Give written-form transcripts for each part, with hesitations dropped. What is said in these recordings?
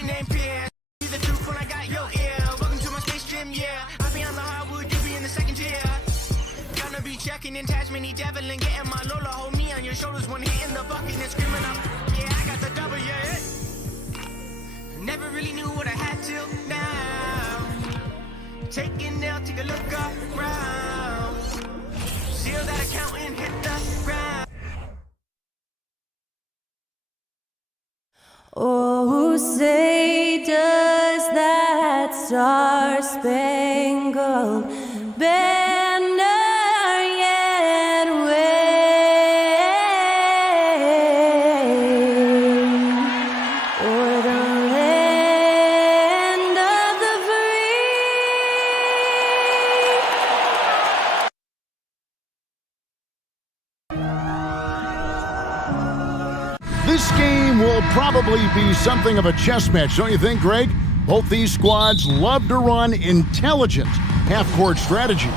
rename Pierre. Be the truth when I got your ear. Welcome to my space gym, yeah. I be on the hardwood, you be in the second tier. Gonna be checking in Tasmany Devil and getting my Lola. Hold me on your shoulders when hitting the bucket and screaming up. Yeah, I got the double, yeah. Never really knew what I had till now. Taking down, take a look around. Seal that account and hit the ground. Oh, say does that star-spangled banner yet wave o'er the land of the free? This game will probably be something of a chess match, don't you think, Greg? Both these squads love to run intelligent half-court strategies.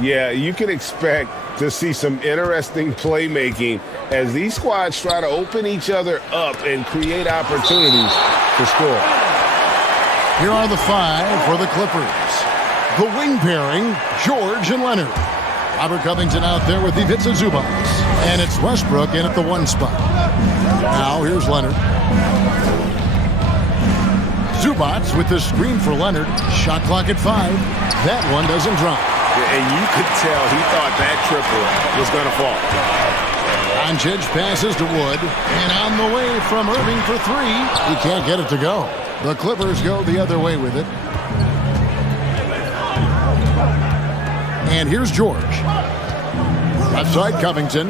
Yeah, you can expect to see some interesting playmaking as these squads try to open each other up and create opportunities to score. Here are the five for the Clippers. The wing pairing, George and Leonard. Robert Covington out there with Ivica Zubac. And it's Westbrook in at the one spot. Now here's Leonard. Zubac with the screen for Leonard. Shot clock at 5. That one doesn't drop. And you could tell he thought that triple was going to fall. Doncic passes to Wood. And on the way from Irving for 3. He can't get it to go. The Clippers go the other way with it. And here's George. Left side Covington.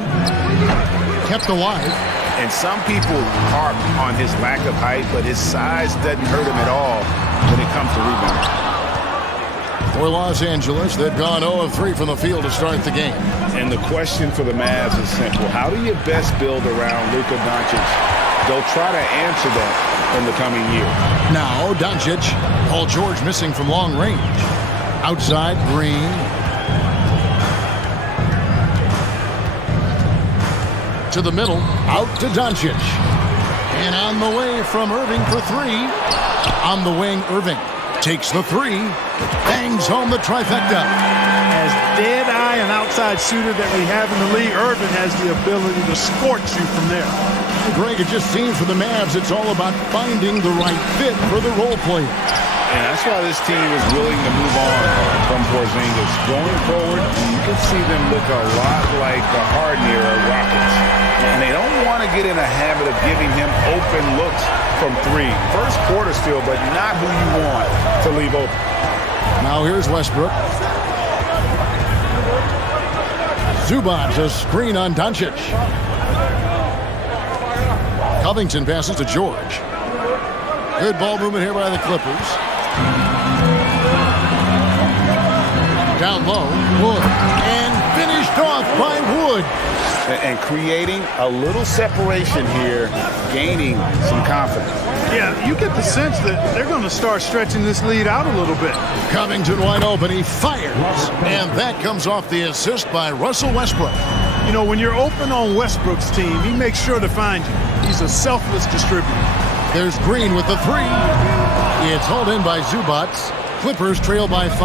Kept alive. And some people harp on his lack of height, but his size doesn't hurt him at all when it comes to rebounding. For Los Angeles, they've gone 0 of 3 from the field to start the game. And the question for the Mavs is simple. How do you best build around Luka Doncic? They'll try to answer that in the coming year. Now, Doncic. Paul George missing from long range. Outside, Green. To the middle, out to Doncic. And on the way from Irving for 3. On the wing, Irving takes the 3. Bangs home the trifecta. As dead-eye and outside shooter that we have in the league, Irving has the ability to scorch you from there. Greg, it just seems for the Mavs it's all about finding the right fit for the role player. And that's why this team is willing to move on from Porzingis. Going forward, you can see them look a lot like the Harden-era Rockets. And they don't want to get in a habit of giving him open looks from 3. First quarter still, but not who you want to leave open. Now here's Westbrook. Zubac, a screen on Doncic. Covington passes to George. Good ball movement here by the Clippers. Down low, Wood. And finished off by Wood. And creating a little separation here, gaining some confidence. Yeah, you get the sense that they're going to start stretching this lead out a little bit. Covington wide open, he fires. And that comes off the assist by Russell Westbrook. You know, when you're open on Westbrook's team, he makes sure to find you. He's a selfless distributor. There's Green with the 3. It's hauled in by Zubac. Clippers trail by 5.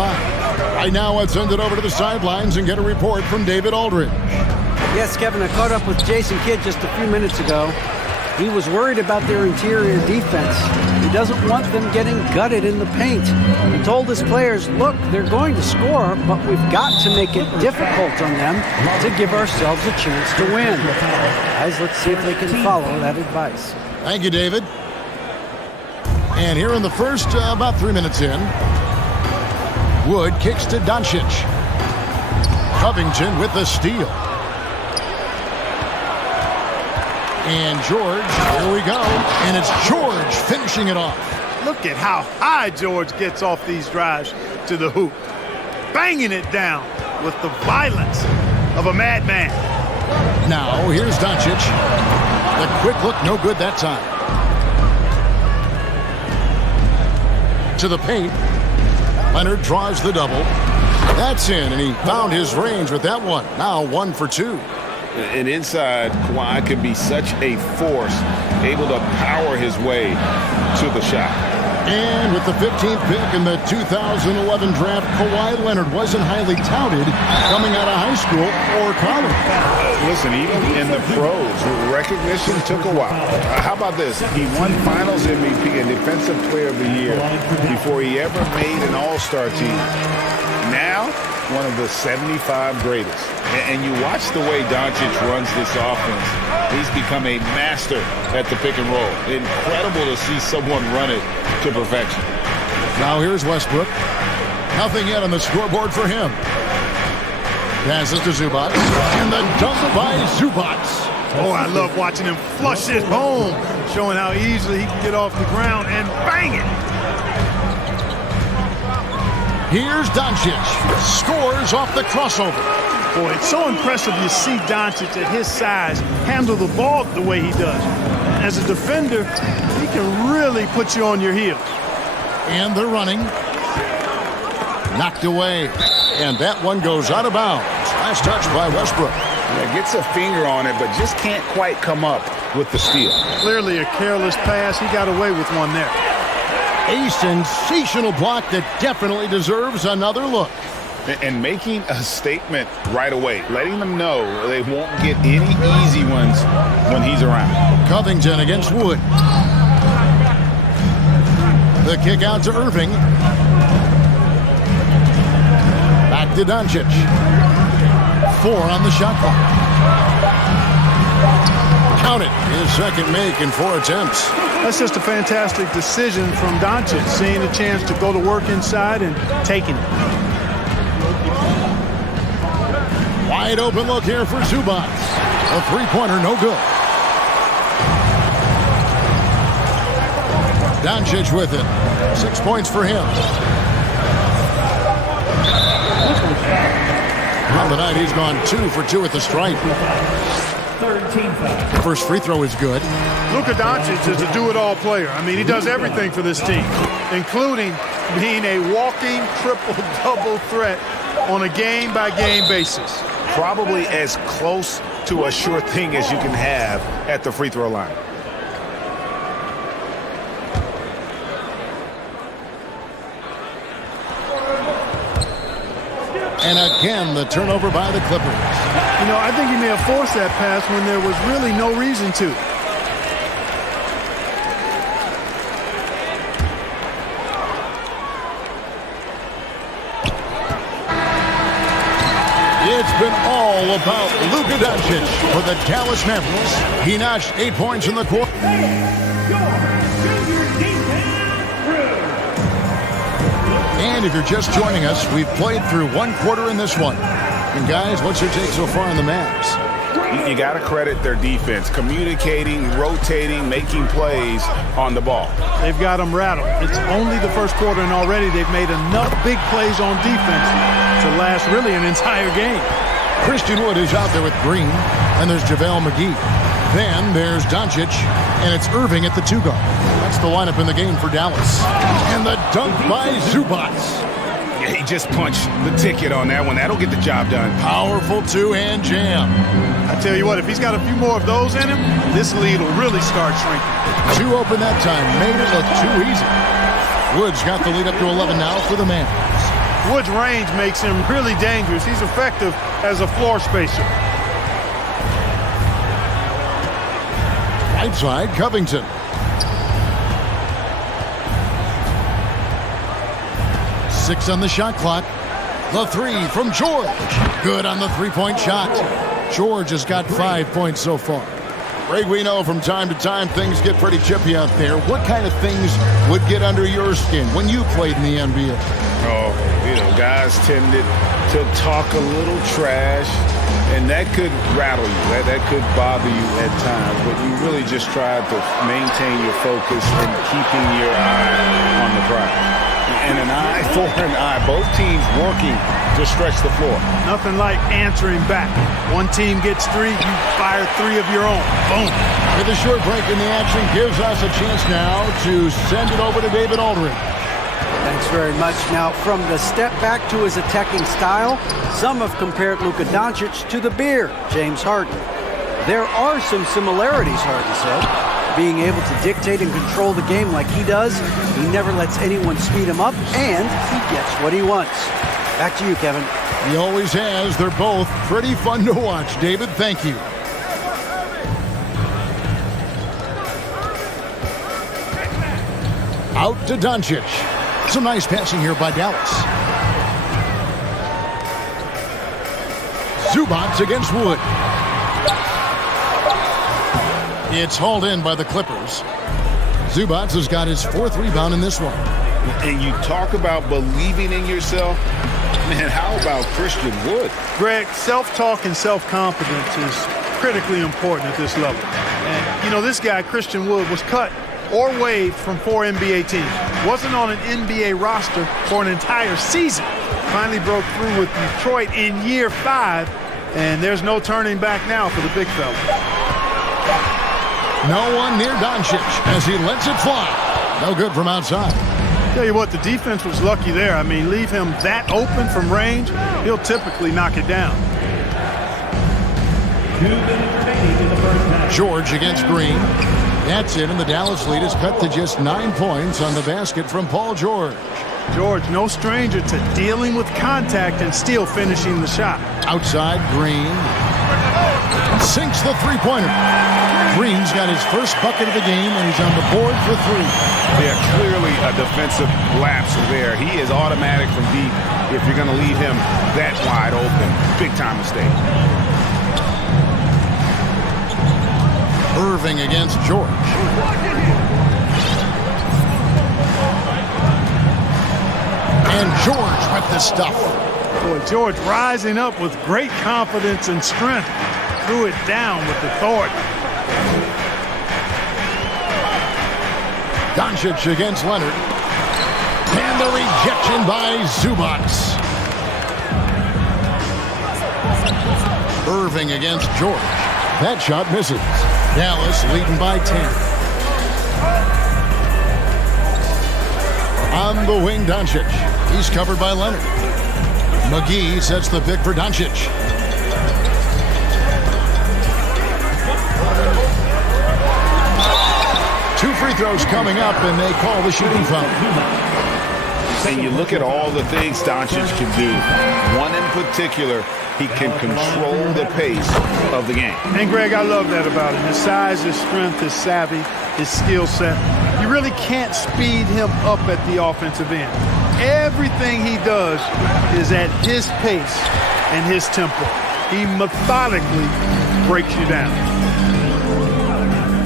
Right now, let's send it over to the sidelines and get a report from David Aldridge. Yes, Kevin, I caught up with Jason Kidd just a few minutes ago. He was worried about their interior defense. He doesn't want them getting gutted in the paint. He told his players, look, they're going to score, but we've got to make it difficult on them to give ourselves a chance to win. Guys, let's see if they can follow that advice. Thank you, David. And here in the first, about 3 minutes in, Wood kicks to Doncic. Covington with the steal. And George, here we go. And it's George finishing it off. Look at how high George gets off these drives to the hoop. Banging it down with the violence of a madman. Now, here's Doncic. The quick look, no good that time. To the paint. Leonard draws the double. That's in, and he found his range with that one. Now 1 for 2. And inside, Kawhi can be such a force able to power his way to the shot. And with the 15th pick in the 2011 draft, Kawhi Leonard wasn't highly touted coming out of high school or college. Listen, even in the pros, recognition took a while. How about this? He won Finals MVP and Defensive Player of the Year before he ever made an All-Star team. Now, one of the 75 greatest. And you watch the way Doncic runs this offense. He's become a master at the pick and roll. Incredible to see someone run it to perfection. Now here's Westbrook. Nothing yet on the scoreboard for him. Passes to Zubac. And the dunk by Zubac. Oh, I love watching him flush it home, showing how easily he can get off the ground and bang it. Here's Doncic. Scores off the crossover. Boy, it's so impressive you see Doncic at his size handle the ball the way he does. As a defender, he can really put you on your heels. And they're running. Knocked away. And that one goes out of bounds. Last touch by Westbrook. Yeah, gets a finger on it, but just can't quite come up with the steal. Clearly a careless pass. He got away with one there. A sensational block that definitely deserves another look. And making a statement right away, letting them know they won't get any easy ones when he's around. Covington against Wood. The kick out to Irving. Back to Doncic. 4 on the shot clock. Count it. His second make in 4 attempts. That's just a fantastic decision from Doncic, seeing a chance to go to work inside and taking it. Wide open look here for Zubac. A three-pointer, no good. Doncic with it. 6 points for him. On the night, he's gone 2 for 2 at the stripe. First free throw is good. Luka Doncic is a do-it-all player. I mean, he does everything for this team, including being a walking triple-double threat on a game-by-game basis. Probably as close to a sure thing as you can have at the free throw line. And again, the turnover by the Clippers. You know, I think he may have forced that pass when there was really no reason to. It's been all about Luka Doncic for the Dallas Mavericks. He notched 8 points in the quarter. And if you're just joining us, we've played through 1 quarter in this one. And guys, what's your take so far on the Mavs? You got to credit their defense, communicating, rotating, making plays on the ball. They've got them rattled. It's only the first quarter, and already they've made enough big plays on defense to last really an entire game. Christian Wood is out there with Green, and there's JaVale McGee. Then there's Doncic, and it's Irving at the 2 guard. That's the lineup in the game for Dallas. And the dunk by Zubac. Yeah, he just punched the ticket on that one. That'll get the job done. Powerful 2-hand jam. I tell you what, if he's got a few more of those in him, this lead will really start shrinking. 2 open that time, made it look too easy. Wood's got the lead up to 11 now for the Mavs. Wood's range makes him really dangerous. He's effective as a floor spacer. Right side, Covington. Six on the shot clock. The 3 from George. Good on the three-point shot. George has got 5 points so far. Greg, we know from time to time things get pretty chippy out there. What kind of things would get under your skin when you played in the NBA? Oh, guys tended to talk a little trash, and that could rattle you. That could bother you at times, but you really just try to maintain your focus and keeping your eye on the prize. And an eye for an eye. Both teams working to stretch the floor. Nothing like answering back. One team gets 3, you fire 3 of your own. Boom. With a short break in the action gives us a chance now to send it over to David Aldridge. Thanks very much. Now, from the step back to his attacking style, some have compared Luka Doncic to the Bear, James Harden. There are some similarities, Harden said. Being able to dictate and control the game like he does, he never lets anyone speed him up, and he gets what he wants. Back to you, Kevin. He always has. They're both pretty fun to watch, David. Thank you. Out to Doncic. Some nice passing here by Dallas. Zubats against Wood. It's hauled in by the Clippers. Zubats has got his 4th rebound in this one. And you talk about believing in yourself. Man, how about Christian Wood? Greg, self-talk and self-confidence is critically important at this level. And, you know, this guy, Christian Wood, was cut or waived from 4 NBA teams. Wasn't on an NBA roster for an entire season. Finally broke through with Detroit in year 5, and there's no turning back now for the big fella. No one near Doncic as he lets it fly. No good from outside. Tell you what, the defense was lucky there. I mean, leave him that open from range, he'll typically knock it down. George against Green. That's it, and the Dallas lead is cut to just 9 points on the basket from Paul George. George, no stranger to dealing with contact and still finishing the shot. Outside, Green sinks the three-pointer. Green's got his first bucket of the game, and he's on the board for 3. Yeah, clearly a defensive lapse there. He is automatic from deep if you're going to leave him that wide open. Big-time mistake. Irving against George. And George with the stuff. Boy, George rising up with great confidence and strength. Threw it down with authority. Doncic against Leonard. And the rejection by Zubats. Irving against George. That shot misses. Dallas leading by 10. On the wing, Doncic. He's covered by Leonard. McGee sets the pick for Doncic. Two free throws coming up, and they call the shooting foul. And you look at all the things Doncic can do. One in particular, he can control the pace of the game. And, Greg, I love that about him. His size, his strength, his savvy, his skill set. You really can't speed him up at the offensive end. Everything he does is at his pace and his tempo. He methodically breaks you down.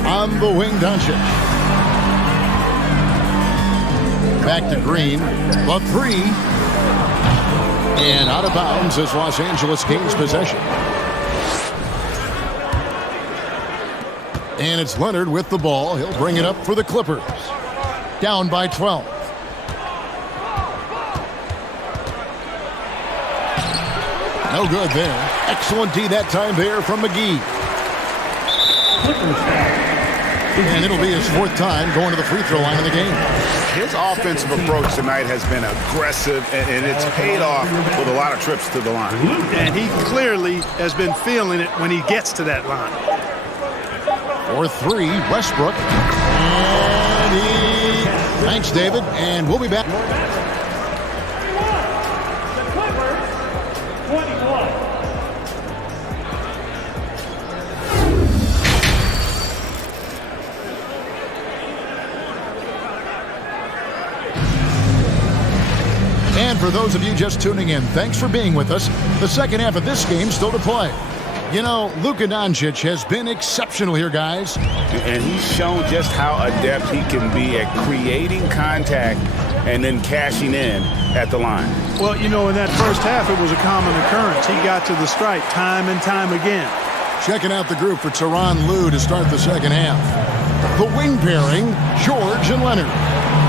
On the wing, Doncic. Back to Green. The 3. And out of bounds as Los Angeles gains possession. And it's Leonard with the ball. He'll bring it up for the Clippers. Down by 12. No good there. Excellent D that time there from McGee. And it'll be his 4th time going to the free throw line in the game. His offensive approach tonight has been aggressive, and it's paid off with a lot of trips to the line. And he clearly has been feeling it when he gets to that line. For 3, Westbrook. And thanks, David. And we'll be back. And for those of you just tuning in, thanks for being with us. The second half of this game still to play. You know, Luka Doncic has been exceptional here, guys. And he's shown just how adept he can be at creating contact and then cashing in at the line. Well, you know, in that first half, it was a common occurrence. He got to the stripe time and time again. Checking out the group for Tyronn Lue to start the second half. The wing pairing, George and Leonard.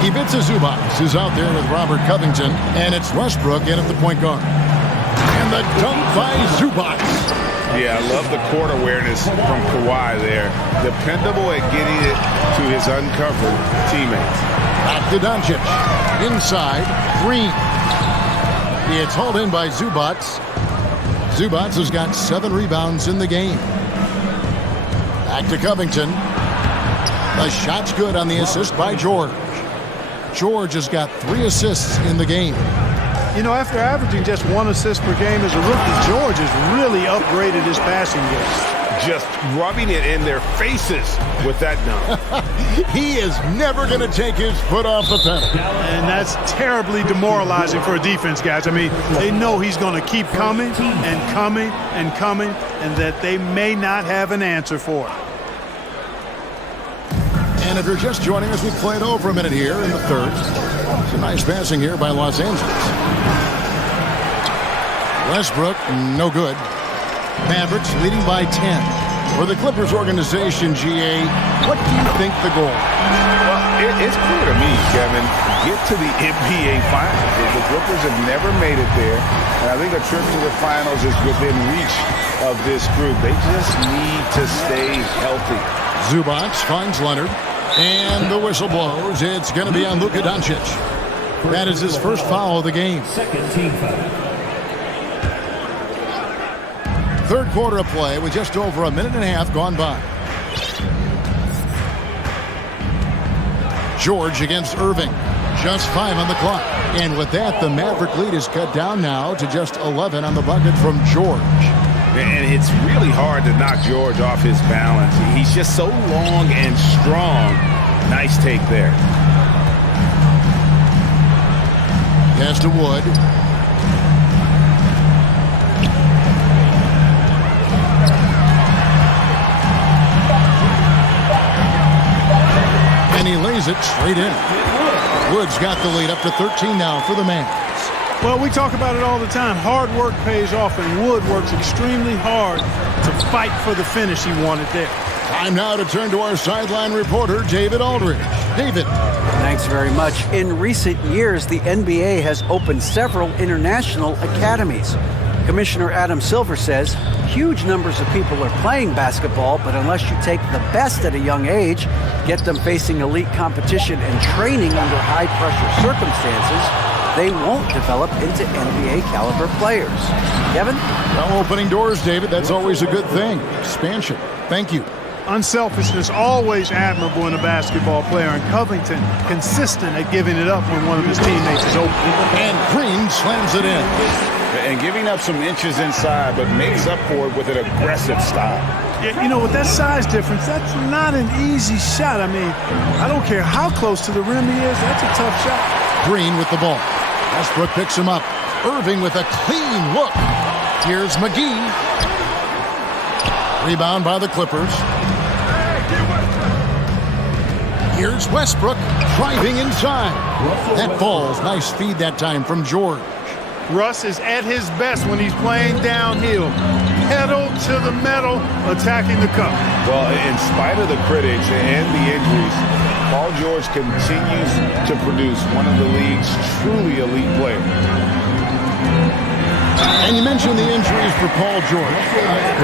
Ivica Zubats is out there with Robert Covington, and it's Westbrook in at the point guard. And the dunk by Zubats. Yeah, I love the court awareness from Kawhi there. Dependable at getting it to his uncovered teammates. Back to Doncic. Inside, Green. It's hauled in by Zubats. Zubats has got 7 rebounds in the game. Back to Covington. The shot's good on the assist by George. George has got 3 assists in the game. You know, after averaging just 1 assist per game as a rookie, George has really upgraded his passing game. Just rubbing it in their faces with that dunk. He is never going to take his foot off the pedal. And that's terribly demoralizing for a defense, guys. I mean, they know he's going to keep coming and coming and coming, and that they may not have an answer for it. And if you're just joining us, we played over a minute here in the third. Some nice passing here by Los Angeles. Westbrook, no good. Mavericks leading by 10. For the Clippers organization, GA, what do you think the goal? Well, it's clear to me, Kevin. Get to the NBA Finals. The Clippers have never made it there, and I think a trip to the Finals is within reach of this group. They just need to stay healthy. Zubac finds Leonard, and the whistle blows. It's going to be on Luka Doncic. That is his first foul of the game. Second team foul. Third quarter of play with just over a minute and a half gone by. George against Irving. Just 5 on the clock. And with that, the Maverick lead is cut down now to just 11 on the bucket from George. And it's really hard to knock George off his balance. He's just so long and strong. Nice take there. Pass to Wood. And he lays it straight in. Wood's got the lead up to 13 now for the Mavs. Well, we talk about it all the time. Hard work pays off, and Wood works extremely hard to fight for the finish he wanted there. Time now to turn to our sideline reporter, David Aldridge. David. Thanks very much. In recent years, the NBA has opened several international academies. Commissioner Adam Silver says huge numbers of people are playing basketball, but unless you take the best at a young age, get them facing elite competition and training under high-pressure circumstances, they won't develop into NBA-caliber players. Kevin? Well, opening doors, David. That's always a good thing. Expansion. Thank you. Unselfishness always admirable in a basketball player, and Covington consistent at giving it up when one of his teammates is open. And Green slams it in. And giving up some inches inside, but makes up for it with an aggressive style. You know, with that size difference, that's not an easy shot. I mean, I don't care how close to the rim he is, that's a tough shot. Green with the ball. Westbrook picks him up. Irving with a clean look. Here's McGee. Rebound by the Clippers. Here's Westbrook driving inside. That falls. Nice feed that time from George. Russ is at his best when he's playing downhill. Pedal to the metal, attacking the cup. Well, in spite of the critics and the injuries, Paul George continues to produce one of the league's truly elite players. And you mentioned the injuries for Paul George.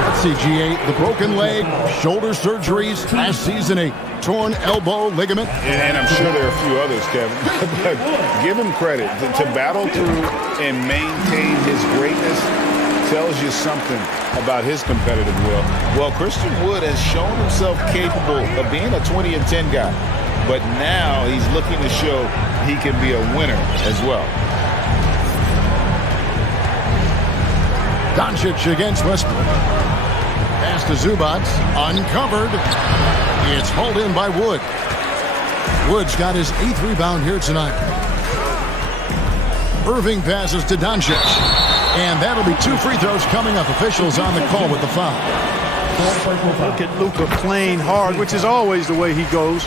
Let's see, GA, the broken leg, shoulder surgeries, last season a torn elbow ligament. And I'm sure there are a few others, Kevin. But give him credit. To battle through and maintain his greatness tells you something about his competitive will. Well, Christian Wood has shown himself capable of being a 20-10 guy. But now he's looking to show he can be a winner as well. Doncic against Westbrook. Pass to Zubac. Uncovered. It's hauled in by Wood. Wood's got his 8th rebound here tonight. Irving passes to Doncic. And that'll be 2 free throws coming up. Officials on the call with the foul. Look at Luka playing hard, which is always the way he goes.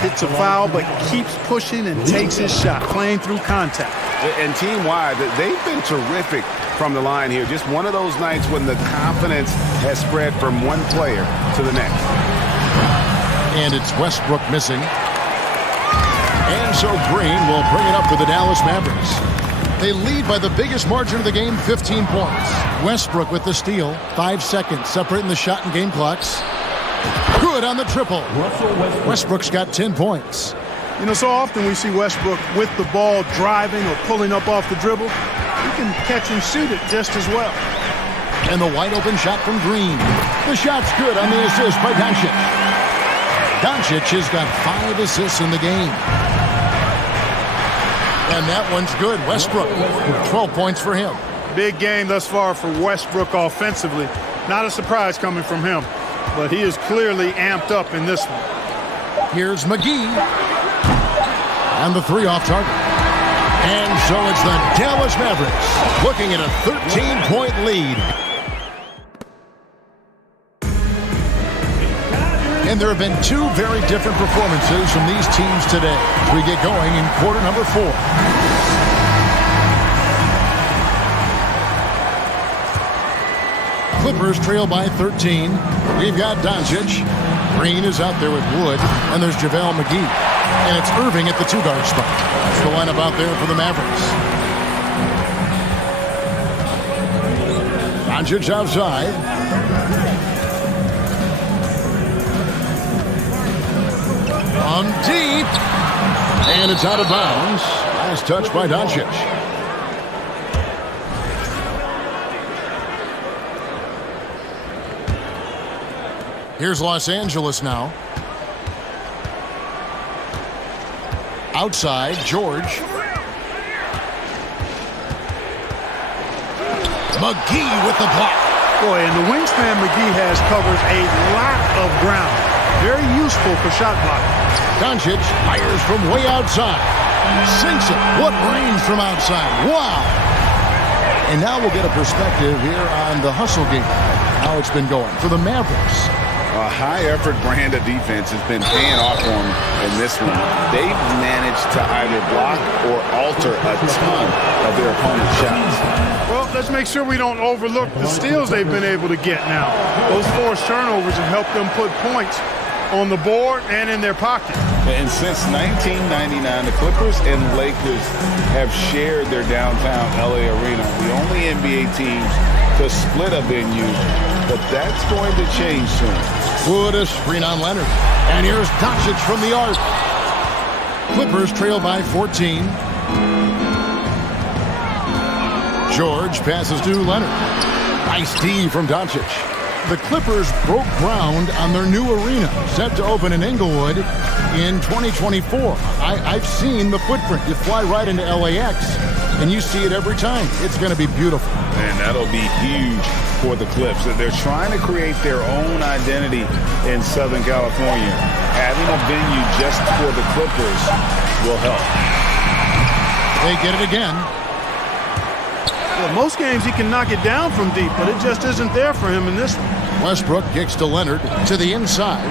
Hits a foul, but keeps pushing and takes his shot, playing through contact. And team-wide, they've been terrific from the line here. Just one of those nights when the confidence has spread from one player to the next. And it's Westbrook missing. And so Green will bring it up for the Dallas Mavericks. They lead by the biggest margin of the game, 15 points. Westbrook with the steal. 5 seconds separating the shot and game clocks. Good on the triple. Westbrook's got 10 points. You know, so often we see Westbrook with the ball driving or pulling up off the dribble. He can catch and shoot it just as well. And the wide open shot from Green. The shot's good on the assist by Doncic. Doncic has got 5 assists in the game. And that one's good. Westbrook, 12 points for him. Big game thus far for Westbrook offensively. Not a surprise coming from him, but he is clearly amped up in this one. Here's McGee. And the 3 off target. And so it's the Dallas Mavericks looking at a 13-point lead. And there have been 2 very different performances from these teams today as we get going in quarter number 4. Clippers trail by 13. We've got Doncic. Green is out there with Wood. And there's JaVale McGee. And it's Irving at the 2-guard spot. That's the lineup out there for the Mavericks. Doncic outside. On deep. And it's out of bounds. Last touch by Doncic. Here's Los Angeles now. Outside, George. McGee with the block. Boy, and the wingspan McGee has covers a lot of ground. Very useful for shot blocking. Doncic fires from way outside. Sinks it. What range from outside. Wow. And now we'll get a perspective here on the hustle game. How it's been going for the Mavericks. A high-effort brand of defense has been paying off for them in this one. They've managed to either block or alter a ton of their opponent's shots. Well, let's make sure we don't overlook the steals they've been able to get now. Those forced turnovers have helped them put points on the board and in their pocket. And since 1999, the Clippers and Lakers have shared their downtown LA arena, the only NBA teams to split a venue, but that's going to change soon. Wood a screen on Leonard. And here's Doncic from the arc. Clippers trail by 14. George passes to Leonard. Nice D from Doncic. The Clippers broke ground on their new arena, set to open in Inglewood in 2024. I've seen the footprint. You fly right into LAX, and you see it every time. It's going to be beautiful. And that'll be huge for the Clips. They're trying to create their own identity in Southern California. Having a venue just for the Clippers will help. They get it again. Well, most games he can knock it down from deep, but it just isn't there for him in this one. Westbrook kicks to Leonard to the inside.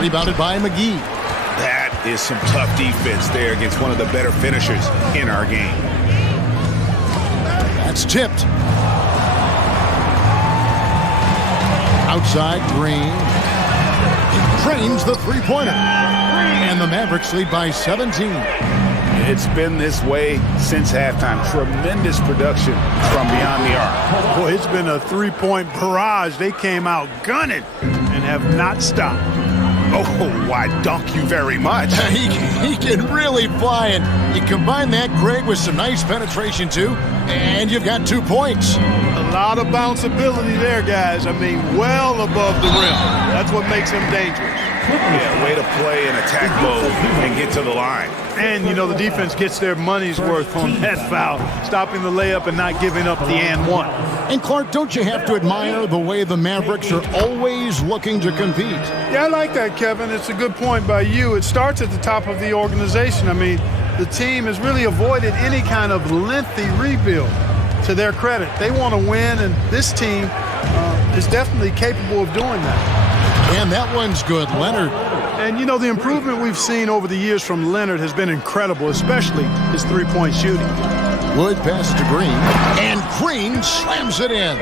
Rebounded by McGee. That is some tough defense there against one of the better finishers in our game. That's tipped. Outside, Green. Drains the three-pointer. And the Mavericks lead by 17. It's been this way since halftime. Tremendous production from beyond the arc. Boy, it's been a three-point barrage. They came out gunning and have not stopped. Oh, why, dunk you very much. He can really fly, and you combine that, Greg, with some nice penetration, too, and you've got 2 points. A lot of bounceability there, guys. I mean, well above the rim. That's what makes him dangerous. Yeah, way to play in attack mode and get to the line. And, you know, the defense gets their money's worth on that foul, stopping the layup and not giving up the and one. And, Clark, don't you have to admire the way the Mavericks are always looking to compete? Yeah, I like that, Kevin. It's a good point by you. It starts at the top of the organization. I mean, the team has really avoided any kind of lengthy rebuild. To their credit, they want to win, and this team is definitely capable of doing that. And that one's good, Leonard. And, you know, the improvement we've seen over the years from Leonard has been incredible, especially his three-point shooting. Wood passes to Green, and Green slams it in.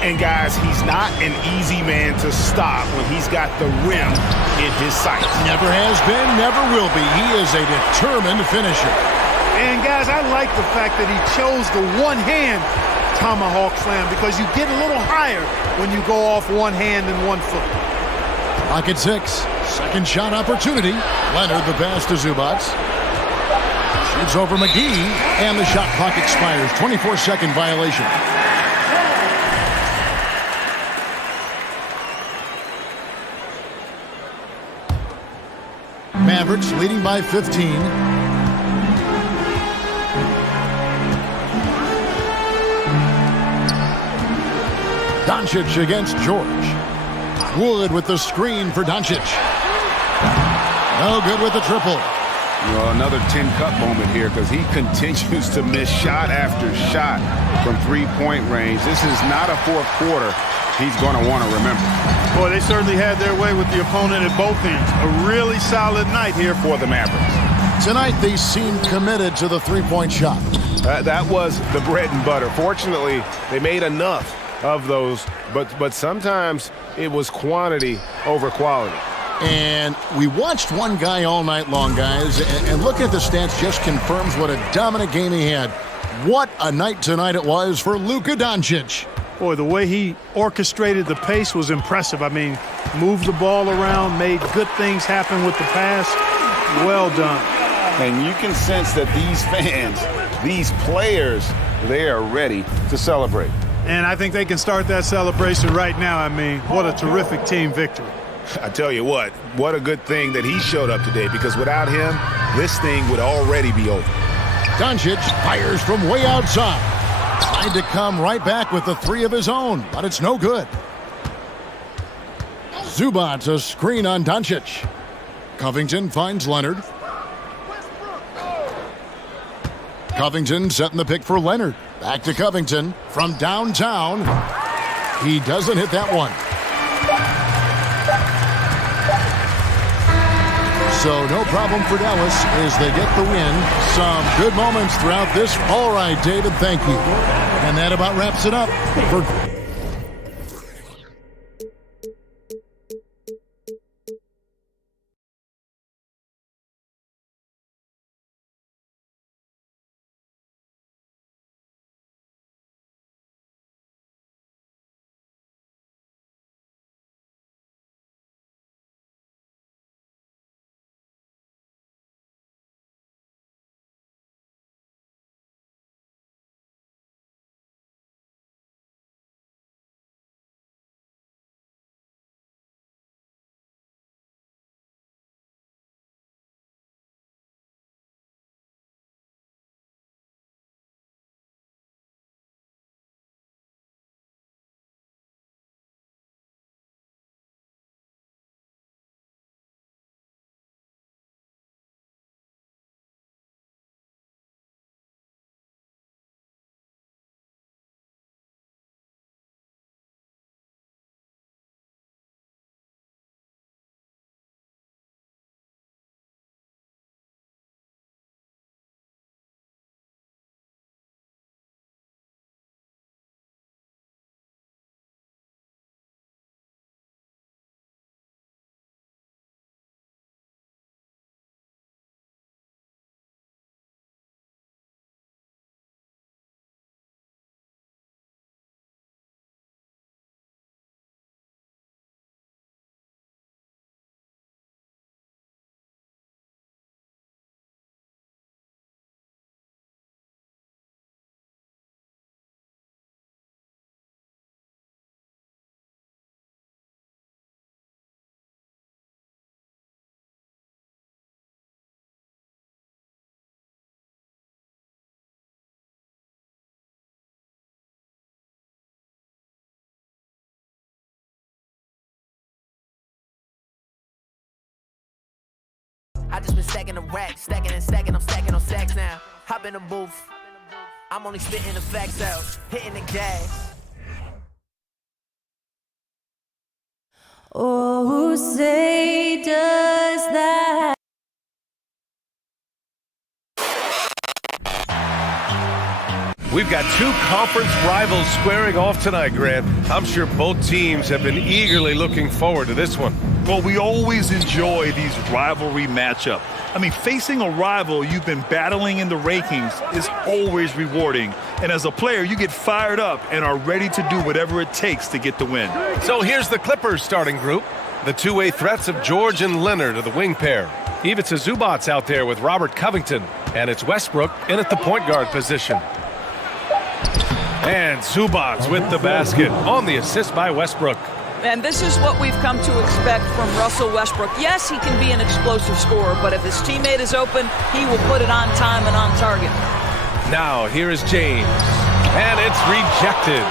And, guys, he's not an easy man to stop when he's got the rim in his sights. Never has been, never will be. He is a determined finisher. And, guys, I like the fact that he chose the one-hand tomahawk slam because you get a little higher when you go off one hand and 1 foot. Clock at 6. Second shot opportunity. Leonard the pass to Zubac. Shoots over McGee, and the shot clock expires. 24-second violation. Mavericks leading by 15. Doncic against George. Wood with the screen for Doncic. No good with the triple. Well, another 10-cup moment here because he continues to miss shot after shot from three-point range. This is not a fourth quarter he's going to want to remember. Boy, they certainly had their way with the opponent at both ends. A really solid night here for the Mavericks. Tonight, they seem committed to the three-point shot. That was the bread and butter. Fortunately, they made enough of those, but sometimes it was quantity over quality. And we watched one guy all night long, guys, and looking at the stats just confirms what a dominant game he had. What a night tonight it was for Luka Doncic. Boy, the way he orchestrated the pace was impressive. I mean, moved the ball around, made good things happen with the pass. Well done. And you can sense that these fans, these players, they are ready to celebrate. And I think they can start that celebration right now. I mean, what a terrific team victory. I tell you what a good thing that he showed up today, because without him, this thing would already be over. Doncic fires from way outside. Tried to come right back with the three of his own, but it's no good. Zubac a screen on Doncic. Covington finds Leonard. Covington setting the pick for Leonard. Back to Covington from downtown. He doesn't hit that one. So no problem for Dallas as they get the win. Some good moments throughout this. All right, David, thank you. And that about wraps it up for... I just been stacking the racks, stacking and stacking, I'm stacking on stacks now. Hop in the booth, I'm only spitting the facts out, hitting the gas. Oh, who say does that? We've got two conference rivals squaring off tonight, Grant. I'm sure both teams have been eagerly looking forward to this one. Well, we always enjoy these rivalry matchups. I mean, facing a rival you've been battling in the rankings is always rewarding. And as a player, you get fired up and are ready to do whatever it takes to get the win. So here's the Clippers starting group. The two-way threats of George and Leonard are the wing pair. Ivica Zubac's out there with Robert Covington. And it's Westbrook in at the point guard position. And Zubac with the basket on the assist by Westbrook. And this is what we've come to expect from Russell Westbrook. Yes, he can be an explosive scorer, but if his teammate is open, he will put it on time and on target. Now, here is James. And it's rejected.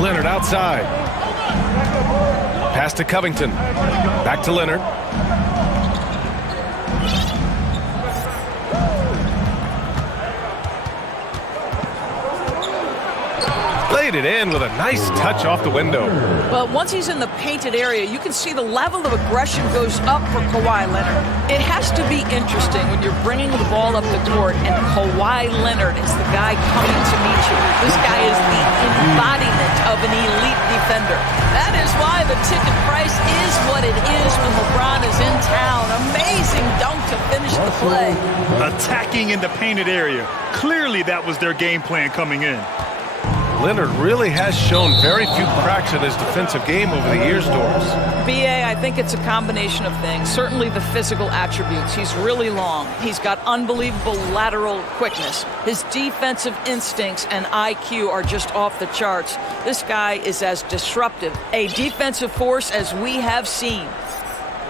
Leonard outside. Pass to Covington. Back to Leonard. Laid it in with a nice touch off the window. Well, once he's in the painted area, you can see the level of aggression goes up for Kawhi Leonard. It has to be interesting when you're bringing the ball up the court and Kawhi Leonard is the guy coming to meet you. This guy is the embodiment of an elite defender. That is why the ticket price is what it is when LeBron is in town. Amazing dunk to finish the play. Attacking in the painted area. Clearly that was their game plan coming in. Leonard really has shown very few cracks in his defensive game over the years, Doris. B.A., I think it's a combination of things. Certainly the physical attributes. He's really long. He's got unbelievable lateral quickness. His defensive instincts and IQ are just off the charts. This guy is as disruptive a defensive force as we have seen.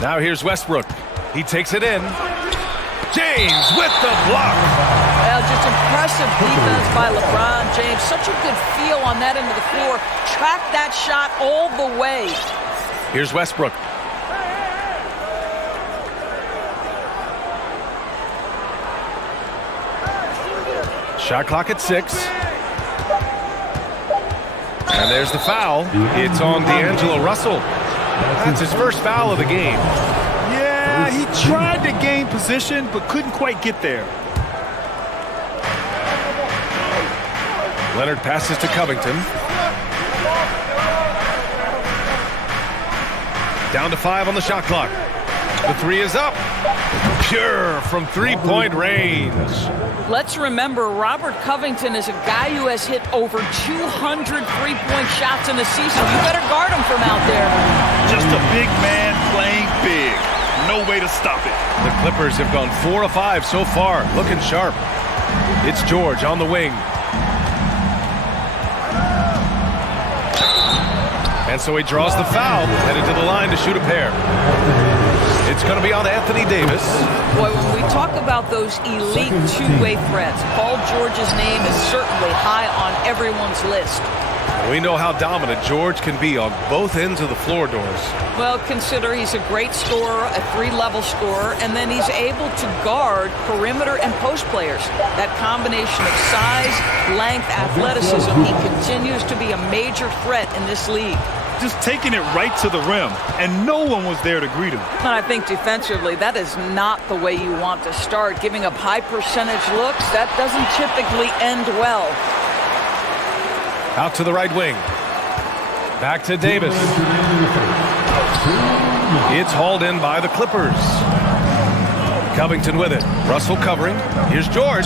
Now here's Westbrook. He takes it in. James with the block. Well, just impressive defense by LeBron James. Such a good feel on that end of the floor. Track that shot all the way. Here's Westbrook. Shot clock at 6. And there's the foul. It's on D'Angelo Russell. That's his first foul of the game. Yeah, he tried to gain position, but couldn't quite get there. Leonard passes to Covington. Down to 5 on the shot clock. The 3 is up. Pure from three-point range. Let's remember, Robert Covington is a guy who has hit over 200 three-point shots in the season. You better guard him from out there. Just a big man playing big. No way to stop it. The Clippers have gone 4 of 5 so far. Looking sharp. It's George on the wing. And so he draws the foul, headed to the line to shoot a pair. It's going to be on Anthony Davis. Boy, when we talk about those elite two-way threats, Paul George's name is certainly high on everyone's list. We know how dominant George can be on both ends of the floor, Doris. Well, consider he's a great scorer, a 3-level scorer, and then he's able to guard perimeter and post players. That combination of size, length, athleticism, he continues to be a major threat in this league. Just taking it right to the rim, and no one was there to greet him. And I think defensively, that is not the way you want to start. Giving up high percentage looks, that doesn't typically end well. Out to the right wing. Back to Davis. It's hauled in by the Clippers. Covington with it. Russell covering. Here's George.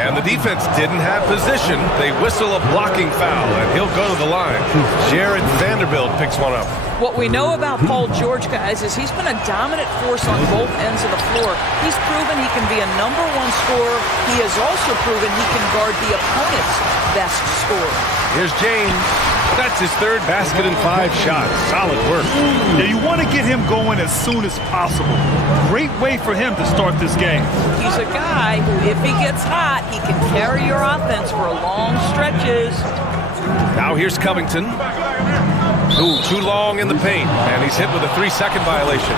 And the defense didn't have position. They whistle a blocking foul, and he'll go to the line. Jared Vanderbilt picks one up. What we know about Paul George, guys, is he's been a dominant force on both ends of the floor. He's proven he can be a #1 scorer. He has also proven he can guard the opponent's best scorer. Here's James. That's his 3rd basket in 5 shots. Solid work. Yeah, you want to get him going as soon as possible. Great way for him to start this game. He's a guy who, if he gets hot, he can carry your offense for long stretches. Now here's Covington. Ooh, too long in the paint, and he's hit with a 3-second violation.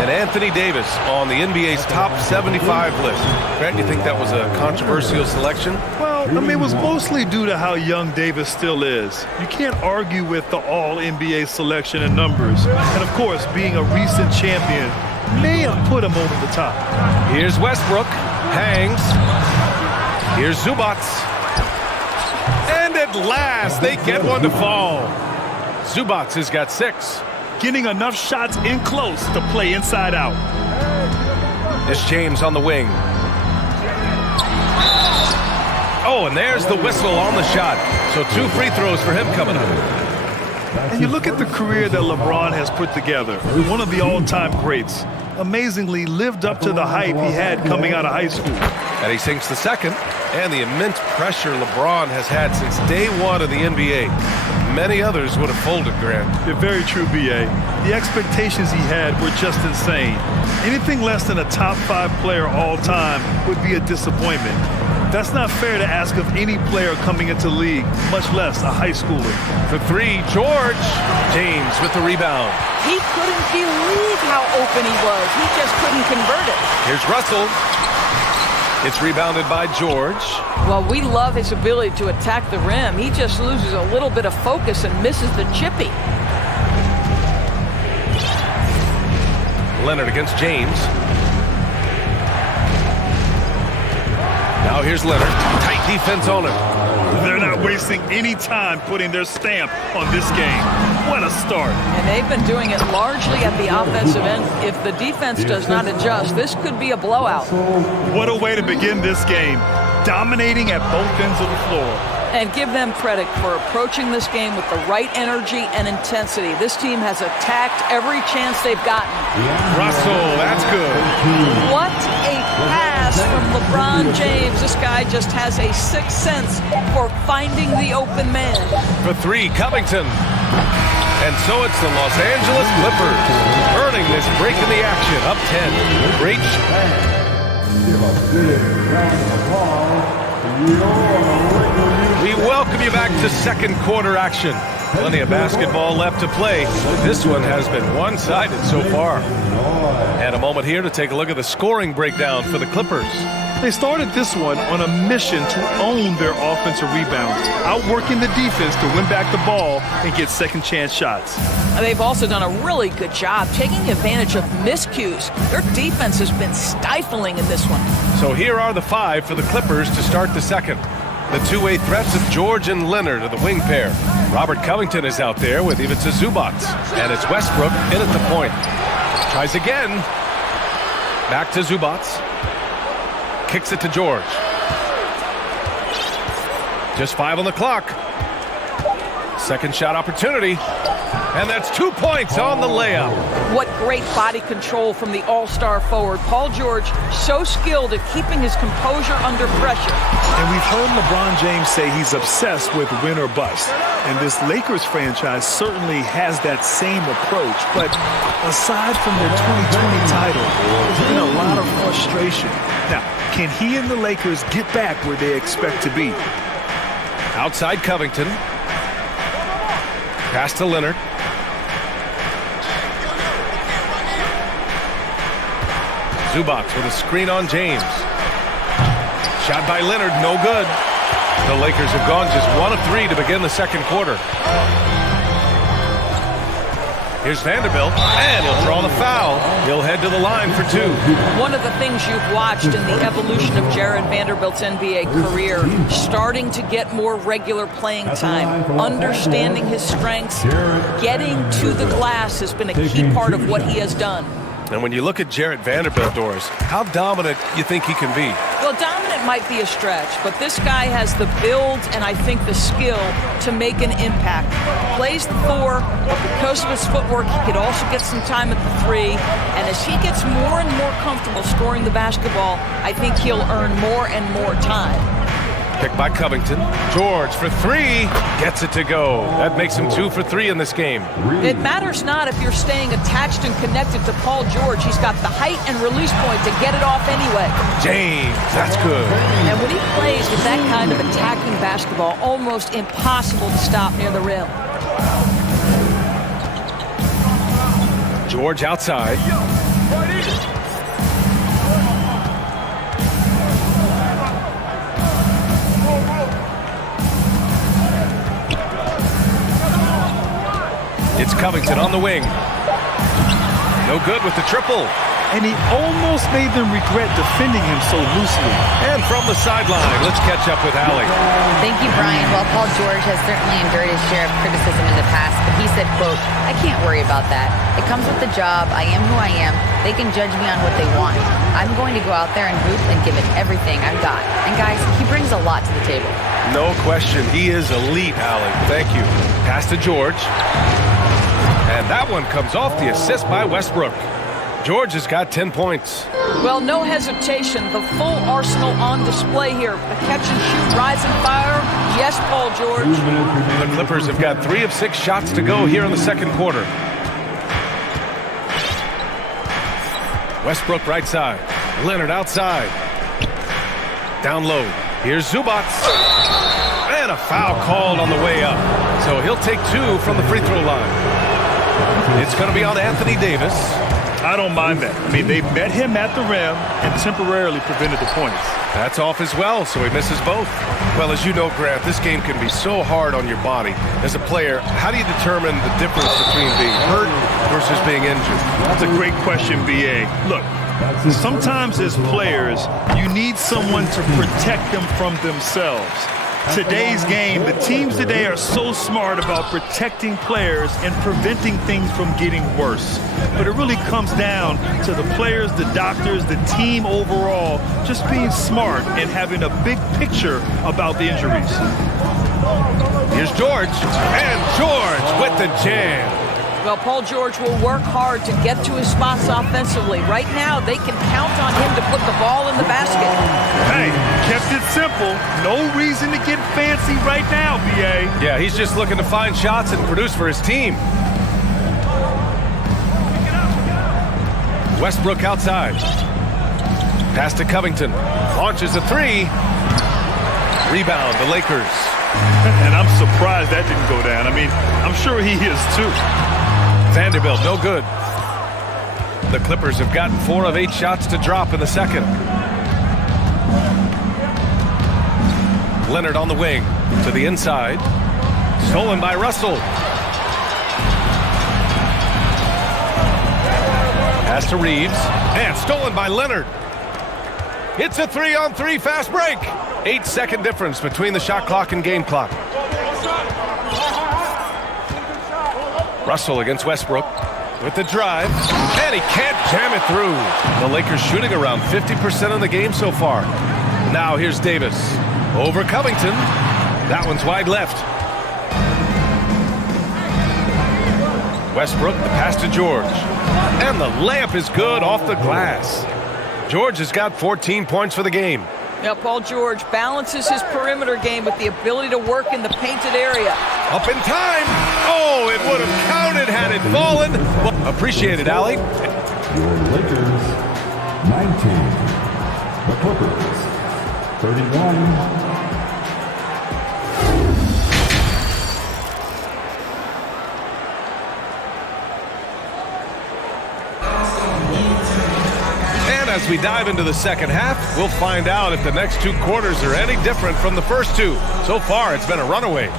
And Anthony Davis on the NBA's top 75 list. Grant, you think that was a controversial selection? Well, I mean, it was mostly due to how young Davis still is. You can't argue with the all-NBA selection and numbers. And, of course, being a recent champion may have put him over the top. Here's Westbrook. Hangs. Here's Zubac. And at last, they get one to fall. Zubac has got 6. Getting enough shots in close to play inside out. It's James on the wing. Oh, and there's the whistle on the shot. So 2 free throws for him coming up. And you look at the career that LeBron has put together. One of the all-time greats. Amazingly lived up to the hype he had coming out of high school. And he sinks the 2nd. and the immense pressure LeBron has had since day one of the NBA. Many others would have folded, Grant. You're very true, B.A. The expectations he had were just insane. Anything less than a top 5 player all time would be a disappointment. That's not fair to ask of any player coming into the league, much less a high schooler. For three, George. James with the rebound. He couldn't believe how open he was. He just couldn't convert it. Here's Russell. It's rebounded by George. Well, we love his ability to attack the rim. He just loses a little bit of focus and misses the chippy. Leonard against James. Now here's Leonard. Tight defense on him. They're not wasting any time putting their stamp on this game. What a start. And they've been doing it largely at the offensive end. If the defense does not adjust, this could be a blowout. What a way to begin this game. Dominating at both ends of the floor. And give them credit for approaching this game with the right energy and intensity. This team has attacked every chance they've gotten. Russell, that's good. What a pass from LeBron James. This guy just has a sixth sense for finding the open man. For three, Covington. And so it's the Los Angeles Clippers earning this break in the action, up 10. Great. We welcome you back to second quarter action. Plenty of basketball left to play. This one has been one-sided so far. And a moment here to take a look at the scoring breakdown for the Clippers. They started this one on a mission to own their offensive rebounds, outworking the defense to win back the ball and get second chance shots. They've also done a really good job taking advantage of miscues. Their defense has been stifling in this one. So here are the five for the Clippers to start the second. The two-way threats of George and Leonard are the wing pair. Robert Covington is out there with Ivica Zubac. And it's Westbrook in at the point. Tries again. Back to Zubac. Kicks it to George. Just 5 on the clock. Second shot opportunity. And that's 2 points on the layup. What great body control from the all-star forward. Paul George, so skilled at keeping his composure under pressure. And we've heard LeBron James say he's obsessed with win or bust. And this Lakers franchise certainly has that same approach. But aside from their 2020 title, there's been a lot of frustration. Now, can he and the Lakers get back where they expect to be? Outside Covington. Pass to Leonard. Zubac with a screen on James. Shot by Leonard, no good. The Lakers have gone just 1 of 3 to begin the second quarter. Here's Vanderbilt, and he'll draw the foul. He'll head to the line for 2. One of the things you've watched in the evolution of Jared Vanderbilt's NBA career, starting to get more regular playing time, understanding his strengths, getting to the glass has been a key part of what he has done. And when you look at Jarrett Vanderbilt, Doris, how dominant you think he can be? Well, dominant might be a stretch, but this guy has the build and I think the skill to make an impact. Plays the 4, but because of his footwork, he could also get some time at the 3. And as he gets more and more comfortable scoring the basketball, I think he'll earn more and more time. Picked by Covington. George for 3. Gets it to go. That makes him 2 for 3 in this game. It matters not if you're staying attached and connected to Paul George. He's got the height and release point to get it off anyway. James, that's good. And when he plays with that kind of attacking basketball, almost impossible to stop near the rim. George outside. It's Covington on the wing. No good with the triple. And he almost made them regret defending him so loosely. And from the sideline, let's catch up with Allie. Thank you, Brian. Well, Paul George has certainly endured his share of criticism in the past, but he said, quote, "I can't worry about that. It comes with the job. I am who I am. They can judge me on what they want. I'm going to go out there and hoop and give it everything I've got." And guys, he brings a lot to the table. No question. He is elite, Allie. Thank you. Pass to George. And that one comes off the assist by Westbrook. George has got 10 points. Well, no hesitation. The full arsenal on display here. A catch and shoot, rise and fire. Yes, Paul George. The Clippers have got 3 of 6 shots to go here in the second quarter. Westbrook right side. Leonard outside. Down low. Here's Zubac. And a foul called on the way up. So he'll take 2 from the free throw line. It's going to be on Anthony Davis. I don't mind that. I mean, they met him at the rim and temporarily prevented the points. That's off as well, so he misses both. Well, as you know, Grant, this game can be so hard on your body. As a player, how do you determine the difference between being hurt versus being injured? That's a great question, B.A. Look, sometimes as players, you need someone to protect them from themselves. Today's game, the teams today are so smart about protecting players and preventing things from getting worse. But it really comes down to the players, the doctors, the team overall, just being smart and having a big picture about the injuries. Here's George, and George with the jam. Well, Paul George will work hard to get to his spots offensively. Right now, they can count on him to put the ball in the basket. Hey, kept it simple. No reason to get fancy right now, B.A. Yeah, he's just looking to find shots and produce for his team. Westbrook outside. Pass to Covington. Launches a 3. Rebound, the Lakers. And I'm surprised that didn't go down. I mean, I'm sure he is too. Vanderbilt, no good. The Clippers have gotten 4 of 8 shots to drop in the second. Leonard on the wing to the inside. Stolen by Russell. Pass to Reeves. And stolen by Leonard. It's a 3-on-3 fast break. 8-second difference between the shot clock and game clock. Russell against Westbrook with the drive, and he can't jam it through. The Lakers shooting around 50% of the game so far. Now here's Davis over Covington. That one's wide left. Westbrook, the pass to George. And the layup is good off the glass. George has got 14 points for the game. Now, Paul George balances his perimeter game with the ability to work in the painted area. Up in time. Oh, it would have counted had it fallen. Well, appreciate it, Allie. Lakers, 19. The Clippers, 31. As we dive into the second half, we'll find out if the next 2 quarters are any different from the first 2. So far, it's been a runaway.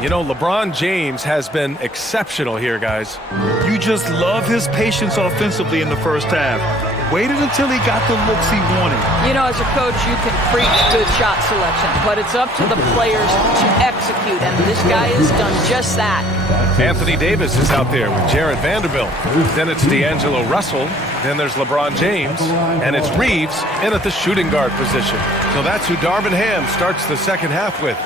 You know, LeBron James has been exceptional here, guys. You just love his patience offensively in the first half. Waited until he got the looks he wanted. You know, as a coach, you can preach good shot selection, but it's up to the players to execute, and this guy has done just that. Anthony Davis is out there with Jared Vanderbilt. Then it's D'Angelo Russell. Then there's LeBron James. And it's Reeves in at the shooting guard position. So that's who Darvin Ham starts the second half with.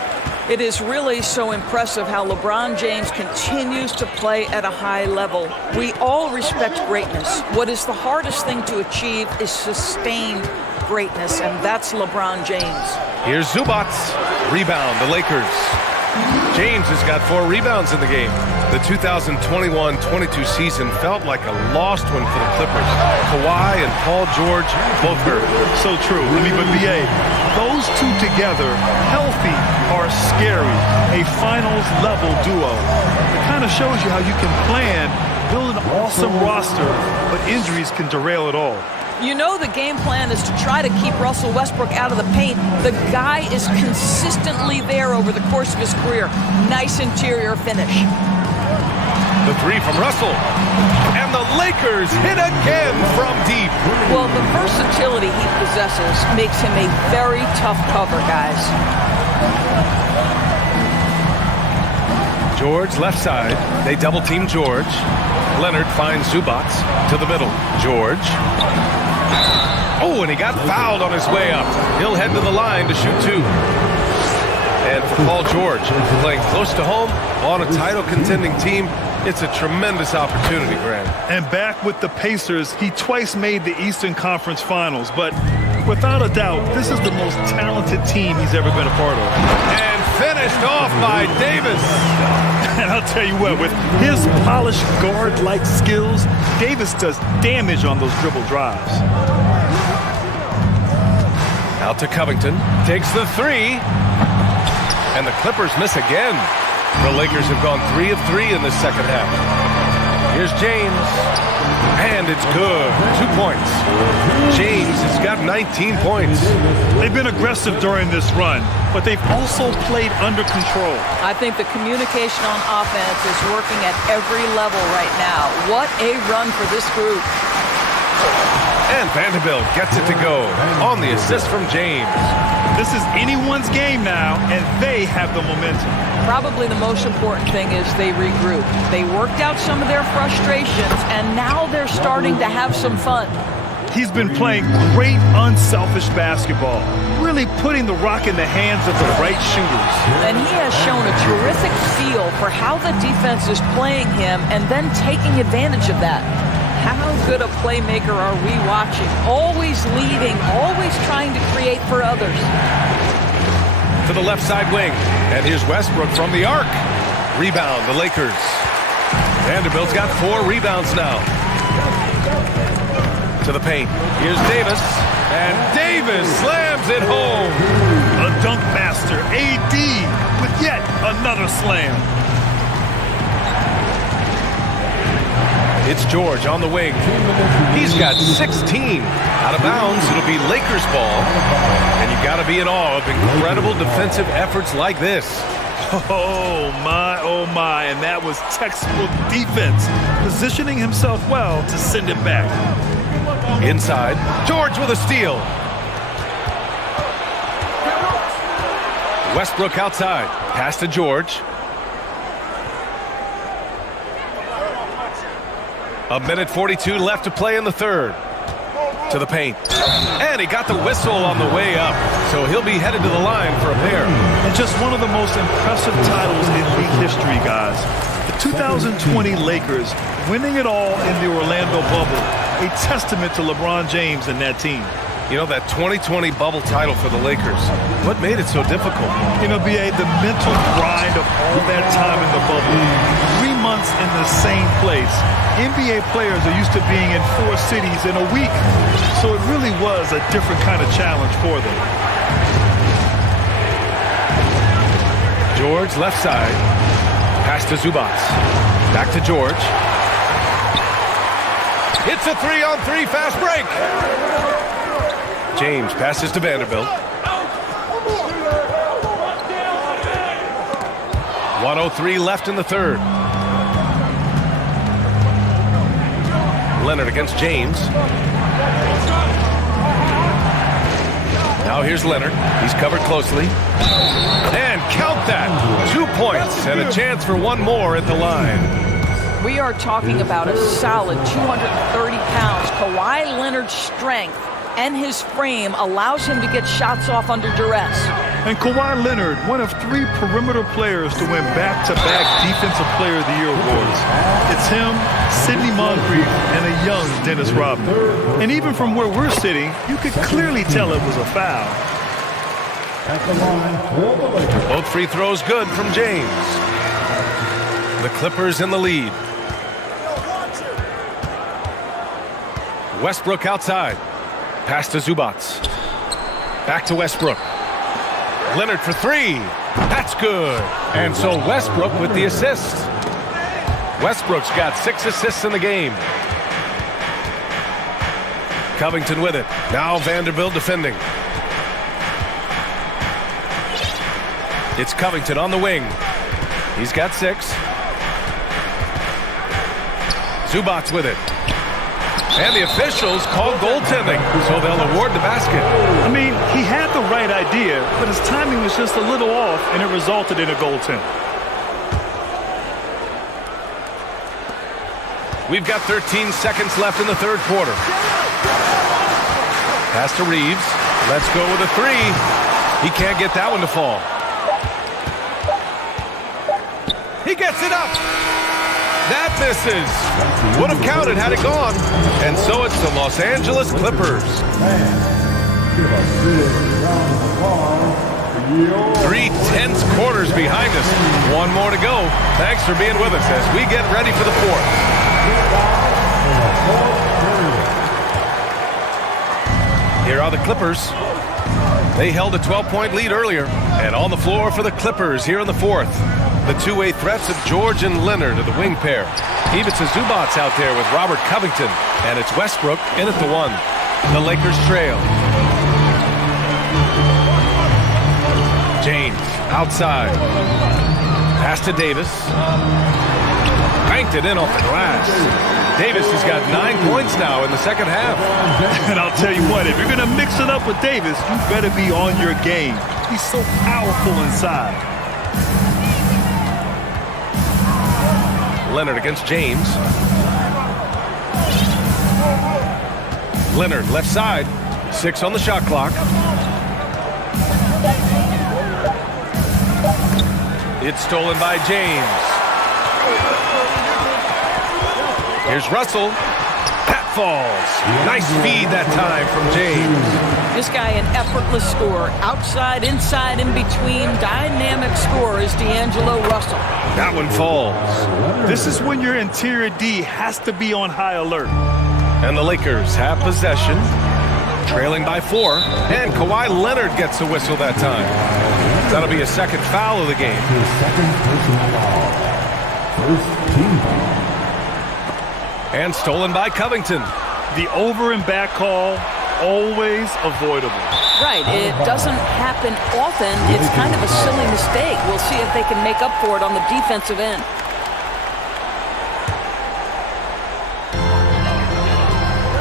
It is really so impressive how LeBron James continues to play at a high level. We all respect greatness. What is the hardest thing to achieve is sustained greatness, and that's LeBron James. Here's Zubac. Rebound, the Lakers. James has got 4 rebounds in the game. The 2021-22 season felt like a lost one for the Clippers. Kawhi and Paul George both hurt. So true. I mean, but B.A., those two together, healthy, are scary. A finals-level duo. It kind of shows you how you can plan, build an awesome roster, but injuries can derail it all. You know the game plan is to try to keep Russell Westbrook out of the paint. The guy is consistently there over the course of his career. Nice interior finish. The 3 from Russell. And the Lakers hit again from deep. Well, the versatility he possesses makes him a very tough cover, guys. George left side. They double team George. Leonard finds Zubac to the middle. George. Oh, and he got fouled on his way up. He'll head to the line to shoot 2. And for Paul George, playing close to home on a title contending team, It's a tremendous opportunity, Grant. And back with the Pacers, he twice made the Eastern Conference Finals. But without a doubt, this is the most talented team he's ever been a part of. And finished off by Davis. And I'll tell you what, with his polished guard-like skills, Davis does damage on those dribble drives. Out to Covington. Takes the three. And the Clippers miss again. The Lakers have gone 3 of 3 in the second half. Here's James. And it's good. 2 points. James has got 19 points. They've been aggressive during this run, but they've also played under control. I think the communication on offense is working at every level right now. What a run for this group. And Vanderbilt gets it to go on the assist from James. This is anyone's game now, and they have the momentum. Probably the most important thing is they regrouped. They worked out some of their frustrations, and now they're starting to have some fun. He's been playing great, unselfish basketball, really putting the rock in the hands of the right shooters. And he has shown a terrific feel for how the defense is playing him and then taking advantage of that. How good a playmaker are we watching? Always leading, always trying to create for others. To the left side wing. And here's Westbrook from the arc. Rebound, the Lakers. Vanderbilt's got 4 rebounds now. To the paint. Here's Davis. And Davis slams it home. A dunk master, AD, with yet another slam. It's George on the wing. He's got 16. Out of bounds, it'll be Lakers ball. And you got to be in awe of incredible defensive efforts like this. Oh my, and that was textbook defense, positioning himself well to send it back. Inside, George with a steal. Westbrook outside, pass to George. A minute 42 left to play in the third. To the paint. And he got the whistle on the way up. So he'll be headed to the line for a pair. And just one of the most impressive titles in league history, guys. The 2020 Lakers winning it all in the Orlando bubble. A testament to LeBron James and that team. You know, that 2020 bubble title for the Lakers, what made it so difficult? You know, B.A., the mental grind of all that time in the bubble. 3 months in the same place. NBA players are used to being in 4 cities in a week. So it really was a different kind of challenge for them. George left side. Pass to Zubac. Back to George. It's a 3-on-3 fast break. James passes to Vanderbilt. 1:03 left in the third. Leonard against James. Now here's Leonard. He's covered closely. And count that. 2 points and a chance for one more at the line. We are talking about a solid 230 pounds. Kawhi Leonard's strength and his frame allows him to get shots off under duress. And Kawhi Leonard, one of 3 perimeter players to win back-to-back Defensive Player of the Year awards. It's him, Sidney Moncrief, and a young Dennis Rodman. And even from where we're sitting, you could clearly tell it was a foul. At the line, both free throws good from James. The Clippers in the lead. Westbrook outside. Pass to Zubac. Back to Westbrook. Leonard for 3. That's good. And so Westbrook with the assist. Westbrook's got 6 assists in the game. Covington with it. Now Vanderbilt defending. It's Covington on the wing. He's got 6. Zubac with it. And the officials call goaltending, so they'll award the basket. I mean, he had the right idea, but his timing was just a little off, and it resulted in a goaltend. We've got 13 seconds left in the third quarter. Pass to Reeves. Let's go with a 3. He can't get that one to fall. He gets it up. That misses. Would have counted had it gone. And so it's the Los Angeles Clippers. 3 tense quarters behind us. One more to go. Thanks for being with us as we get ready for the fourth. Here are the Clippers. They held a 12-point lead earlier. And on the floor for the Clippers here in the fourth. The two-way threats of George and Leonard are the wing pair. Ivica Zubac's out there with Robert Covington. And it's Westbrook in at the one. The Lakers trail. James outside. Pass to Davis. Banked it in off the glass. Davis has got 9 points now in the second half. And I'll tell you what, if you're going to mix it up with Davis, you better be on your game. He's so powerful inside. Leonard against James. Leonard left side. 6 on the shot clock. It's stolen by James. Here's Russell. That falls. Nice feed that time from James. This guy an effortless scorer. Outside, inside, in between. Dynamic scorer is D'Angelo Russell. That one falls. This is when your interior D has to be on high alert. And the Lakers have possession. Trailing by 4. And Kawhi Leonard gets a whistle that time. That'll be a second foul of the game. Second personal foul. First team foul. And stolen by Covington. The over and back call, always avoidable. Right, it doesn't happen often. It's kind of a silly mistake. We'll see if they can make up for it on the defensive end.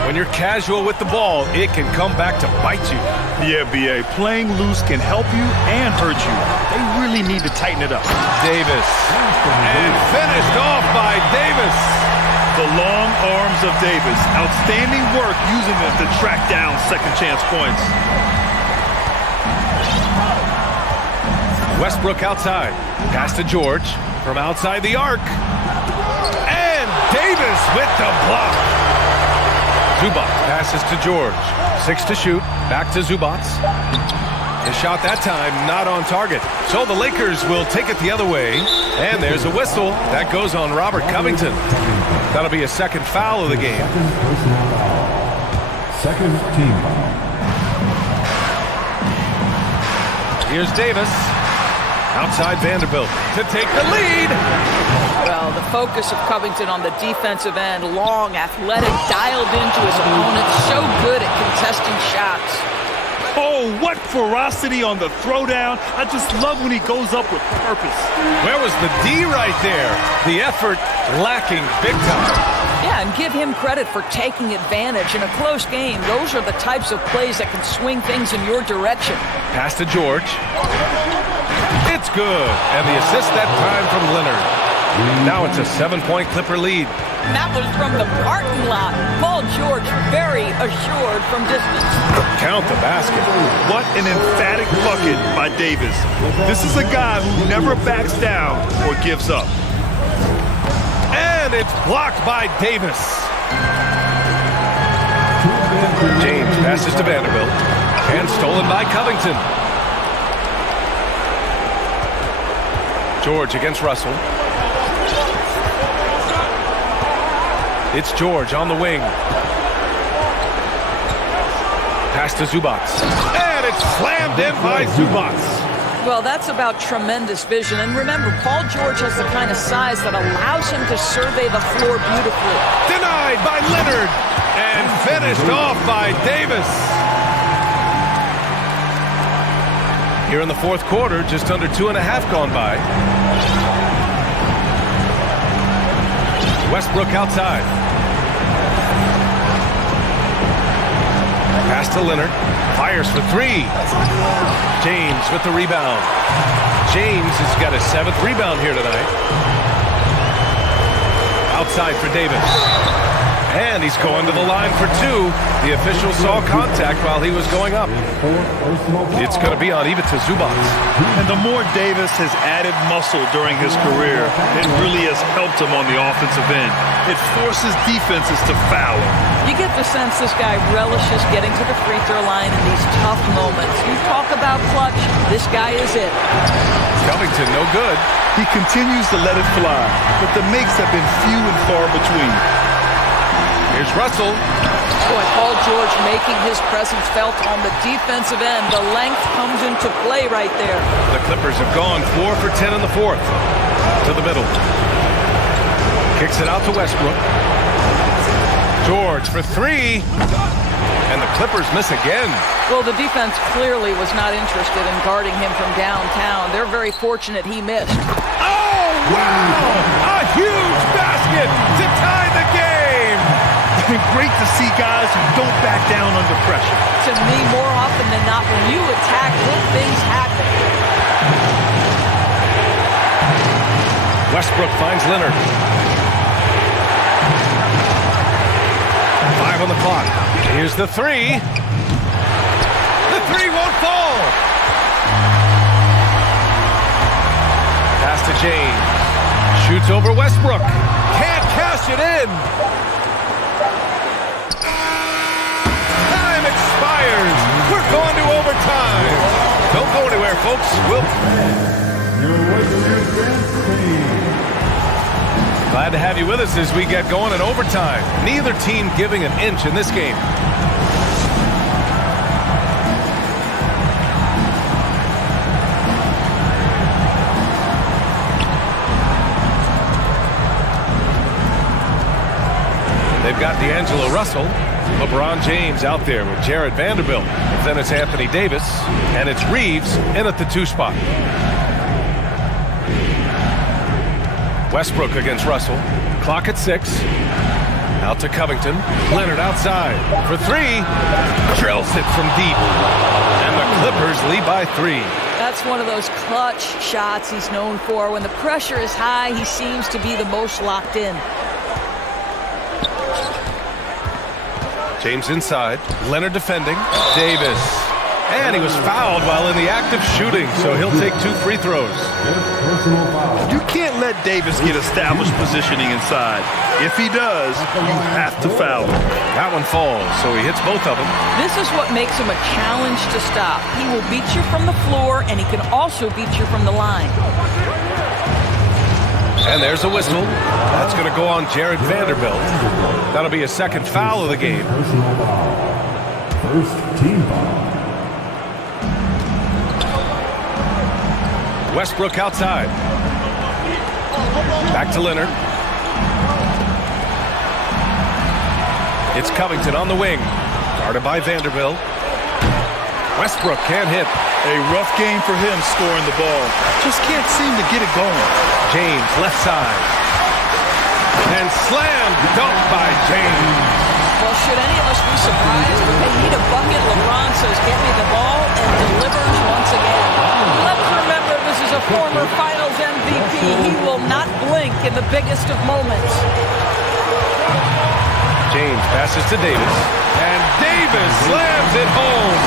When you're casual with the ball, it can come back to bite you. Yeah, B.A., playing loose can help you and hurt you. They really need to tighten it up. Davis. And finished off by Davis. The long arms of Davis. Outstanding work using them to track down second chance points. Westbrook outside. Pass to George from outside the arc. And Davis with the block. Zubac passes to George. 6 to shoot. Back to Zubac. The shot that time not on target. So the Lakers will take it the other way. And there's a whistle. That goes on Robert Covington. That'll be a second foul of the game. Second personal foul. Second team foul. Here's Davis. Outside Vanderbilt to take the lead. Well, the focus of Covington on the defensive end, long, athletic, dialed into his opponent, so good at contesting shots. Oh, what ferocity on the throwdown. I just love when he goes up with purpose. Where was the D right there? The effort lacking big time. Yeah, and give him credit for taking advantage in a close game. Those are the types of plays that can swing things in your direction. Pass to George. It's good. And the assist that time from Leonard. Now it's a 7-point Clipper lead. And that was from the parking lot. Paul George very assured from distance. Count the basket. What an emphatic bucket by Davis. This is a guy who never backs down or gives up. And it's blocked by Davis. James passes to Vanderbilt. And stolen by Covington. George against Russell. It's George on the wing. Pass to Zubac. And it's slammed in by Zubac. Well, that's about tremendous vision. And remember, Paul George has the kind of size that allows him to survey the floor beautifully. Denied by Leonard. And finished off by Davis. Here in the fourth quarter, just under 2.5 gone by. Westbrook outside. Pass to Leonard. Fires for 3. James with the rebound. James has got his 7th rebound here tonight. Outside for Davis. And he's going to the line for two. The official saw contact while he was going up. It's going to be on Ivica Zubac. And the more Davis has added muscle during his career, it really has helped him on the offensive end. It forces defenses to foul him. You get the sense this guy relishes getting to the free throw line in these tough moments. You talk about clutch, this guy is it. Covington, no good. He continues to let it fly, but the makes have been few and far between. Here's Russell. Boy, Paul George making his presence felt on the defensive end. The length comes into play right there. The Clippers have gone 4 for 10 in the fourth. To the middle. Kicks it out to Westbrook. George for three. And the Clippers miss again. Well, the defense clearly was not interested in guarding him from downtown. They're very fortunate he missed. Oh, wow! A huge basket to tie the game! Great to see guys who don't back down under pressure. To me, more often than not, when you attack, good things happen. Westbrook finds Leonard. 5 on the clock. Here's the three. The three won't fall. Pass to James. Shoots over Westbrook. Can't cash it in. Time expires. We're going to overtime. Don't go anywhere, folks. Glad to have you with us as we get going in overtime. Neither team giving an inch in this game. They've got D'Angelo Russell, LeBron James out there with Jared Vanderbilt. Then it's Anthony Davis, and it's Reeves in at the 2 spot. Westbrook against Russell. Clock at 6. Out to Covington. Leonard outside for three. Drills it from deep. And the Clippers lead by 3. That's one of those clutch shots he's known for. When the pressure is high, he seems to be the most locked in. James inside. Leonard defending. Davis. And he was fouled while in the act of shooting, so he'll take 2 free throws. You can't let Davis get established positioning inside. If he does, you have to foul him. That one falls, so he hits both of them. This is what makes him a challenge to stop. He will beat you from the floor, and he can also beat you from the line. And there's a whistle. That's going to go on Jared Vanderbilt. That'll be a second foul of the game. First team foul. Westbrook outside. Back to Leonard. It's Covington on the wing. Guarded by Vanderbilt. Westbrook can't hit. A rough game for him scoring the ball. Just can't seem to get it going. James left side. And slam dunk by James. Well, should any of us be surprised? When they need a bucket, LeBron says, get me the ball, and delivers once again. Let's remember this is a former Finals MVP. He will not blink in the biggest of moments. James passes to Davis. And Davis slams it home.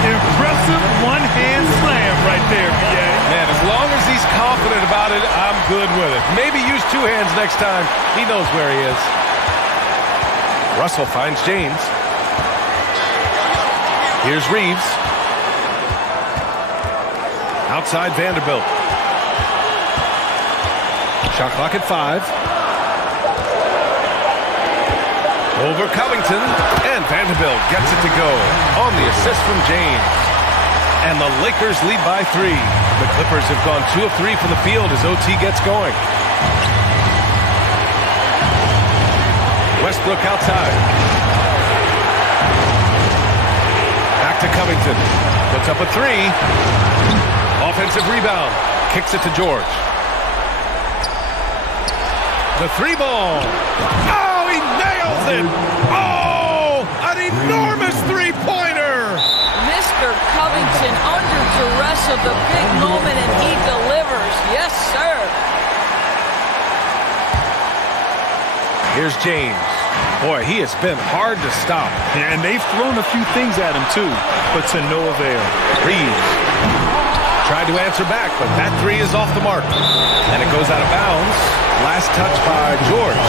Impressive one-hand slam right there, B.A. Man, as long as he's confident about it, I'm good with it. Maybe use 2 hands next time. He knows where he is. Russell finds James. Here's Reeves. Outside Vanderbilt. Shot clock at 5. Over Covington. And Vanderbilt gets it to go on the assist from James. And the Lakers lead by 3. The Clippers have gone 2 of 3 from the field as OT gets going. Westbrook outside. Back to Covington. Puts up a 3. Offensive rebound. Kicks it to George. The 3 ball. Oh, he nails it. Oh, an enormous 3-pointer. Mr. Covington under duress of the big moment, and he delivers. Yes, sir. Here's James. Boy, he has been hard to stop. And they've thrown a few things at him, too, but to no avail. Reeves tried to answer back, but that three is off the mark. And it goes out of bounds. Last touch by George.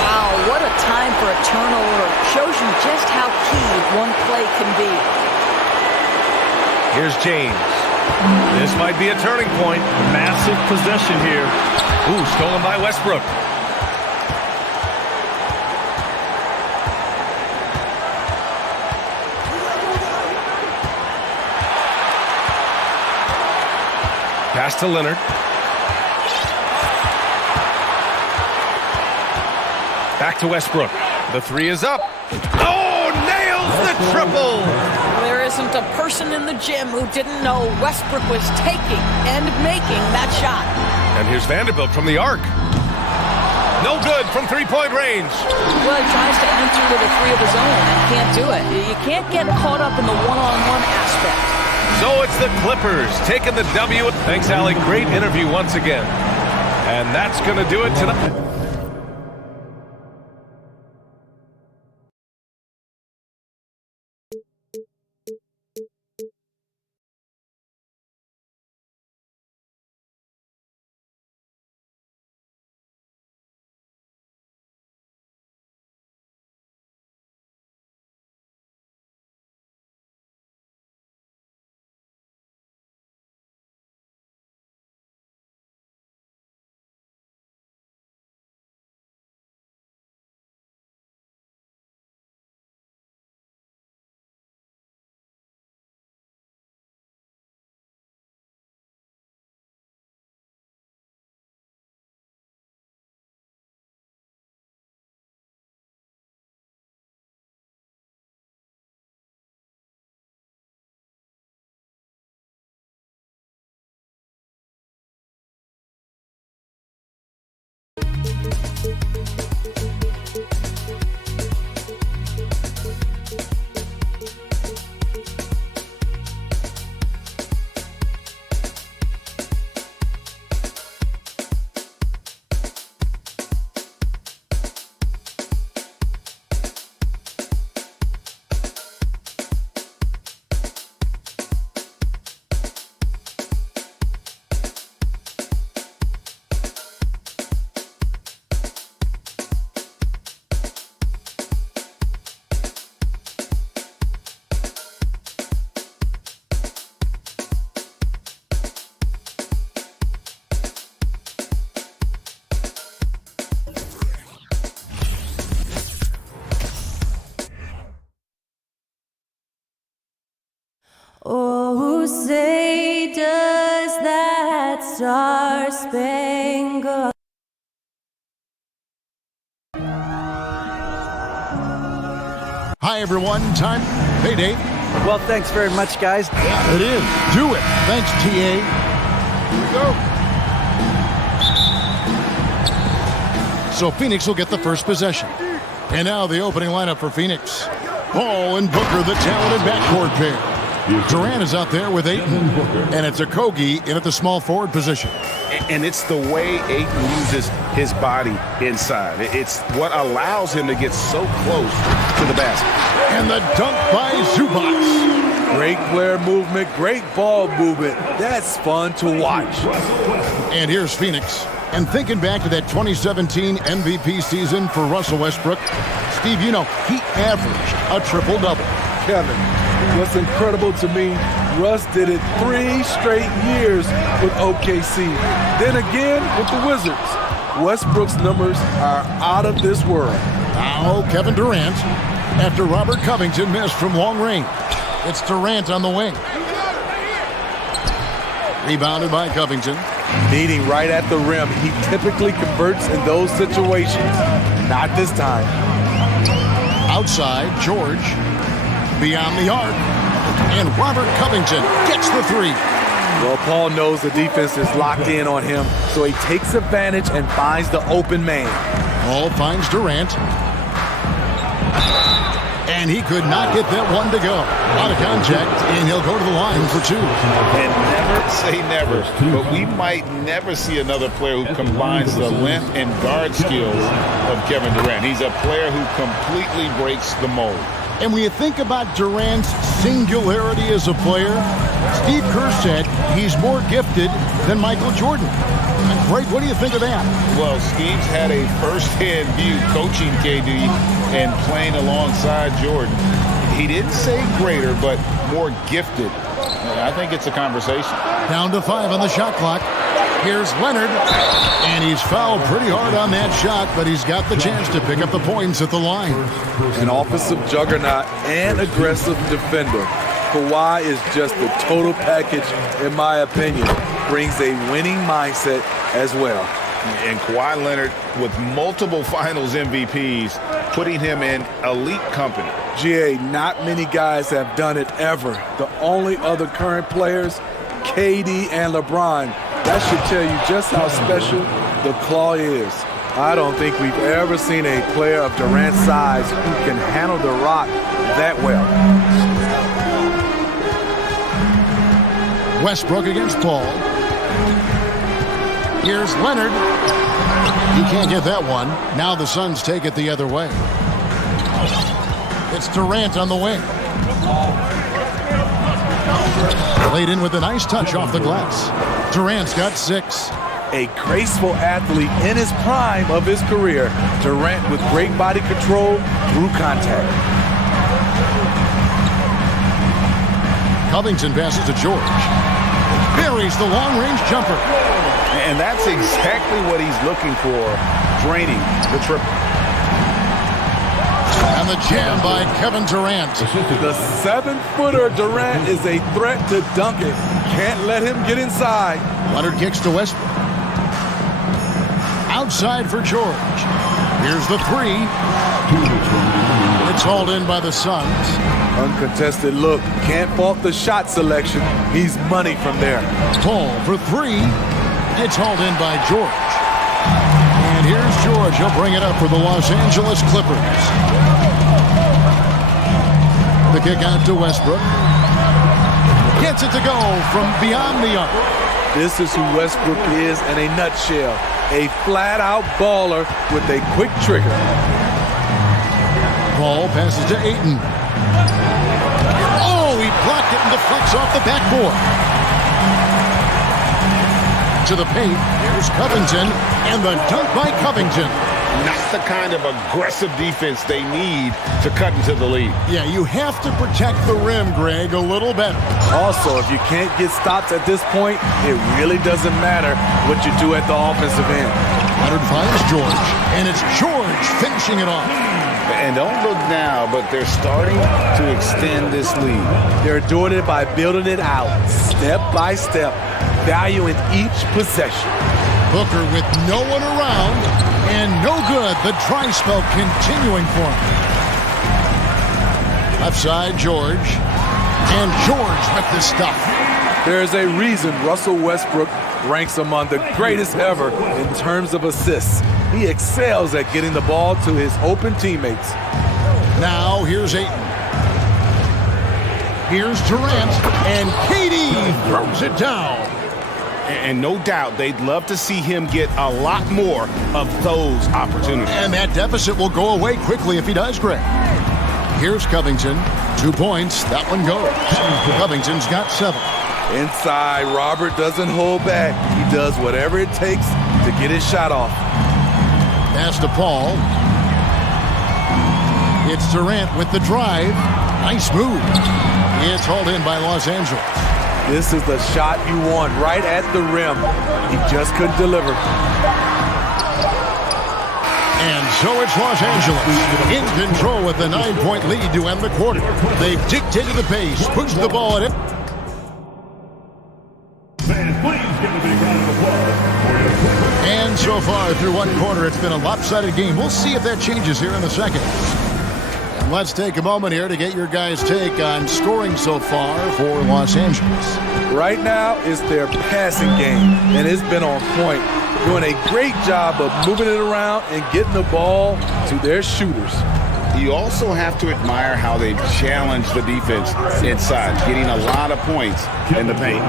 Wow, what a time for a turnover. Shows you just how key one play can be. Here's James. This might be a turning point. Massive possession here. Ooh, stolen by Westbrook. Pass to Leonard. Back to Westbrook. The three is up. Oh, nails the triple. There isn't a person in the gym who didn't know Westbrook was taking and making that shot. And here's Vanderbilt from the arc. No good from three-point range. Well, he tries to enter with a three of his own and can't do it. You can't get caught up in the one-on-one aspect. So it's the Clippers taking the W. Thanks, Allie. Great interview once again. And that's going to do it tonight. Oh, say does that star-spangled Hi, everyone. Time. Hey, Dave. Well, thanks very much, guys. It is. Do it. Thanks, TA. Here we go. So Phoenix will get the first possession. And now the opening lineup for Phoenix. Paul and Booker, the talented backcourt pair. Durant is out there with Ayton. And it's Okogie in at the small forward position. And it's the way Ayton uses his body inside. It's what allows him to get so close to the basket. And the dunk by Zubac. Great player movement, great ball movement. That's fun to watch. And here's Phoenix. And thinking back to that 2017 MVP season for Russell Westbrook, Steve, you know, he averaged a triple-double. Kevin, what's incredible to me, Russ did it 3 straight years with OKC. Then again with the Wizards. Westbrook's numbers are out of this world. Now Kevin Durant, after Robert Covington missed from long range. It's Durant on the wing. Rebounded by Covington. Meeting right at the rim. He typically converts in those situations. Not this time. Outside, George. Beyond the arc. And Robert Covington gets the three. Well, Paul knows the defense is locked in on him, so he takes advantage and finds the open man. Paul finds Durant. And And he could not get that one to go. Out of contact, and he'll go to the line for 2. And never say never, but we might never see another player who combines the length and guard skills of Kevin Durant. He's a player who completely breaks the mold. And when you think about Durant's singularity as a player, Steve Kerr said he's more gifted than Michael Jordan. Greg, what do you think of that? Well, Steve's had a first-hand view coaching KD and playing alongside Jordan. He didn't say greater, but more gifted. I think it's a conversation. Down to 5 on the shot clock. Here's Leonard, and he's fouled pretty hard on that shot, but he's got the chance to pick up the points at the line. An offensive juggernaut and aggressive defender. Kawhi is just the total package, in my opinion. Brings a winning mindset as well. And Kawhi Leonard with multiple finals MVPs, putting him in elite company. GA, not many guys have done it ever. The only other current players, KD and LeBron. That should tell you just how special the Claw is. I don't think we've ever seen a player of Durant's size who can handle the rock that well. Westbrook against Paul. Here's Leonard. He can't get that one. Now the Suns take it the other way. It's Durant on the wing. Laid in with a nice touch off the glass. Durant's got 6. A graceful athlete in his prime of his career. Durant with great body control through contact. Covington passes to George. Buries the long-range jumper. And that's exactly what he's looking for, draining the triple. And the jam by Kevin Durant. The 7-footer Durant is a threat to dunk it. Can't let him get inside. Leonard kicks to Westbrook. Outside for George. Here's the 3. It's hauled in by the Suns. Uncontested look. Can't fault the shot selection. He's money from there. Paul for 3. It's hauled in by George. And here's George. He'll bring it up for the Los Angeles Clippers. The kick out to Westbrook. Gets it to go from beyond the arc. This is who Westbrook is in a nutshell. A flat-out baller with a quick trigger. Ball passes to Ayton. Oh, he blocked it and deflects off the backboard. To the paint, here's Covington, and the dunk by Covington. Not the kind of aggressive defense they need to cut into the lead. Yeah, you have to protect the rim, Greg, a little better. Also, if you can't get stops at this point, it really doesn't matter what you do at the offensive end. Leonard finds George, and it's George finishing it off. And don't look now, but they're starting to extend this lead. They're doing it by building it out, step by step, valuing each possession. Booker with no one around, and no good. The dry spell continuing for him. Left side, George. And George with the stuff. There's a reason Russell Westbrook ranks among the greatest ever in terms of assists. He excels at getting the ball to his open teammates. Now here's Ayton. Here's Durant, and KD throws it down. And no doubt they'd love to see him get a lot more of those opportunities. And that deficit will go away quickly if he does, Greg. Here's Covington. 2 points. That one goes. Covington's got 7. Inside, Robert doesn't hold back. He does whatever it takes to get his shot off. Pass to Paul. It's Durant with the drive. Nice move. It's hauled in by Los Angeles. This is the shot you want right at the rim. He just couldn't deliver. And so it's Los Angeles in control with the 9-point lead to end the quarter. They've dictated the pace, pushed the ball at it. And so far through one quarter, it's been a lopsided game. We'll see if that changes here in the second. And let's take a moment here to get your guys' take on scoring so far for Los Angeles. Right now, it's their passing game, and it's been on point. Doing a great job of moving it around and getting the ball to their shooters. You also have to admire how they've challenged the defense inside, getting a lot of points in the paint.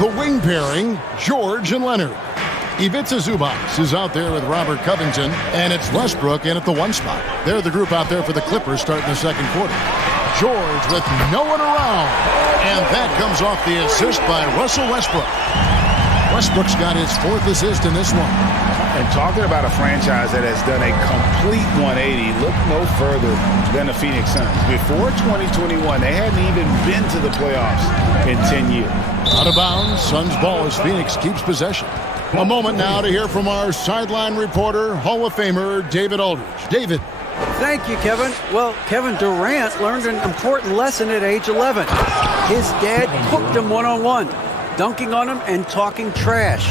The wing pairing, George and Leonard. Ivica Zubac is out there with Robert Covington, and it's Westbrook in at the 1 spot. They're the group out there for the Clippers starting the second quarter. George with no one around, and that comes off the assist by Russell Westbrook. Westbrook's got his 4th assist in this one. And talking about a franchise that has done a complete 180, look no further than the Phoenix Suns. Before 2021, they hadn't even been to the playoffs in 10 years. Out of bounds, Suns ball as Phoenix keeps possession. A moment now to hear from our sideline reporter, Hall of Famer David Aldridge. David. Thank you, Kevin. Well, Kevin Durant learned an important lesson at age 11. His dad cooked him one-on-one, dunking on him and talking trash.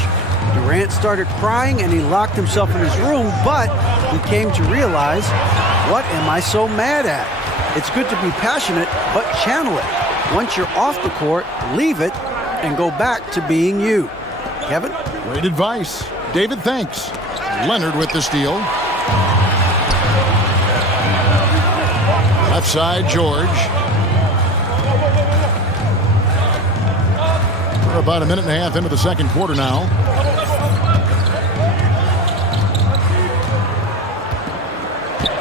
Durant started crying and he locked himself in his room, but he came to realize, what am I so mad at? It's good to be passionate, but channel it. Once you're off the court, leave it and go back to being you. Kevin? Great advice. David, thanks. Leonard with the steal. Left side, George. We're about a minute and a half into the second quarter now.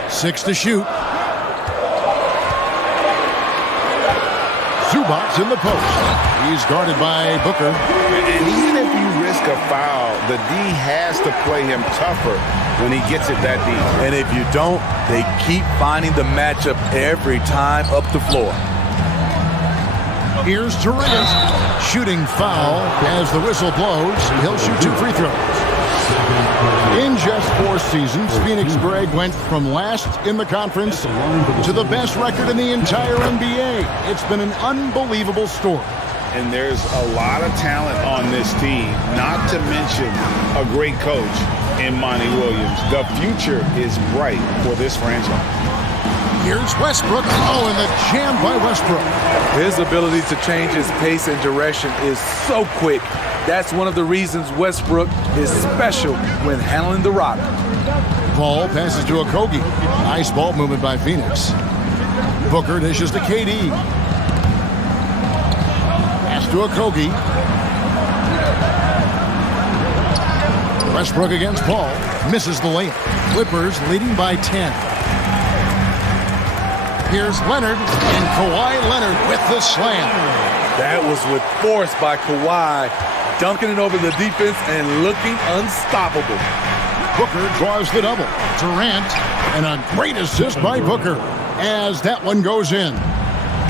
Six to shoot. Zubac in the post. He's guarded by Booker. And even if you risk a foul, the D has to play him tougher when he gets it that deep. And if you don't, they keep finding the matchup every time up the floor. Here's Durant. Shooting foul as the whistle blows. He'll shoot 2 free throws. In just 4 seasons, Phoenix Greg went from last in the conference to the best record in the entire NBA. It's been an unbelievable story. And there's a lot of talent on this team, not to mention a great coach in Monty Williams. The future is bright for this franchise. Here's Westbrook. Oh, and the jam by Westbrook. His ability to change his pace and direction is so quick. That's one of the reasons Westbrook is special when handling the rock. Paul passes to Okogie. Nice ball movement by Phoenix. Booker dishes to KD. Pass to Okogie. Westbrook against Paul. Misses the layup. Clippers leading by 10. Here's Leonard, and Kawhi Leonard with the slam. That was with force by Kawhi, dunking it over the defense and looking unstoppable. Booker draws the double. Durant, and a great assist by Booker as that one goes in.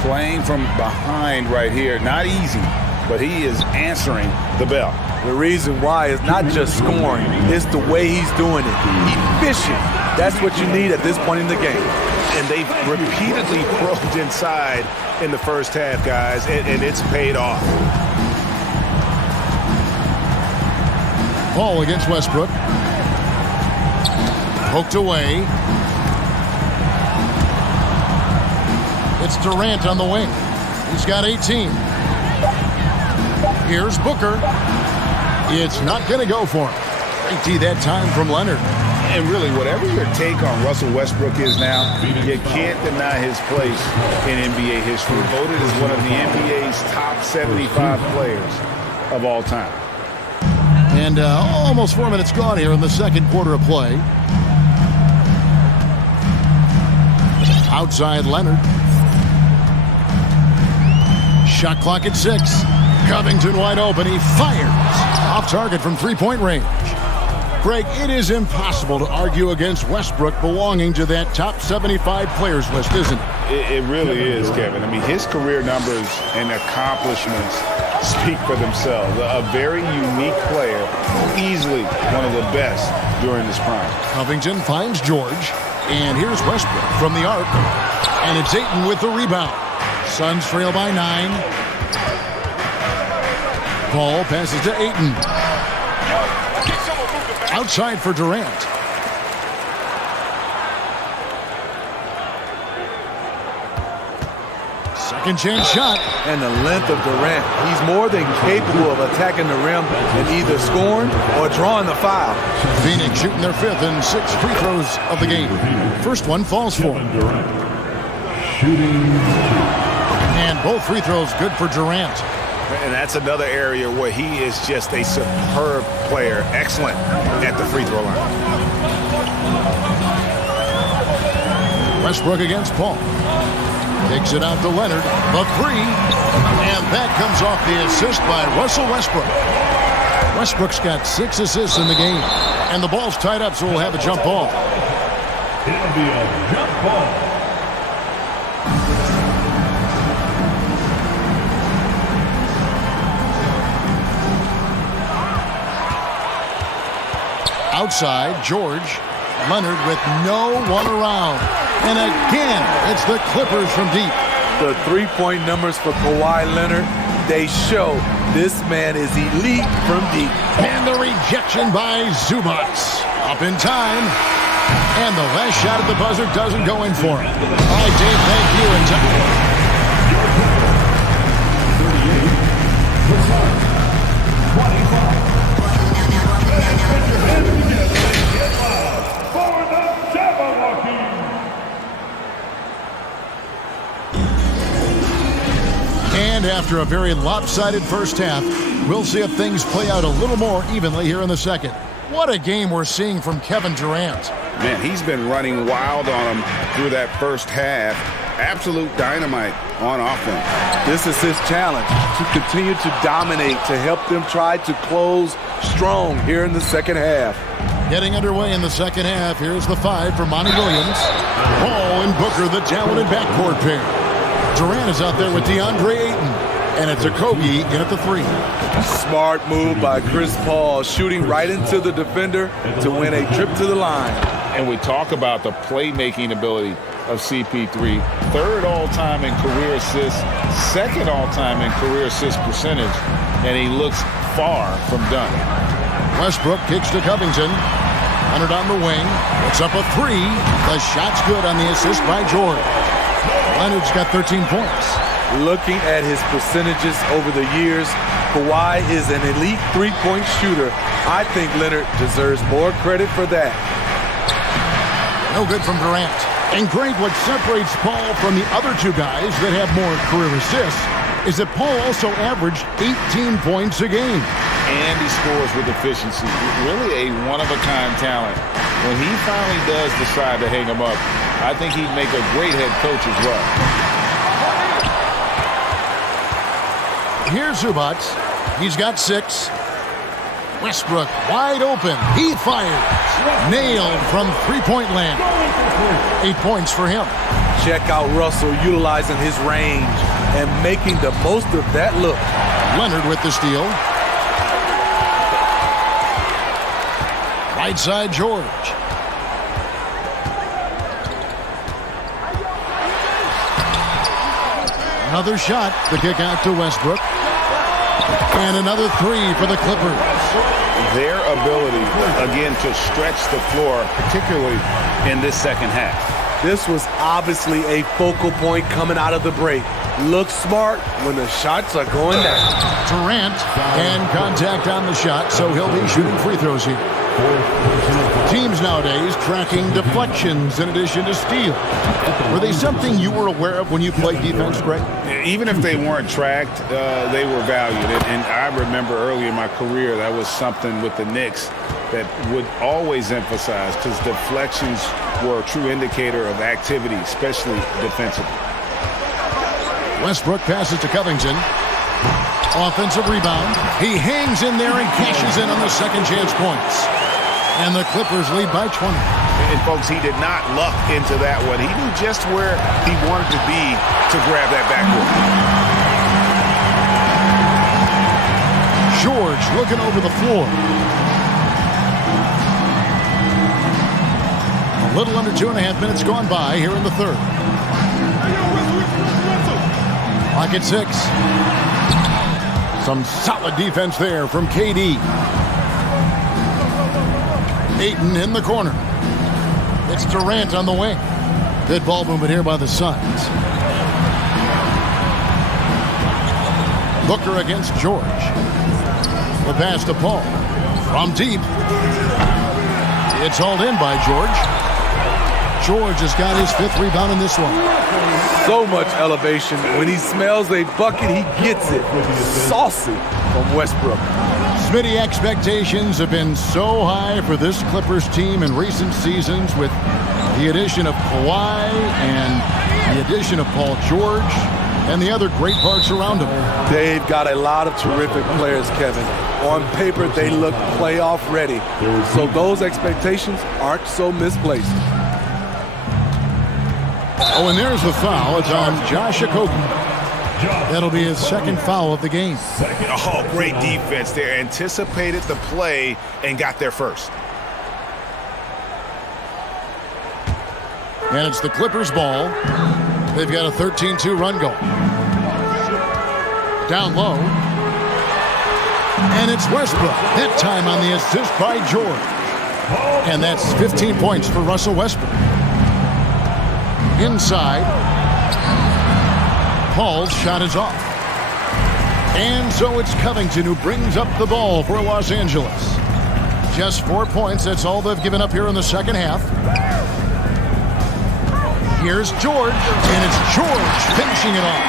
Playing from behind right here, not easy, but he is answering the bell. The reason why is not just scoring, it's the way he's doing it. Efficient. That's what you need at this point in the game. And they've repeatedly probed inside in the first half, guys, and it's paid off. Ball against Westbrook. Poked away. It's Durant on the wing. He's got 18. Here's Booker. It's not going to go for him. Great D that time from Leonard. And really, whatever your take on Russell Westbrook is now, you can't deny his place in NBA history. Voted as one of the NBA's top 75 players of all time. And almost 4 minutes gone here in the second quarter of play. Outside Leonard. Shot clock at 6. Covington wide open. He fires. Off target from three-point range. Greg, it is impossible to argue against Westbrook belonging to that top 75 players list, isn't it? It really is, Kevin. I mean, his career numbers and accomplishments speak for themselves. A very unique player, easily one of the best during his prime. Covington finds George, and here's Westbrook from the arc, and it's Ayton with the rebound. Suns trail by 9. Paul passes to Ayton. Outside for Durant. Second chance shot. And the length of Durant. He's more than capable of attacking the rim and either scoring or drawing the foul. Phoenix shooting their 5th and 6th free throws of the game. First one falls for him. And both free throws good for Durant. And that's another area where he is just a superb player. Excellent at the free throw line. Westbrook against Paul. Takes it out to Leonard. The 3. And that comes off the assist by Russell Westbrook. Westbrook's got 6 assists in the game. And the ball's tied up, so we'll have a jump ball. It'll be a jump ball. Outside, George. Leonard with no one around. And again, it's the Clippers from deep. The three-point numbers for Kawhi Leonard, they show this man is elite from deep. And the rejection by Zubac. Up in time. And the last shot at the buzzer doesn't go in for him. All right, Dave, thank you. And And after a very lopsided first half, we'll see if things play out a little more evenly here in the second. What a game we're seeing from Kevin Durant. Man, he's been running wild on him through that first half. Absolute dynamite on offense. This is his challenge, to continue to dominate, to help them try to close strong here in the second half. Getting underway in the second half, here's the 5 for Monty Williams. Paul and Booker, the talented backcourt pair. Durant is out there with DeAndre Ayton. And it's Okogie in at the 3. Smart move by Chris Paul, shooting right into the defender to win a trip to the line. And we talk about the playmaking ability of CP3. 3rd all-time in career assists, 2nd all-time in career assist percentage, and he looks far from done. Westbrook kicks to Covington. Leonard on the wing. It's up a 3. The shot's good on the assist by George. Leonard's got 13 points. Looking at his percentages over the years, Kawhi is an elite three-point shooter. I think Leonard deserves more credit for that. No good from Durant. And Greg, what separates Paul from the other 2 guys that have more career assists is that Paul also averaged 18 points a game. And he scores with efficiency. Really a one-of-a-kind talent. When he finally does decide to hang him up, I think he'd make a great head coach as well. Here's Zubac. He's got 6. Westbrook wide open. He fires. Nailed from three-point land. 8 points for him. Check out Russell utilizing his range and making the most of that look. Leonard with the steal. Right side, George. Another shot. The kick out to Westbrook. And another 3 for the Clippers. Their ability, again, to stretch the floor, particularly in this second half. This was obviously a focal point coming out of the break. Look smart when the shots are going down. Durant and contact on the shot, so he'll be shooting free throws here. Teams nowadays tracking deflections in addition to steals. Were they something you were aware of when you played defense, Greg? Even if they weren't tracked, they were valued. And I remember early in my career, that was something with the Knicks that would always emphasize, because deflections were a true indicator of activity, especially defensively. Westbrook passes to Covington. Offensive rebound. He hangs in there and cashes in on the second chance points. And the Clippers lead by 20. And folks, he did not luck into that one. He knew just where he wanted to be to grab that backboard. George looking over the floor. A little under 2.5 minutes gone by here in the 3rd. Clock at 6. Some solid defense there from KD. Ayton in the corner. It's Durant on the wing. Good ball movement here by the Suns. Booker against George. The pass to Paul. From deep. It's hauled in by George. George has got his 5th rebound in this one. So much elevation. When he smells a bucket, he gets it. Saucy from Westbrook. Smitty, expectations have been so high for this Clippers team in recent seasons with the addition of Kawhi and the addition of Paul George and the other great parts around him. They've got a lot of terrific players, Kevin. On paper, they look playoff ready. So those expectations aren't so misplaced. Oh, and there's the foul. It's on Josh Okogie. That'll be his 2nd foul of the game. Oh, great defense there. Anticipated the play and got there first. And it's the Clippers' ball. They've got a 13-2 run going. Down low. And it's Westbrook. That time on the assist by George. And that's 15 points for Russell Westbrook. Inside. Paul's shot is off. And so it's Covington who brings up the ball for Los Angeles. Just 4 points. That's all they've given up here in the second half. Here's George, and it's George finishing it off.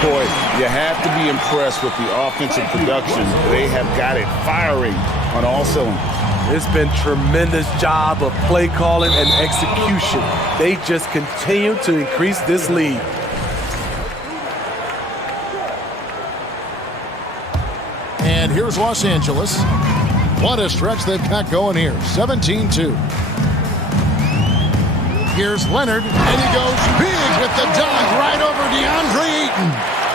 Boy, you have to be impressed with the offensive production. They have got it firing on all cylinders. It's been tremendous job of play calling and execution. They just continue to increase this lead. And here's Los Angeles. What a stretch they've got going here. 17-2. Here's Leonard, and he goes big with the dunk right over DeAndre Ayton.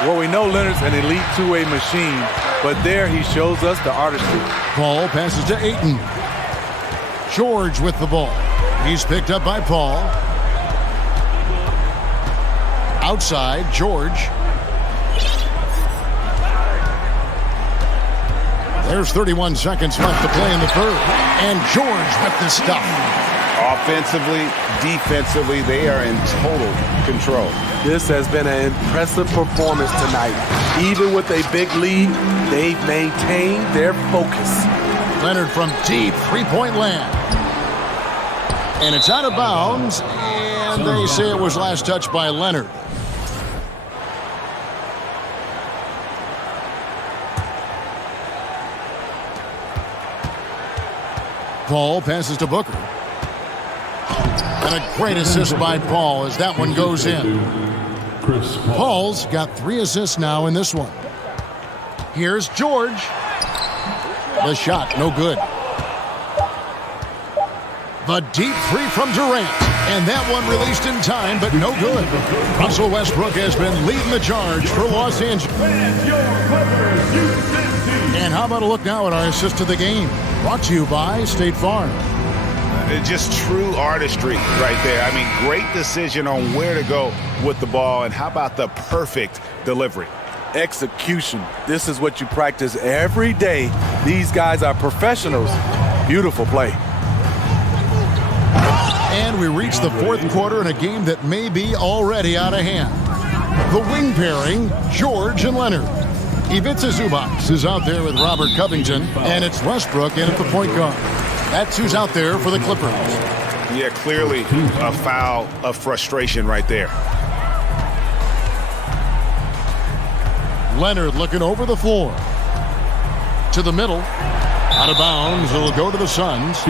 Well, we know Leonard's an elite two-way machine, but there he shows us the artistry. Paul passes to Ayton. George with the ball. He's picked up by Paul. Outside, George. There's 31 seconds left to play in the 3rd. And George with the stuff. Offensively, defensively, they are in total control. This has been an impressive performance tonight. Even with a big lead, they've maintained their focus. Leonard from deep, 3-point land. And it's out of bounds, and they say it was last touched by Leonard. Paul passes to Booker. And a great assist by Paul as that one goes in. Paul's got 3 assists now in this one. Here's George. The shot, no good. The deep 3 from Durant. And that one released in time, but no good. Russell Westbrook has been leading the charge for Los Angeles. And how about a look now at our assist of the game? Brought to you by State Farm. Just true artistry right there. I mean, great decision on where to go with the ball, and how about the perfect delivery? Execution. This is what you practice every day. These guys are professionals. Beautiful play. And we reach the 4th quarter in a game that may be already out of hand. The wing pairing, George and Leonard. Ivica Zubac is out there with Robert Covington, and it's Westbrook in at the point guard. That's who's out there for the Clippers. Yeah, clearly a foul of frustration right there. Leonard looking over the floor. To the middle. Out of bounds. It'll go to the Suns.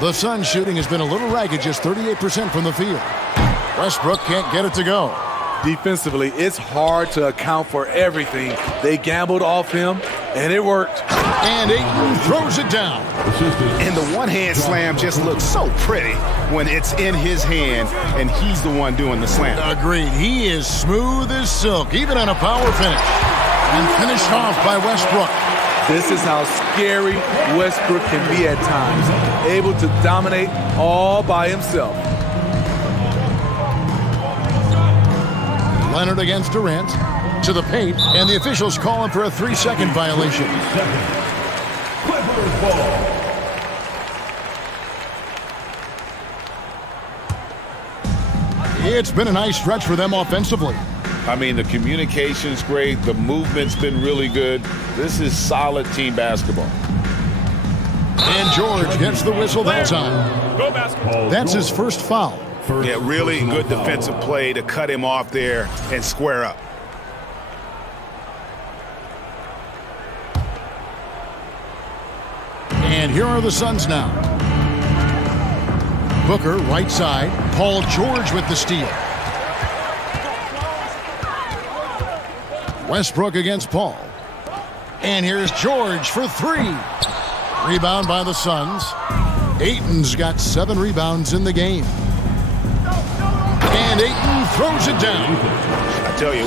The Suns shooting has been a little ragged, just 38% from the field. Westbrook can't get it to go. Defensively, it's hard to account for everything. They gambled off him, and it worked. And Ayton throws it down. And the one-hand slam just looks so pretty when it's in his hand, and he's the one doing the slam. Agreed. He is smooth as silk, even on a power finish. And finished off by Westbrook. This is how scary Westbrook can be at times. Able to dominate all by himself. Leonard against Durant. To the paint, and the officials call him for a 3-second violation. It's been a nice stretch for them offensively. I mean, the communication's great. The movement's been really good. This is solid team basketball. And George gets the whistle that time. Go basketball. That's his first foul. Yeah, really good defensive play to cut him off there and square up. And here are the Suns now. Booker, right side. Paul George with the steal. Westbrook against Paul. And here's George for three. Rebound by the Suns. Ayton's got 7 rebounds in the game. And Ayton throws it down. I tell you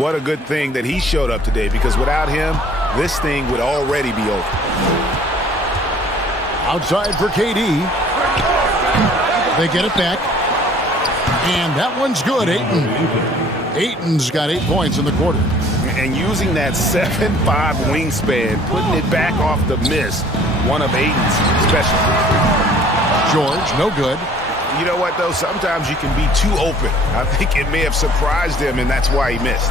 what a good thing that he showed up today, because without him, this thing would already be over. Outside for KD. They get it back. And that one's good, Ayton. Ayton's got 8 points in the quarter. And using that 7'5" wingspan, putting it back off the miss, one of Ayton's specialties. George, no good. You know what, though? Sometimes you can be too open. I think it may have surprised him, and that's why he missed.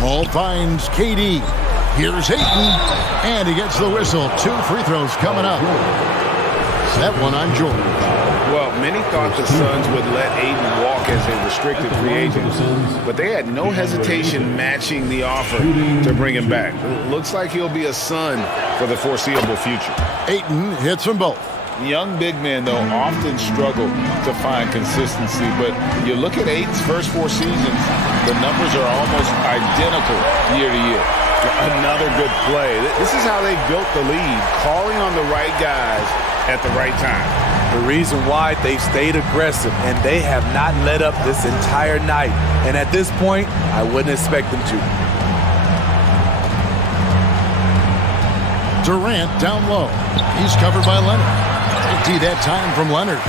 Paul finds KD. Here's Ayton, and he gets the whistle. 2 free throws coming up. Set one on George. Well, many thought the Suns would let Ayton walk as a restricted free agent, but they had no hesitation matching the offer to bring him back. Looks like he'll be a Sun for the foreseeable future. Ayton hits them both. Young big men, though, often struggle to find consistency, but you look at Ayton's first 4 seasons, the numbers are almost identical year to year. Another good play. This is how they built the lead, calling on the right guys at the right time. The reason why they've stayed aggressive, and they have not let up this entire night. And at this point, I wouldn't expect them to. Durant down low. He's covered by Leonard. Empty that time from Leonard.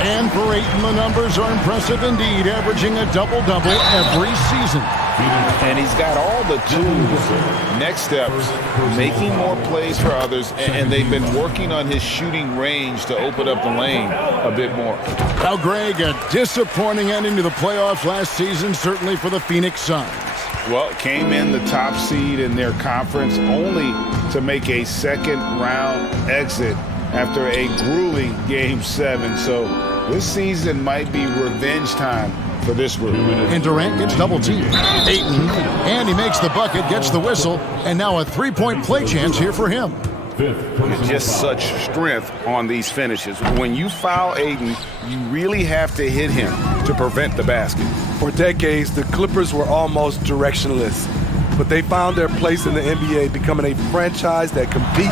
And for Ayton, the numbers are impressive indeed, averaging a double-double every season. And he's got all the tools. Next steps, making more plays for others, and they've been working on his shooting range to open up the lane a bit more. Now, Greg, a disappointing ending to the playoffs last season, certainly for the Phoenix Suns. Well, came in the top seed in their conference only to make a second-round exit after a grueling Game 7. So this season might be revenge time for this group. And Durant gets double-teamed. Ayton, and he makes the bucket, gets the whistle, and now a 3-point play chance here for him. Just such strength on these finishes. When you foul Ayton, you really have to hit him to prevent the basket. For decades, the Clippers were almost directionless, but they found their place in the NBA, becoming a franchise that competes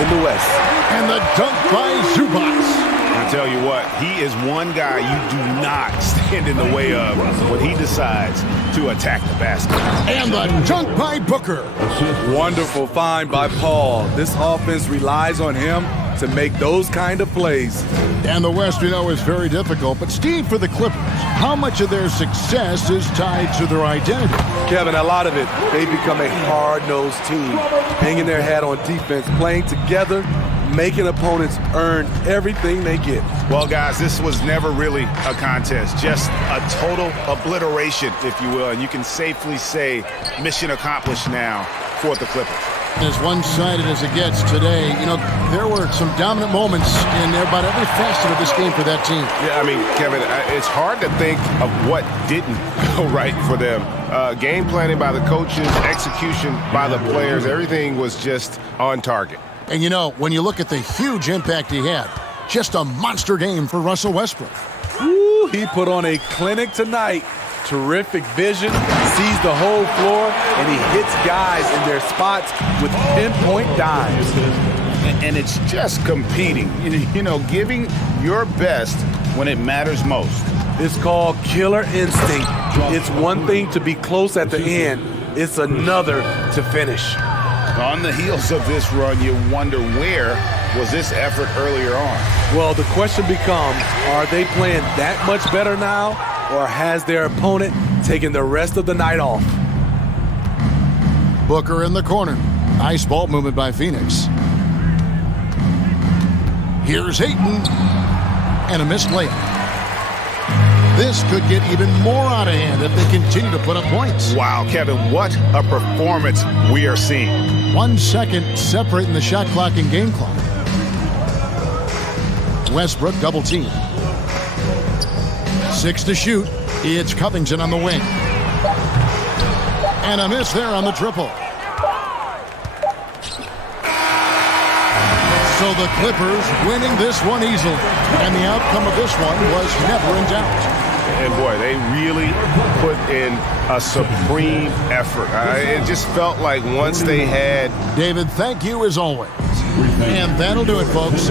in the West. And the dunk by Zubac. I tell you what, he is one guy you do not stand in the way of when he decides to attack the basket. And the dunk by Booker. Wonderful find by Paul. This offense relies on him to make those kind of plays. And the West, we know, is very difficult. But Steve, for the Clippers, how much of their success is tied to their identity? Kevin, a lot of it. They become a hard-nosed team, hanging their hat on defense, playing together, making opponents earn everything they get. Well, guys, this was never really a contest, just a total obliteration, if you will. And you can safely say mission accomplished now for the Clippers. As one-sided as it gets today, you know, there were some dominant moments in about every facet of this game for that team. Yeah, I mean, Kevin, it's hard to think of what didn't go right for them. Game planning by the coaches, execution by the players, everything was just on target. And, you know, when you look at the huge impact he had, just a monster game for Russell Westbrook. Woo, he put on a clinic tonight. Terrific vision, sees the whole floor, and he hits guys in their spots with pinpoint dimes. And it's just competing, you know, giving your best when it matters most. It's called killer instinct. It's one thing to be close at the end. It's another to finish. On the heels of this run, you wonder, where was this effort earlier on? Well, the question becomes, are they playing that much better now, or has their opponent taken the rest of the night off? Booker in the corner. Nice ball movement by Phoenix. Here's Ayton. And a missed layup. This could get even more out of hand if they continue to put up points. Wow, Kevin, what a performance we are seeing. 1 second separating the shot clock and game clock. Westbrook double team. 6 to shoot. It's Covington on the wing. And a miss there on the triple. So the Clippers winning this one easily. And the outcome of this one was never in doubt. And boy, they really put in a supreme effort. It just felt like once they had... David, thank you as always. And that'll do it, folks.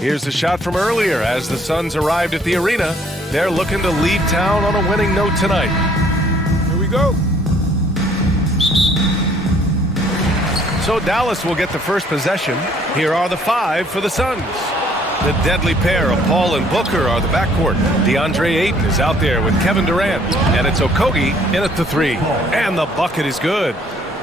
Here's the shot from earlier as the Suns arrived at the arena. They're looking to leave town on a winning note tonight. Here we go. So Dallas will get the first possession. Here are the 5 for the Suns. The deadly pair of Paul and Booker are the backcourt. DeAndre Ayton is out there with Kevin Durant. And it's Okogie in at the 3. And the bucket is good.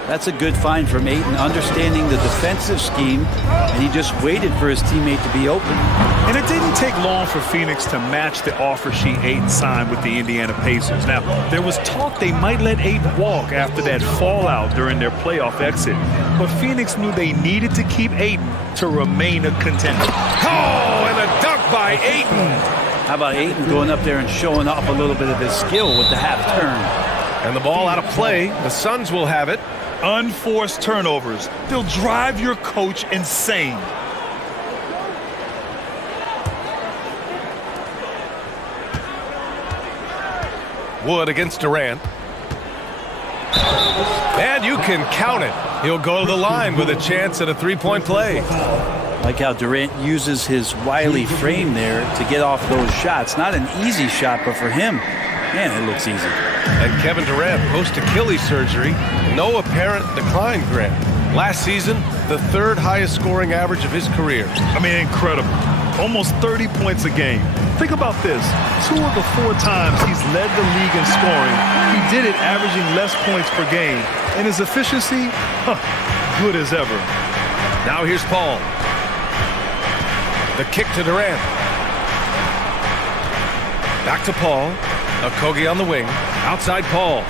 That's a good find from Ayton, understanding the defensive scheme, and he just waited for his teammate to be open. And it didn't take long for Phoenix to match the offer sheet Ayton signed with the Indiana Pacers. Now, there was talk they might let Ayton walk after that fallout during their playoff exit. But Phoenix knew they needed to keep Ayton to remain a contender. Oh, and a dunk by Ayton. How about Ayton going up there and showing off a little bit of his skill with the half turn? And the ball out of play. The Suns will have it. Unforced turnovers. They'll drive your coach insane. Wood against Durant. And you can count it. He'll go to the line with a chance at a three-point play. Like how Durant uses his wily frame there to get off those shots. Not an easy shot, but for him, man, it looks easy. And Kevin Durant, post-Achilles surgery, no apparent decline, Grant. Last season, the 3rd highest scoring average of his career. I mean, incredible. Almost 30 points a game. Think about this. 2 of the 4 times he's led the league in scoring, he did it averaging less points per game. And his efficiency, good as ever. Now here's Paul. The kick to Durant. Back to Paul. Okogie on the wing. Outside Paul.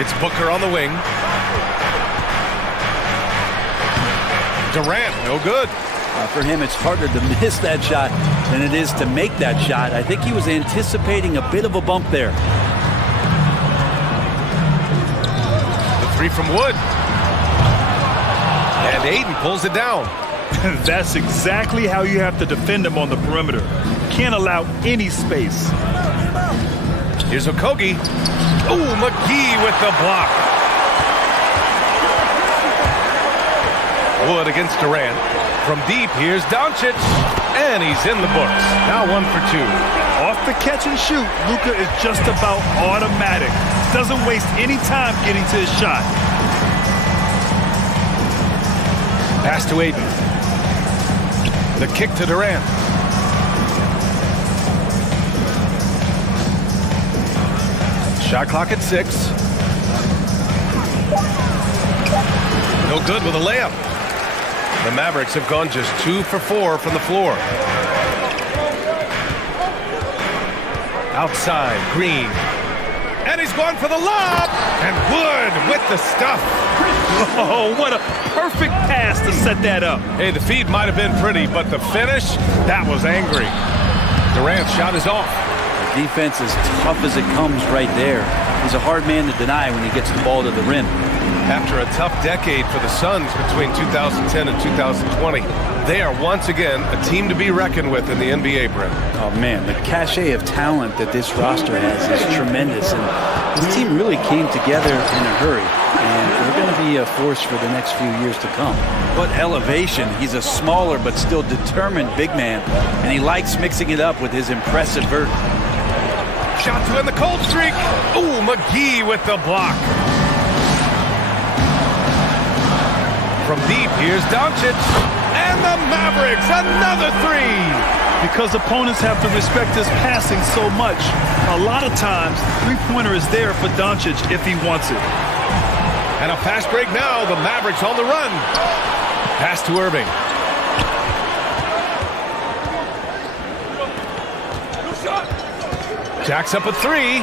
It's Booker on the wing. Durant, no good. For him, it's harder to miss that shot than it is to make that shot. I think he was anticipating a bit of a bump there. The 3 from Wood. And Ayton pulls it down. That's exactly how you have to defend him on the perimeter. Can't allow any space. Here's Okogie. Oh, McGee with the block. Wood against Durant. From deep, here's Doncic. And he's in the books. Now 1 for 2. Off the catch and shoot, Luka is just about automatic. Doesn't waste any time getting to his shot. Pass to Ayton. The kick to Durant. Shot clock at 6. No good with a layup. The Mavericks have gone just 2 for 4 from the floor. Outside, Green. And he's gone for the lob. And Wood with the stuff. Oh, what a perfect pass to set that up. Hey, the feed might have been pretty, but the finish, that was angry. Durant's shot is off. The defense is tough as it comes right there. He's a hard man to deny when he gets the ball to the rim. After a tough decade for the Suns between 2010 and 2020, They are once again a team to be reckoned with in the NBA, Brent. Oh, man, the cachet of talent that this roster has is tremendous. And this team really came together in a hurry. And they're going to be a force for the next few years to come. What elevation. He's a smaller but still determined big man. And he likes mixing it up with his impressive vert. Shot to end the cold streak. Ooh, McGee with the block. From deep, here's Doncic. And the Mavericks, another three. Because opponents have to respect his passing so much, a lot of times, three-pointer is there for Doncic if he wants it. And a fast break now. The Mavericks on the run. Pass to Irving. Jacks up a three.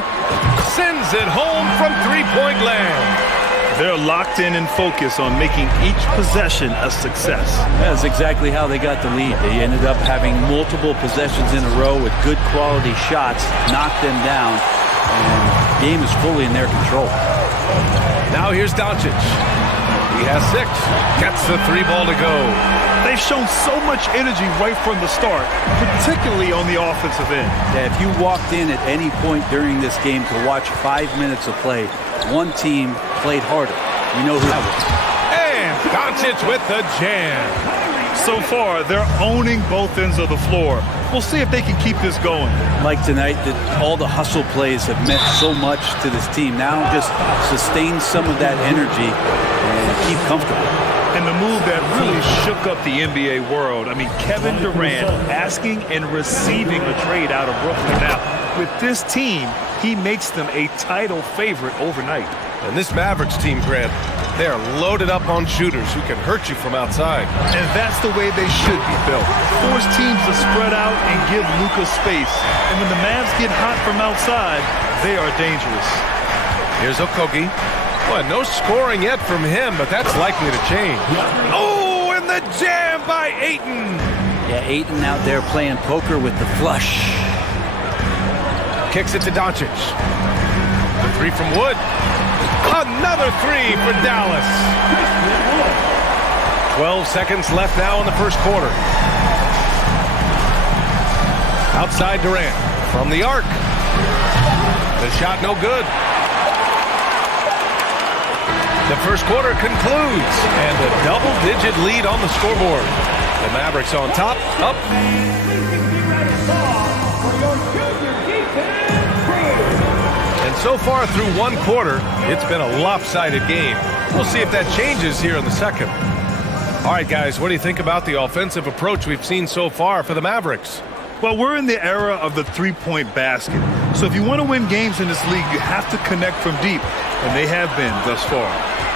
Sends it home from three-point land. They're locked in and focused on making each possession a success. That's exactly how they got the lead. They ended up having multiple possessions in a row with good quality shots, knocked them down, and the game is fully in their control. Now here's Doncic. He has 6. Gets the 3 ball to go. They've shown so much energy right from the start, particularly on the offensive end. Yeah, if you walked in at any point during this game to watch 5 minutes of play, one team played harder. You know who that was. And Doncic with the jam. So far, they're owning both ends of the floor. We'll see if they can keep this going. Like tonight, all the hustle plays have meant so much to this team. Now just sustain some of that energy and keep comfortable. And the move that really shook up the NBA world. I mean, Kevin Durant asking and receiving a trade out of Brooklyn. Now, with this team, he makes them a title favorite overnight. And this Mavericks team, Grant, they are loaded up on shooters who can hurt you from outside. And that's the way they should be built. Force teams to spread out and give Luka space. And when the Mavs get hot from outside, they are dangerous. Here's Okogie. Well, no scoring yet from him, but that's likely to change. Oh, and the jam by Ayton. Yeah, Ayton out there playing poker with the flush. Kicks it to Doncic. The 3 from Wood. Another 3 for Dallas. 12 seconds left now in the first quarter. Outside Durant. From the arc. The shot no good. The first quarter concludes. And a double-digit lead on the scoreboard. The Mavericks on top. Up. And so far through one quarter, it's been a lopsided game. We'll see if that changes here in the second. All right, guys, what do you think about the offensive approach we've seen so far for the Mavericks? Well, we're in the era of the three-point basket. So if you want to win games in this league, you have to connect from deep. And they have been thus far.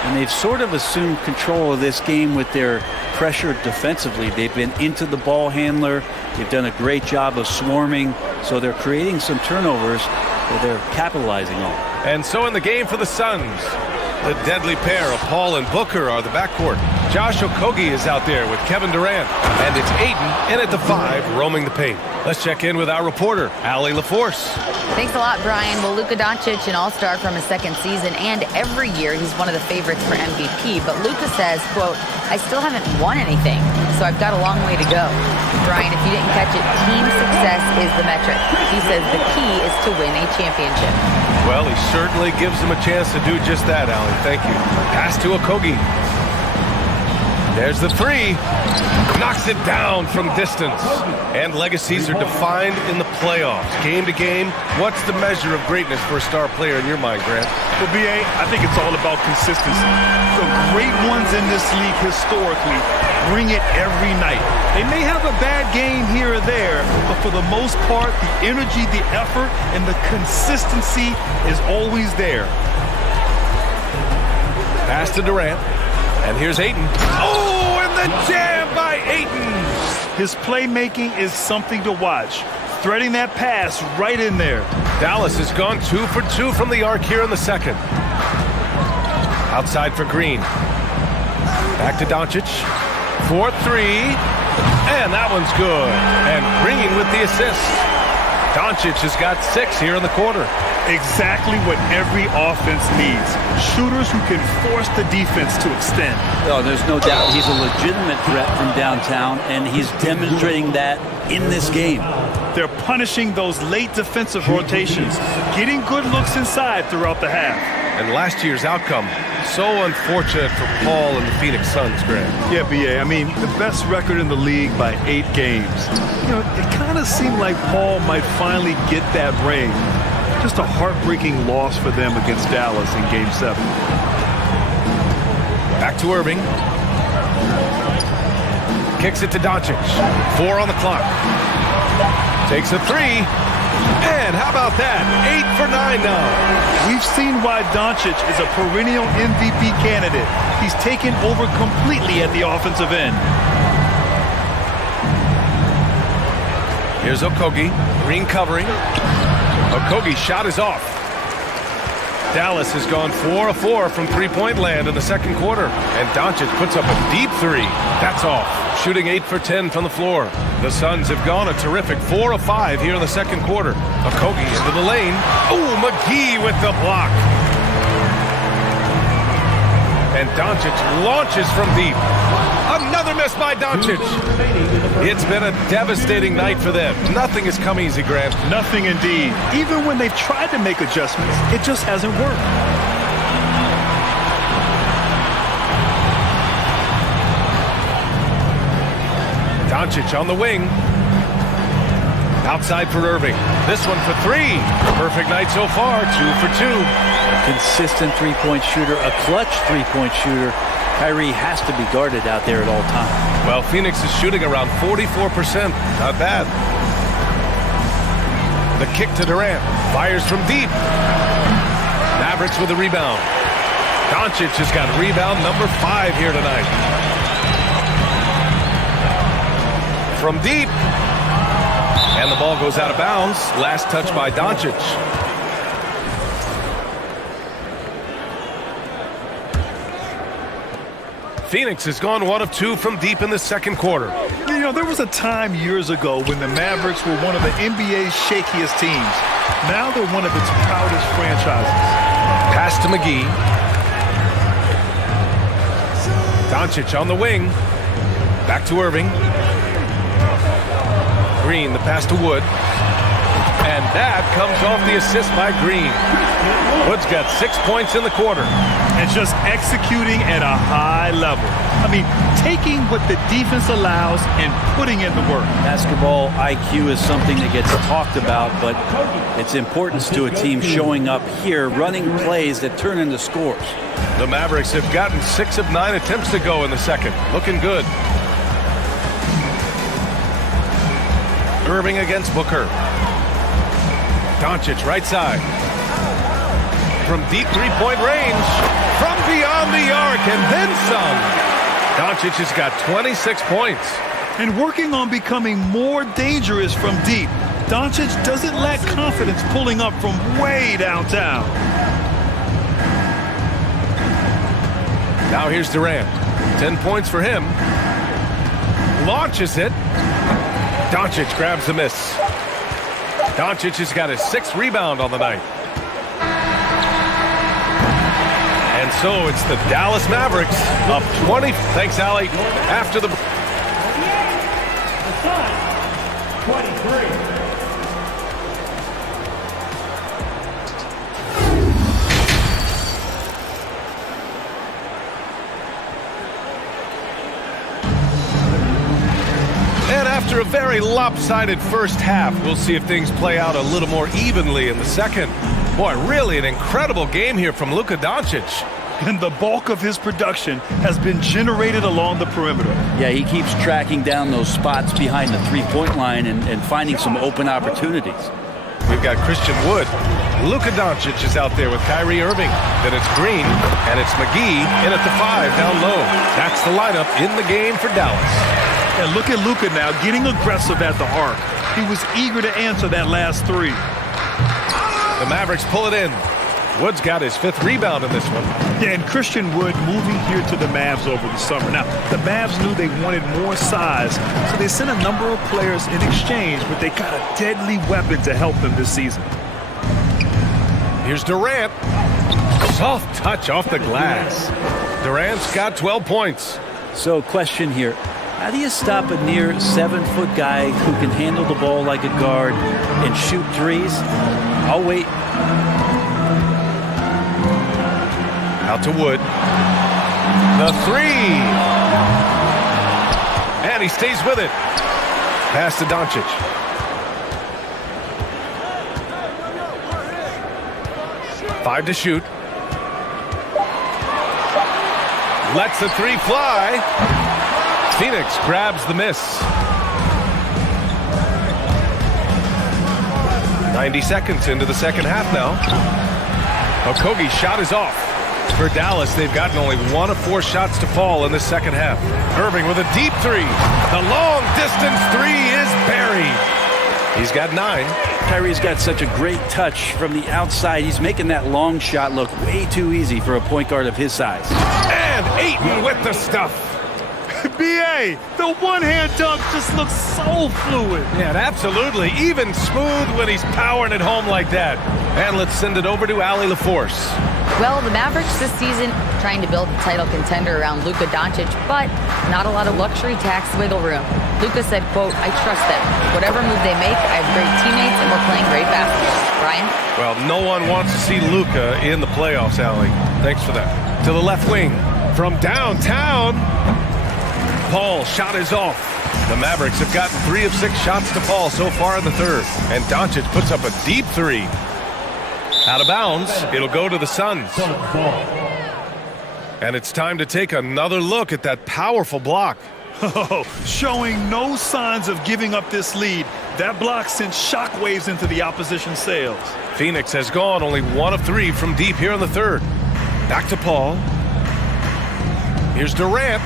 And they've sort of assumed control of this game with their pressure defensively. They've been into the ball handler. They've done a great job of swarming. So they're creating some turnovers that they're capitalizing on. And so in the game for the Suns, the deadly pair of Paul and Booker are the backcourt. Josh Okogie is out there with Kevin Durant. And it's Ayton in at the 5, roaming the paint. Let's check in with our reporter, Allie LaForce. Thanks a lot, Brian. Well, Luka Doncic, an all-star from his second season, and every year he's one of the favorites for MVP. But Luka says, quote, I still haven't won anything, so I've got a long way to go. Brian, if you didn't catch it, team success is the metric. He says the key is to win a championship. Well, he certainly gives them a chance to do just that, Allie. Thank you. Pass to Okogie. There's the 3. Knocks it down from distance. And legacies are defined in the playoffs. Game to game, what's the measure of greatness for a star player in your mind, Grant? Well, B.A., I think it's all about consistency. The great ones in this league historically bring it every night. They may have a bad game here or there, but for the most part, the energy, the effort, and the consistency is always there. Pass to Durant. And here's Ayton. Oh, and the jam by Ayton. His playmaking is something to watch. Threading that pass right in there. Dallas has gone 2 for 2 from the arc here in the second. Outside for Green. Back to Doncic. 4-3. And that one's good. And Green with the assist. Doncic has got 6 here in the quarter. Exactly what every offense needs. Shooters who can force the defense to extend. Oh, there's no doubt he's a legitimate threat from downtown, and he's demonstrating that in this game. They're punishing those late defensive rotations, getting good looks inside throughout the half. And last year's outcome, so unfortunate for Paul and the Phoenix Suns, Grant. Yeah, B.A., I mean, the best record in the league by 8 games. You know, it kind of seemed like Paul might finally get that ring. Just a heartbreaking loss for them against Dallas in Game 7. Back to Irving. Kicks it to Doncic. 4 on the clock. Takes a 3. And how about that? 8 for 9 now. We've seen why Doncic is a perennial MVP candidate. He's taken over completely at the offensive end. Here's Okogie. Green covering. Okogie's shot is off. Dallas has gone 4 of 4 from three-point land in the second quarter. And Doncic puts up a deep 3. That's off. Shooting 8 for 10 from the floor. The Suns have gone a terrific 4 of 5 here in the second quarter. Okogie into the lane. Oh, McGee with the block. And Doncic launches from deep. Another miss by Doncic. It's been a devastating night for them. Nothing has come easy, Grant. Nothing indeed. Even when they've tried to make adjustments, it just hasn't worked. Doncic on the wing. Outside for Irving. This one for 3. Perfect night so far. 2 for 2. A consistent three-point shooter, a clutch three-point shooter. Kyrie has to be guarded out there at all times. Well, Phoenix is shooting around 44%. Not bad. The kick to Durant. Fires from deep. Mavericks with a rebound. Doncic has got rebound number 5 here tonight. From deep. And the ball goes out of bounds. Last touch by Doncic. Phoenix has gone 1 of 2 from deep in the second quarter. You know, there was a time years ago when the Mavericks were one of the NBA's shakiest teams. Now they're one of its proudest franchises. Pass to McGee. Doncic on the wing. Back to Irving. Green, the pass to Wood. And that comes off the assist by Green. Wood's got 6 points in the quarter. And just executing at a high level. I mean, taking what the defense allows and putting in the work. Basketball IQ is something that gets talked about, but its importance to a team showing up here, running plays that turn into scores. The Mavericks have gotten 6 of 9 attempts to go in the second. Looking good. Irving against Booker. Doncic right side. From deep three-point range. From beyond the arc and then some. Doncic has got 26 points. And working on becoming more dangerous from deep. Doncic doesn't lack confidence pulling up from way downtown. Now here's Durant. 10 points for him. Launches it. Doncic grabs the miss. Doncic has got his 6th rebound on the night. And so it's the Dallas Mavericks up 20. Thanks, Allie. After the... 23. And after a very lopsided first half, we'll see if things play out a little more evenly in the second. Boy, really an incredible game here from Luka Doncic. And the bulk of his production has been generated along the perimeter. Yeah, he keeps tracking down those spots behind the three-point line and finding some open opportunities. We've got Christian Wood. Luka Doncic is out there with Kyrie Irving. Then it's Green, and it's McGee in at the 5 down low. That's the lineup in the game for Dallas. And look at Luka now getting aggressive at the arc. He was eager to answer that last 3. The Mavericks pull it in. Wood's got his 5th rebound in this one. Yeah, and Christian Wood moving here to the Mavs over the summer. Now, the Mavs knew they wanted more size, so they sent a number of players in exchange, but they got a deadly weapon to help them this season. Here's Durant. Soft touch off the glass. Durant's got 12 points. So, question here. How do you stop a near 7-foot guy who can handle the ball like a guard and shoot threes? I'll wait. Out to Wood. The 3. And he stays with it. Pass to Doncic. Five to shoot. Lets the 3 fly. Phoenix grabs the miss. 90 seconds into the second half now. Okogie's shot is off. For Dallas, they've gotten only 1 of 4 shots to fall in the second half. Irving with a deep 3. The long distance 3 is buried. He's got 9. Kyrie's got such a great touch from the outside. He's making that long shot look way too easy for a point guard of his size. And Ayton with the stuff. B.A., the one-hand dunk just looks so fluid. Yeah, and absolutely. Even smooth when he's powering it home like that. And let's send it over to Allie LaForce. Well, the Mavericks this season trying to build a title contender around Luka Doncic, but not a lot of luxury tax wiggle room. Luka said, quote, I trust them. Whatever move they make, I have great teammates and we're playing great basketball. Brian? Well, no one wants to see Luka in the playoffs, Allie. Thanks for that. To the left wing. From downtown. Paul, shot is off. The Mavericks have gotten 3 of 6 shots to fall so far in the third. And Doncic puts up a deep 3. Out of bounds, it'll go to the Suns. And it's time to take another look at that powerful block. Oh, showing no signs of giving up this lead. That block sent shockwaves into the opposition sails. Phoenix has gone only 1 of 3 from deep here in the third. Back to Paul. Here's Durant.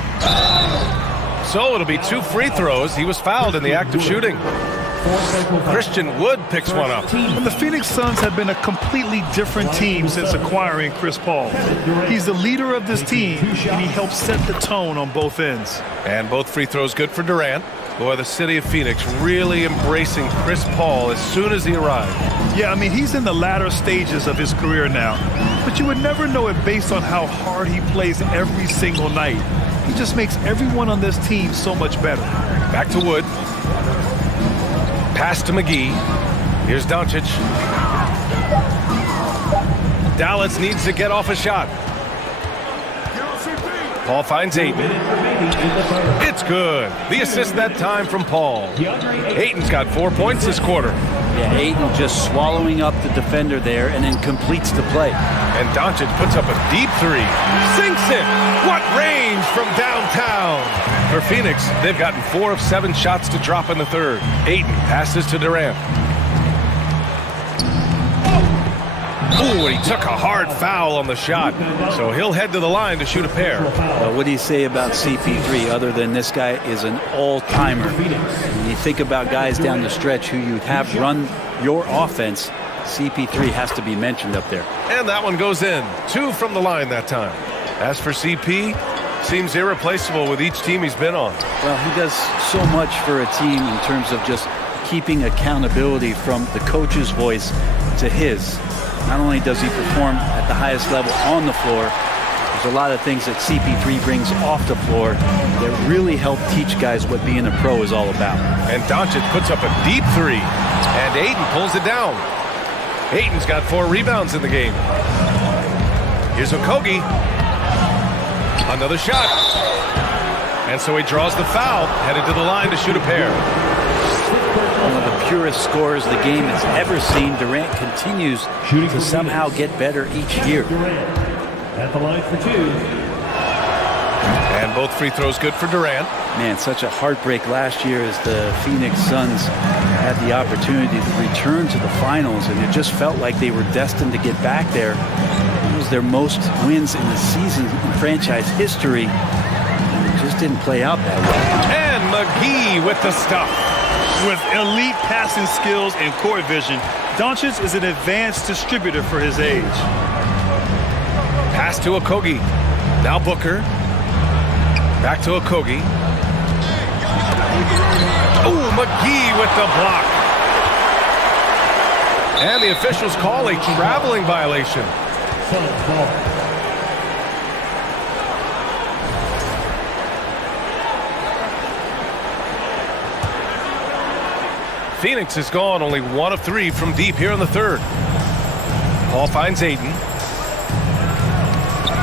So it'll be 2 free throws. He was fouled in the act of shooting. Christian Wood picks one up. And the Phoenix Suns have been a completely different team since acquiring Chris Paul. He's the leader of this team, and he helps set the tone on both ends. And both free throws good for Durant. Boy, the city of Phoenix really embracing Chris Paul as soon as he arrived. Yeah, I mean, he's in the latter stages of his career now. But you would never know it based on how hard he plays every single night. He just makes everyone on this team so much better. Back to Wood. Pass to McGee. Here's Doncic. Dallas needs to get off a shot. Paul finds Ayton. It's good. The assist that time from Paul. Ayton's got 4 points this quarter. Yeah, Ayton just swallowing up the defender there and then completes the play. And Doncic puts up a deep 3. Sinks it. What range from downtown. For Phoenix, they've gotten 4 of 7 shots to drop in the third. Ayton passes to Durant. Ooh, and he took a hard foul on the shot. So he'll head to the line to shoot a pair. What do you say about CP3 other than this guy is an all-timer? When you think about guys down the stretch who you have run your offense, CP3 has to be mentioned up there. And that one goes in. 2 from the line that time. As for CP, seems irreplaceable with each team he's been on. Well, he does so much for a team in terms of just keeping accountability from the coach's voice to his. Not only does he perform at the highest level on the floor, there's a lot of things that CP3 brings off the floor that really help teach guys what being a pro is all about. And Doncic puts up a deep 3. And Ayton pulls it down. Ayton's got 4 rebounds in the game. Here's Okogie. Another shot. And so he draws the foul, headed to the line to shoot a pair. One of the purest scorers the game has ever seen. Durant continues to somehow get better each year. At the line for 2. And both free throws good for Durant. Man, such a heartbreak last year as the Phoenix Suns had the opportunity to return to the finals, and it just felt like they were destined to get back there. It was their most wins in the season in franchise history, and it just didn't play out that way. And McGee with the stuff. With elite passing skills and court vision, Doncic is an advanced distributor for his age. Pass to Okogie. Now Booker. Back to Okogie. Oh, McGee with the block. And the officials call a traveling violation. Phoenix has gone only 1 of 3 from deep here in the third. Paul finds Aiden.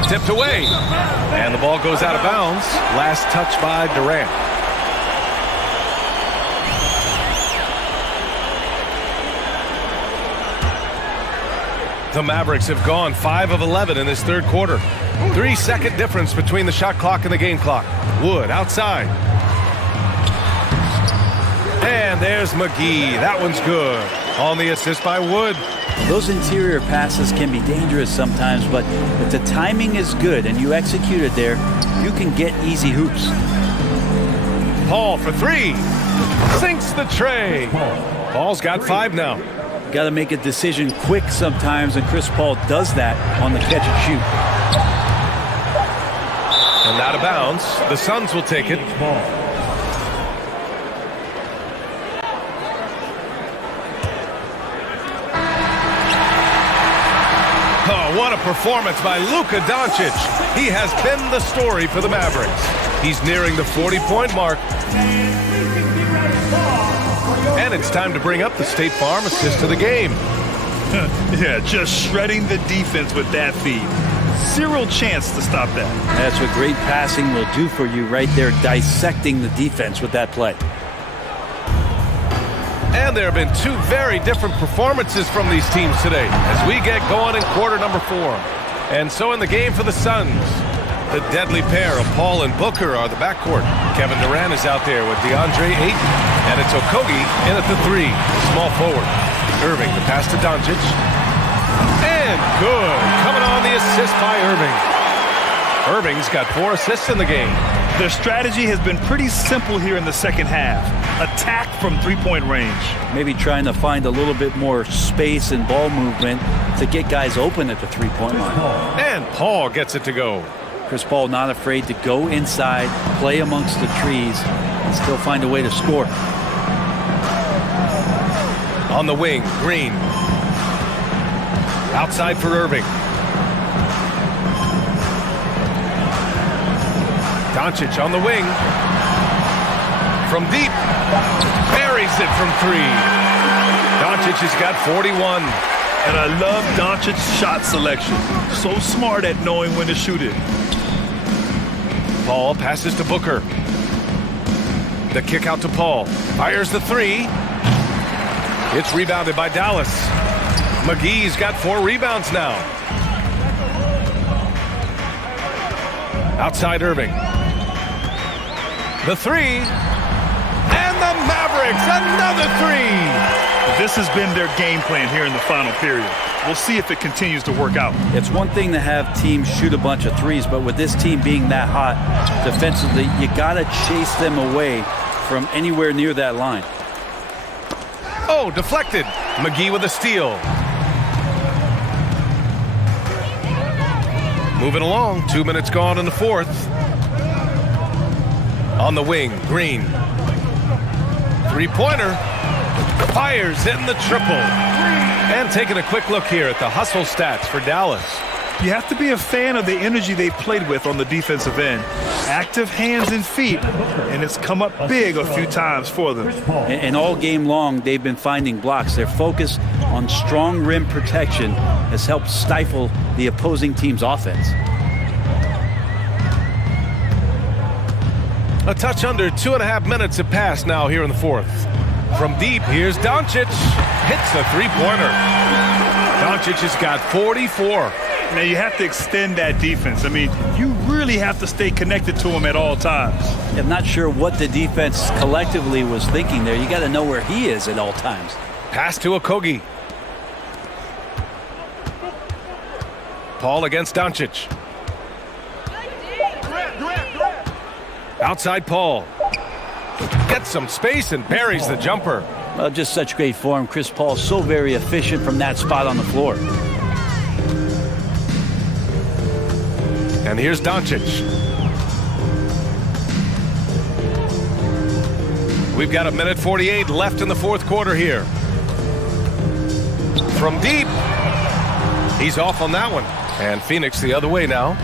Tipped away. And the ball goes out of bounds. Last touch by Durant. The Mavericks have gone 5 of 11 in this third quarter. 3-second difference between the shot clock and the game clock. Wood outside. And there's McGee. That one's good. On the assist by Wood. Those interior passes can be dangerous sometimes, but if the timing is good and you execute it there, you can get easy hoops. Paul for 3. Sinks the tray. Paul's got 5 now. Got to make a decision quick sometimes, and Chris Paul does that on the catch and shoot. And out of bounds. The Suns will take it. Oh, what a performance by Luka Doncic. He has been the story for the Mavericks. He's nearing the 40-point mark. And it's time to bring up the State Farm assist of the game. Yeah, just shredding the defense with that feed. Zero chance to stop that. That's what great passing will do for you right there, dissecting the defense with that play. And there have been 2 very different performances from these teams today as we get going in quarter number 4. And so in the game for the Suns, the deadly pair of Paul and Booker are the backcourt. Kevin Durant is out there with DeAndre Ayton. And it's Okogie in at the 3, small forward. Irving, the pass to Doncic. And good. Coming on the assist by Irving. Irving's got 4 assists in the game. Their strategy has been pretty simple here in the second half. Attack from three-point range. Maybe trying to find a little bit more space and ball movement to get guys open at the three-point line. And Paul gets it to go. Chris Paul not afraid to go inside, play amongst the trees, and still find a way to score. On the wing, Green. Outside for Irving. Doncic on the wing. From deep. Buries it from 3. Doncic has got 41. And I love Doncic's shot selection. So smart at knowing when to shoot it. Paul passes to Booker. The kick out to Paul. Fires the 3. It's rebounded by Dallas. McGee's got 4 rebounds now. Outside Irving. The 3. And the Mavericks, another 3. This has been their game plan here in the final period. We'll see if it continues to work out. It's one thing to have teams shoot a bunch of threes, but with this team being that hot defensively, you got to chase them away from anywhere near that line. Oh, deflected. McGee with a steal. Moving along, 2 minutes gone in the fourth. On the wing, Green. Three-pointer. Fires in the triple. And taking a quick look here at the hustle stats for Dallas. You have to be a fan of the energy they played with on the defensive end. Active hands and feet, and it's come up big a few times for them. And all game long, they've been finding blocks. Their focus on strong rim protection has helped stifle the opposing team's offense. A touch under 2.5 minutes have passed now here in the fourth. From deep, here's Doncic. Hits a three-pointer. Doncic has got 44. Now, you have to extend that defense. I mean, you really have to stay connected to him at all times. I'm not sure what the defense collectively was thinking there. You got to know where he is at all times. Pass to Okogie. Paul against Doncic. Outside Paul. Gets some space and buries the jumper. Well, just such great form. Chris Paul so very efficient from that spot on the floor. And here's Doncic. We've got 1:48 left in the fourth quarter here. From deep. He's off on that one. And Phoenix the other way now.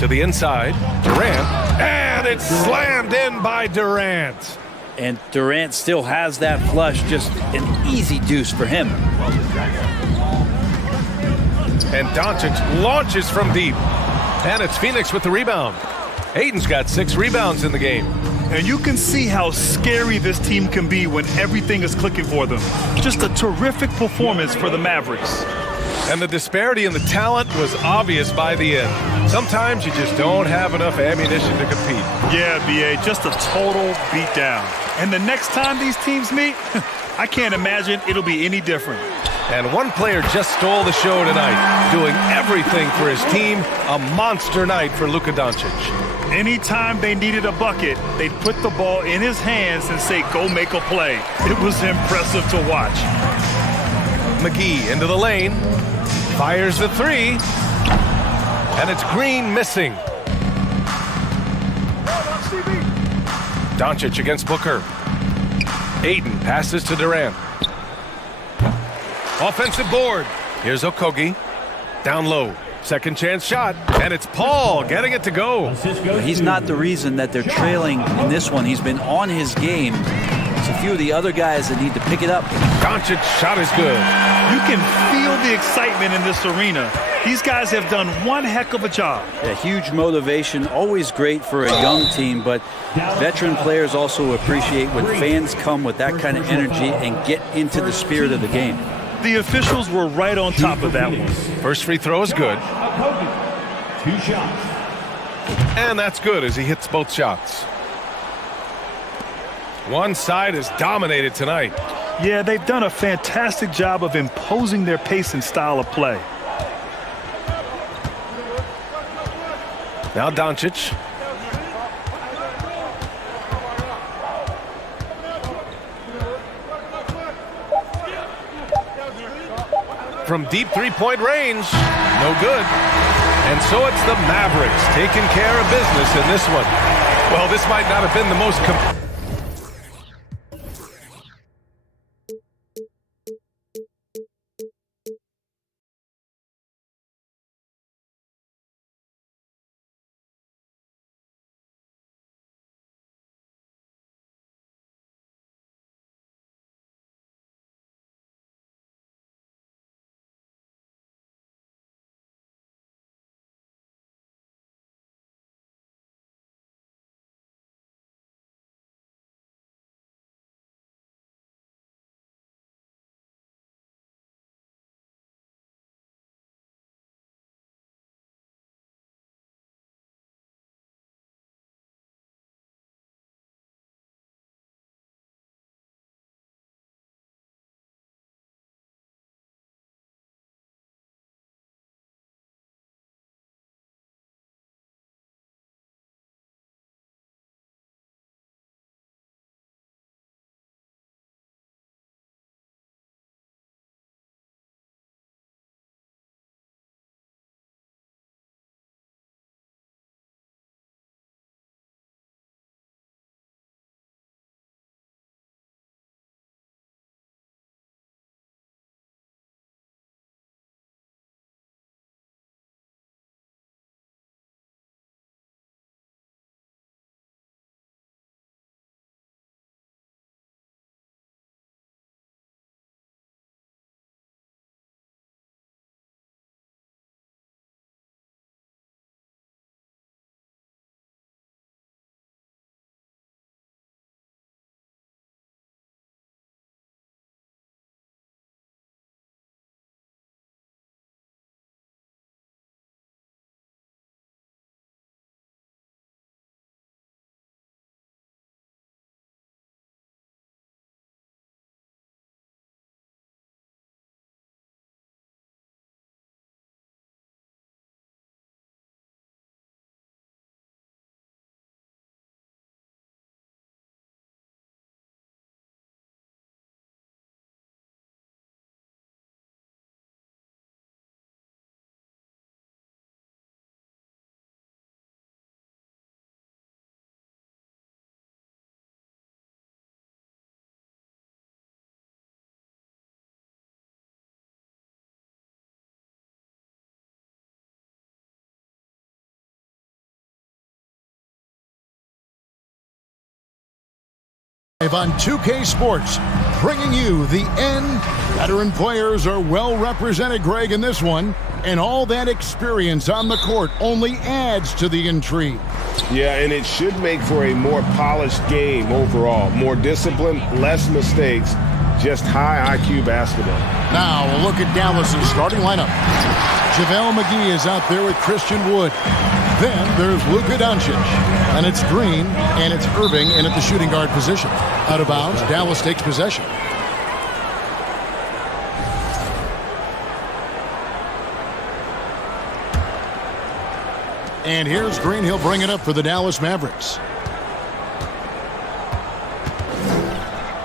To the inside. Durant. And it's slammed in by Durant. And Durant still has that flush. Just an easy deuce for him. And Doncic launches from deep. And it's Phoenix with the rebound. Ayton's got 6 rebounds in the game. And you can see how scary this team can be when everything is clicking for them. Just a terrific performance for the Mavericks. And the disparity in the talent was obvious by the end. Sometimes you just don't have enough ammunition to compete. Yeah, B.A., just a total beatdown. And the next time these teams meet, I can't imagine it'll be any different. And one player just stole the show tonight, doing everything for his team. A monster night for Luka Doncic. Anytime they needed a bucket, they'd put the ball in his hands and say, go make a play. It was impressive to watch. McGee into the lane. Fires the 3. And it's Green missing. Doncic against Booker. Ayton passes to Durant. Offensive board. Here's Okogie. Down low. Second chance shot. And it's Paul getting it to go. He's not the reason that they're trailing in this one. He's been on his game. It's a few of the other guys that need to pick it up. Doncic shot is good. You can feel the excitement in this arena. These guys have done one heck of a job. A huge motivation, always great for a young team, but veteran players also appreciate when fans come with that kind of energy and get into the spirit of the game. The officials were right on top of that one. First free throw is good. 2 shots. And that's good as he hits both shots. One side is dominated tonight. Yeah, they've done a fantastic job of imposing their pace and style of play. Now Doncic. From deep three-point range. No good. And so it's the Mavericks taking care of business in this one. Well, this might not have been the most On 2K Sports, bringing you the end. Veteran players are well represented, Greg, in this one, and all that experience on the court only adds to the intrigue. Yeah, and it should make for a more polished game overall. More discipline, less mistakes, just high IQ basketball. Now we'll look at Dallas's starting lineup. JaVale McGee is out there with Christian Wood. Then there's Luka Doncic, and it's Green, and it's Irving in at the shooting guard position. Out of bounds, Dallas takes possession. And here's Green. He'll bring it up for the Dallas Mavericks.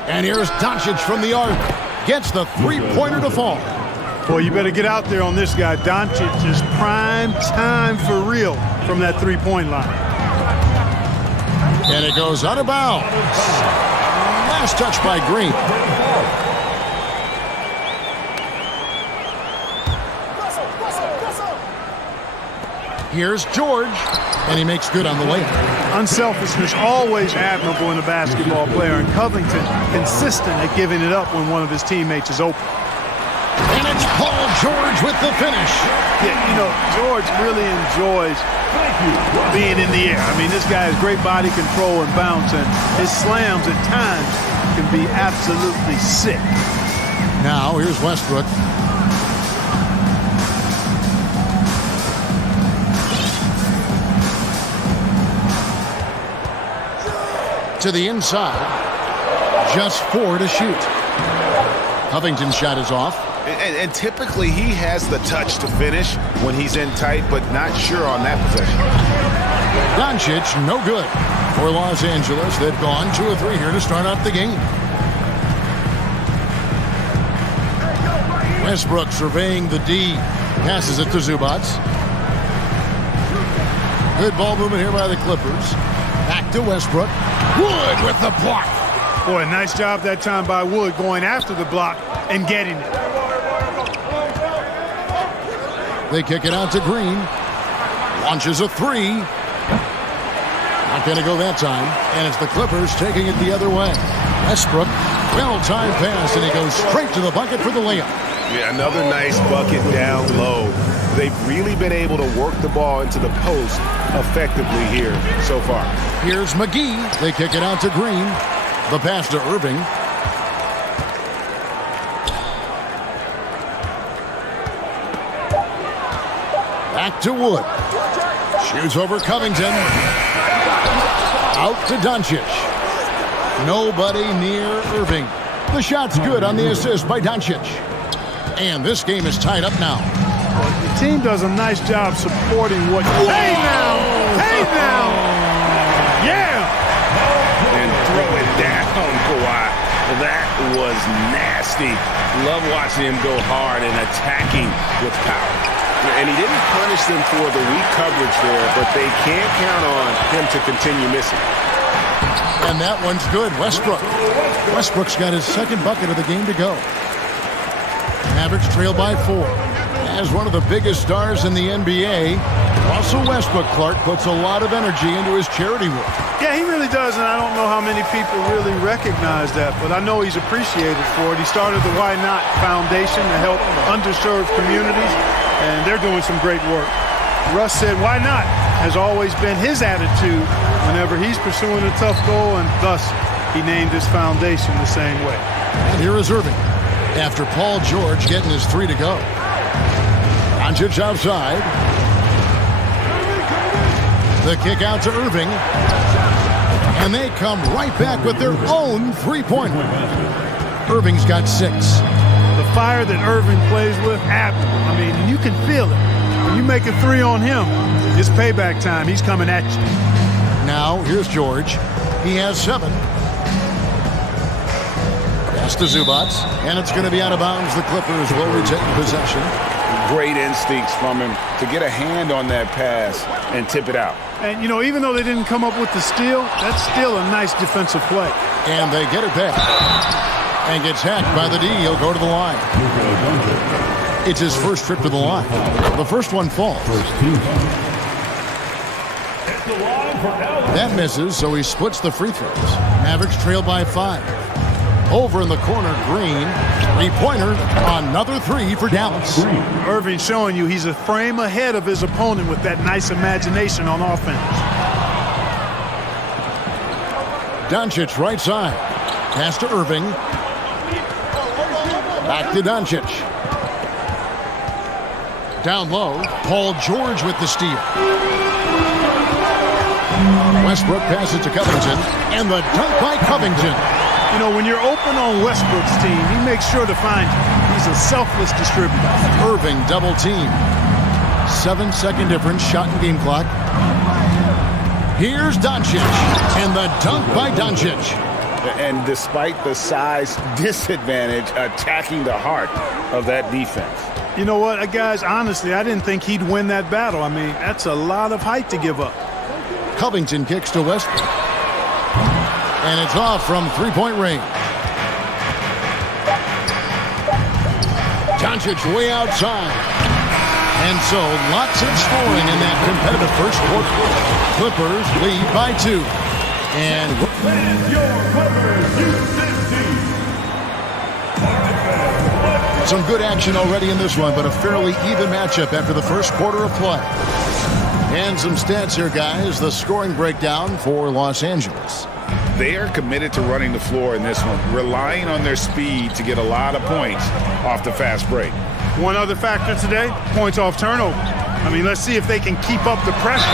And here's Doncic from the arc. Gets the three-pointer to fall. Boy, you better get out there on this guy. Doncic is prime time for real from that three-point line. And it goes out of bounds. Last touch by Green. Here's George, and he makes good on the layup. Unselfishness always admirable in a basketball player, and Covington consistent at giving it up when one of his teammates is open. And it's Paul George with the finish. Yeah, you know, George really enjoys being in the air. I mean, this guy has great body control and bounce, and his slams at times can be absolutely sick. Now, here's Westbrook. To the inside. Just 4 to shoot. Covington's shot is off. And typically he has the touch to finish when he's in tight, but not sure on that possession. Doncic, no good. For Los Angeles, they've gone 2 of 3 here to start out the game. Westbrook surveying the D. Passes it to Zubac. Good ball movement here by the Clippers. Back to Westbrook. Wood with the block. Boy, nice job that time by Wood going after the block and getting it. They kick it out to Green. Launches a 3. Not going to go that time. And it's the Clippers taking it the other way. Westbrook, well-timed pass, and he goes straight to the bucket for the layup. Yeah, another nice bucket down low. They've really been able to work the ball into the post effectively here so far. Here's McGee. They kick it out to Green. The pass to Irving. Back to Wood. Shoots over Covington. Out to Doncic. Nobody near Irving. The shot's good on the assist by Doncic. And this game is tied up now. The team does a nice job supporting what... Hey now! Hey now! Yeah! And throw it down, Kawhi. That was nasty. Love watching him go hard and attacking with power. And he didn't punish them for the weak coverage there, but they can't count on him to continue missing. And that one's good. Westbrook. Westbrook's got his second bucket of the game to go. Mavericks trail by 4. As one of the biggest stars in the NBA, Russell Westbrook, Clark, puts a lot of energy into his charity work. Yeah, he really does, and I don't know how many people really recognize that, but I know he's appreciated for it. He started the Why Not Foundation to help underserved communities, and they're doing some great work. Russ said, why not? Has always been his attitude whenever he's pursuing a tough goal, and thus he named his foundation the same way. And here is Irving. After Paul George getting his 3 to go. Doncic outside. The kick out to Irving. And they come right back with their own three-pointer. Irving's got 6. The fire that Irving plays with, I mean, you can feel it. When you make a 3 on him, it's payback time. He's coming at you. Now, here's George. He has 7. Pass to Zubac, and it's going to be out of bounds. The Clippers will retain possession. Great instincts from him to get a hand on that pass and tip it out. And, you know, even though they didn't come up with the steal, that's still a nice defensive play. And they get it back. And gets hacked by the D. He'll go to the line. It's his first trip to the line. The first one falls. At the line for That misses, so he splits the free throws. Mavericks trail by 5. Over in the corner, Green. Three-pointer, another 3 for Dallas. Irving showing you he's a frame ahead of his opponent with that nice imagination on offense. Doncic right side. Pass to Irving. Back to Doncic. Down low, Paul George with the steal. Westbrook passes to Covington, and the dunk by Covington. You know, when you're open on Westbrook's team, he makes sure to find you. He's a selfless distributor. Irving double team. 7-second difference, shot and game clock. Here's Doncic, and the dunk by Doncic. And despite the size disadvantage, attacking the heart of that defense. You know what, guys, honestly, I didn't think he'd win that battle. I mean, that's a lot of height to give up. Covington kicks to Westbrook. And it's off from three-point range. Doncic way outside. And so lots of scoring in that competitive first quarter. Clippers lead by 2. And some good action already in this one, but a fairly even matchup after the first quarter of play. And some stats here, guys. The scoring breakdown for Los Angeles. They are committed to running the floor in this one, relying on their speed to get a lot of points off the fast break. One other factor today, points off turnover. I mean, let's see if they can keep up the pressure,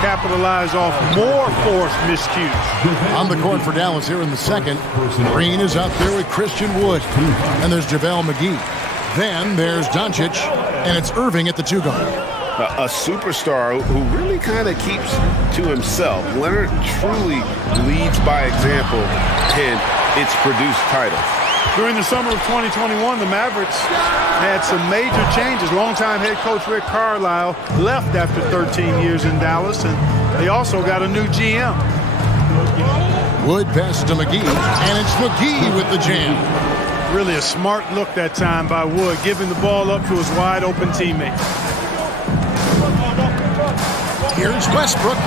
capitalize off more forced miscues. On the court for Dallas here in the second, Green is out there with Christian Wood. And there's JaVale McGee. Then there's Doncic, and it's Irving at the 2-guard. A superstar who really kind of keeps to himself. Leonard truly leads by example, and it's produced titles. During the summer of 2021, the Mavericks had some major changes. Longtime head coach Rick Carlisle left after 13 years in Dallas, and they also got a new GM. Wood passes to McGee, and it's McGee with the jam. Really a smart look that time by Wood, giving the ball up to his wide-open teammate. Here's Westbrook.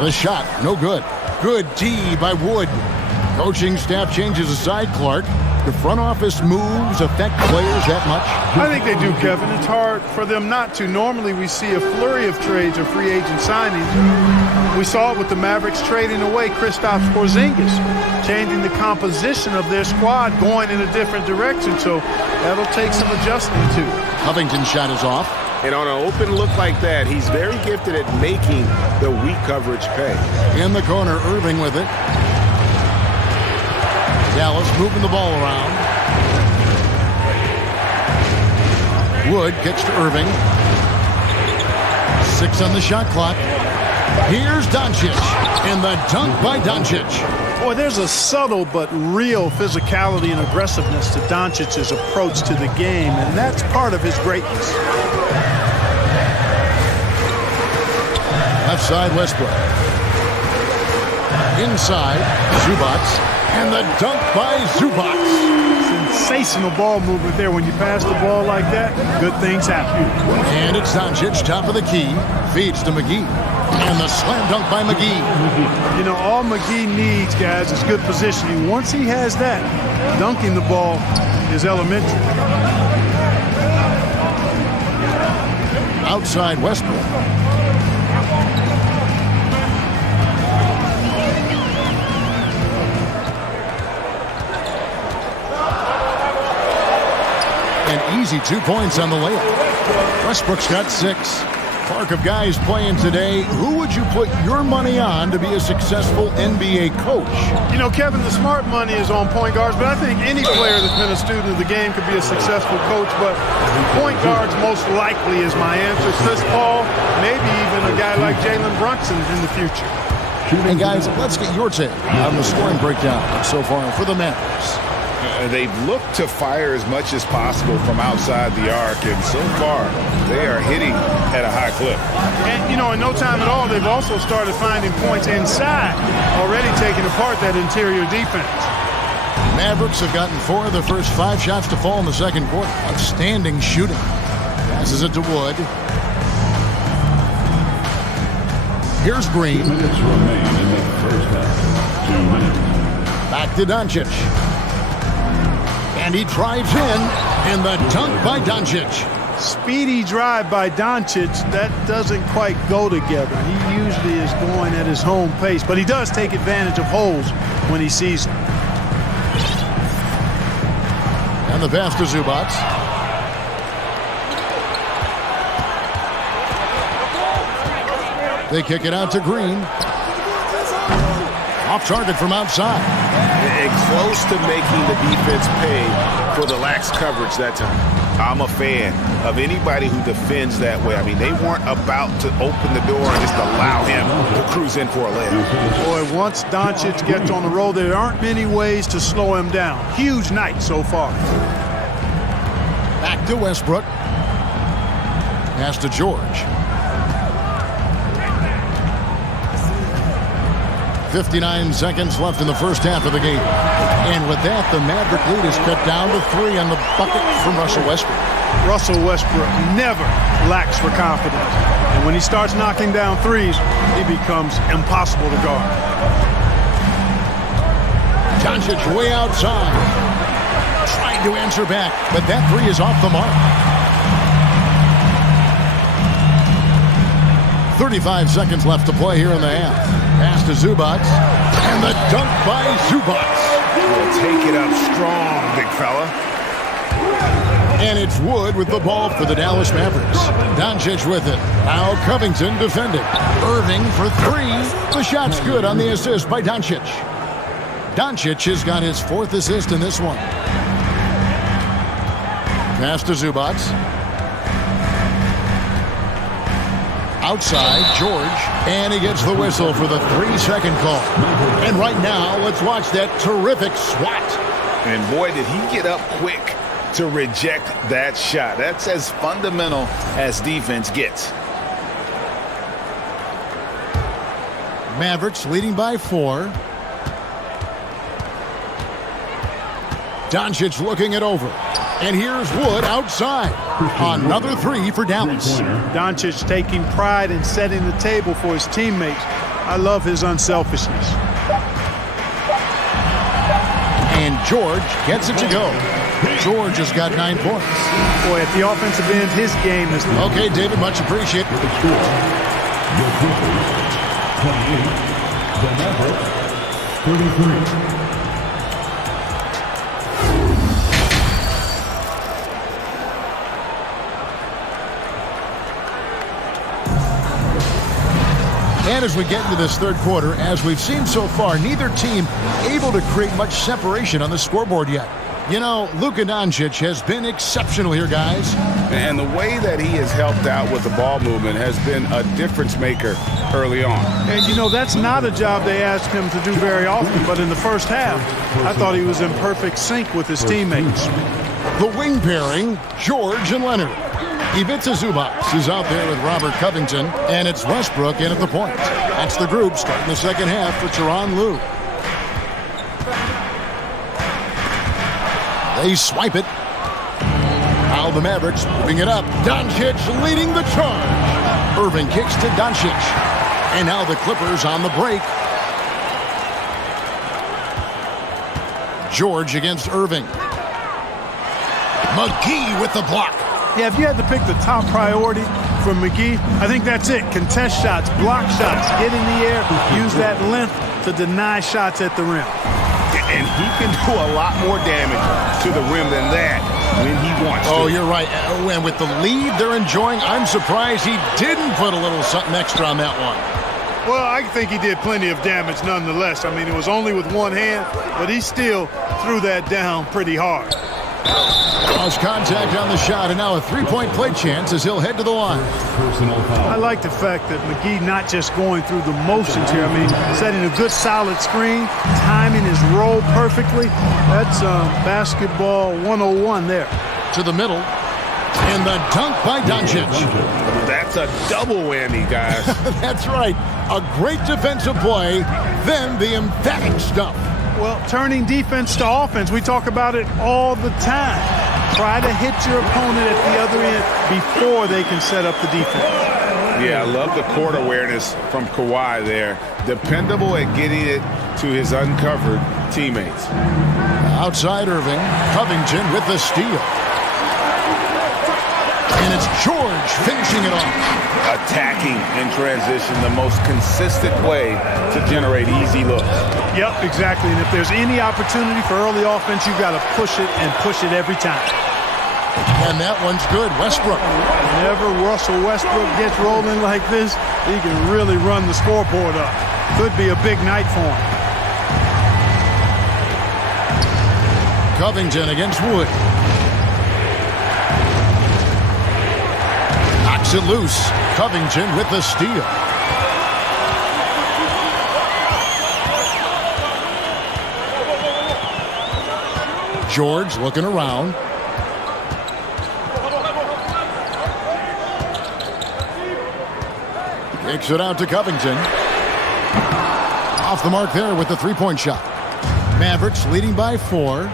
The shot, no good. Good D by Wood. Coaching staff changes aside, Clark. The front office moves affect players that much? I think they do, Kevin. It's hard for them not to. Normally we see a flurry of trades or free agent signings. We saw it with the Mavericks trading away Kristaps Porzingis, changing the composition of their squad, going in a different direction. So that'll take some adjusting too. Covington's shot is off. And on an open look like that, he's very gifted at making the weak coverage pay. In the corner, Irving with it. Dallas moving the ball around. Wood kicks to Irving. 6 on the shot clock. Here's Doncic. And the dunk by Doncic. Boy, there's a subtle but real physicality and aggressiveness to Doncic's approach to the game, and that's part of his greatness. Left side, Westbrook. Inside, Zubac. And the dunk by Zubac. Sensational ball movement there. When you pass the ball like that, good things happen. And it's Doncic, top of the key. Feeds to McGee. And the slam dunk by McGee. You know, all McGee needs, guys, is good positioning. Once he has that, dunking the ball is elementary. Outside Westbrook. An easy 2 points on the layup. Westbrook's got 6. Clark, of guys playing today, who would you put your money on to be a successful NBA coach? You know, Kevin, the smart money is on point guards, but I think any player that's been a student of the game could be a successful coach, but point guards most likely is my answer. Chris Paul, maybe even a guy like Jalen Brunson in the future. And guys, let's get your take on the scoring breakdown so far for the Mavericks. They've looked to fire as much as possible from outside the arc, and so far they are hitting at a high clip. And, you know, in no time at all, they've also started finding points inside, already taking apart that interior defense. Mavericks have gotten 4 of their first 5 shots to fall in the second quarter. Outstanding shooting. Passes it to Wood. Here's Green. 2 minutes remain in the first half. 2 minutes. Back to Doncic. And he drives in, and the dunk by Doncic. Speedy drive by Doncic, that doesn't quite go together. He usually is going at his home pace, but he does take advantage of holes when he sees them. And the pass to Zubac. They kick it out to Green. Off target from outside. And close to making the defense pay for the lax coverage that time. I'm a fan of anybody who defends that way. I mean, they weren't about to open the door and just allow him to cruise in for a layup. Boy, once Doncic gets on the roll, there aren't many ways to slow him down. Huge night so far. Back to Westbrook. Pass to George. 59 seconds left in the first half of the game. And with that, the Maverick lead is cut down to 3 on the bucket from Russell Westbrook. Russell Westbrook never lacks for confidence. And when he starts knocking down threes, he becomes impossible to guard. Doncic way outside. Trying to answer back, but that three is off the mark. 35 seconds left to play here in the half. Pass to Zubac, and the dunk by Zubac. Will take it up strong, big fella. And it's Wood with the ball for the Dallas Mavericks. Doncic with it. Now Covington defending. Irving for 3. The shot's good on the assist by Doncic. Doncic has got his 4th assist in this one. Pass to Zubac. Outside, George, and he gets the whistle for the 3-second call. And right now, let's watch that terrific swat. And boy, did he get up quick to reject that shot. That's as fundamental as defense gets. Mavericks leading by 4. Doncic looking it over. And here's Wood outside. Another 3 for Dallas. Doncic taking pride in setting the table for his teammates. I love his unselfishness. And George gets it to go. George has got 9 points. Boy, at the offensive end, his game is... Okay, David, much appreciated. The score, the Clippers 28, the Mavericks 33. And as we get into this third quarter, as we've seen so far, neither team able to create much separation on the scoreboard yet. You know, Luka Doncic has been exceptional here, guys. And the way that he has helped out with the ball movement has been a difference maker early on. And, you know, that's not a job they ask him to do very often, but in the first half, I thought he was in perfect sync with his teammates. The wing pairing, George and Leonard. Ivica Zubac is out there with Robert Covington, and it's Westbrook in at the point. That's the group starting the second half for Tyronn Lue. They swipe it. Now the Mavericks moving it up. Doncic leading the charge. Irving kicks to Doncic. And now the Clippers on the break. George against Irving. McGee with the block. Yeah, if you had to pick the top priority for McGee, I think that's it. Contest shots, block shots, get in the air, use that length to deny shots at the rim. And he can do a lot more damage to the rim than that when he wants to. Oh, you're right. And with the lead they're enjoying, I'm surprised he didn't put a little something extra on that one. Well, I think he did plenty of damage nonetheless. I mean, it was only with one hand, but he still threw that down pretty hard. Lost contact on the shot, and now a three-point play chance as he'll head to the line. I like the fact that McGee not just going through the motions here. I mean, setting a good solid screen, timing his roll perfectly. That's basketball 101 there. To the middle, and the dunk by Doncic. That's a double whammy, guys. That's right. A great defensive play, then the emphatic stuff. Well, turning defense to offense, we talk about it all the time. Try to hit your opponent at the other end before they can set up the defense. Yeah, I love the court awareness from Kawhi there. Dependable at getting it to his uncovered teammates. Outside Irving, Covington with the steal. And it's George finishing it off. Attacking in transition, the most consistent way to generate easy looks. Yep, exactly. And if there's any opportunity for early offense, you've got to push it and push it every time. And that one's good. Westbrook. Whenever Russell Westbrook gets rolling like this, he can really run the scoreboard up. Could be a big night for him. Covington against Wood. Knocks it loose. Covington with the steal. George looking around. Kicks it out to Covington. Off the mark there with the three-point shot. Mavericks leading by 4.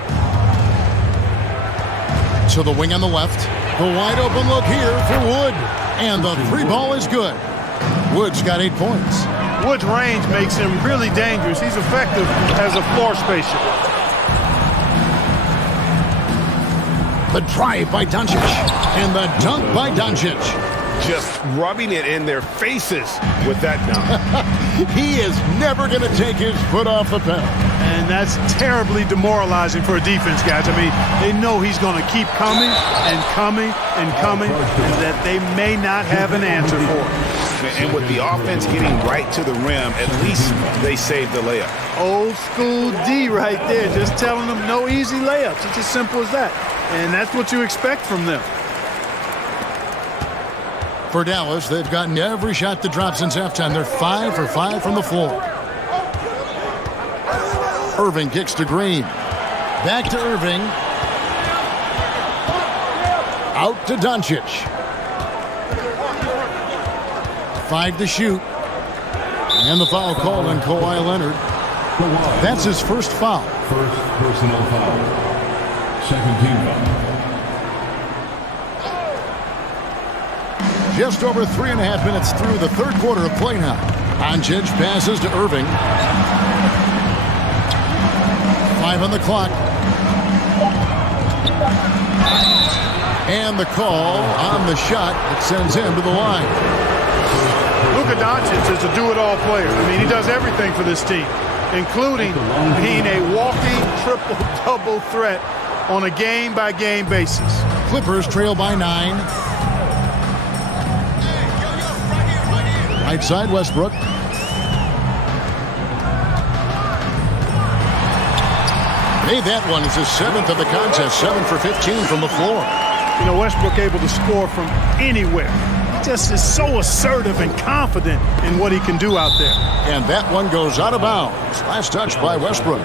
To the wing on the left. The wide open look here for Wood. And the three ball is good. Wood's got 8 points. Wood's range makes him really dangerous. He's effective as a floor spacer. The drive by Doncic. And the dunk by Doncic. Just rubbing it in their faces with that dunk. He is never going to take his foot off the pedal. And that's terribly demoralizing for a defense, guys. I mean, they know he's going to keep coming and coming and coming, and that they may not have an answer for it. And with the offense getting right to the rim, at least they saved the layup. Old school D right there, just telling them no easy layups. It's as simple as that. And that's what you expect from them. For Dallas, they've gotten every shot to drop since halftime. They're 5 for 5 from the floor. Irving kicks to Green. Back to Irving. Out to Doncic. 5 to shoot. And the foul called on Kawhi Leonard. That's his first foul. First personal foul. Second team foul. Just over 3.5 minutes through the third quarter of play now. Doncic passes to Irving. 5 on the clock. And the call on the shot that sends him to the line. Luka Doncic is a do-it-all player. I mean, he does everything for this team, including being a walking triple-double threat on a game-by-game basis. Clippers trail by 9. Right side, Westbrook. Made that one. It's his 7th of the contest. 7 for 15 from the floor. You know, Westbrook able to score from anywhere. He just is so assertive and confident in what he can do out there. And that one goes out of bounds. Last touch by Westbrook.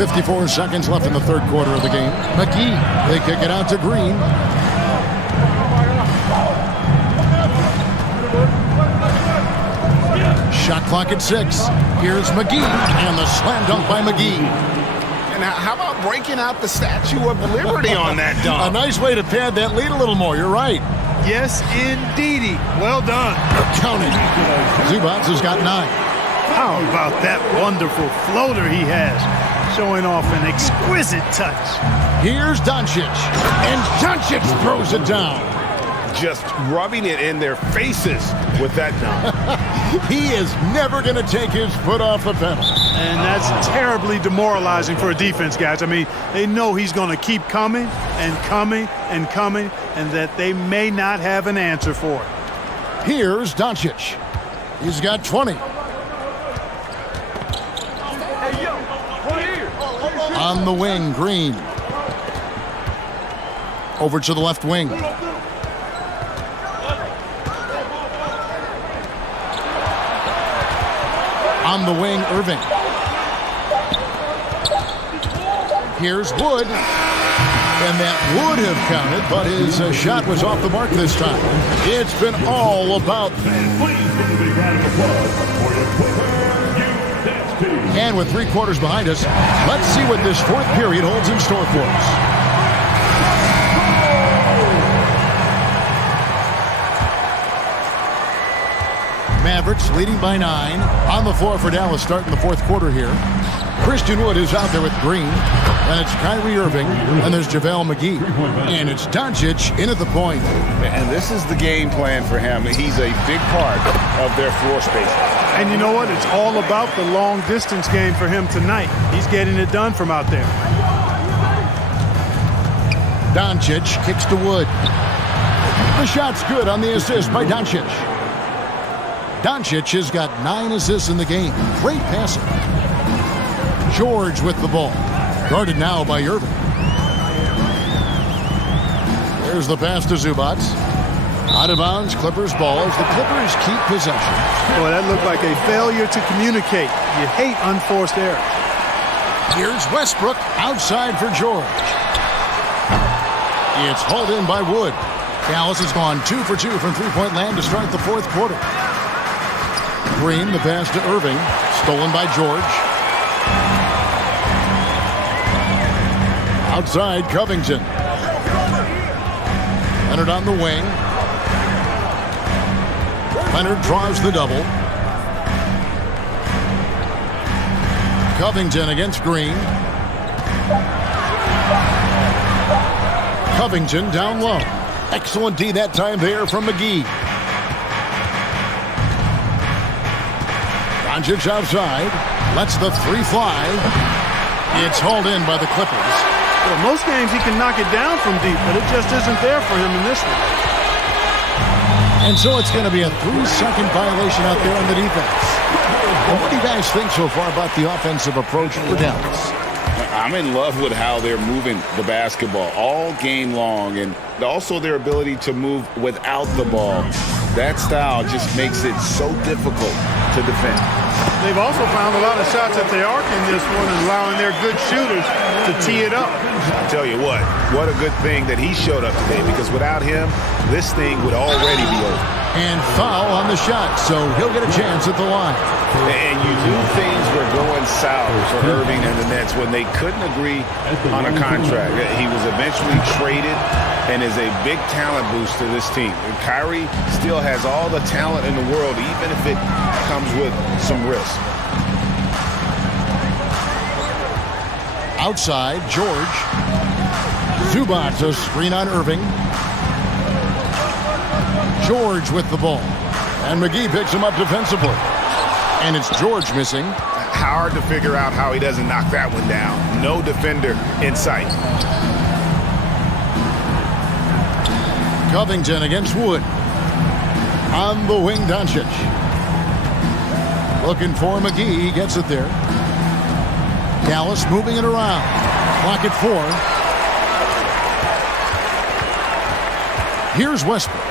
.54 seconds left in the third quarter of the game. McGee, they kick it out to Green. Shot clock at 6. Here's McGee, and the slam dunk by McGee. And how about breaking out the Statue of Liberty on that dunk? A nice way to pad that lead a little more. You're right. Yes, indeedy. Well done. Counting. Zubac has got 9. How about that wonderful floater he has? Showing off an exquisite touch. Here's Doncic, and Doncic throws it down. Just rubbing it in their faces with that dunk. He is never going to take his foot off the pedal. And that's terribly demoralizing for a defense, guys. I mean, they know he's going to keep coming and coming and coming, and that they may not have an answer for it. Here's Doncic. He's got 20. On the wing, Green. Over to the left wing. On the wing, Irving. Here's Wood. And that would have counted, but his shot was off the mark this time. It's been all about And with 3 quarters behind us, let's see what this 4th period holds in store for us. Mavericks leading by 9. On the floor for Dallas starting the 4th quarter here. Christian Wood is out there with Green. And it's Kyrie Irving. And there's JaVale McGee. And it's Doncic in at the point. And this is the game plan for him. He's a big part of their floor space. And you know what? It's all about the long distance game for him tonight. He's getting it done from out there. Doncic kicks to Wood. The shot's good on the assist by Doncic. Doncic has got 9 assists in the game. Great passer. George with the ball. Guarded now by Irving. There's the pass to Zubac. Out of bounds, Clippers ball as the Clippers keep possession. Boy, that looked like a failure to communicate. You hate unforced errors. Here's Westbrook outside for George. It's hauled in by Wood. Dallas has gone 2 for 2 from three-point land to start the 4th quarter. Green, the pass to Irving. Stolen by George. Outside, Covington. Leonard on the wing. Leonard draws the double. Covington against Green. Covington down low. Excellent D that time there from McGee. Doncic outside. Lets the 3 fly. It's hauled in by the Clippers. Well, most games he can knock it down from deep, but it just isn't there for him in this one. And so it's going to be a 3-second violation out there on the defense. Well, what do you guys think so far about the offensive approach for Dallas? I'm in love with how they're moving the basketball all game long, and also their ability to move without the ball. That style just makes it so difficult to defend. They've also found a lot of shots at the arc in this one and allowing their good shooters to tee it up. I tell you what a good thing that he showed up today, because without him, this thing would already be over. And foul on the shot, so he'll get a chance at the line. And you knew things were going south for Irving and the Nets when they couldn't agree on a contract. He was eventually traded and is a big talent boost to this team. And Kyrie still has all the talent in the world, even if it comes with some risk. Outside, George. Zubac, a screen on Irving. George with the ball. And McGee picks him up defensively. And it's George missing. Hard to figure out how he doesn't knock that one down. No defender in sight. Covington against Wood. On the wing, Doncic. Looking for McGee. He gets it there. Dallas moving it around. Clock at 4. Here's Westbrook.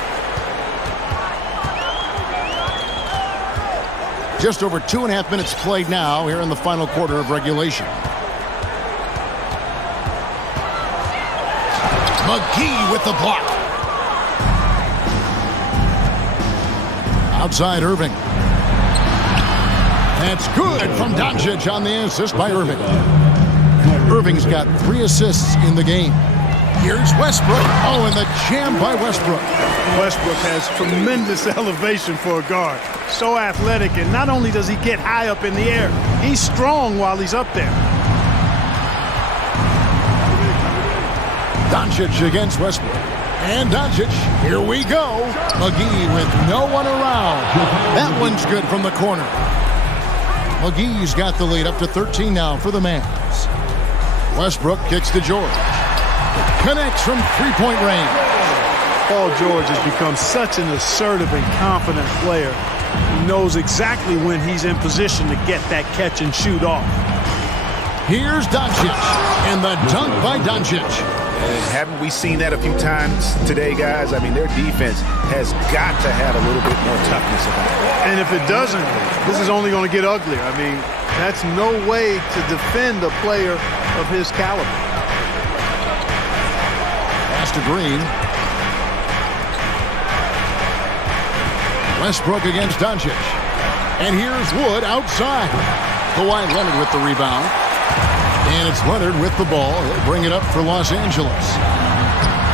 Just over 2.5 minutes played now here in the final quarter of regulation. McGee with the block. Outside Irving. That's good from Doncic on the assist by Irving. Irving's got 3 assists in the game. Here's Westbrook. Oh, and the jam by Westbrook. Westbrook has tremendous elevation for a guard. So athletic, and not only does he get high up in the air, he's strong while he's up there. Doncic against Westbrook. And Doncic, here we go. McGee with no one around. That one's good from the corner. McGee's got the lead up to 13 now for the Mavs. Westbrook kicks to George. Connects from 3-point range. Paul George has become such an assertive and confident player. He knows exactly when he's in position to get that catch and shoot off. Here's Doncic, and the dunk by Doncic. And haven't we seen that a few times today, guys? I mean, their defense has got to have a little bit more toughness about it. And if it doesn't, this is only going to get uglier. I mean, that's no way to defend a player of his caliber. Pass to Green. Westbrook against Doncic. And here's Wood outside. Kawhi Leonard with the rebound. And it's Leonard with the ball. He'll bring it up for Los Angeles.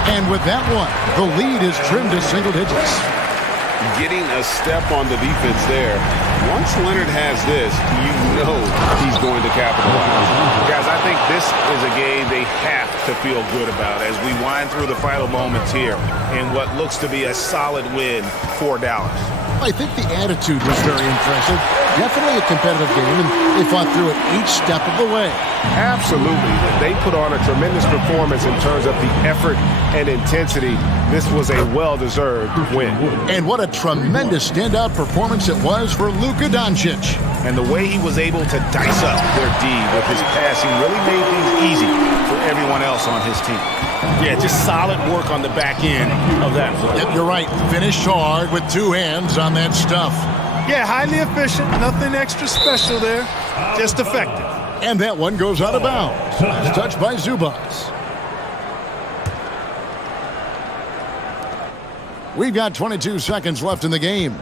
And with that one, the lead is trimmed to single digits. Getting a step on the defense there. Once Leonard has this, you know he's going to capitalize. Guys, I think this is a game they have to feel good about as we wind through the final moments here in what looks to be a solid win for Dallas. I think the attitude was very impressive. Definitely a competitive game, and they fought through it each step of the way. Absolutely. They put on a tremendous performance in terms of the effort and intensity. This was a well-deserved win. And what a tremendous standout performance it was for Luka Doncic. And the way he was able to dice up their D with his passing really made things easy for everyone else on his team. Yeah, just solid work on the back end of that play. Yep, you're right. Finished hard with two hands on that stuff. Yeah, highly efficient. Nothing extra special there. Just effective. And that one goes out of bounds. It's touched by Zubas. We've got 22 seconds left in the game.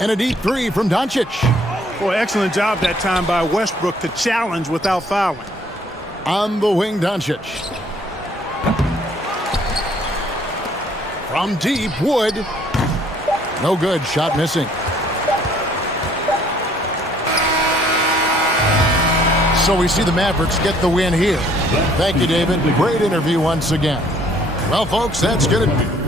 And a deep three from Doncic. Boy, excellent job that time by Westbrook to challenge without fouling. On the wing, Doncic. From deep, Wood. No good. Shot missing. So we see the Mavericks get the win here. Thank you, David. Great interview once again. Well, folks, that's going to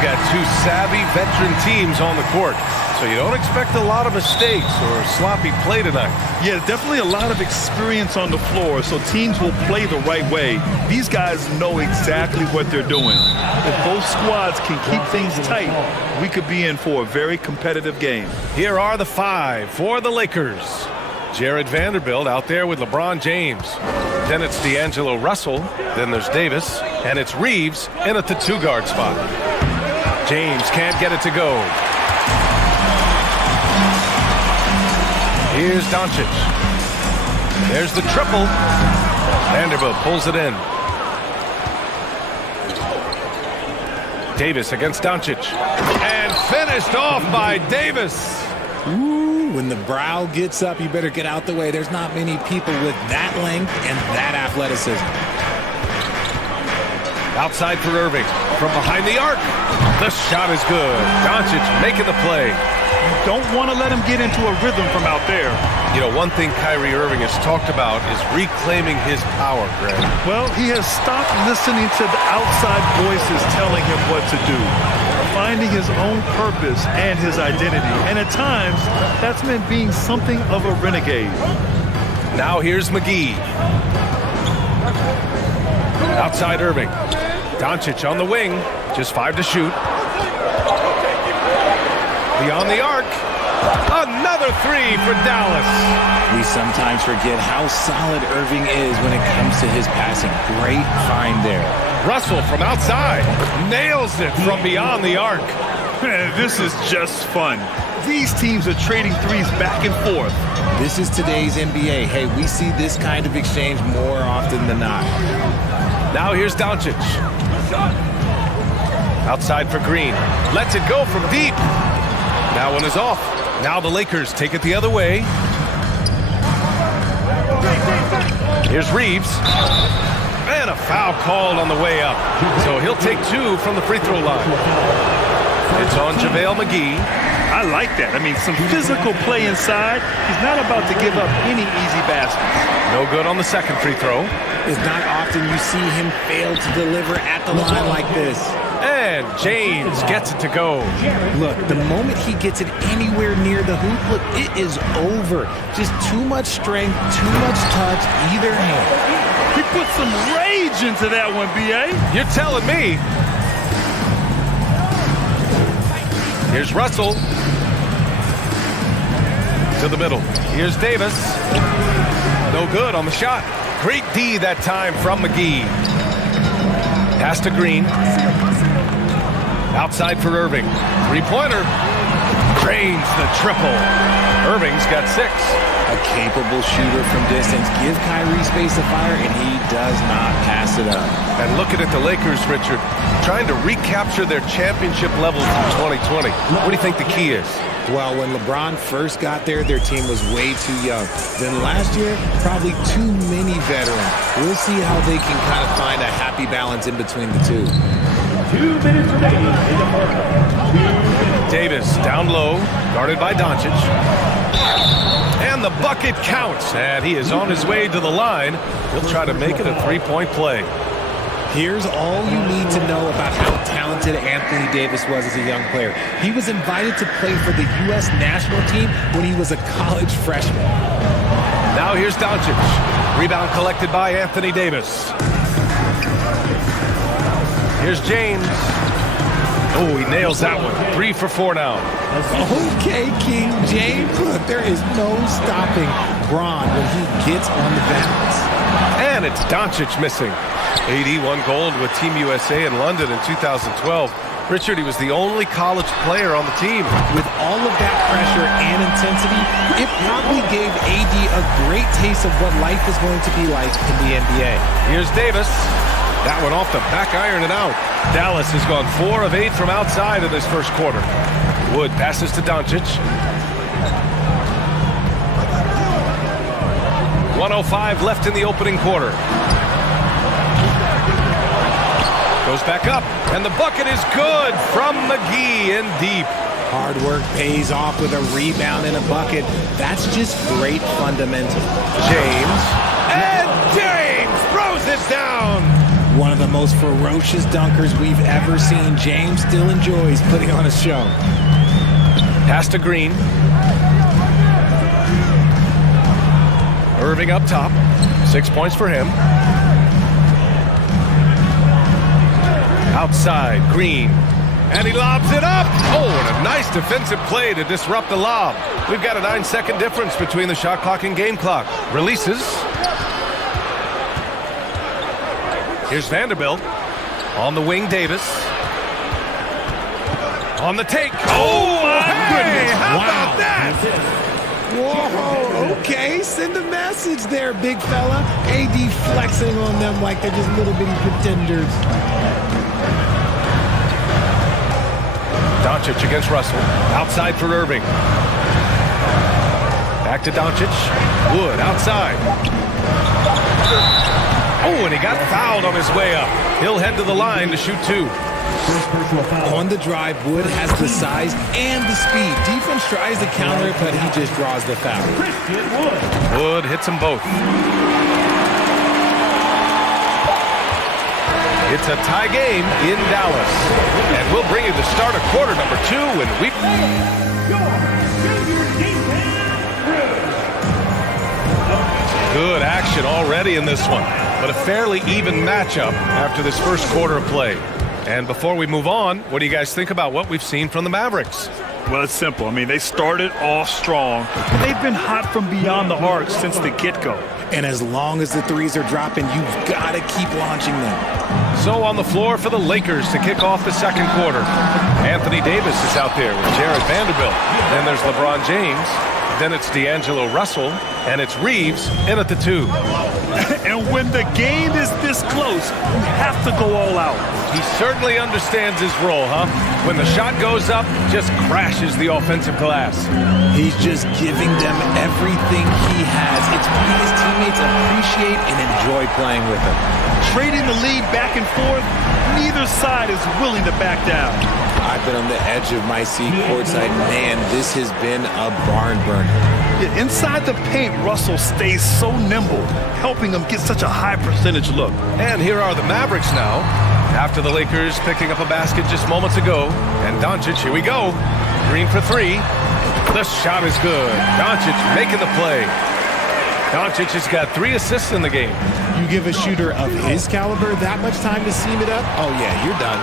you've got two savvy veteran teams on the court. So you don't expect a lot of mistakes or sloppy play tonight. Yeah, definitely a lot of experience on the floor, so teams will play the right way. These guys know exactly what they're doing. If both squads can keep things tight, we could be in for a very competitive game. Here are the five for the Lakers. Jared Vanderbilt out there with LeBron James. Then it's D'Angelo Russell. Then there's Davis. And it's Reeves in at the two-guard spot. James can't get it to go. Here's Doncic. There's the triple. Vanderbilt pulls it in. Davis against Doncic. And finished off by Davis. Ooh, when the brow gets up, you better get out the way. There's not many people with that length and that athleticism. Outside for Irving. From behind the arc. The shot is good. Doncic making the play. You don't want to let him get into a rhythm from out there. You know, one thing Kyrie Irving has talked about is reclaiming his power, Greg. Well, he has stopped listening to the outside voices telling him what to do. Finding his own purpose and his identity. And at times, that's meant being something of a renegade. Now here's McGee. Outside Irving. Doncic on the wing. Just 5 to shoot. Beyond the arc. Another three for Dallas. We sometimes forget how solid Irving is when it comes to his passing. Great find there. Russell from outside. Nails it from beyond the arc. This is just fun. These teams are trading threes back and forth. This is today's NBA. Hey, we see this kind of exchange more often than not. Now here's Doncic. Outside for Green. Lets it go from deep. That one is off. Now the Lakers take it the other way. Here's Reeves. And a foul called on the way up. So he'll take 2 from the free throw line. It's on JaVale McGee. I like that. I mean, some physical play inside. He's not about to give up any easy baskets. No good on the second free throw. It's not often you see him fail to deliver at the line like this. And James gets it to go. Look, the moment he gets it anywhere near the hoop, look, it is over. Just too much strength, too much touch, either hand. He put some rage into that one, B.A. You're telling me. Here's Russell. To the middle. Here's Davis. No good on the shot. Great D that time from McGee. Pass to Green. Outside for Irving. Three-pointer. Drains the triple. Irving's got 6. A capable shooter from distance. Give Kyrie space to fire, and he does not pass it up. And looking at the Lakers, Richard, trying to recapture their championship levels from 2020. What do you think the key is? Well, when LeBron first got there, their team was way too young. Then last year, probably too many veterans. We'll see how they can kind of find a happy balance in between the two. 2 minutes remaining in the first. Davis down low, guarded by Doncic. And the bucket counts, and he is on his way to the line. He'll try to make it a three-point play. Here's all you need to know about how talented Anthony Davis was as a young player. He was invited to play for the U.S. national team when he was a college freshman. Now here's Doncic. Rebound collected by Anthony Davis. Here's James. Oh, he nails that one. 3 for 4 now. Okay, King James. Look, there is no stopping Bron when he gets on the balance. And it's Doncic missing. AD won gold with Team USA in London in 2012. Richard, he was the only college player on the team. With all of that pressure and intensity, it probably gave AD a great taste of what life is going to be like in the NBA. Here's Davis. That one off the back iron and out. Dallas has gone 4 of 8 from outside in this first quarter. Wood passes to Doncic. 1:05 left in the opening quarter. Goes back up, and the bucket is good from McGee in deep. Hard work pays off with a rebound and a bucket. That's just great fundamental. James. And James throws it down. One of the most ferocious dunkers we've ever seen. James still enjoys putting on a show. Pass to Green. Irving up top. 6 points for him. Outside, Green. And he lobs it up. Oh, and a nice defensive play to disrupt the lob. We've got a 9-second difference between the shot clock and game clock. Releases. Here's Vanderbilt. On the wing, Davis. On the take. Oh, my goodness. How about that? Whoa, okay. Send a message there, big fella. AD flexing on them like they're just little bitty pretenders. Doncic against Russell. Outside for Irving. Back to Doncic. Wood outside. Oh, and he got fouled on his way up. He'll head to the line to shoot 2. On the drive, Wood has the size and the speed. Defense tries to counter it, but he just draws the foul. Wood hits them both. It's a tie game in Dallas. And we'll bring you the start of quarter number 2 when we... Good action already in this one. But a fairly even matchup after this first quarter of play. And before we move on, what do you guys think about what we've seen from the Mavericks? Well, it's simple. I mean, they started off strong. They've been hot from beyond the arc since the get-go. And as long as the threes are dropping, you've got to keep launching them. So on the floor for the Lakers to kick off the second quarter. Anthony Davis is out there with Jared Vanderbilt. Then there's LeBron James. Then it's D'Angelo Russell. And it's Reeves in at the 2. And when the game is this close, you have to go all out. He certainly understands his role, huh? When the shot goes up, just crashes the offensive glass. He's just giving them everything he has. It's why his teammates appreciate and enjoy playing with him. Trading the lead back and forth, neither side is willing to back down. I've been on the edge of my seat courtside. Man, this has been a barn burner. Yeah, inside the paint, Russell stays so nimble, helping him get such a high percentage look. And here are the Mavericks now. After the Lakers picking up a basket just moments ago. And Doncic, here we go. Green for 3. The shot is good. Doncic making the play. Doncic has got 3 assists in the game. You give a shooter of his caliber that much time to seam it up? Oh, yeah, you're done.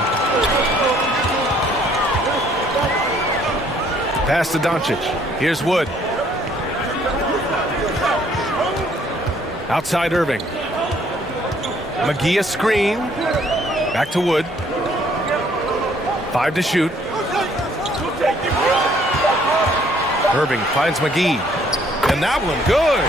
Pass to Doncic. Here's Wood. Outside Irving. McGee a screen. Back to Wood. 5 to shoot. Irving finds McGee. And that one, good.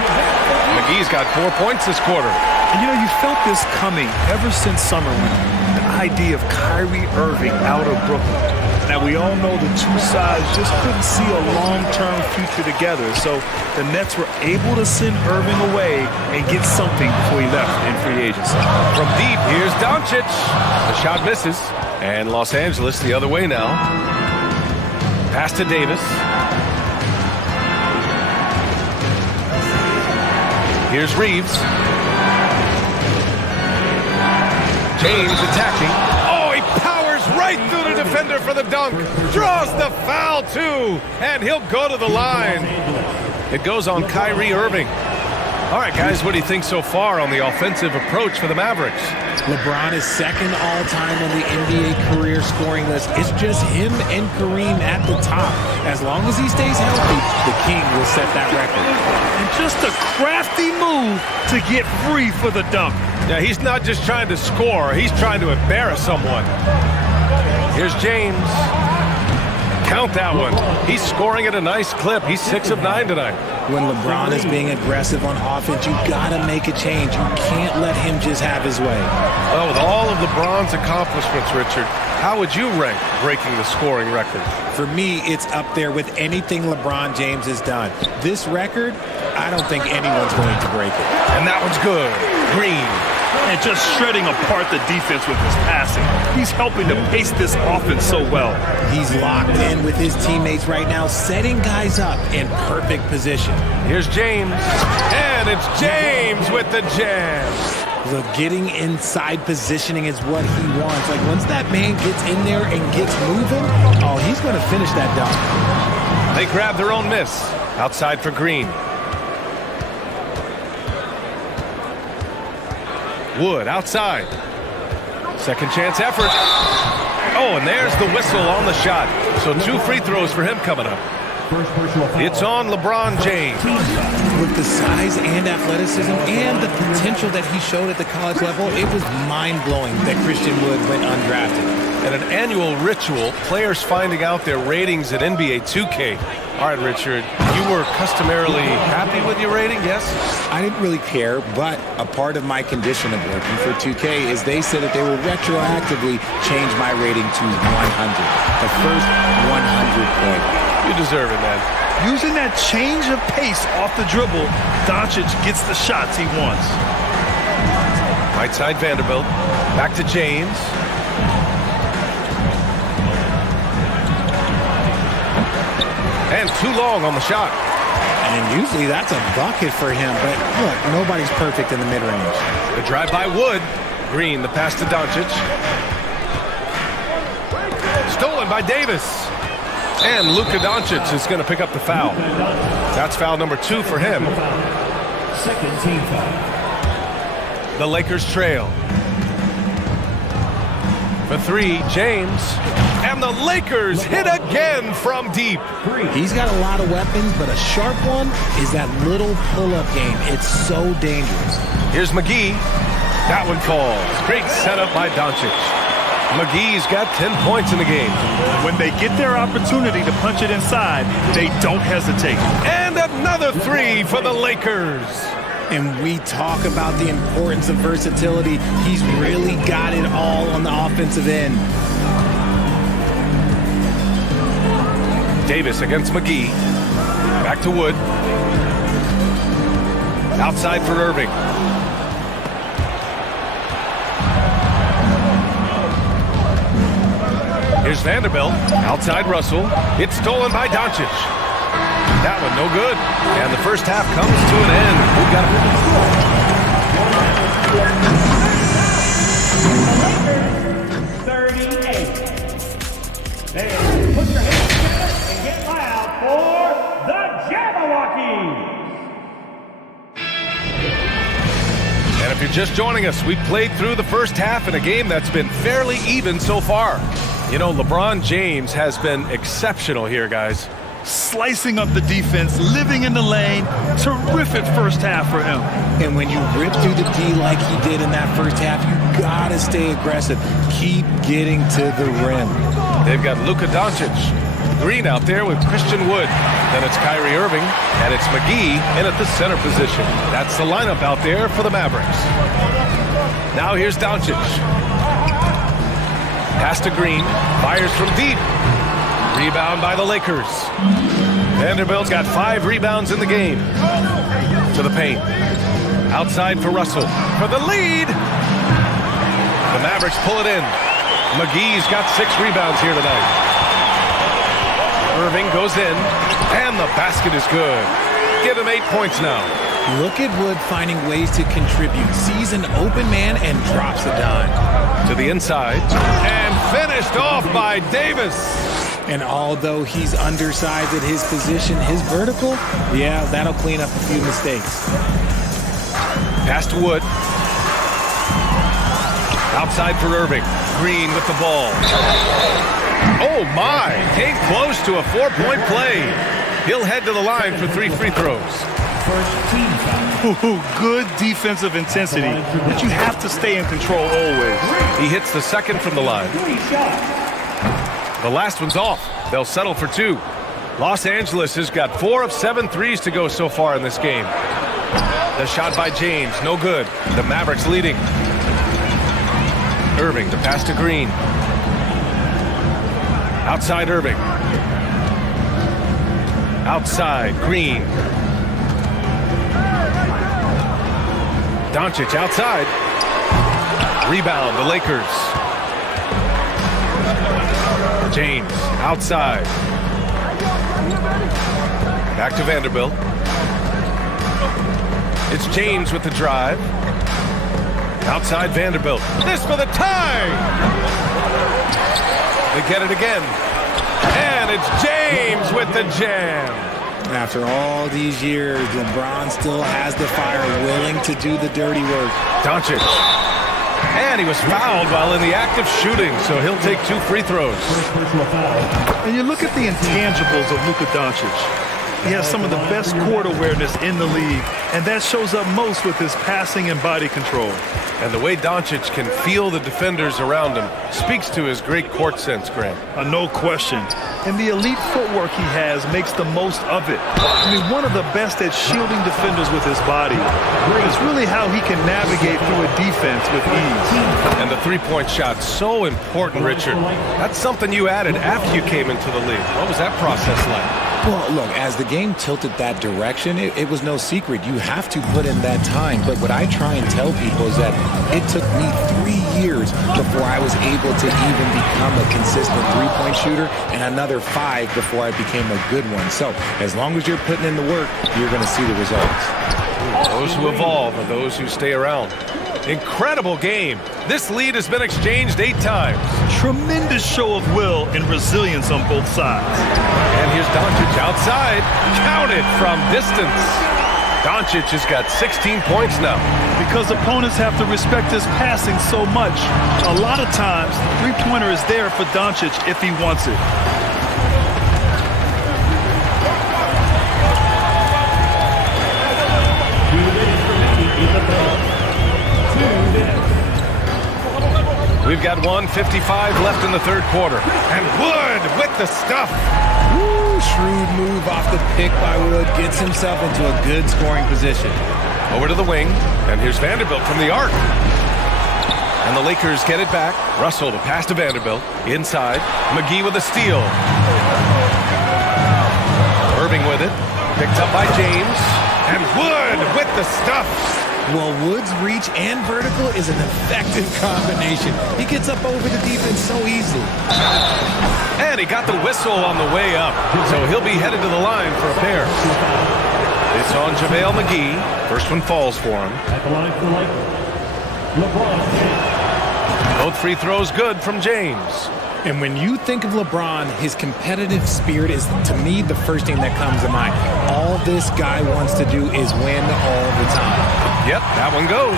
McGee's got 4 points this quarter. And you know, you felt this coming ever since summer when the idea of Kyrie Irving out of Brooklyn. Now, we all know the two sides just couldn't see a long-term future together. So the Nets were able to send Irving away and get something before he left in free agency. From deep, here's Doncic. The shot misses. And Los Angeles the other way now. Pass to Davis. Here's Reeves. James attacking. Oh, he powers right through the defender for the dunk. Draws the foul, too. And he'll go to the line. It goes on Kyrie Irving. All right, guys, what do you think so far on the offensive approach for the Mavericks? LeBron is second all-time on the NBA career scoring list. It's just him and Kareem at the top. As long as he stays healthy, the King will set that record. And just a crafty move to get free for the dunk. Yeah, he's not just trying to score. He's trying to embarrass someone. Here's James. Count that one. He's scoring at a nice clip. He's 6 of 9 tonight. When LeBron is being aggressive on offense, you got to make a change. You can't let him just have his way. Well, with all of LeBron's accomplishments, Richard, how would you rank breaking the scoring record? For me, it's up there with anything LeBron James has done. This record, I don't think anyone's going to break it. And that one's good. Green. And just shredding apart the defense with his passing. He's helping to pace this offense so well. He's locked in with his teammates right now, setting guys up in perfect position. Here's James. And it's James with the jam. Look, getting inside positioning is what he wants. Like, once that man gets in there and gets moving, oh, he's going to finish that dunk. They grab their own miss. Outside for Green. Wood outside. Second chance effort. Oh, and there's the whistle on the shot. So 2 free throws for him coming up. It's on LeBron James. With the size and athleticism and the potential that he showed at the college level, it was mind-blowing that Christian Wood went undrafted. And an annual ritual, players finding out their ratings at NBA 2K. All right, Richard, you were customarily happy with your rating, yes? I didn't really care, but a part of my condition of working for 2K is they said that they will retroactively change my rating to 100. The first 100 point. You deserve it, man. Using that change of pace off the dribble, Doncic gets the shots he wants. Right side Vanderbilt. Back to James. And too long on the shot. And usually that's a bucket for him, but look, nobody's perfect in the mid-range. The drive by Wood. Green, the pass to Doncic. Stolen by Davis. And Luka Doncic is going to pick up the foul. That's foul number 2 for him. Second team foul. The Lakers trail. For 3, James. And the Lakers hit again from deep. He's got a lot of weapons, but a sharp one is that little pull-up game. It's so dangerous. Here's McGee. That one falls. Great setup by Doncic. McGee's got 10 points in the game. When they get their opportunity to punch it inside, they don't hesitate. And another 3 for the Lakers. And we talk about the importance of versatility. He's really got it all on the offensive end. Davis against McGee. Back to Wood. Outside for Irving. Here's Vanderbilt. Outside Russell. It's stolen by Doncic. That one no good. And the first half comes to an end. We've got Put your hands together and get loud for the Jabberwockies. And if you're just joining us, we played through the first half in a game that's been fairly even so far. You know, LeBron James has been exceptional here, guys. Slicing up the defense, living in the lane. Terrific first half for him. And when you rip through the D like he did in that first half, you gotta stay aggressive. Keep getting to the rim. They've got Luka Doncic. Green out there with Christian Wood. Then it's Kyrie Irving, and it's McGee in at the center position. That's the lineup out there for the Mavericks. Now here's Doncic. Pass to Green. Fires from deep. Rebound by the Lakers. Vanderbilt's got 5 rebounds in the game. To the paint. Outside for Russell. For the lead. The Mavericks pull it in. McGee's got 6 rebounds here tonight. Irving goes in. And the basket is good. Give him 8 points now. Look at Wood finding ways to contribute. Sees an open man and drops a dime. To the inside. And finished off by Davis. And although he's undersized at his position, his vertical, yeah, that'll clean up a few mistakes. Pass to Wood. Outside for Irving. Green with the ball. Oh, my. Came close to a 4-point play. He'll head to the line for 3 free throws. Ooh, good defensive intensity, but you have to stay in control always. He hits the second from the line. The last one's off. They'll settle for 2. Los Angeles has got 4 of 7 threes to go so far in this game. The shot by James, no good. The Mavericks leading. Irving, the pass to Green. Outside Irving. Outside Green. Doncic outside. Rebound, the Lakers. James outside. Back to Vanderbilt. It's James with the drive. Outside Vanderbilt. This for the tie! They get it again. And it's James with the jam. After all these years, LeBron still has the fire, willing to do the dirty work. Doncic. And he was fouled while in the act of shooting, so he'll take 2 free throws. And you look at the intangibles of Luka Doncic. He has some of the best court awareness in the league, and that shows up most with his passing and body control. And the way Doncic can feel the defenders around him speaks to his great court sense, Grant. No question. And the elite footwork he has makes the most of it. I mean, one of the best at shielding defenders with his body. It's really how he can navigate through a defense with ease. And the three-point shot, so important, Richard. That's something you added after you came into the league. What was that process like? Well, look, as the game tilted that direction, it was no secret. You have to put in that time. But what I try and tell people is that it took me 3 years before I was able to even become a consistent three-point shooter, and another 5 before I became a good one. So as long as you're putting in the work, you're going to see the results. Those who evolve are those who stay around. Incredible game. This lead has been exchanged 8 times. Tremendous show of will and resilience on both sides. And here's Doncic outside. Counted from distance. Doncic has got 16 points now. Because opponents have to respect his passing so much, a lot of times the three-pointer is there for Doncic if he wants it. We've got 1:55 left in the third quarter. And Wood with the stuff. Woo, shrewd move off the pick by Wood. Gets himself into a good scoring position. Over to the wing. And here's Vanderbilt from the arc. And the Lakers get it back. Russell the pass to Vanderbilt. Inside. McGee with a steal. Irving with it. Picked up by James. And Wood with the stuff. Well, Wood's reach and vertical is an effective combination. He gets up over the defense so easily. And he got the whistle on the way up. So he'll be headed to the line for a pair. It's on JaVale McGee. First one falls for him. At the line for LeBron James. Both free throws good from James. And when you think of LeBron, his competitive spirit is, to me, the first thing that comes to mind. All this guy wants to do is win all the time. Yep, that one goes.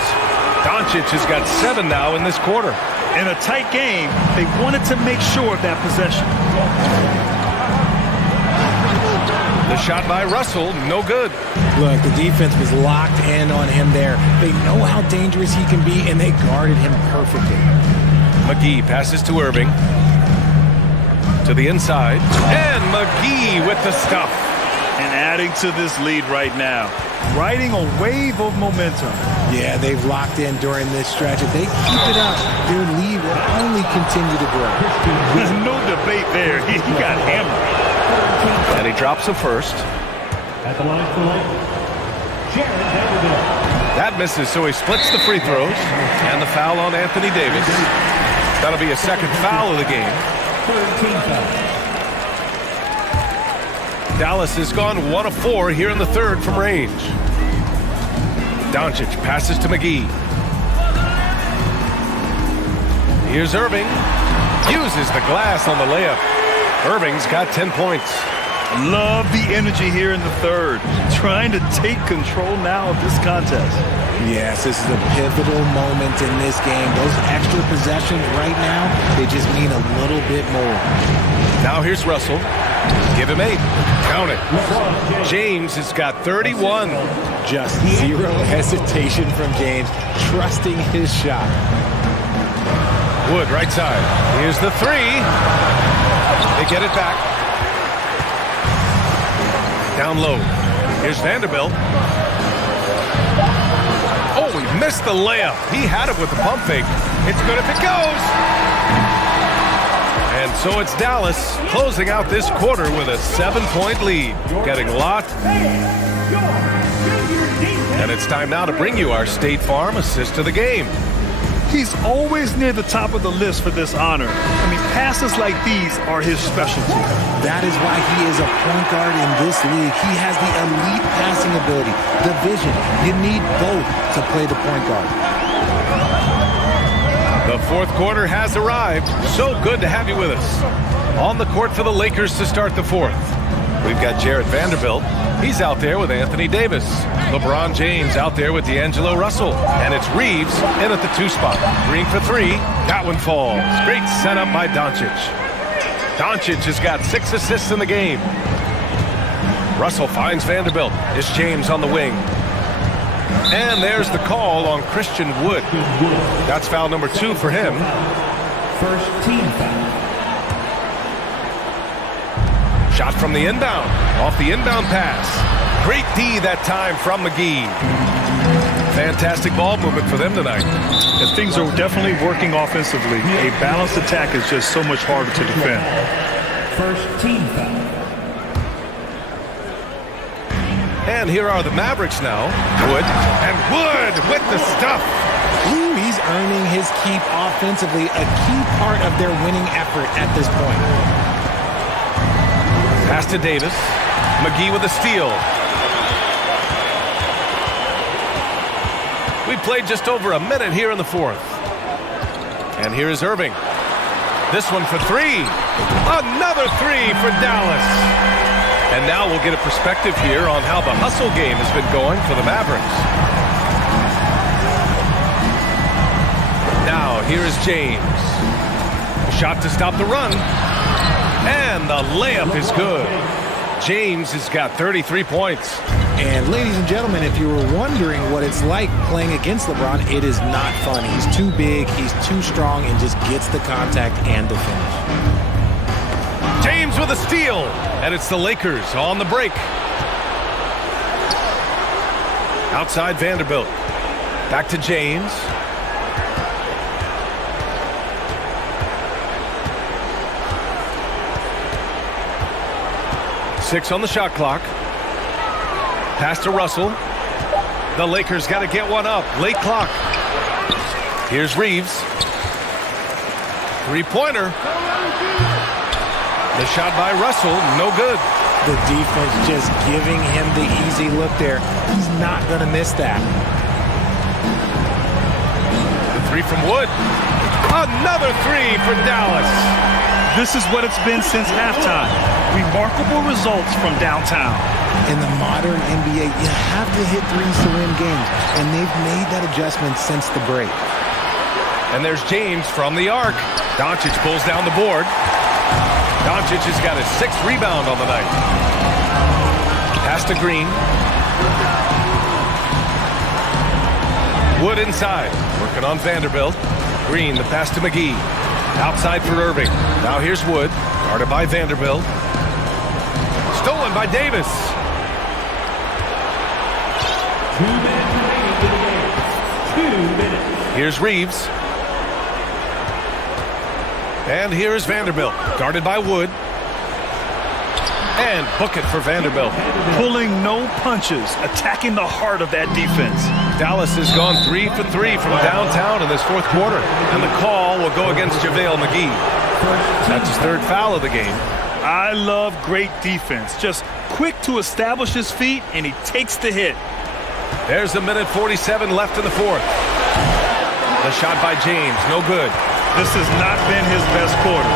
Doncic has got 7 now in this quarter. In a tight game, they wanted to make sure of that possession. The shot by Russell, no good. Look, the defense was locked in on him there. They know how dangerous he can be, and they guarded him perfectly. McGee passes to Irving. To the inside. And McGee with the stuff. And adding to this lead right now. Riding a wave of momentum. Yeah, they've locked in during this stretch. If they keep it up, their lead will only continue to grow. There's no debate there. He got hammered. And he drops a first. At the line for Jared Vanderbilt. That misses, so he splits the free throws. And the foul on Anthony Davis. That'll be a second foul of the game. 13 fouls. Dallas has gone 1 of 4 here in the third from range. Doncic passes to McGee. Here's Irving. Uses the glass on the layup. Irving's got 10 points. Love the energy here in the third. Trying to take control now of this contest. Yes, this is a pivotal moment in this game. Those extra possessions right now, they just mean a little bit more. Now here's Russell. Give him 8. Count it. James has got 31. Just zero hesitation from James, trusting his shot. Wood, right side. Here's the 3. They get it back. Down low. Here's Vanderbilt. Oh, he missed the layup. He had it with the pump fake. It's good if it goes. And so it's Dallas closing out this quarter with a 7-point lead. Getting locked. And it's time now to bring you our State Farm assist of the game. He's always near the top of the list for this honor. I mean, passes like these are his specialty. That is why he is a point guard in this league. He has the elite passing ability, the vision. You need both to play the point guard. The fourth quarter has arrived. So good to have you with us. On the court for the Lakers to start the fourth. We've got Jarrett Vanderbilt. He's out there with Anthony Davis. LeBron James out there with D'Angelo Russell. And it's Reeves in at the 2 spot. Green for 3. That one falls. Great setup by Doncic. Doncic has got 6 assists in the game. Russell finds Vanderbilt. It's James on the wing. And there's the call on Christian Wood. That's foul number 2 for him. First team foul. Shot from the inbound. Off the inbound pass. Great D that time from McGee. Fantastic ball movement for them tonight. And things are definitely working offensively. A balanced attack is just so much harder to defend. First team foul. And here are the Mavericks now. Wood. And Wood with the stuff. Ooh, he's earning his keep offensively, a key part of their winning effort at this point. Pass to Davis. McGee with a steal. We played just over a minute here in the fourth. And here is Irving. This one for 3. Another 3 for Dallas. And now we'll get a perspective here on how the hustle game has been going for the Mavericks. Now, here is James. Shot to stop the run. And the layup is good. James has got 33 points. And ladies and gentlemen, if you were wondering what it's like playing against LeBron, it is not fun. He's too big, he's too strong, and just gets the contact and the finish. James with a steal. And it's the Lakers on the break. Outside Vanderbilt. Back to James. Six on the shot clock. Pass to Russell. The Lakers got to get one up. Late clock. Here's Reeves. 3-pointer. The shot by Russell, no good. The defense just giving him the easy look there. He's not going to miss that. The 3 from Wood. Another 3 for Dallas. This is what it's been since halftime. Remarkable results from downtown. In the modern NBA, you have to hit threes to win games, and they've made that adjustment since the break. And there's James from the arc. Doncic pulls down the board. Doncic has got his 6th rebound on the night. Pass to Green. Wood inside. Working on Vanderbilt. Green, the pass to McGee. Outside for Irving. Now here's Wood. Guarded by Vanderbilt. Stolen by Davis. 2 minutes remaining in the game. 2 minutes. Here's Reeves. And here is Vanderbilt, guarded by Wood. And book it for Vanderbilt. Pulling no punches, attacking the heart of that defense. Dallas has gone 3 for 3 from downtown in this fourth quarter. And the call will go against JaVale McGee. That's his 3rd foul of the game. I love great defense. Just quick to establish his feet, and he takes the hit. There's a minute 47 left in the fourth. The shot by James, no good. This has not been his best quarter.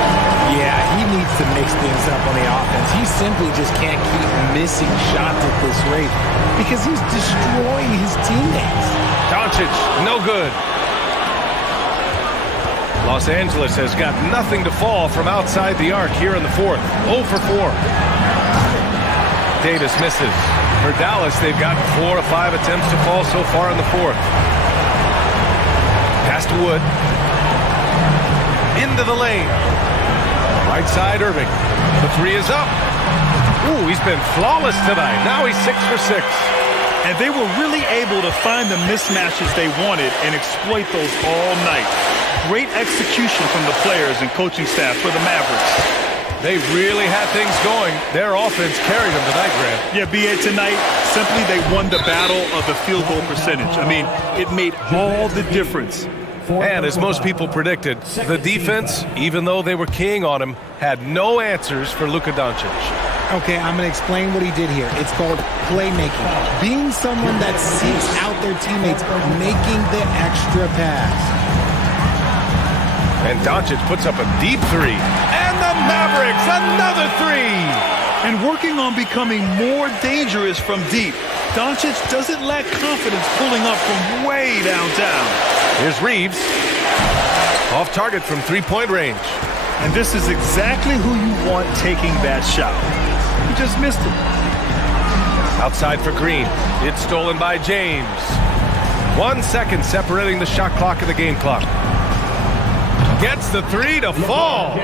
Yeah, he needs to mix things up on the offense. He simply just can't keep missing shots at this rate because he's destroying his teammates. Doncic, no good. Los Angeles has got nothing to fall from outside the arc here in the fourth. 0 for 4. Davis misses. For Dallas, they've gotten 4 of 5 attempts to fall so far in the fourth. Pass to Wood. Into the lane. Right side, Irving. The 3 is up. Ooh, he's been flawless tonight. Now he's 6 for 6. And they were really able to find the mismatches they wanted and exploit those all night. Great execution from the players and coaching staff for the Mavericks. They really had things going. Their offense carried them tonight, Grant. Yeah, B.A. tonight, simply they won the battle of the field goal percentage. I mean, it made all the difference. And as most people predicted, the defense, even though they were keying on him, had no answers for Luka Doncic. Okay, I'm going to explain what he did here. It's called playmaking. Being someone that seeks out their teammates, making the extra pass. And Doncic puts up a deep three. And the Mavericks, another three. And working on becoming more dangerous from deep. Doncic doesn't lack confidence pulling up from way downtown. Here's Reeves. Off target from three-point range. And this is exactly who you want taking that shot. He just missed it. Outside for Green. It's stolen by James. 1 second separating the shot clock and the game clock. Gets the three to fall.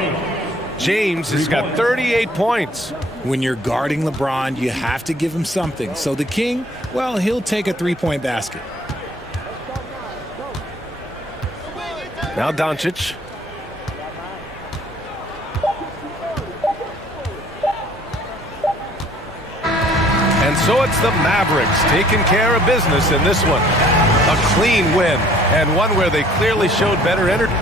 James has got 38 points. When you're guarding LeBron, you have to give him something. So the King, well, he'll take a three-point basket. Now Doncic. And so it's the Mavericks taking care of business in this one. A clean win, and one where they clearly showed better energy.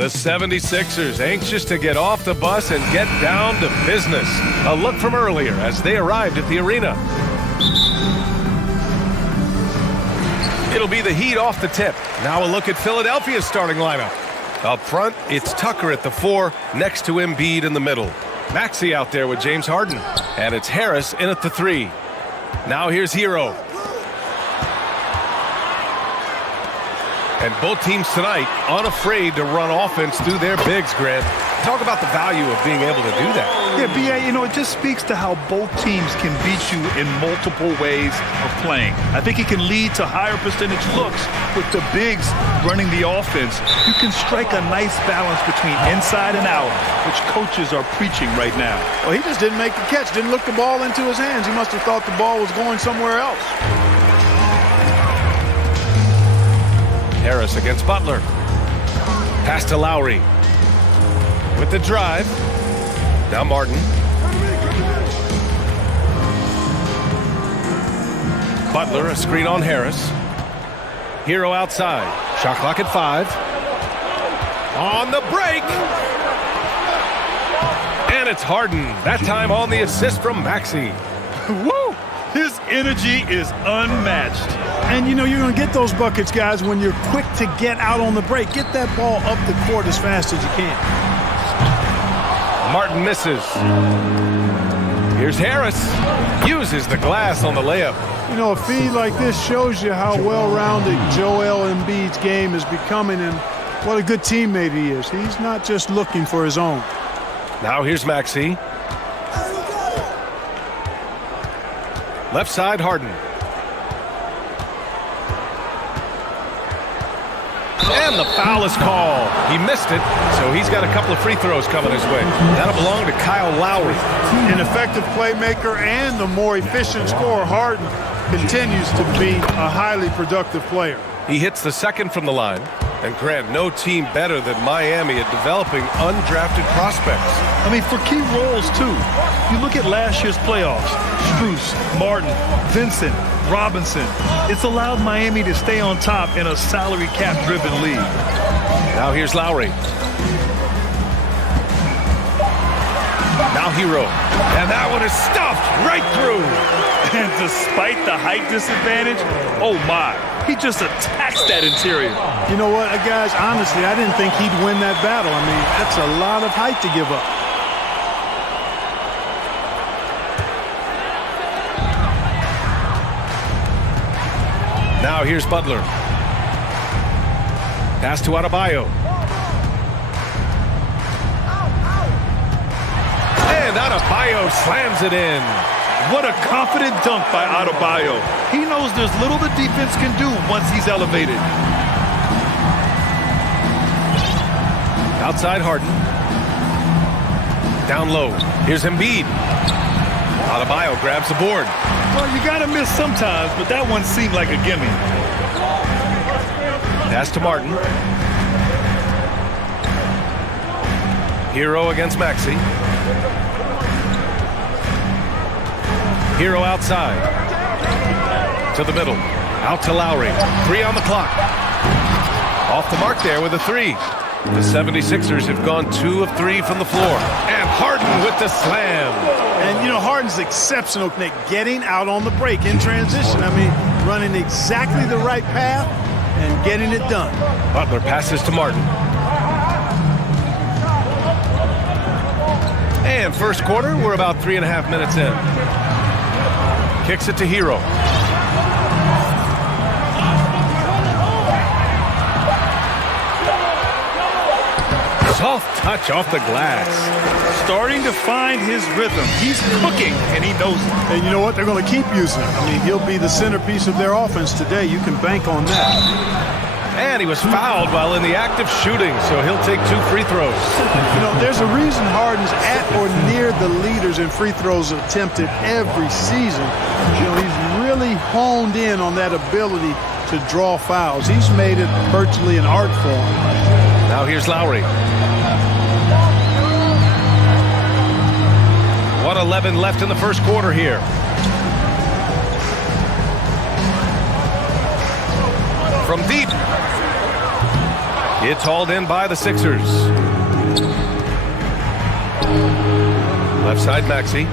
The 76ers anxious to get off the bus and get down to business. A look from earlier as they arrived at the arena. It'll be the Heat off the tip. Now a look at Philadelphia's starting lineup. Up front, it's Tucker at the 4, next to Embiid in the middle. Maxey out there with James Harden. And it's Harris in at the 3. Now here's Hero. And both teams tonight unafraid to run offense through their bigs, Grant. Talk about the value of being able to do that. Yeah, B.A., it just speaks to how both teams can beat you in multiple ways of playing. I think it can lead to higher percentage looks with the bigs running the offense. You can strike a nice balance between inside and out, which coaches are preaching right now. Well, he just didn't make the catch, didn't look the ball into his hands. He must have thought the ball was going somewhere else. Harris against Butler. Pass to Lowry. With the drive. Now Martin. Butler, a screen on Harris. Hero outside. Shot clock at 5. On the break. And it's Harden. That time on the assist from Maxey. Woo! His energy is unmatched. And, you're going to get those buckets, guys, when you're quick to get out on the break. Get that ball up the court as fast as you can. Martin misses. Here's Harris. Uses the glass on the layup. A feed like this shows you how well-rounded Joel Embiid's game is becoming and what a good teammate he is. He's not just looking for his own. Now here's Maxey. Left side, Harden. And the foul is called. He missed it, so he's got a couple of free throws coming his way. That'll belong to Kyle Lowry. An effective playmaker and the more efficient scorer, Harden continues to be a highly productive player. He hits the second from the line. And Grant, no team better than Miami at developing undrafted prospects. For key roles, too. You look at last year's playoffs. Strus, Martin, Vincent, Robinson. It's allowed Miami to stay on top in a salary cap-driven league. Now here's Lowry. Now Hero. And that one is stuffed right through. And despite the height disadvantage, oh my, he just attacks that interior. You know what, guys, honestly, I didn't think he'd win that battle. That's a lot of height to give up. Now here's Butler. Pass to Adebayo. And Adebayo slams it in. What a confident dunk by Adebayo. He knows there's little the defense can do once he's elevated. Outside Harden. Down low. Here's Embiid. Adebayo grabs the board. Well, you got to miss sometimes, but that one seemed like a gimme. Pass to Martin. Hero against Maxey. Hero outside. To the middle. Out to Lowry. 3 on the clock. Off the mark there with a 3. The 76ers have gone 2 of 3 from the floor. And Harden with the slam. And, Harden's exceptional at getting out on the break in transition. Running exactly the right path and getting it done. Butler passes to Martin. And first quarter, we're about 3.5 minutes in. Kicks it to Hero. Soft touch off the glass. Starting to find his rhythm. He's cooking, and he knows it. And you know what? They're going to keep using him. He'll be the centerpiece of their offense today. You can bank on that. And he was fouled while in the act of shooting, so he'll take 2 free throws. There's a reason Harden's at or near the leaders in free throws attempted every season. He's really honed in on that ability to draw fouls. He's made it virtually an art form. Now here's Lowry. 1:11 left in the first quarter here. From deep. It's hauled in by the Sixers. Left side, Maxey.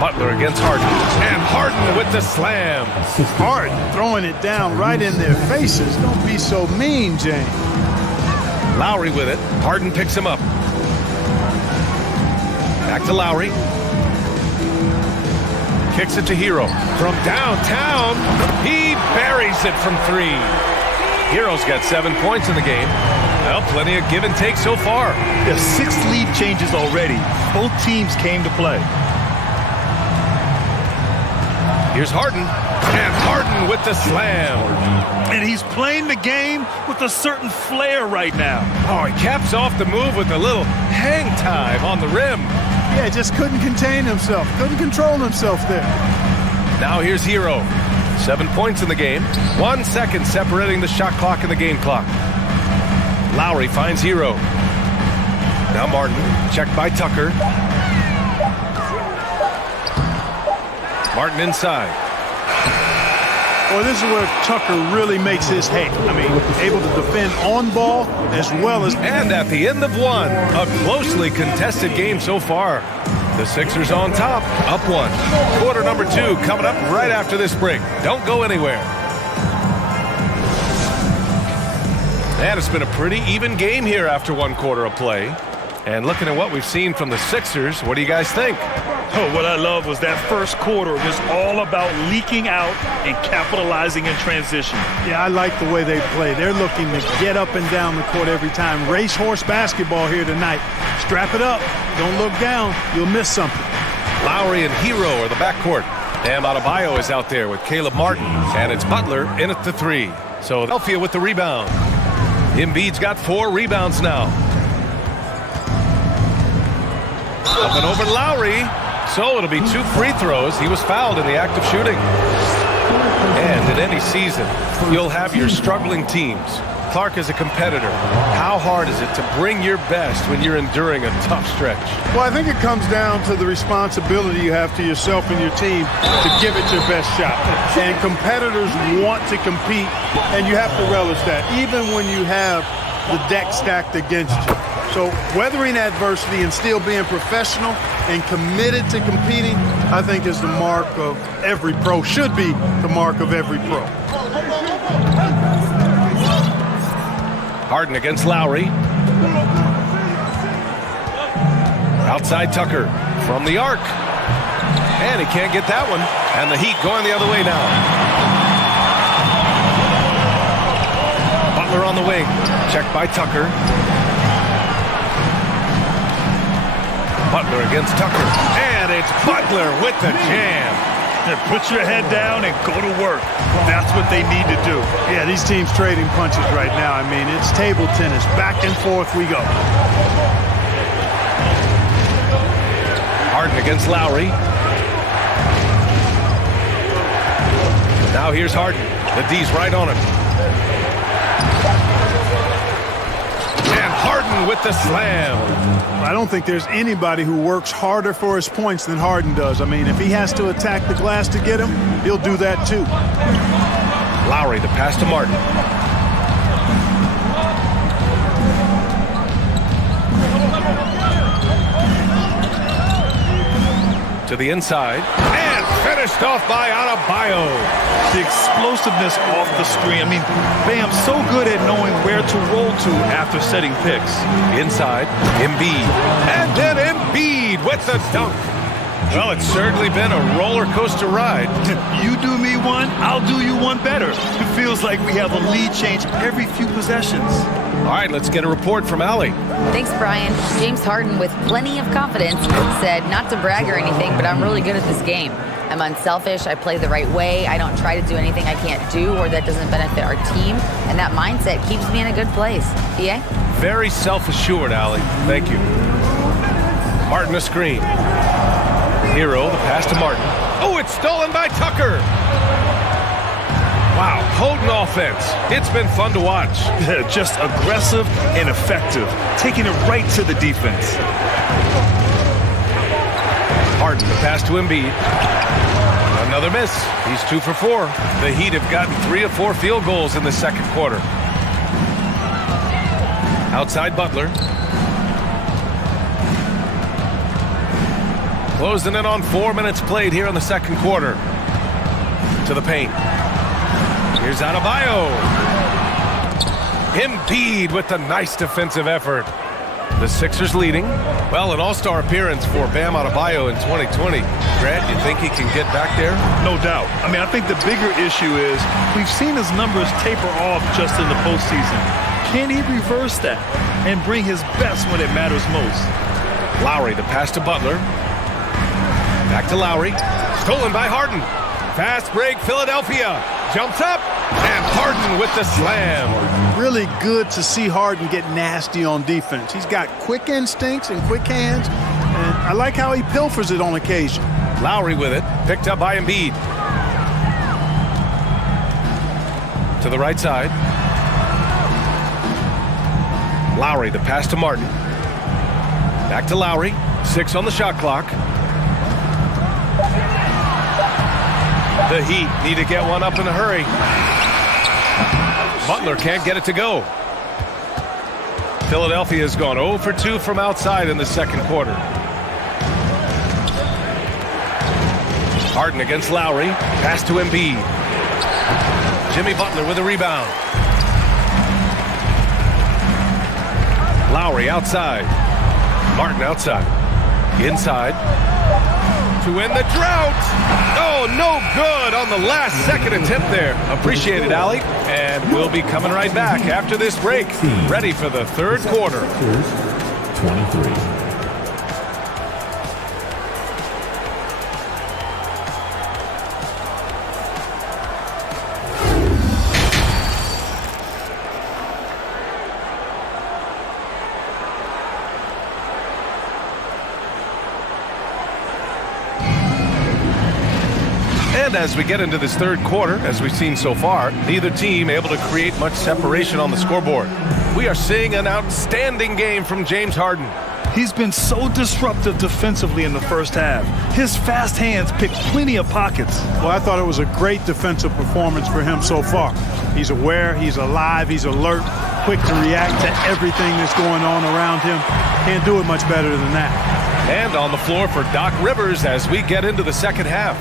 Butler against Harden. And Harden with the slam. Harden throwing it down right in their faces. Don't be so mean, James. Lowry with it. Harden picks him up. Back to Lowry. Kicks it to Hero. From downtown, he buries it from 3. Hero's got 7 points in the game. Well, plenty of give and take so far. There's 6 lead changes already. Both teams came to play. Here's Harden. And Harden with the slam. And he's playing the game with a certain flair right now. Oh, he caps off the move with a little hang time on the rim. Yeah, just couldn't contain himself. Couldn't control himself there. Now here's Hero. 7 points in the game. 1 second separating the shot clock and the game clock. Lowry finds Hero. Now Martin. Checked by Tucker. Martin inside. Well, this is where Tucker really makes his hay. I mean, able to defend on ball as well as... And at the end of 1, a closely contested game so far. The Sixers on top, up 1. Quarter number 2 coming up right after this break. Don't go anywhere. And it's been a pretty even game here after 1 quarter of play. And looking at what we've seen from the Sixers, what do you guys think? Oh, what I love was that first quarter was all about leaking out and capitalizing in transition. Yeah, I like the way they play. They're looking to get up and down the court every time. Racehorse basketball here tonight. Strap it up. Don't look down. You'll miss something. Lowry and Hero are the backcourt. Bam Adebayo is out there with Caleb Martin. And it's Butler in at the 3. So Philadelphia with the rebound. Embiid's got 4 rebounds now. Up and over to Lowry. So it'll be 2 free throws. He was fouled in the act of shooting. And in any season, you'll have your struggling teams. Clark is a competitor. How hard is it to bring your best when you're enduring a tough stretch? Well, I think it comes down to the responsibility you have to yourself and your team to give it your best shot. And competitors want to compete, and you have to relish that, even when you have the deck stacked against you. So weathering adversity and still being professional and committed to competing, I think is the mark of every pro, should be the mark of every pro. Harden against Lowry. Outside Tucker from the arc. And he can't get that one. And the Heat going the other way now. Butler on the wing. Checked by Tucker. Butler against Tucker. And it's Butler with the jam. Put your head down and go to work. That's what they need to do. Yeah, these teams trading punches right now. I mean, it's table tennis. Back and forth we go. Harden against Lowry. Now here's Harden. The D's right on him. And Harden with the slam. I don't think there's anybody who works harder for his points than Harden does. I mean, if he has to attack the glass to get him, he'll do that too. Lowry, the pass to Martin. To the inside. And finished off by Adebayo. The explosiveness off the screen. I mean, Bam, so good at knowing where to roll to after setting picks. Inside, Embiid. And then Embiid with the dunk. Well, it's certainly been a roller coaster ride. You do me one, I'll do you one better. It feels like we have a lead change every few possessions. All right, let's get a report from Allie. Thanks, Brian. James Harden, with plenty of confidence, said not to brag or anything, but I'm really good at this game. I'm unselfish. I play the right way. I don't try to do anything I can't do or that doesn't benefit our team. And that mindset keeps me in a good place. PA? Very self-assured, Allie. Thank you. Martin a screen. Hero, the pass to Martin. Oh, it's stolen by Tucker. Wow, potent offense. It's been fun to watch. Just aggressive and effective, taking it right to the defense. Harden, the pass to Embiid. Another miss. He's 2 for 4. The Heat have gotten 3 of 4 field goals in the second quarter. Outside Butler. Closing in on 4 minutes played here in the second quarter. To the paint. Here's Adebayo. Embiid with a nice defensive effort. The Sixers leading. Well, an all-star appearance for Bam Adebayo in 2020. Grant, you think he can get back there? No doubt. I mean, I think the bigger issue is we've seen his numbers taper off just in the postseason. Can he reverse that and bring his best when it matters most? Lowry, the pass to Butler. Back to Lowry. Stolen by Harden. Fast break, Philadelphia. Jumps up, and Harden with the slam. Really good to see Harden get nasty on defense. He's got quick instincts and quick hands, and I like how he pilfers it on occasion. Lowry with it, picked up by Embiid. To the right side. Lowry, the pass to Martin. Back to Lowry, 6 on the shot clock. The Heat need to get one up in a hurry. Butler can't get it to go. Philadelphia has gone 0 for 2 from outside in the second quarter. Harden against Lowry. Pass to Embiid. Jimmy Butler with a rebound. Lowry outside. Martin outside. Inside. To win the drought. Oh, no good on the last second attempt there. Appreciate it, Allie. And we'll be coming right back after this break. Ready for the third quarter. 23. And as we get into this third quarter, as we've seen so far, neither team able to create much separation on the scoreboard. We are seeing an outstanding game from James Harden. He's been so disruptive defensively in the first half. His fast hands pick plenty of pockets. Well, I thought it was a great defensive performance for him so far. He's aware, he's alive, he's alert, quick to react to everything that's going on around him. Can't do it much better than that. And on the floor for Doc Rivers as we get into the second half.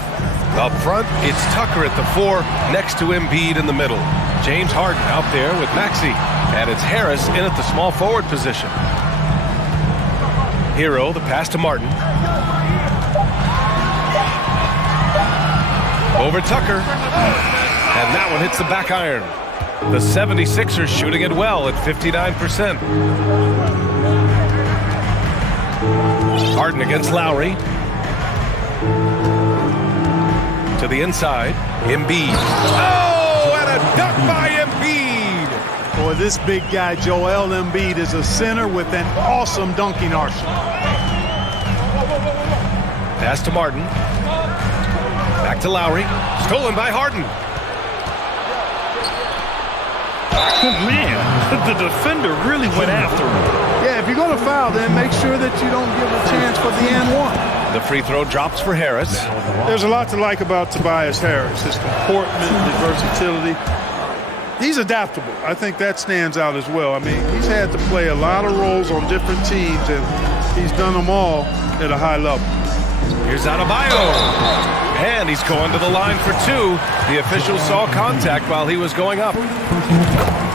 Up front, it's Tucker at the 4, next to Embiid in the middle. James Harden out there with Maxey. And it's Harris in at the small forward position. Hero, the pass to Martin. Over Tucker. And that one hits the back iron. The 76ers shooting it well at 59%. Harden against Lowry. To the inside, Embiid. Oh, and a dunk by Embiid! Boy, this big guy, Joel Embiid, is a center with an awesome dunking arsenal. Pass to Martin. Back to Lowry. Stolen by Harden. Man, the defender really went after him. Yeah, if you're going to foul, then make sure that you don't give a chance for the and one. The free throw drops for Harris. There's a lot to like about Tobias Harris. His comportment, his versatility. He's adaptable. I think that stands out as well. I mean, he's had to play a lot of roles on different teams, and he's done them all at a high level. Here's Adebayo. And he's going to the line for 2. The official saw contact while he was going up.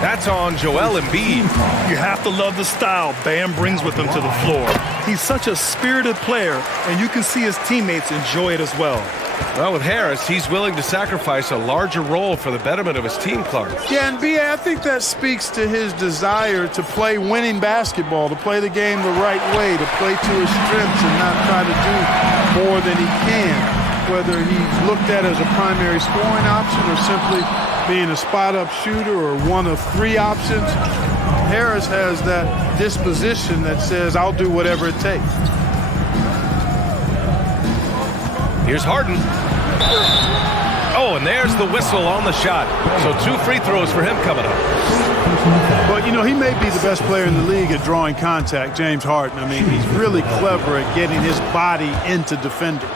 That's on Joel Embiid. You have to love the style Bam brings with him to the floor. He's such a spirited player, and you can see his teammates enjoy it as well. Well, with Harris, he's willing to sacrifice a larger role for the betterment of his team, Clark. Yeah, and B.A., I think that speaks to his desire to play winning basketball, to play the game the right way, to play to his strengths and not try to do more than he can, whether he's looked at as a primary scoring option or simply being a spot-up shooter or one of 3 options. Harris has that disposition that says, I'll do whatever it takes. Here's Harden. Oh, and there's the whistle on the shot. So 2 free throws for him coming up. But, you know, he may be the best player in the league at drawing contact, James Harden. I mean, he's really clever at getting his body into defenders.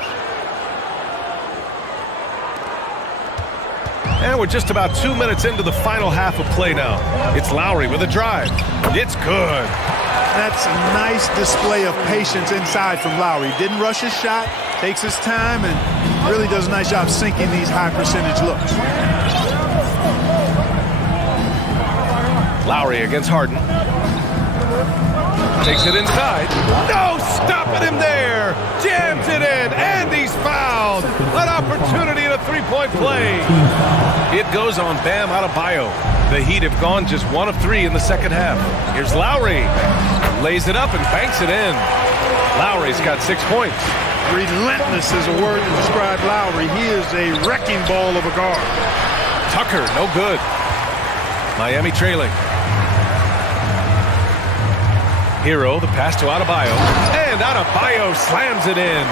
And we're just about 2 minutes into the final half of play now. It's Lowry with a drive. It's good. That's a nice display of patience inside from Lowry. Didn't rush his shot, takes his time, and really does a nice job sinking these high percentage looks. Lowry against Harden. Takes it inside. No, stopping him there. Jams it in, and he's fouled. An opportunity in a three-point play. It goes on Bam Adebayo. The Heat have gone just 1 of 3 in the second half. Here's Lowry. Lays it up and banks it in. Lowry's got 6 points. Relentless is a word to describe Lowry. He is a wrecking ball of a guard. Tucker, no good. Miami trailing. Hero, the pass to Adebayo. And Adebayo slams it in.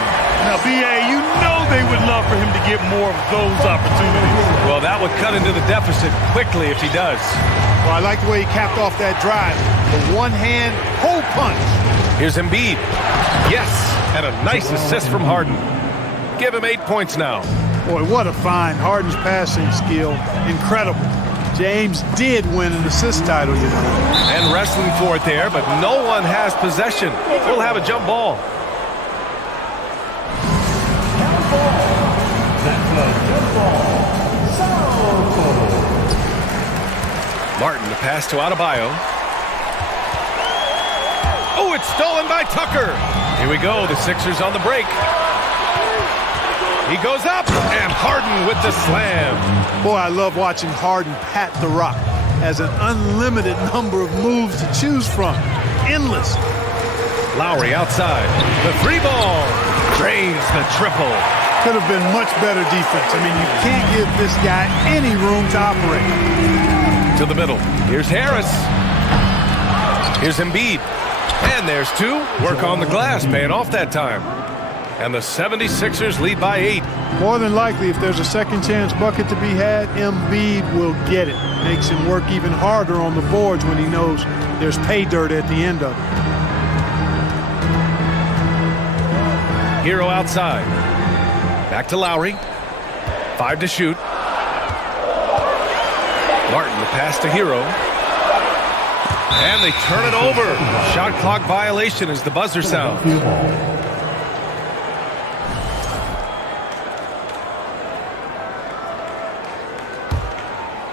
Now, B.A., you know they would love for him to get more of those opportunities. Well, that would cut into the deficit quickly if he does. Well, I like the way he capped off that drive. The one-hand hole punch. Here's Embiid. Yes, and a nice assist from Harden. Give him 8 points now. Boy, what a find. Harden's passing skill. Incredible. James did win an assist title, you know. And wrestling for it there, but no one has possession. We'll have a jump ball. Martin, the pass to Adebayo. Oh, it's stolen by Tucker. Here we go, the Sixers on the break. He goes up, and Harden with the slam. Boy, I love watching Harden pat the rock. Has an unlimited number of moves to choose from. Endless. Lowry outside. The 3-ball. Drains the triple. Could have been much better defense. I mean, you can't give this guy any room to operate. To the middle. Here's Harris. Here's Embiid. And there's 2. Work on the glass, paying off that time. And the 76ers lead by 8. More than likely, if there's a second chance bucket to be had, Embiid will get it. Makes him work even harder on the boards when he knows there's pay dirt at the end of it. Hero outside. Back to Lowry. 5 to shoot. Martin, the pass to Hero. And they turn it over. Shot clock violation as the buzzer sounds.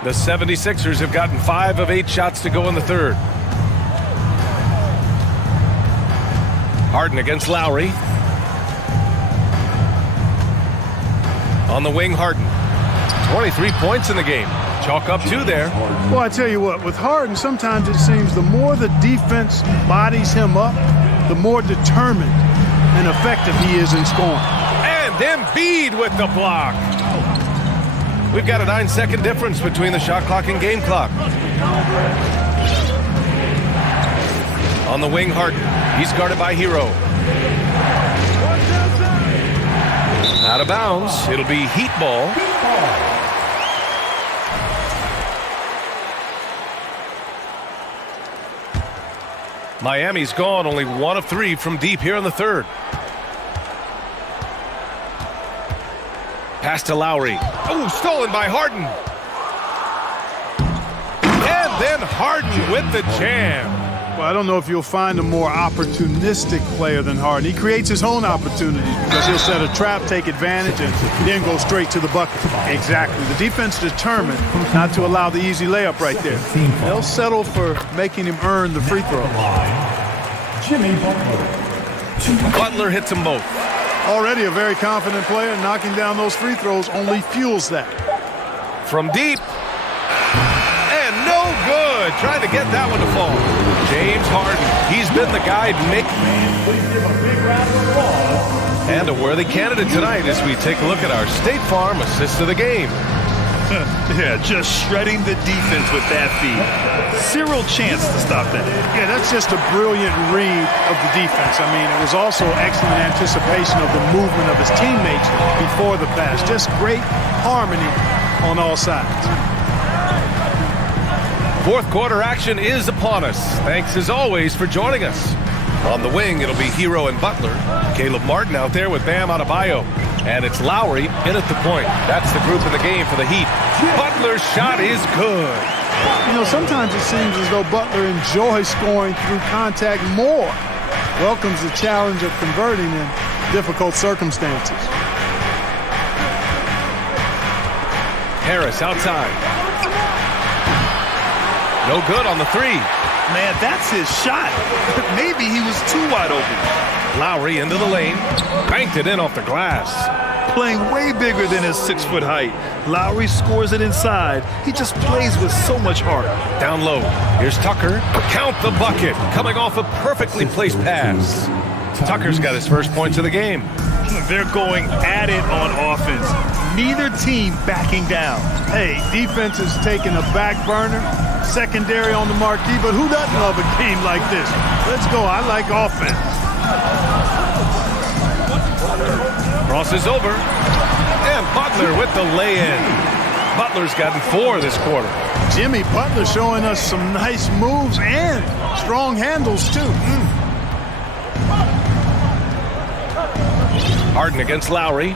The 76ers have gotten 5 of 8 shots to go in the third. Harden against Lowry. On the wing, Harden. 23 points in the game. Chalk up 2 there. Well, I tell you what, with Harden, sometimes it seems the more the defense bodies him up, the more determined and effective he is in scoring. And Embiid with the block. We've got a 9-second difference between the shot clock and game clock. On the wing, Harden. He's guarded by Hero. Out of bounds. It'll be Heat ball. Miami's gone only 1 of 3 from deep here in the third. Pass to Lowry. Oh, stolen by Harden. And then Harden with the jam. Well, I don't know if you'll find a more opportunistic player than Harden. He creates his own opportunities because he'll set a trap, take advantage, and then go straight to the bucket. Exactly. The defense determined not to allow the easy layup right there. They'll settle for making him earn the free throw. Jimmy Butler. Butler hits them both. Already a very confident player. Knocking down those free throws only fuels that. From deep. And no good. Trying to get that one to fall. James Harden. He's been the guy and a worthy candidate tonight as we take a look at our State Farm assist of the game. Yeah, just shredding the defense with that feed. Zero chance to stop that. Yeah, that's just a brilliant read of the defense. I mean, it was also excellent anticipation of the movement of his teammates before the pass. Just great harmony on all sides. Fourth quarter action is upon us. Thanks as always for joining us. On the wing, it'll be Hero and Butler. Caleb Martin out there with Bam Adebayo. And it's Lowry in at the point. That's the group in the game for the Heat. Butler's shot is good. You know, sometimes it seems as though Butler enjoys scoring through contact more. Welcomes the challenge of converting in difficult circumstances. Harris outside. No good on the three. Man, that's his shot. Maybe he was too wide open. Lowry into the lane. Banked it in off the glass. Playing way bigger than his 6-foot height. Lowry scores it inside. He just plays with so much heart. Down low. Here's Tucker. Count the bucket. Coming off a perfectly placed pass. Tucker's got his first points of the game. They're going at it on offense. Neither team backing down. Hey, defense is taking a back burner. Secondary on the marquee, but who doesn't love a game like this? Let's go. I like offense. Crosses over. And Butler with the lay-in. Butler's gotten 4 this quarter. Jimmy Butler showing us some nice moves and strong handles, too. Harden against Lowry.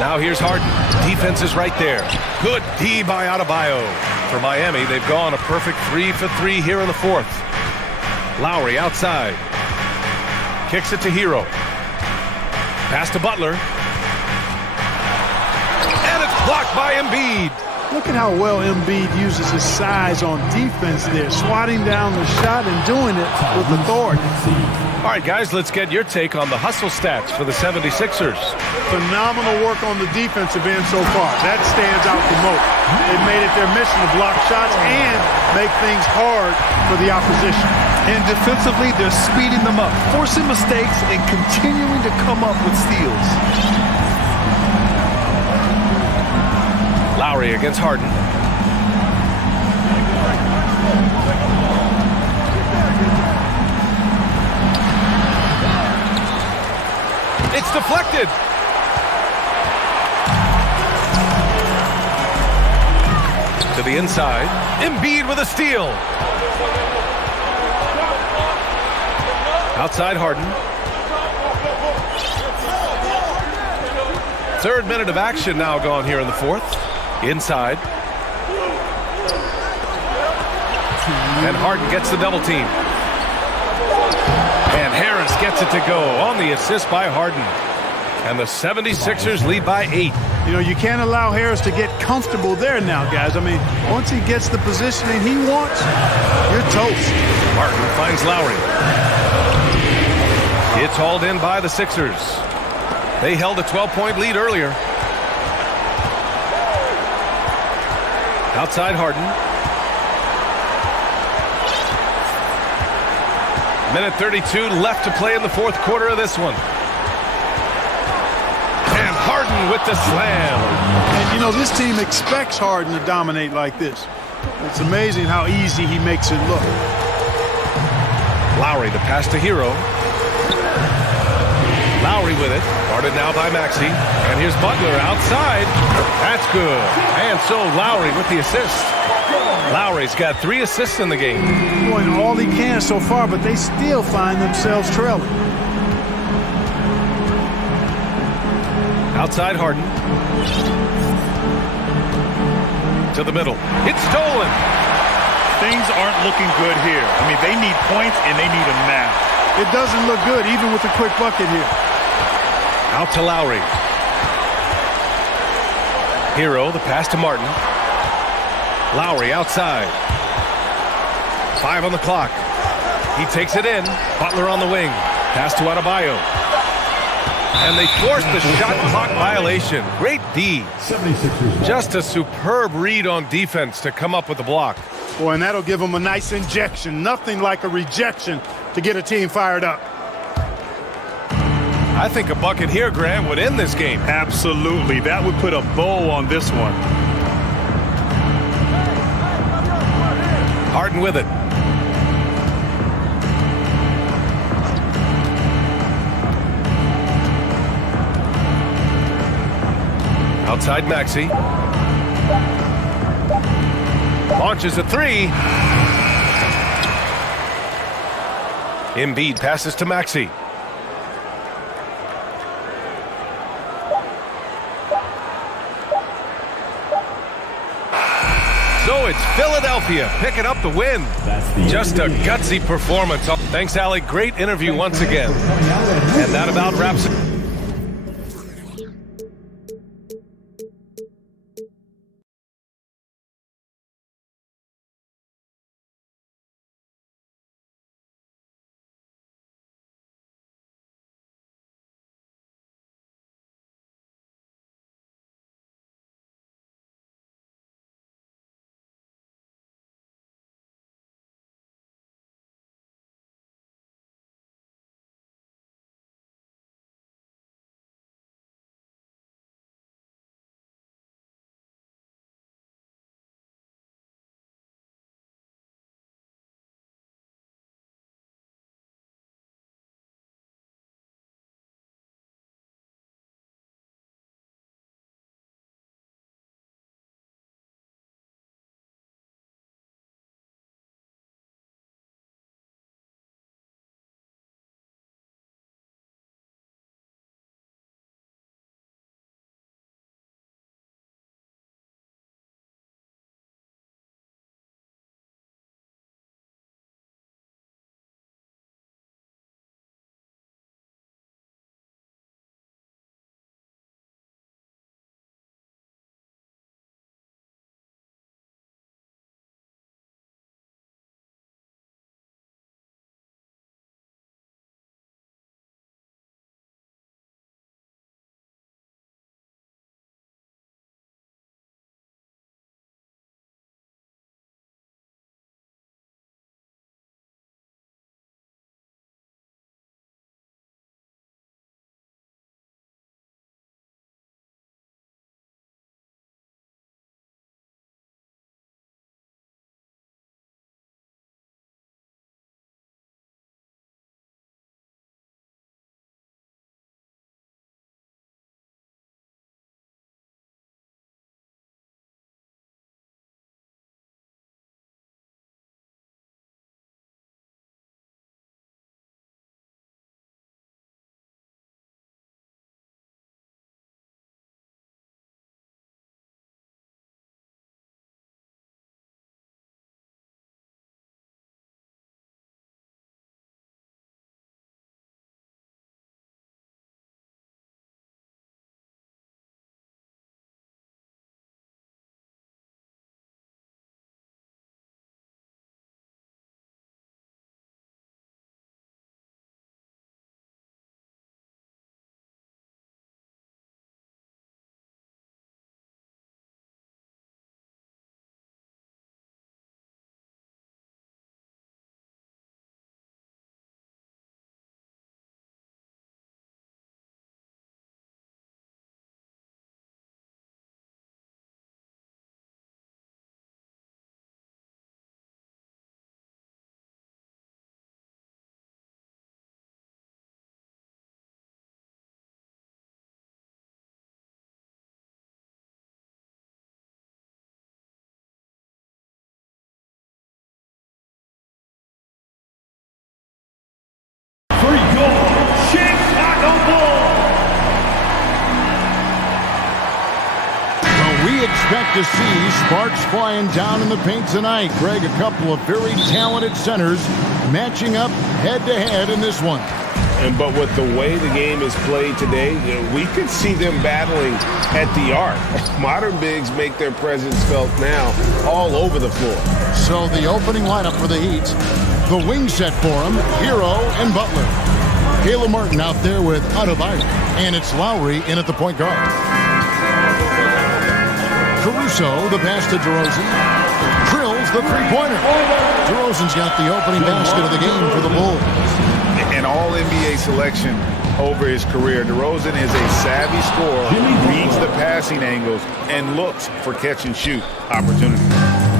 Now here's Harden. Defense is right there. Good D by Adebayo. For Miami, they've gone a perfect 3 for 3 here in the fourth. Lowry outside. Kicks it to Hero. Pass to Butler. And it's blocked by Embiid. Look at how well Embiid uses his size on defense there, swatting down the shot and doing it with authority. All right, guys, let's get your take on the hustle stats for the 76ers. Phenomenal work on the defensive end so far. That stands out the most. They've made it their mission to block shots and make things hard for the opposition. And defensively, they're speeding them up, forcing mistakes, and continuing to come up with steals. Lowry against Harden. It's deflected. To the inside. Embiid with a steal. Outside Harden. Third minute of action now gone here in the fourth. Inside. And Harden gets the double team. And Harris gets it to go on the assist by Harden. And the 76ers lead by 8. You know, you can't allow Harris to get comfortable there now, guys. I mean, once he gets the positioning he wants, you're toast. Martin finds Lowry. It's hauled in by the Sixers. They held a 12-point lead earlier. Outside Harden. Minute 32 left to play in the fourth quarter of this one. And Harden with the slam. And, you know, this team expects Harden to dominate like this. It's amazing how easy he makes it look. Lowry, the pass to Hero. Lowry with it. Guarded now by Maxey. And here's Butler outside. That's good. And so Lowry with the assist. Lowry's got 3 assists in the game. Doing all he can so far, but they still find themselves trailing. Outside Harden. To the middle. It's stolen. Things aren't looking good here. I mean, they need points and they need them now. It doesn't look good, even with a quick bucket here. Out to Lowry. Hero, the pass to Martin. Lowry outside. 5 on the clock. He takes it in. Butler on the wing. Pass to Adebayo. And they force the shot clock violation. Great D. Just a superb read on defense to come up with the block. Boy, and that'll give them a nice injection. Nothing like a rejection to get a team fired up. I think a bucket here, Grant, would end this game. Absolutely. That would put a bow on this one. Harden with it. Outside Maxey. Launches a 3. Embiid passes to Maxey. So it's Philadelphia picking up the win. Just a gutsy performance. Thanks, Allie. Great interview once again. And that about wraps it. We expect to see sparks flying down in the paint tonight. Greg, a couple of very talented centers matching up head-to-head in this one. But with the way the game is played today, we could see them battling at the arc. Modern bigs make their presence felt now all over the floor. So the opening lineup for the Heat, the wing set for them, Hero and Butler. Caleb Martin out there with Adebayo, and it's Lowry in at the point guard. Caruso, the pass to DeRozan. Drills the three-pointer. DeRozan's got the opening basket of the game for the Bulls. An all-NBA selection over his career. DeRozan is a savvy scorer, reads the passing angles, and looks for catch-and-shoot opportunities.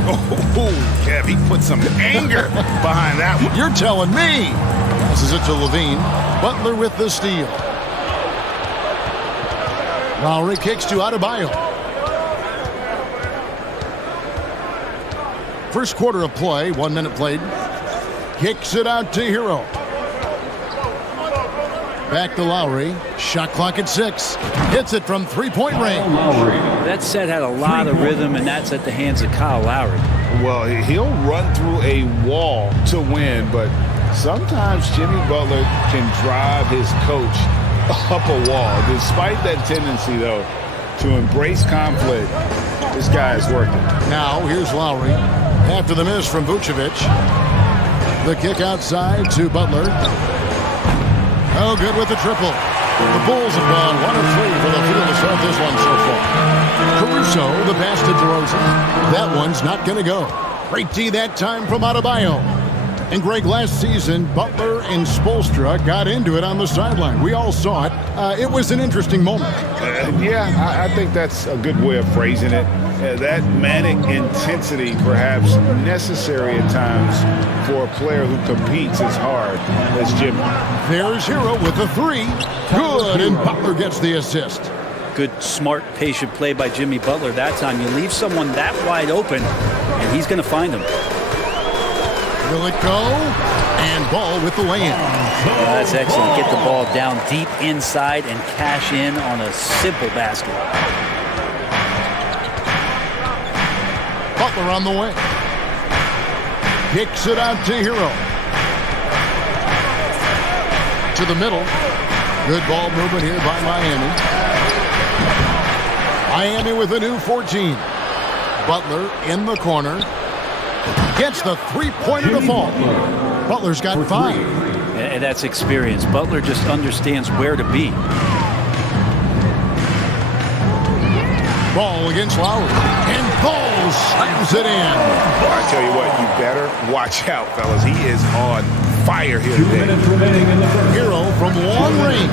Oh, Kev, he put some anger behind that one. You're telling me. This is it to Levine. Butler with the steal. Lowry kicks to Adebayo. First quarter of play, 1 minute played. Kicks it out to Hero. Back to Lowry. Shot clock at 6. Hits it from three-point range. That set had a lot of rhythm, and that's at the hands of Kyle Lowry. Well, he'll run through a wall to win, but sometimes Jimmy Butler can drive his coach up a wall. Despite that tendency, though, to embrace conflict, this guy is working. Now, here's Lowry. After the miss from Vucevic. The kick outside to Butler. Oh, good with the triple. The Bulls have gone 1 of 3 for the field to start this one so far. Caruso, the pass to DeRozan. That one's not going to go. Great D that time from Adebayo. And Greg, last season, Butler and Spoelstra got into it on the sideline. We all saw it. It was an interesting moment. I think that's a good way of phrasing it. That manic intensity perhaps necessary at times for a player who competes as hard as Jimmy. There's Hero with the 3. Good, and Butler gets the assist. Good, smart, patient play by Jimmy Butler that time. You leave someone that wide open, and he's going to find them. Will it go? And Ball with the lay-in. That's excellent. Get the ball down deep inside and cash in on a simple basket. Butler on the way. Kicks it out to Hero. To the middle. Good ball movement here by Miami. Miami with a new 14. Butler in the corner. Gets the three-pointer to fall. Butler's got 5. And that's experience. Butler just understands where to be. Ball against Lowry. And Ball slams it in. I tell you what, you better watch out, fellas. He is on fire here today. Hero from long range.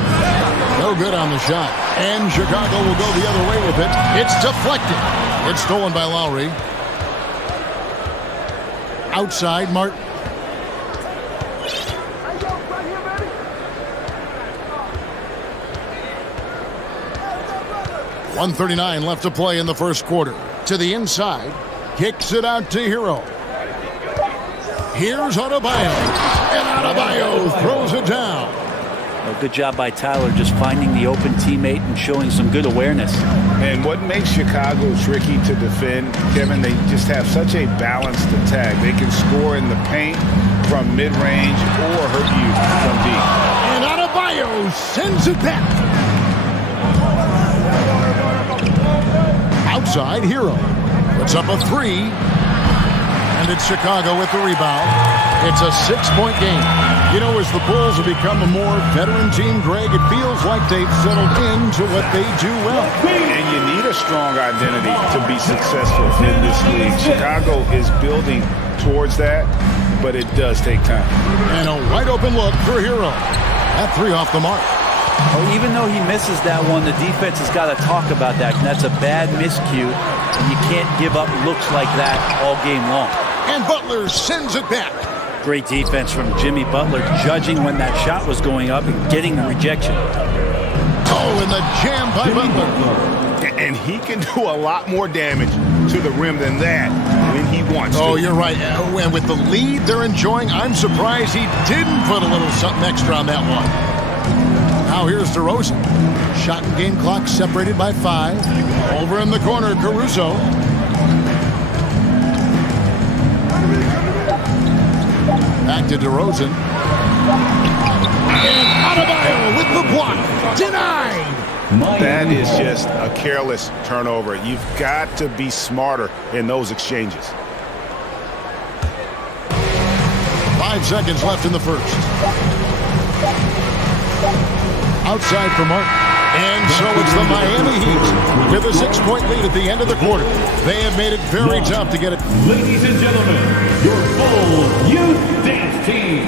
No good on the shot. And Chicago will go the other way with it. It's deflected. It's stolen by Lowry. Outside, Martin. .139 left to play in the first quarter. To the inside. Kicks it out to Hero. Here's Adebayo. And Adebayo throws it down. Well, good job by Tyler just finding the open teammate and showing some good awareness. And what makes Chicago tricky to defend, Kevin, they just have such a balanced attack. They can score in the paint from mid-range or hurt you from deep. And Adebayo sends it back. Outside, Hero. Puts up a 3. And it's Chicago with the rebound. It's a 6-point game. You know, as the Bulls have become a more veteran team, Greg, it feels like they've settled into what they do well. And you need a strong identity to be successful in this league. Chicago is building towards that, but it does take time. And a wide open look for Hero. That 3 off the mark. Oh, even though he misses that one, the defense has got to talk about that. And that's a bad miscue, and you can't give up looks like that all game long. And Butler sends it back. Great defense from Jimmy Butler, judging when that shot was going up and getting the rejection. Oh, and the jam by Butler. And he can do a lot more damage to the rim than that when he wants to. Oh, you're right. And with the lead they're enjoying, I'm surprised he didn't put a little something extra on that one. Now here's DeRozan. Shot and game clock separated by 5. Over in the corner, Caruso. Back to DeRozan. And Adebayo with the block. Denied. That is just a careless turnover. You've got to be smarter in those exchanges. 5 seconds left in the first. Outside for Martin. And so it's the Miami Heat with a 6-point lead at the end of the quarter. They have made it very tough to get it. Ladies and gentlemen, your Bull Youth Dance Team.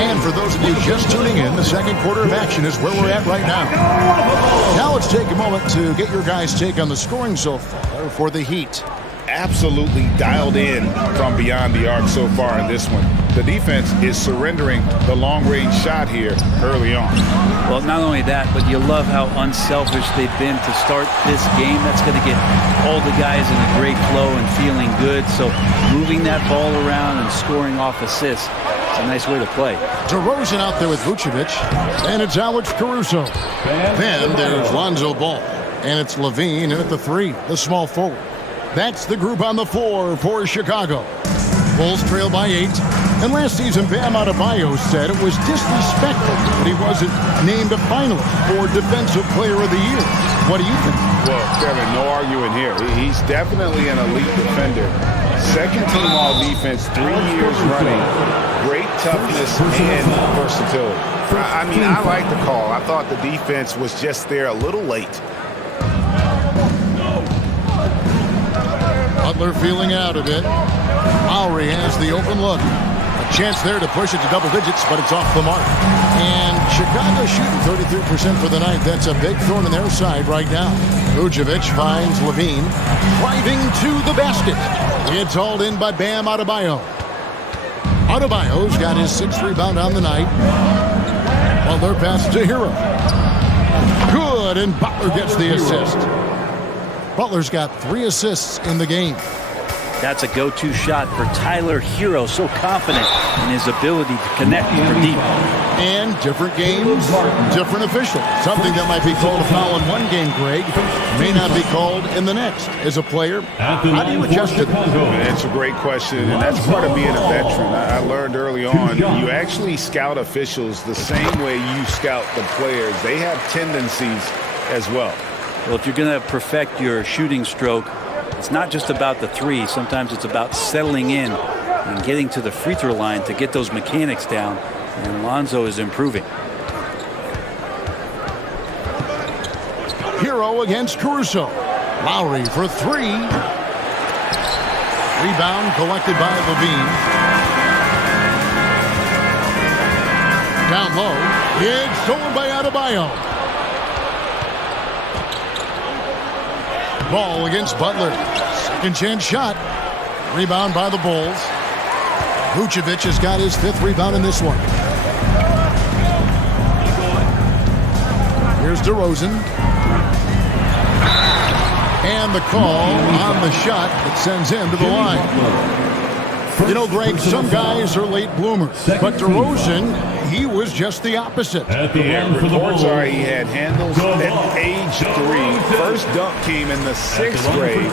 And for those of you just tuning in, the second quarter of action is where we're at right now. Now let's take a moment to get your guys' take on the scoring so far for the Heat. Absolutely dialed in from beyond the arc so far in this one. The defense is surrendering the long-range shot here early on. Well, not only that, but you love how unselfish they've been to start this game. That's going to get all the guys in a great flow and feeling good. So moving that ball around and scoring off assists, it's a nice way to play. DeRozan out there with Vucevic, and it's Alex Caruso. Then there's Lonzo Ball, and it's Levine in at the 3, the small forward. That's the group on the floor for Chicago. Bulls trail by 8. And last season, Bam Adebayo said it was disrespectful that he wasn't named a finalist for Defensive Player of the Year. What do you think? Well, Kevin, no arguing here. He's definitely an elite defender. Second team all defense, 3 years running. Great toughness and versatility. I mean, I like the call. I thought the defense was just there a little late. Butler feeling out of it. Lowry has the open look. A chance there to push it to double digits, but it's off the mark. And Chicago shooting 33% for the night. That's a big thorn in their side right now. Vucevic finds Levine. Driving to the basket. It's hauled in by Bam Adebayo. Adebayo's got his 6th rebound on the night. Butler passes to Hero. Good, and Butler gets the assist. Butler's got 3 assists in the game. That's a go-to shot for Tyler Hero, so confident in his ability to connect for deep. And different games, different officials. Something that might be called a foul in one game, Greg, may not be called in the next. As a player, how do you adjust to that? That's a great question, and that's part of being a veteran. I learned early on, you actually scout officials the same way you scout the players. They have tendencies as well. Well, if you're going to perfect your shooting stroke, it's not just about the three. Sometimes it's about settling in and getting to the free throw line to get those mechanics down. And Lonzo is improving. Hero against Caruso. Lowry for 3. Rebound collected by Levine. Down low. It's stolen by Adebayo. Ball against Butler. Second chance shot. Rebound by the Bulls. Vucevic has got his 5th rebound in this one. Here's DeRozan. And the call on the shot that sends him to the line. You know, Greg, some guys are late bloomers, but DeRozan, he was just the opposite. Reports are he had handles at age 3. First dunk came in the 6th grade.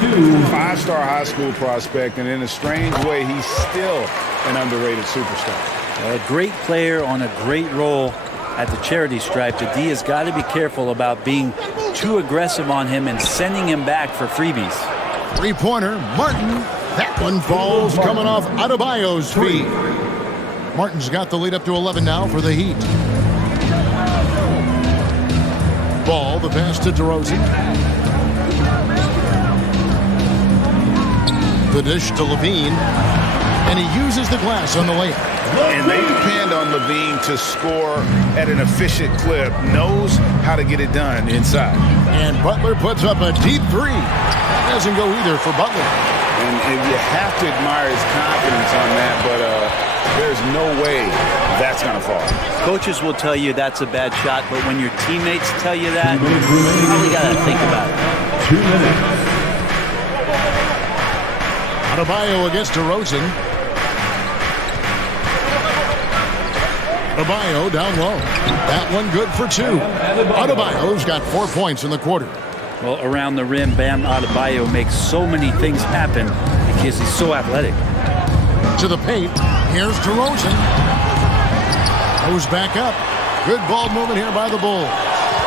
5-star high school prospect, and in a strange way, he's still an underrated superstar. A great player on a great role at the charity stripe. The D has got to be careful about being too aggressive on him and sending him back for freebies. 3-pointer, Martin. That one falls coming off Adebayo's feet. Martin's got the lead up to 11 now for the Heat. Ball, the pass to DeRozan. The dish to Levine. And he uses the glass on the layup. And they depend on Levine to score at an efficient clip. Knows how to get it done inside. And Butler puts up a deep 3. That doesn't go either for Butler. And you have to admire his confidence on that, but there's no way that's going to fall. Coaches will tell you that's a bad shot, but when your teammates tell you that, you really got to think about it. 2 minutes. Adebayo against DeRozan. Adebayo down low. That one good for 2. Adebayo's got 4 points in the quarter. Well, around the rim, Bam Adebayo makes so many things happen because he's so athletic. To the paint. Here's DeRozan. Goes back up. Good ball movement here by the Bulls.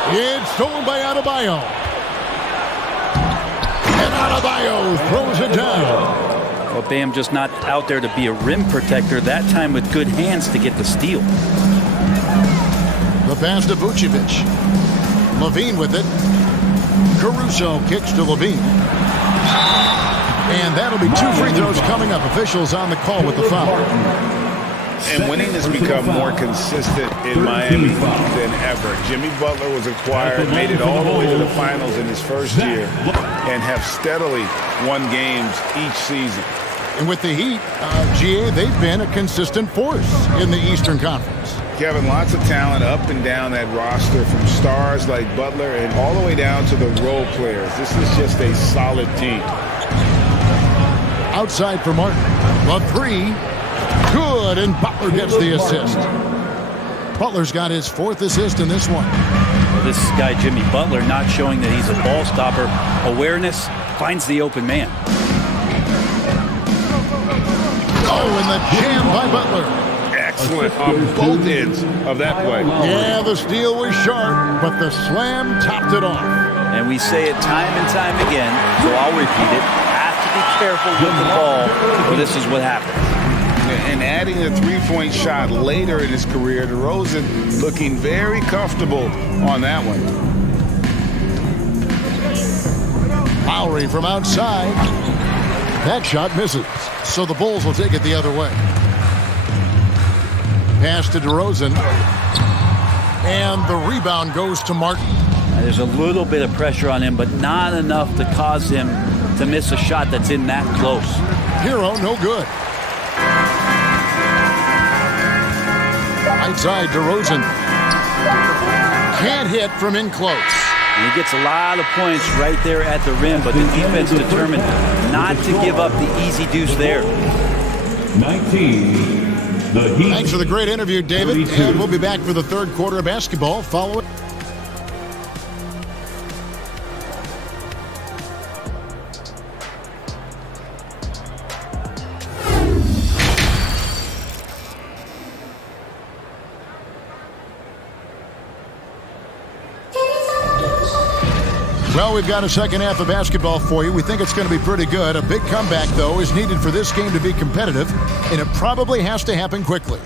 It's stolen by Adebayo. And Adebayo throws it down. Well, Bam just not out there to be a rim protector. That time with good hands to get the steal. The pass to Vucevic. Levine with it. Caruso kicks to Levine. And that'll be 2 free throws coming up. Officials on the call with the foul. And winning has become more consistent in Miami than ever. Jimmy Butler was acquired, made it all the way to the finals in his first year, and have steadily won games each season. And with the Heat, GA, they've been a consistent force in the Eastern Conference. Kevin, lots of talent up and down that roster, from stars like Butler and all the way down to the role players. This is just a solid team. Outside for Martin. The 3. Good, and Butler gets the assist. Butler's got his 4th assist in this one. Well, this guy, Jimmy Butler, not showing that he's a ball stopper. Awareness, finds the open man. Oh, and the jam by Butler. Excellent on both ends of that play. Yeah, the steal was sharp, but the slam topped it off. And we say it time and time again, so I'll repeat it. Have to be careful with the ball, or this is what happens. And adding a three-point shot later in his career, DeRozan looking very comfortable on that one. Lowry from outside. That shot misses, so the Bulls will take it the other way. Pass to DeRozan. And the rebound goes to Martin. There's a little bit of pressure on him, but not enough to cause him to miss a shot that's in that close. Hero, no good. Right side, DeRozan. Can't hit from in close. And he gets a lot of points right there at the rim, but the defense determined not to give up the easy deuce there. 19. The Heat. Thanks for the great interview, David. 32. And we'll be back for the third quarter of basketball following. Well, we've got a second half of basketball for you. We think it's going to be pretty good. A big comeback, though, is needed for this game to be competitive, and it probably has to happen quickly.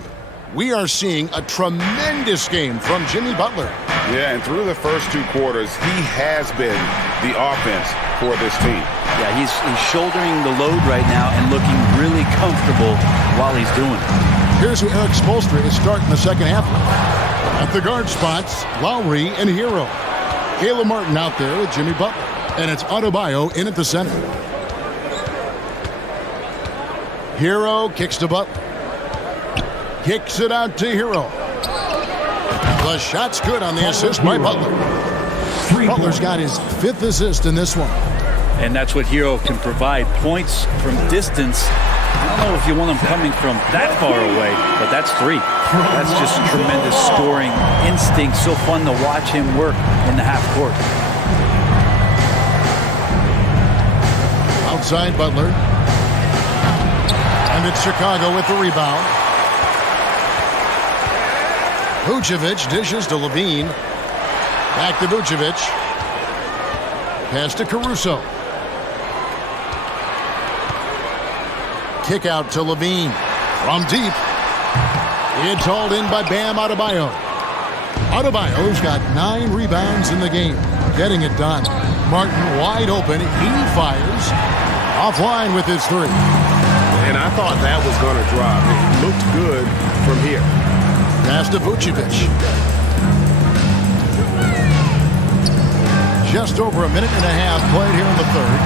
We are seeing a tremendous game from Jimmy Butler. Yeah, and through the first two quarters, he has been the offense for this team. Yeah, he's shouldering the load right now and looking really comfortable while he's doing it. Here's who Eric Spoelstra is starting the second half with. At the guard spots, Lowry and Hero. Caleb Martin out there with Jimmy Butler. And it's Adebayo in at the center. Hero kicks to Butler. Kicks it out to Hero. The shot's good on the assist by Butler. Butler's got his 5th assist in this one. And that's what Hero can provide. Points from distance. I don't know if you want him coming from that far away, but that's 3. That's just tremendous scoring instinct. So fun to watch him work in the half court. Outside Butler. And it's Chicago with the rebound. Vucevic dishes to Levine. Back to Vucevic. Pass to Caruso. Kick out to Levine. From deep. It's hauled in by Bam Adebayo. Adebayo's got 9 rebounds in the game. Getting it done. Martin wide open. He fires. Offline with his 3. And I thought that was going to drop. It looked good from here. Pass to Vucevic. Just over a minute and a half played here in the third.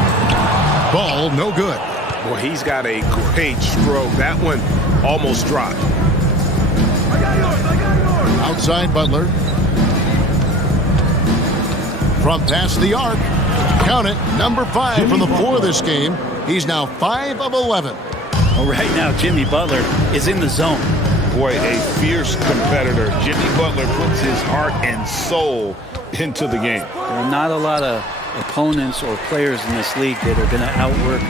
Ball no good. Well, he's got a great stroke. That one almost dropped. Outside Butler. From past the arc. Count it. Number 5 from the floor this game. He's now 5 of 11. Well, right now, Jimmy Butler is in the zone. Boy, a fierce competitor. Jimmy Butler puts his heart and soul into the game. There are not a lot of opponents or players in this league that are going to outwork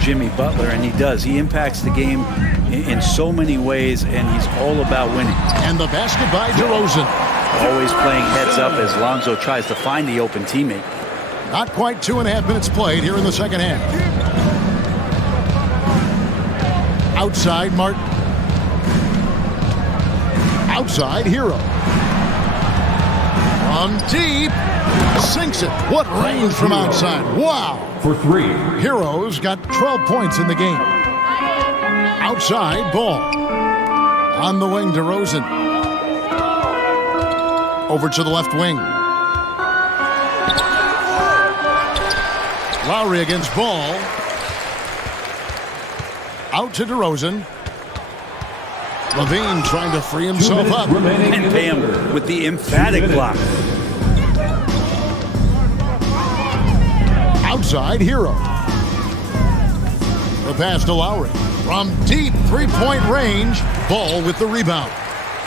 Jimmy Butler, and he does. He impacts the game in so many ways, and he's all about winning. And the basket by DeRozan. Always playing heads up as Lonzo tries to find the open teammate. Not quite 2.5 minutes played here in the second half. Outside Martin. Outside Hero. From deep. Sinks it. What range from outside. Wow. For 3. Hero's got 12 points in the game. Outside Ball. On the wing, DeRozan. Over to the left wing. Lowry against Ball. Out to DeRozan. Levine trying to free himself up. And Bam with the emphatic block. Outside Hero. The pass to Lowry. From deep 3-point range. Ball with the rebound.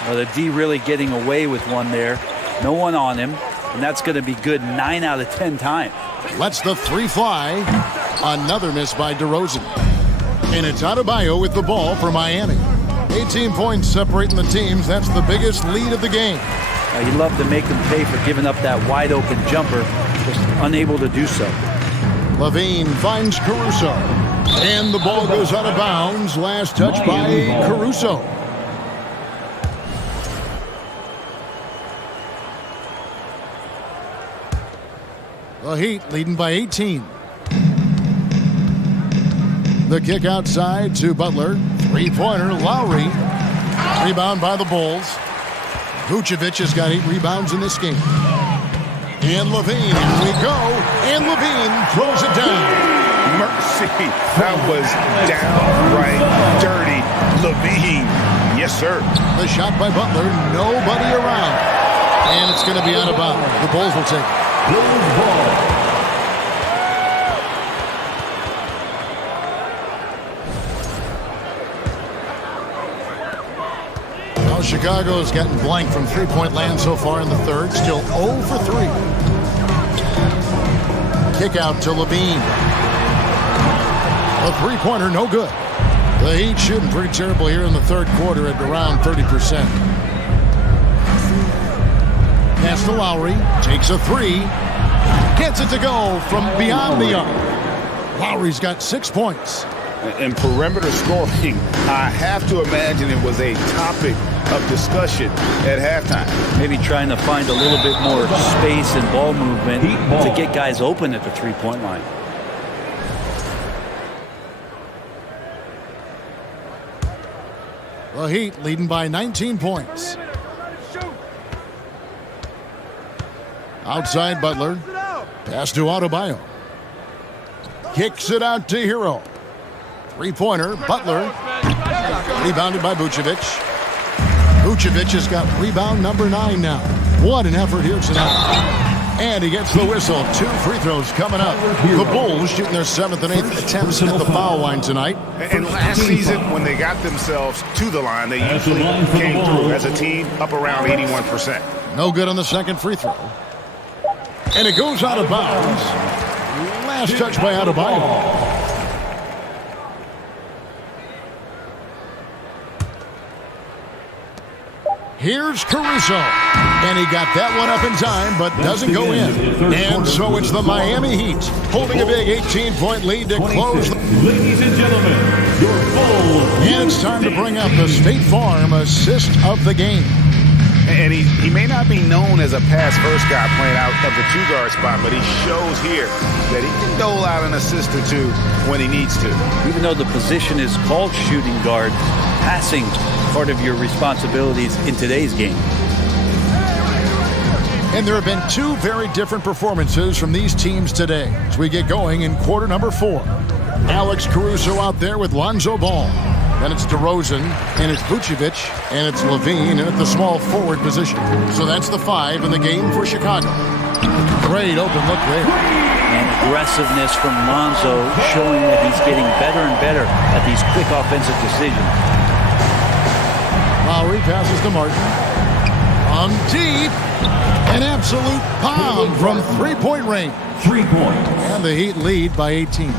Well, the D really getting away with one there. No one on him. And that's going to be good 9 out of 10 times. Lets the 3 fly. Another miss by DeRozan. And it's Adebayo with the ball for Miami. 18 points separating the teams. That's the biggest lead of the game. You love to make them pay for giving up that wide-open jumper, just unable to do so. Levine finds Caruso. And the ball goes out of bounds. Last touch by Caruso. The Heat leading by 18. The kick outside to Butler. Three-pointer, Lowry. Rebound by the Bulls. Vucevic has got 8 rebounds in this game. And Levine, here we go. And Levine throws it down. Mercy. That was downright dirty. Levine. Yes, sir. The shot by Butler. Nobody around. And it's going to be out of bounds. The Bulls will take it. Bulls ball. Chicago's gotten blank from three-point land so far in the third. Still 0 for 3. Kick out to Levine. A three-pointer, no good. The Heat shooting pretty terrible here in the third quarter at around 30%. Pass to Lowry. Takes a 3. Gets it to go from beyond the arc. Lowry's got 6 points. And perimeter scoring, I have to imagine it was a topic of discussion at halftime. Maybe trying to find a little bit more space and ball movement to get guys open at the three-point line. The Heat leading by 19 points. Outside Butler. Pass to Adebayo. Kicks it out to Hero. Three-pointer, Butler. Rebounded by Vucevic. Vucevic has got rebound number 9 now. What an effort here tonight. And he gets the whistle. 2 free throws coming up. The Bulls shooting their 7th and 8th attempts at the foul line tonight. And last season, when they got themselves to the line, they usually came through as a team up around 81%. No good on the second free throw. And it goes out of bounds. Last touch by Adebayo. Here's Caruso. And he got that one up in time, but doesn't go in. And so it's the Miami Heat holding a big 18-point lead to close. Ladies and gentlemen, your Bulls. And it's time to bring up the State Farm assist of the game. And he may not be known as a pass-first guy playing out of the 2-guard spot, but he shows here that he can dole out an assist or 2 when he needs to. Even though the position is called shooting guard, passing part of your responsibilities in today's game. And there have been 2 very different performances from these teams today as we get going in quarter number 4. Alex Caruso out there with Lonzo Ball. Then it's DeRozan, and it's Vucevic, and it's Levine, and at the small forward position. So that's the 5 in the game for Chicago. Great open look there. And aggressiveness from Lonzo, showing that he's getting better and better at these quick offensive decisions. Lowry passes to Martin. On deep. An absolute bomb from three-point range. 3 points. And the Heat lead by 18.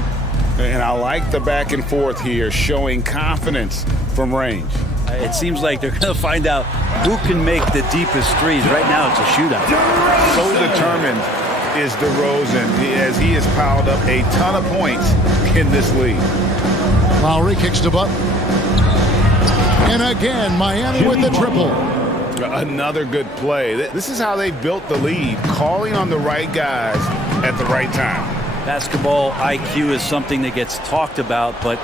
And I like the back and forth here, showing confidence from range. It seems like they're going to find out who can make the deepest threes. Right now it's a shootout. So determined is DeRozan as he has piled up a ton of points in this league. Lowry kicks to Butler. And again, Miami with the triple. Another good play. This is how they built the lead, calling on the right guys at the right time. Basketball IQ is something that gets talked about, but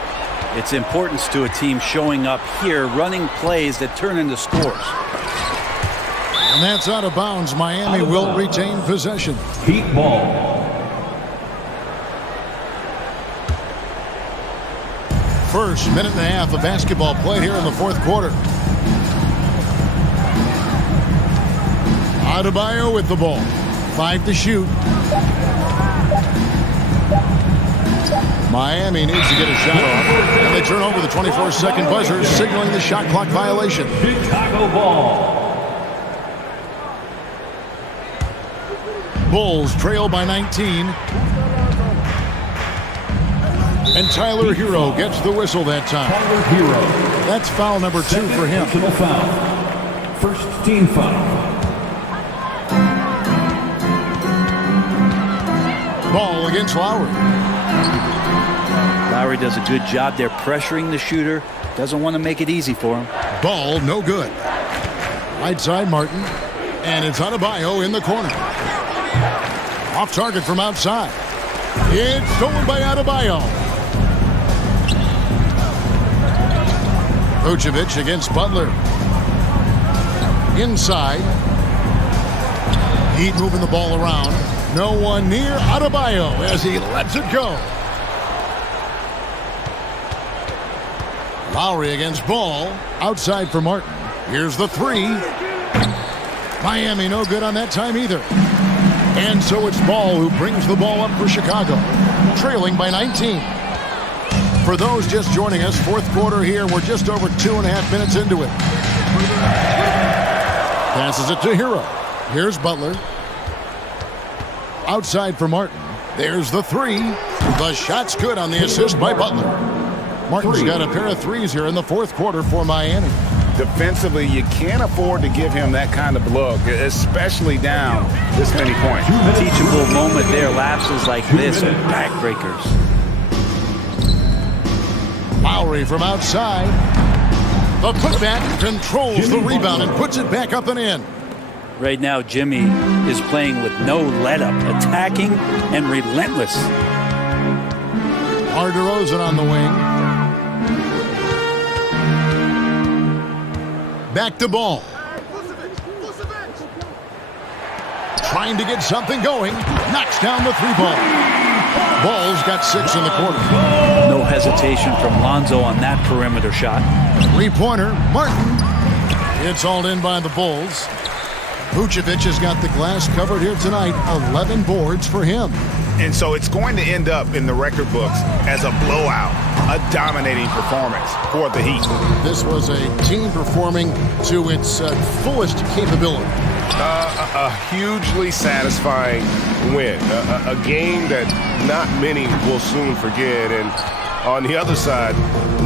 its importance to a team showing up here, running plays that turn into scores. And that's out of bounds. Miami will retain possession. Heat ball. First minute and a half of basketball played here in the fourth quarter. Adebayo with the ball. 5 to shoot. Miami needs to get a shot off. And they turn over the 24-second buzzer, signaling the shot clock violation. Chicago ball. Bulls trail by 19. And Tyler Hero gets the whistle that time. Tyler Hero. That's foul number 2 for him. Personal foul. First team foul. Ball against Lowry. Lowry does a good job there pressuring the shooter. Doesn't want to make it easy for him. Ball no good. Right side Martin. And it's Adebayo in the corner. Off target from outside. It's stolen by Adebayo. Vucevic against Butler. Inside. Heat moving the ball around. No one near Adebayo as he lets it go. Lowry against Ball. Outside for Martin. Here's the 3. Miami no good on that time either. And so it's Ball who brings the ball up for Chicago. Trailing by 19. For those just joining us, fourth quarter here. We're just over 2.5 minutes into it. Passes it to Hero. Here's Butler. Outside for Martin. There's the 3. The shot's good on the assist by Butler. Martin's got a pair of threes here in the fourth quarter for Miami. Defensively, you can't afford to give him that kind of look, especially down this many points. Teachable moment there. Lapses like this are backbreakers. Lowry from outside. The putback controls the rebound and puts it back up and in. Right now, Jimmy is playing with no let-up, attacking and relentless. DeRozan on the wing. Back to Ball. Trying to get something going. Knocks down the 3-ball. Ball's got 6 in the quarter. No hesitation from Lonzo on that perimeter shot. 3-pointer, Martin. It's all in by the Bulls. Vucevic has got the glass covered here tonight. 11 boards for him. And so it's going to end up in the record books as a blowout, a dominating performance for the Heat. This was a team performing to its fullest capability. A hugely satisfying win. A game that not many will soon forget. And on the other side,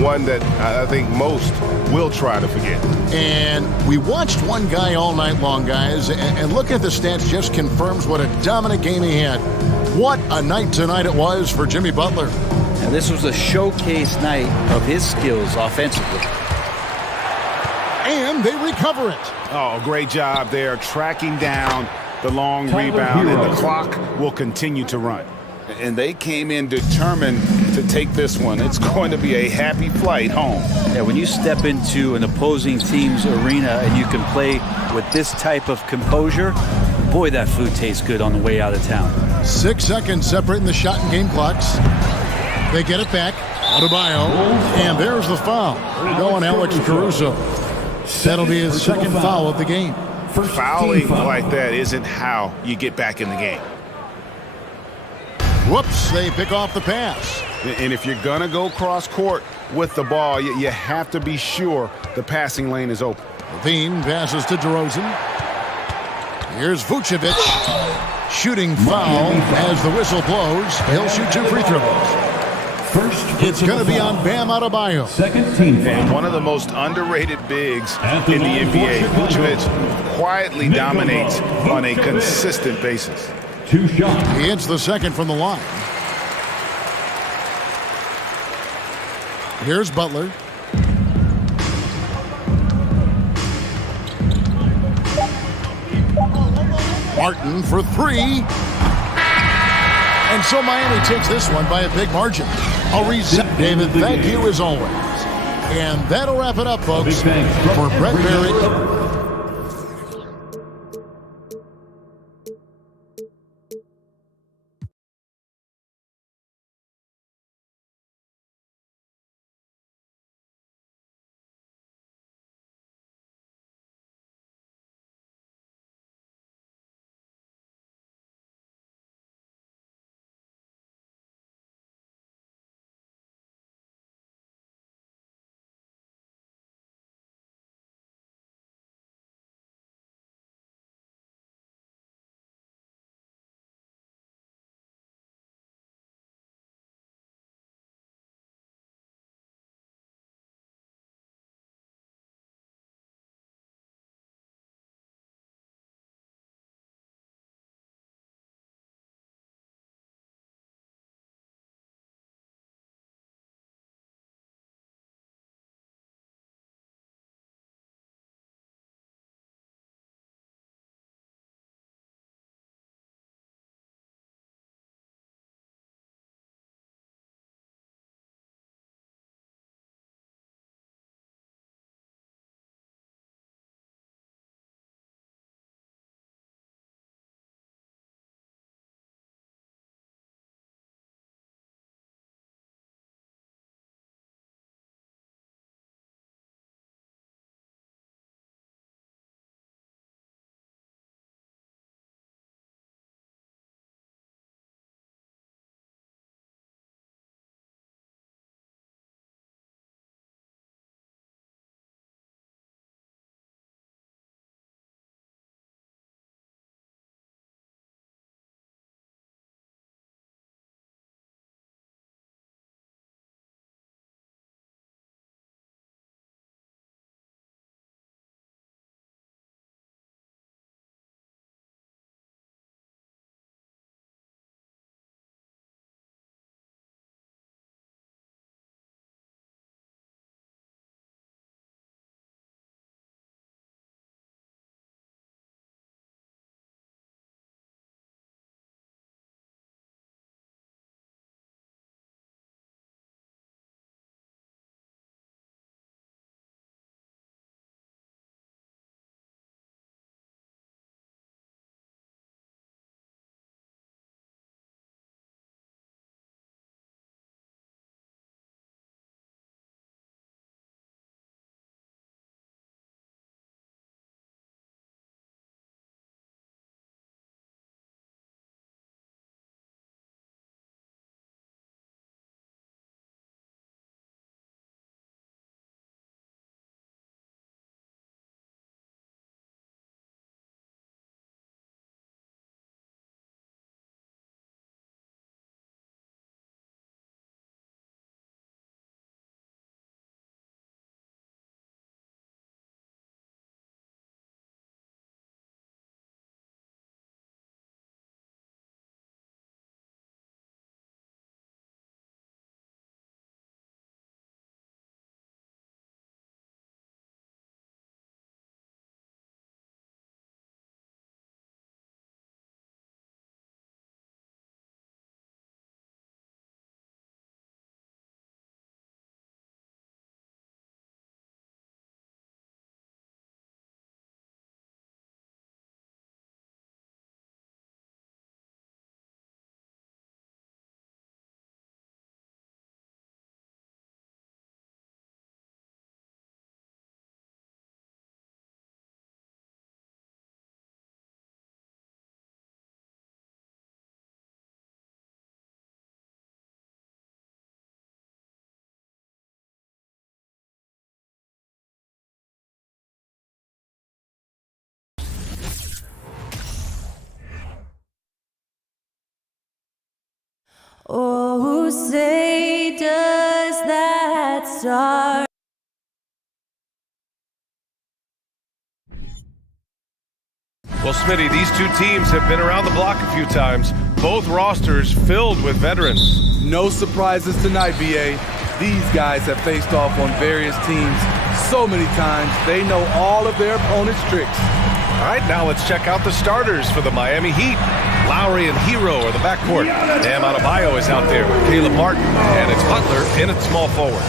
one that I think most will try to forget. And we watched one guy all night long, guys, and look at the stats just confirms what a dominant game he had. What a night tonight it was for Jimmy Butler. Now, this was a showcase night of his skills offensively. And they recover it. Oh, great job there, tracking down the long rebound, and the clock will continue to run. And they came in determined to take this one. It's going to be a happy flight home. Yeah, when you step into an opposing team's arena and you can play with this type of composure, boy, that food tastes good on the way out of town. 6 seconds separating the shot and game clocks. They get it back. Adebayo. And there's the foul. Going Alex Caruso. That'll be his second foul of the game. Fouling like that isn't how you get back in the game. Whoops, they pick off the pass. And if you're going to go cross court with the ball, you have to be sure the passing lane is open. Levine passes to DeRozan. Here's Vucevic. Shooting foul as the whistle blows. He'll shoot 2 free throws. It's going to be on Bam Adebayo. Second team foul. And one of the most underrated bigs in the NBA. Vucevic quietly dominates on a consistent basis. 2 shots. He hits the second from the line. Here's Butler. Martin for 3. And so Miami takes this one by a big margin. I'll reset. David, thank you as always. And that'll wrap it up, folks. For Brett Barrett. Oh, say does that star. Well, Smitty, these two teams have been around the block a few times. Both rosters filled with veterans. No surprises tonight, BA. These guys have faced off on various teams so many times, they know all of their opponent's tricks. All right, now let's check out the starters for the Miami Heat. Lowry and Hero are the backcourt. Bam Adebayo is out there with Caleb Martin, and it's Butler in at small forward.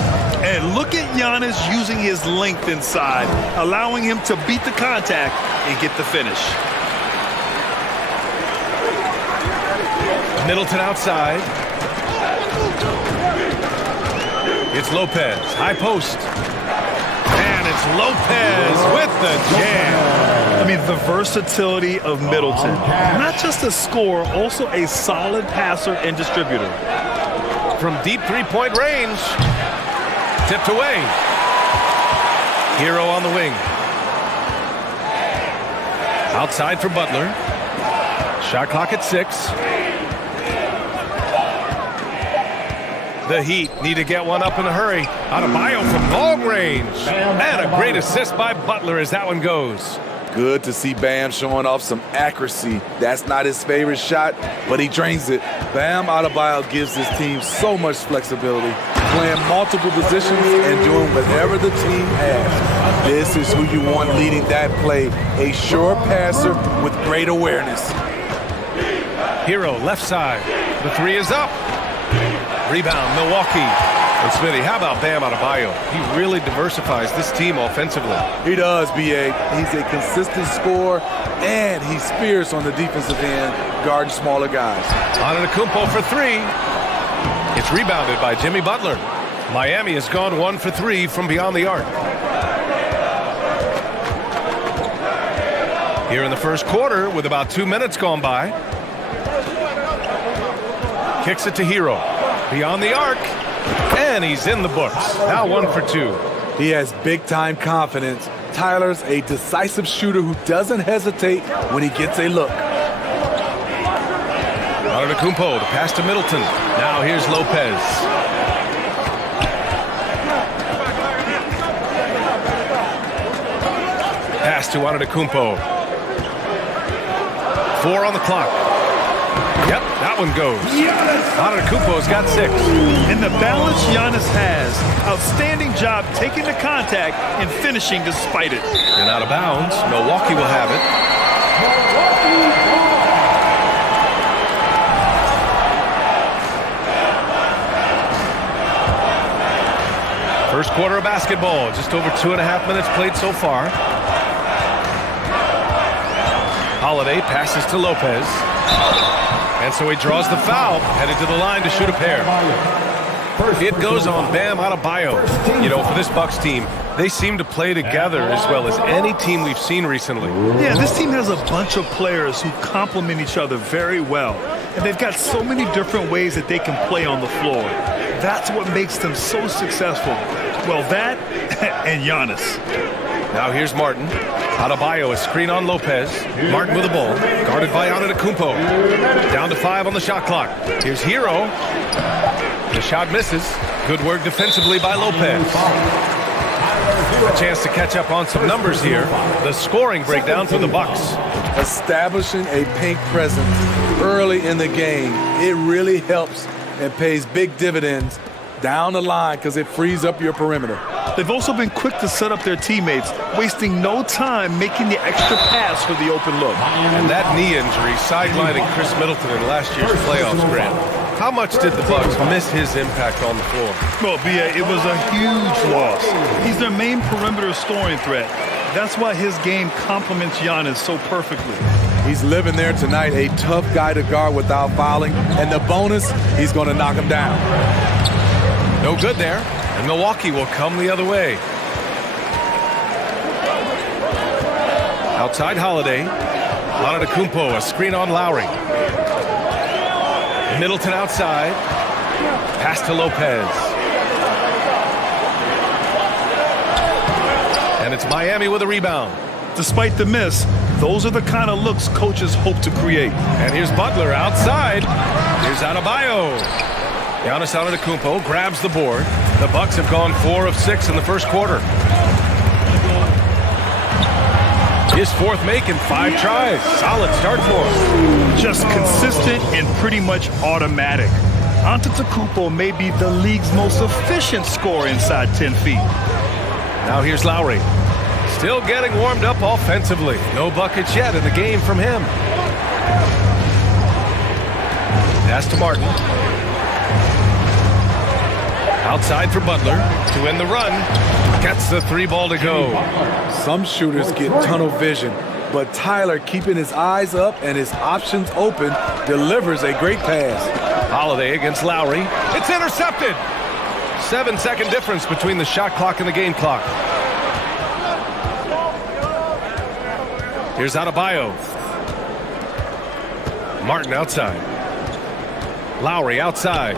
And look at Giannis using his length inside, allowing him to beat the contact and get the finish. Middleton outside. It's Lopez, high post. And it's Lopez with the jam. I mean, the versatility of Middleton. Not just a scorer, also a solid passer and distributor. From deep three-point range. Tipped away. Hero on the wing. Outside for Butler. Shot clock at 6. The Heat need to get one up in a hurry. Adebayo from long range. And a great assist by Butler as that one goes. Good to see Bam showing off some accuracy. That's not his favorite shot, but he drains it. Bam Adebayo gives his team so much flexibility, playing multiple positions and doing whatever the team asks. This is who you want leading that play, a sure passer with great awareness. Hero left side. The three is up. Rebound, Milwaukee. And Smitty, how about Bam Adebayo? He really diversifies this team offensively. He does, B.A. He's a consistent scorer, and he's fierce on the defensive end, guarding smaller guys. Antetokounmpo for 3. It's rebounded by Jimmy Butler. Miami has gone 1 for 3 from beyond the arc. Here in the first quarter, with about 2 minutes gone by. Kicks it to Hero. Beyond the arc. And he's in the books. Now 1 for 2. He has big-time confidence. Tyler's a decisive shooter who doesn't hesitate when he gets a look. Antetokounmpo to pass to Middleton. Now here's Lopez. Pass to Antetokounmpo. 4 on the clock. Yep, that one goes. Antetokounmpo's got 6. And the balance Giannis has. Outstanding job taking the contact and finishing despite it. And out of bounds. Milwaukee will have it. First quarter of basketball. Just over 2.5 minutes played so far. Holiday passes to Lopez. And so he draws the foul, headed to the line to shoot a pair. It goes on Bam Adebayo. You know, for this Bucks team, they seem to play together as well as any team we've seen recently. Yeah, this team has a bunch of players who complement each other very well. And they've got so many different ways that they can play on the floor. That's what makes them so successful. Well, that and Giannis. Now here's Martin. Adebayo, a screen on Lopez. Martin with the ball. Guarded by Antetokounmpo. Down to 5 on the shot clock. Here's Hero. The shot misses. Good work defensively by Lopez. A chance to catch up on some numbers here. The scoring breakdown for the Bucks. Establishing a paint presence early in the game, it really helps and pays big dividends down the line because it frees up your perimeter. They've also been quick to set up their teammates, wasting no time making the extra pass for the open look. And that knee injury sidelining Chris Middleton in last year's playoffs, Grant. How much did the Bucks miss his impact on the floor? Well, B.A., it was a huge loss. He's their main perimeter scoring threat. That's why his game complements Giannis so perfectly. He's living there tonight, a tough guy to guard without fouling. And the bonus, he's going to knock him down. No good there. And Milwaukee will come the other way. Outside Holiday. Antetokounmpo, a screen on Lowry. Middleton outside. Pass to Lopez. And it's Miami with a rebound. Despite the miss, those are the kind of looks coaches hope to create. And here's Butler outside. Here's Adebayo. Giannis Antetokounmpo grabs the board. The Bucks have gone 4 of 6 in the first quarter. His fourth make in 5 tries. Solid start for him. Just consistent and pretty much automatic. Antetokounmpo may be the league's most efficient scorer inside 10 feet. Now here's Lowry. Still getting warmed up offensively. No buckets yet in the game from him. Pass to Martin. Outside for Butler to end the run. Gets the 3 ball to go. Some shooters get tunnel vision, but Tyler, keeping his eyes up and his options open, delivers a great pass. Holiday against Lowry. It's intercepted. 7-second difference between the shot clock and the game clock. Here's Adebayo. Martin outside. Lowry outside.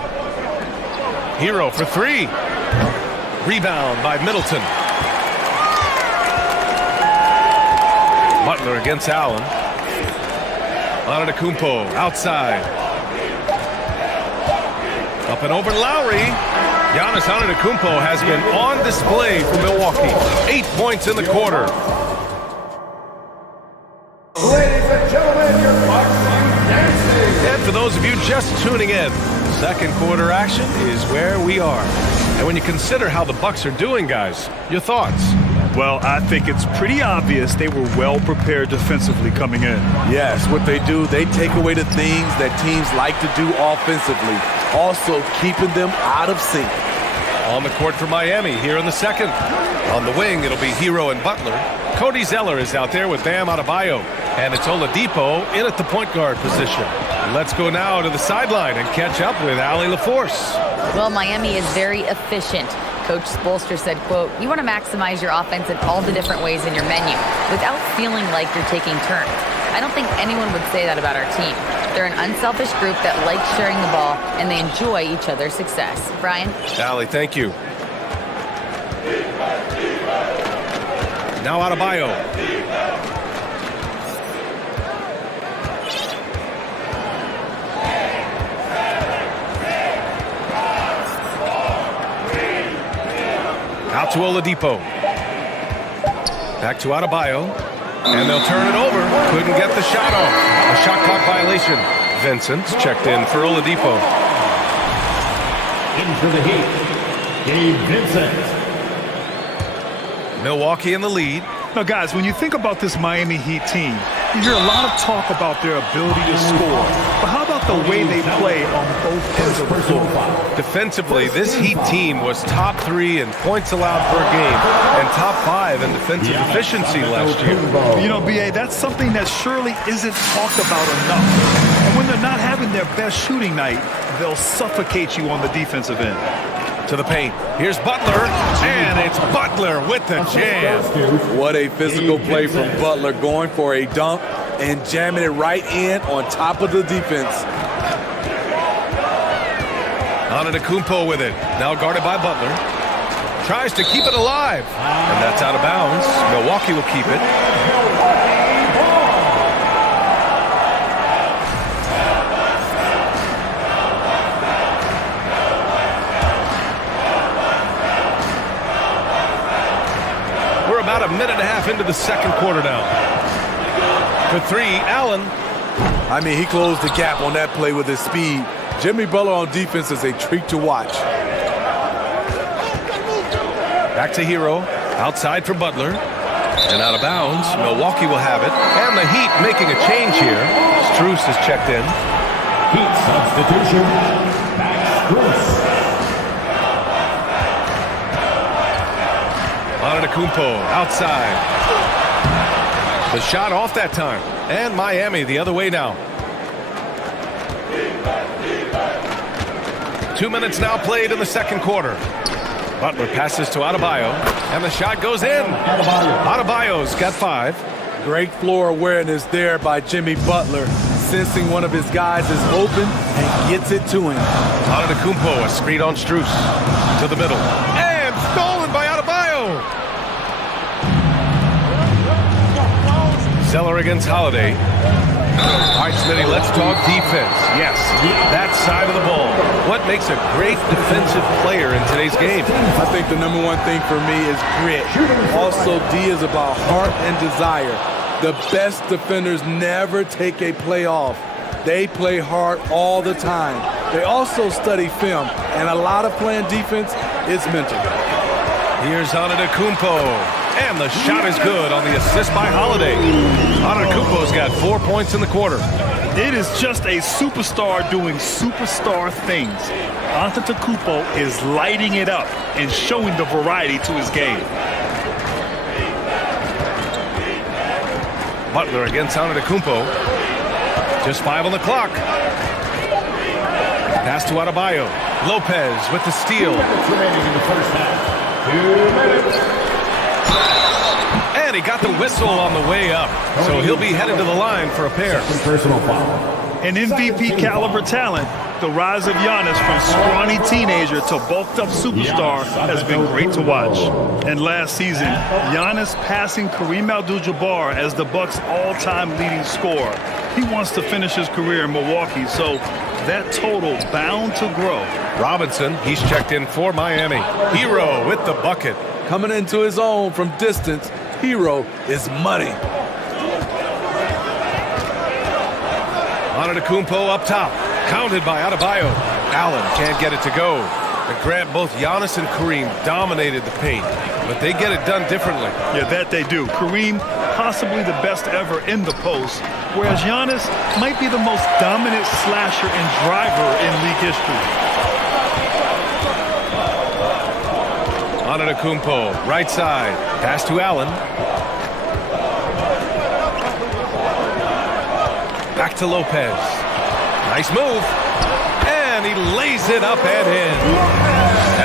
Hero for 3. Rebound by Middleton. Butler against Allen. Antetokounmpo outside. Up and over Lowry. Giannis Antetokounmpo has been on display for Milwaukee. 8 points in the quarter. Ladies and gentlemen, your Bucks dancing. And for those of you just tuning in, second quarter action is where we are. And when you consider how the Bucks are doing, guys, your thoughts? Well, I think it's pretty obvious they were well prepared defensively coming in. Yes, what they do, they take away the things that teams like to do offensively, also keeping them out of sync. On the court for Miami here in the second. On the wing, it'll be Hero and Butler. Cody Zeller is out there with Bam Adebayo. And it's Oladipo in at the point guard position. Let's go now to the sideline and catch up with Allie LaForce. Well, Miami is very efficient. Coach Spoelstra said, quote, "You want to maximize your offense in all the different ways in your menu without feeling like you're taking turns." I don't think anyone would say that about our team. They're an unselfish group that likes sharing the ball, and they enjoy each other's success. Brian? Allie, thank you. Now Adebayo. Out to Oladipo. Back to Adebayo. And they'll turn it over. Couldn't get the shot off. A shot clock violation. Vincent's checked in for Oladipo. In for the Heat, Gabe Vincent. Milwaukee in the lead. Now, guys, when you think about this Miami Heat team, you hear a lot of talk about their ability to score. But how about the way they play on both ends of the floor? Defensively, this Heat team was top 3 in points allowed per game and top 5 in defensive efficiency last year. You know, B.A., that's something that surely isn't talked about enough. And when they're not having their best shooting night, they'll suffocate you on the defensive end. To the paint. Here's Butler, and it's Butler with the jam. What a physical play from Butler, going for a dunk and jamming it right in on top of the defense. Antetokounmpo with it. Now guarded by Butler. Tries to keep it alive. And that's out of bounds. Milwaukee will keep it. About a minute and a half into the second quarter now. For 3, Allen. I mean, he closed the gap on that play with his speed. Jimmy Butler on defense is a treat to watch. Back to Hero. Outside for Butler. And out of bounds. Milwaukee will have it. And the Heat making a change here. Strus is checked in. Heat substitution. Max Strus. Antetokounmpo outside. The shot off that time. And Miami the other way now. 2 minutes now played in the second quarter. Butler passes to Adebayo. And the shot goes in. Adebayo's got 5. Great floor awareness there by Jimmy Butler. Sensing one of his guys is open and gets it to him. Antetokounmpo, a screen on Strus. To the middle. And stolen by Adebayo. Zeller against Holiday. All right, Smitty, let's talk defense. Yes, that side of the ball. What makes a great defensive player in today's game? I think the number one thing for me is grit. Also, D is about heart and desire. The best defenders never take a play off. They play hard all the time. They also study film, and a lot of playing defense is mental. Here's Antetokounmpo, and the shot is good on the assist by Holiday. Antetokounmpo's got 4 points in the quarter. It is just a superstar doing superstar things. Antetokounmpo is lighting it up and showing the variety to his game. Butler against Antetokounmpo. Just 5 on the clock. Pass to Adebayo. Lopez with the steal. Remaining in the first half. 2 minutes. And he got the whistle on the way up. So he'll be headed to the line for a pair. Personal foul. An MVP caliber talent. The rise of Giannis from scrawny teenager to bulked up superstar has been great to watch. And last season, Giannis passing Kareem Abdul-Jabbar as the Bucks' all-time leading scorer. He wants to finish his career in Milwaukee, so that total bound to grow. Robinson, he's checked in for Miami. Hero with the bucket. Coming into his own from distance, Hero is money. Antetokounmpo up top. Counted by Adebayo. Allen can't get it to go. And Grant, both Giannis and Kareem dominated the paint, but they get it done differently. Yeah, that they do. Kareem, possibly the best ever in the post, whereas Giannis might be the most dominant slasher and driver in league history. Antetokounmpo, right side. Pass to Allen. Back to Lopez. Nice move. And he lays it up and in.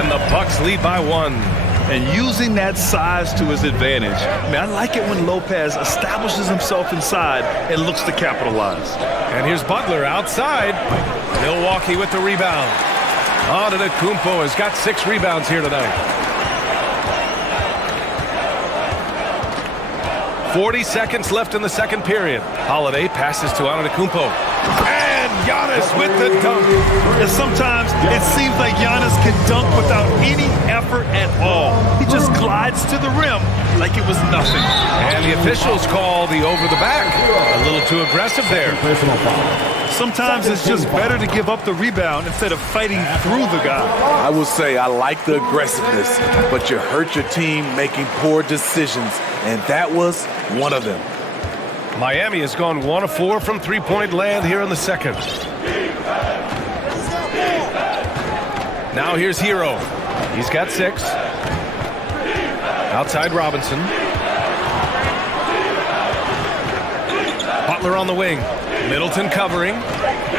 And the Bucks lead by 1. And using that size to his advantage. I mean, I like it when Lopez establishes himself inside and looks to capitalize. And here's Butler outside. Milwaukee with the rebound. Antetokounmpo has got 6 rebounds here tonight. 40 seconds left in the second period. Holiday passes to Antetokounmpo. And Giannis with the dunk. And sometimes it seems like Giannis can dunk without any effort at all. He just glides to the rim like it was nothing. And the officials call the over the back. A little too aggressive there. Sometimes it's just better to give up the rebound instead of fighting through the guy. I will say I like the aggressiveness, but you hurt your team making poor decisions, and that was one of them. Miami has gone 1 of 4 from three-point land here in the second. Now here's Hero. He's got 6. Outside Robinson. Butler on the wing. Middleton covering.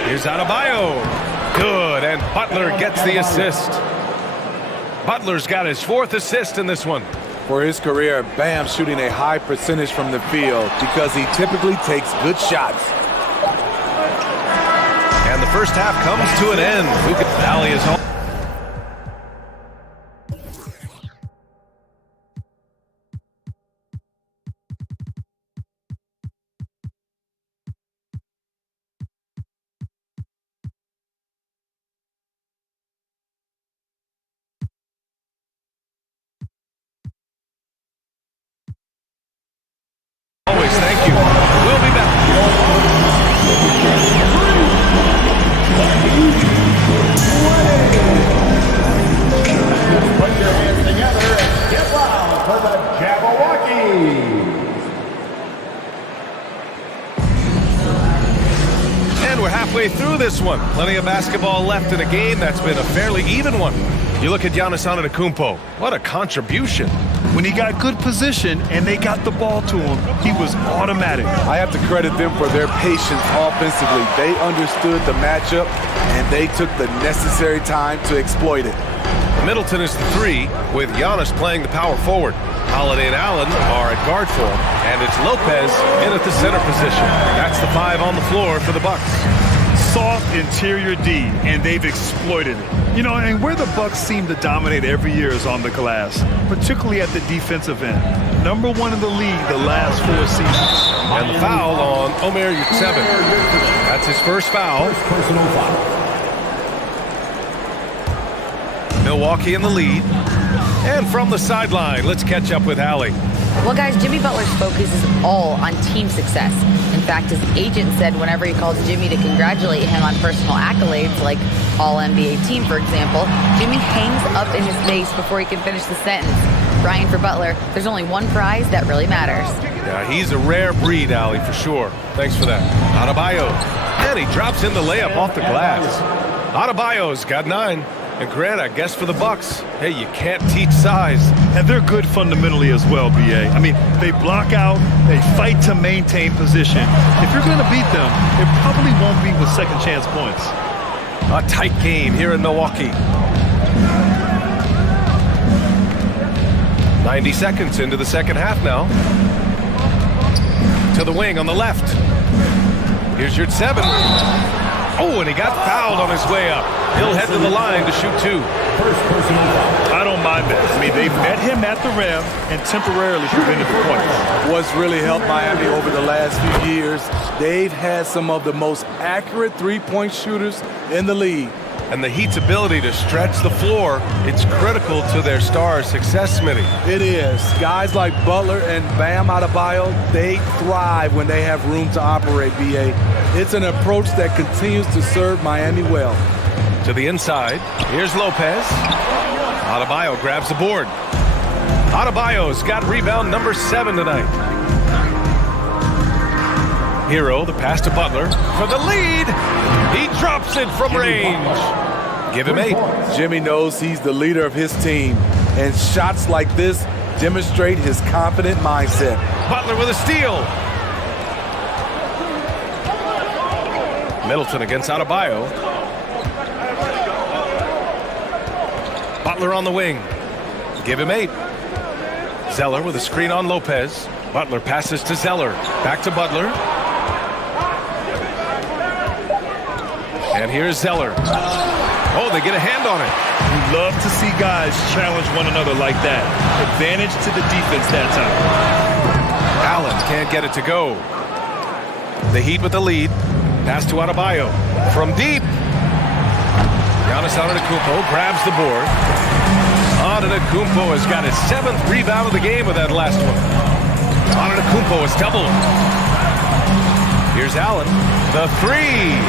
Here's Adebayo. Good, and Butler gets the assist. Butler's got his 4th assist in this one. For his career, Bam shooting a high percentage from the field because he typically takes good shots. And the first half comes to an end. Luka Valley is home. Always, thank you. We'll be back. Put your hands together and get loud for the Jabberwockies. And we're halfway through this one. Plenty of basketball left in a game that's been a fairly even one. You look at Giannis Antetokounmpo. What a contribution. When he got good position and they got the ball to him, he was automatic. I have to credit them for their patience offensively. They understood the matchup, and they took the necessary time to exploit it. Middleton is the 3, with Giannis playing the power forward. Holiday and Allen are at guard for him, and it's Lopez in at the center position. That's the 5 on the floor for the Bucks. soft interior D, and they've exploited it. You know, and where the Bucks seem to dominate every year is on the glass, particularly at the defensive end. #1 in the league the last 4 seasons. And the foul on Omer Yurtseven. That's his first foul. Personal foul. Milwaukee in the lead. And from the sideline, let's catch up with Allie. Well, guys, Jimmy Butler's focus is all on team success. In fact, his agent said whenever he calls Jimmy to congratulate him on personal accolades, like All-NBA team, for example, Jimmy hangs up in his face before he can finish the sentence. Ryan, for Butler, there's only one prize that really matters. Yeah, he's a rare breed, Allie, for sure. Thanks for that. Adebayo. And he drops in the layup off the glass. Adebayo's got 9. And Grant, I guess for the Bucks, hey, you can't teach size. And they're good fundamentally as well, B.A. I mean, they block out, they fight to maintain position. If you're going to beat them, it probably won't be with second chance points. A tight game here in Milwaukee. 90 seconds into the second half now. To the wing on the left. Here's Yurtseven. Oh, and he got fouled on his way up. He'll head to the line to shoot 2. I don't mind that. I mean, they met him at the rim and temporarily prevented the points. What's really helped Miami over the last few years, they've had some of the most accurate three-point shooters in the league. And the Heat's ability to stretch the floor, it's critical to their stars' success, Smitty. It is. Guys like Butler and Bam Adebayo, they thrive when they have room to operate, B.A. It's an approach that continues to serve Miami well. To the inside, here's Lopez. Adebayo grabs the board. Adebayo's got rebound number 7 tonight. Hero, the pass to Butler for the lead. He drops it from range. Give him 8. Jimmy knows he's the leader of his team, and shots like this demonstrate his confident mindset. Butler with a steal. Middleton against Adebayo. Butler on the wing. Give him 8. Zeller with a screen on Lopez. Butler passes to Zeller. Back to Butler. And here's Zeller. Oh, they get a hand on it. We love to see guys challenge one another like that. Advantage to the defense that time. Allen can't get it to go. The Heat with the lead. Pass to Adebayo. From deep. Giannis Antetokounmpo grabs the board. Antetokounmpo has got his 7th rebound of the game with that last one. Antetokounmpo is doubled. Here's Allen. The 3.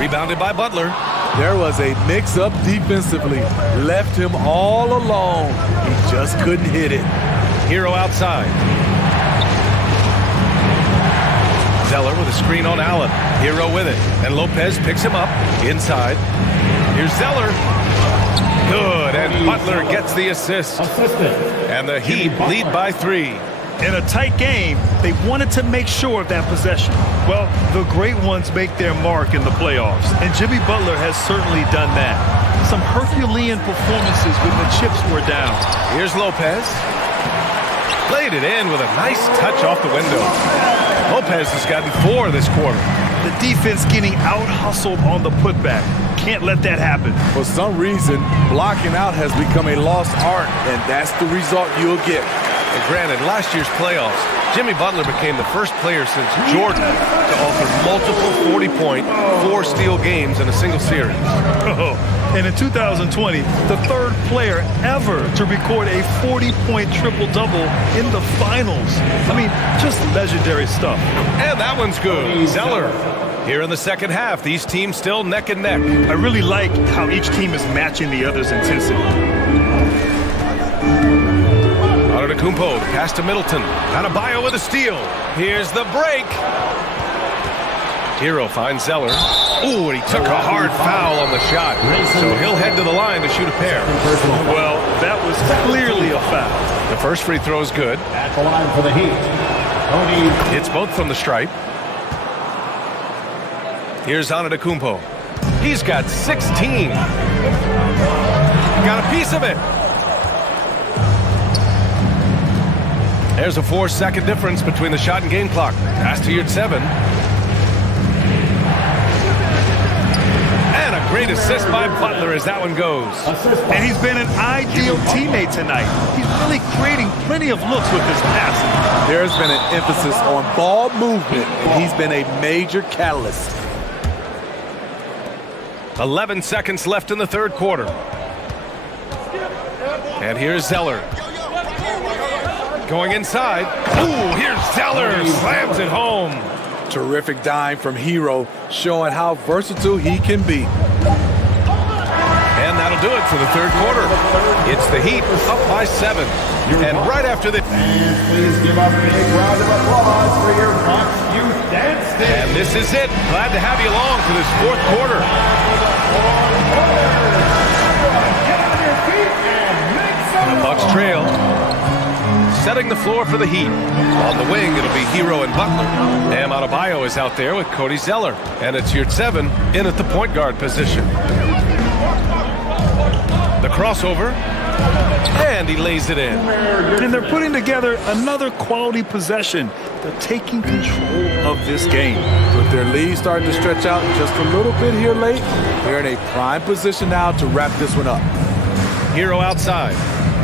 Rebounded by Butler. There was a mix-up defensively. Left him all alone. He just couldn't hit it. Hero outside. Zeller with a screen on Allen. Hero with it. And Lopez picks him up. Inside. Here's Zeller. Good. And Butler gets the assist. And the Heat lead by 3. In a tight game, they wanted to make sure of that possession. Well, the great ones make their mark in the playoffs, and Jimmy Butler has certainly done that. Some Herculean performances when the chips were down. Here's Lopez. Played it in with a nice touch off the window. Lopez has gotten 4 this quarter. The defense getting out-hustled on the putback. Can't let that happen. For some reason, blocking out has become a lost art, and that's the result you'll get. And granted, last year's playoffs, Jimmy Butler became the first player since Jordan to offer multiple 40-point, 4-steal games in a single series. And in 2020, the 3rd player ever to record a 40-point triple-double in the finals. I mean, just legendary stuff. And that one's good. Zeller. Here in the second half, these teams still neck and neck. I really like how each team is matching the other's intensity. Antetokounmpo, the pass to Middleton. Adebayo with a steal. Here's the break. Hero finds Zeller. Ooh, and he took a hard foul on the shot. So he'll head to the line to shoot a pair. Well, that was clearly a foul. The first free throw is good. At the line for the Heat. It's both from the stripe. Here's Antetokounmpo. He's got 16. Got a piece of it. There's a 4-second difference between the shot and game clock. Pass to Yurtseven. great assist by Butler as that one goes. And he's been an ideal teammate tonight. He's really creating plenty of looks with his passing. There's been an emphasis on ball movement, and he's been a major catalyst. 11 seconds left in the third quarter. And here's Zeller. Going inside. Ooh, here's Zeller. Slams it home. Terrific dime from Hero, showing how versatile he can be. And that'll do it for the third quarter. It's the Heat up by 7. And right after this... Please give a big round of applause for your Fox Youth Dance Day. And this is it. Glad to have you along for this fourth quarter. The Bucks trail. Setting the floor for the Heat. On the wing, it'll be Hero and Butler. Bam Adebayo is out there with Cody Zeller. And it's Yurt 7 in at the point guard position. The crossover. And he lays it in. And they're putting together another quality possession. They're taking control of this game. With their lead starting to stretch out just a little bit here late, they're in a prime position now to wrap this one up. Hero outside.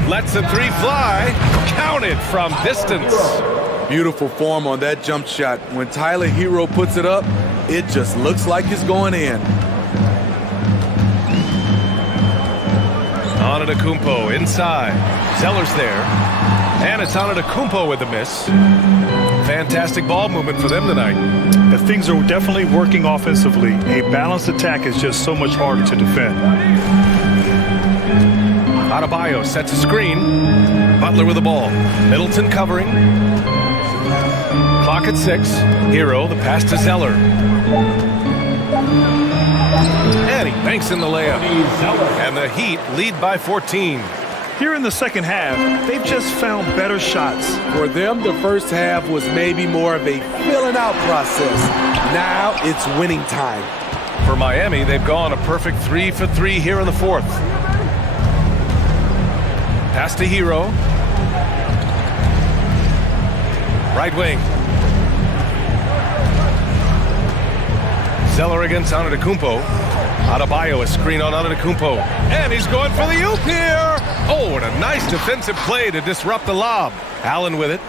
Lets the three fly. Counted from distance. Beautiful form on that jump shot. When Tyler Hero puts it up, it just looks like it's going in. Antetokounmpo inside. Zeller's there. And it's Antetokounmpo with the miss. Fantastic ball movement for them tonight. The things are definitely working offensively. A balanced attack is just so much harder to defend. Adebayo sets a screen. Butler with the ball. Middleton covering. Clock at 6. Hero, the pass to Zeller. And he banks in the layup. And the Heat lead by 14. Here in the second half, they've just found better shots. For them, the first half was maybe more of a filling out process. Now it's winning time. For Miami, they've gone a perfect 3 for 3 here in the fourth. Pass to Hero. Right wing. Zeller against Antetokounmpo. Adebayo, a screen on Antetokounmpo. And he's going for the oop here. Oh, and a nice defensive play to disrupt the lob. Allen with it.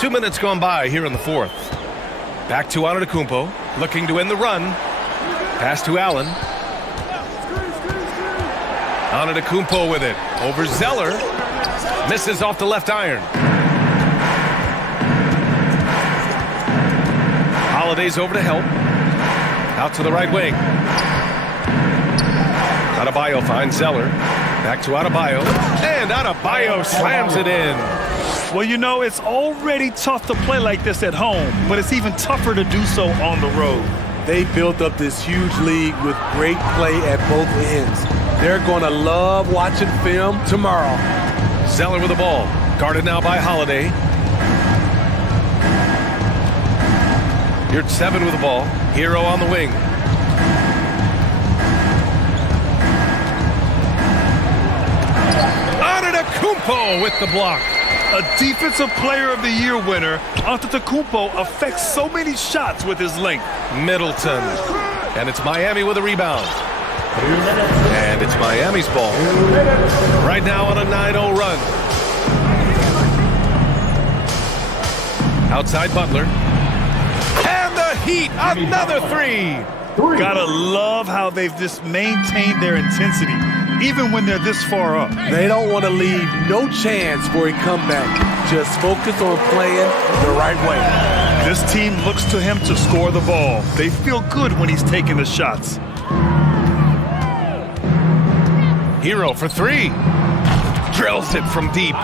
2 minutes gone by here in the fourth. Back to Antetokounmpo, looking to end the run. Pass to Allen. Antetokounmpo with it. Over Zeller. Misses off the left iron. Holiday's over to help. Out to the right wing. Adebayo finds Zeller. Back to Adebayo. And Adebayo slams it in. Well, you know, it's already tough to play like this at home, but it's even tougher to do so on the road. They built up this huge lead with great play at both ends. They're going to love watching film tomorrow. Zeller with the ball. Guarded now by Holiday. Yurt 7 with the ball. Hero on the wing. Antetokounmpo with the block. A Defensive Player of the Year winner, Antetokounmpo affects so many shots with his length. Middleton. And it's Miami with a rebound. And it's Miami's ball. Right now on a 9-0 run. Outside Butler. And the Heat, another three. Gotta love how they've just maintained their intensity, even when they're this far up. They don't want to leave no chance for a comeback. Just focus on playing the right way. This team looks to him to score the ball. They feel good when he's taking the shots. Hero for 3. Drills it from deep.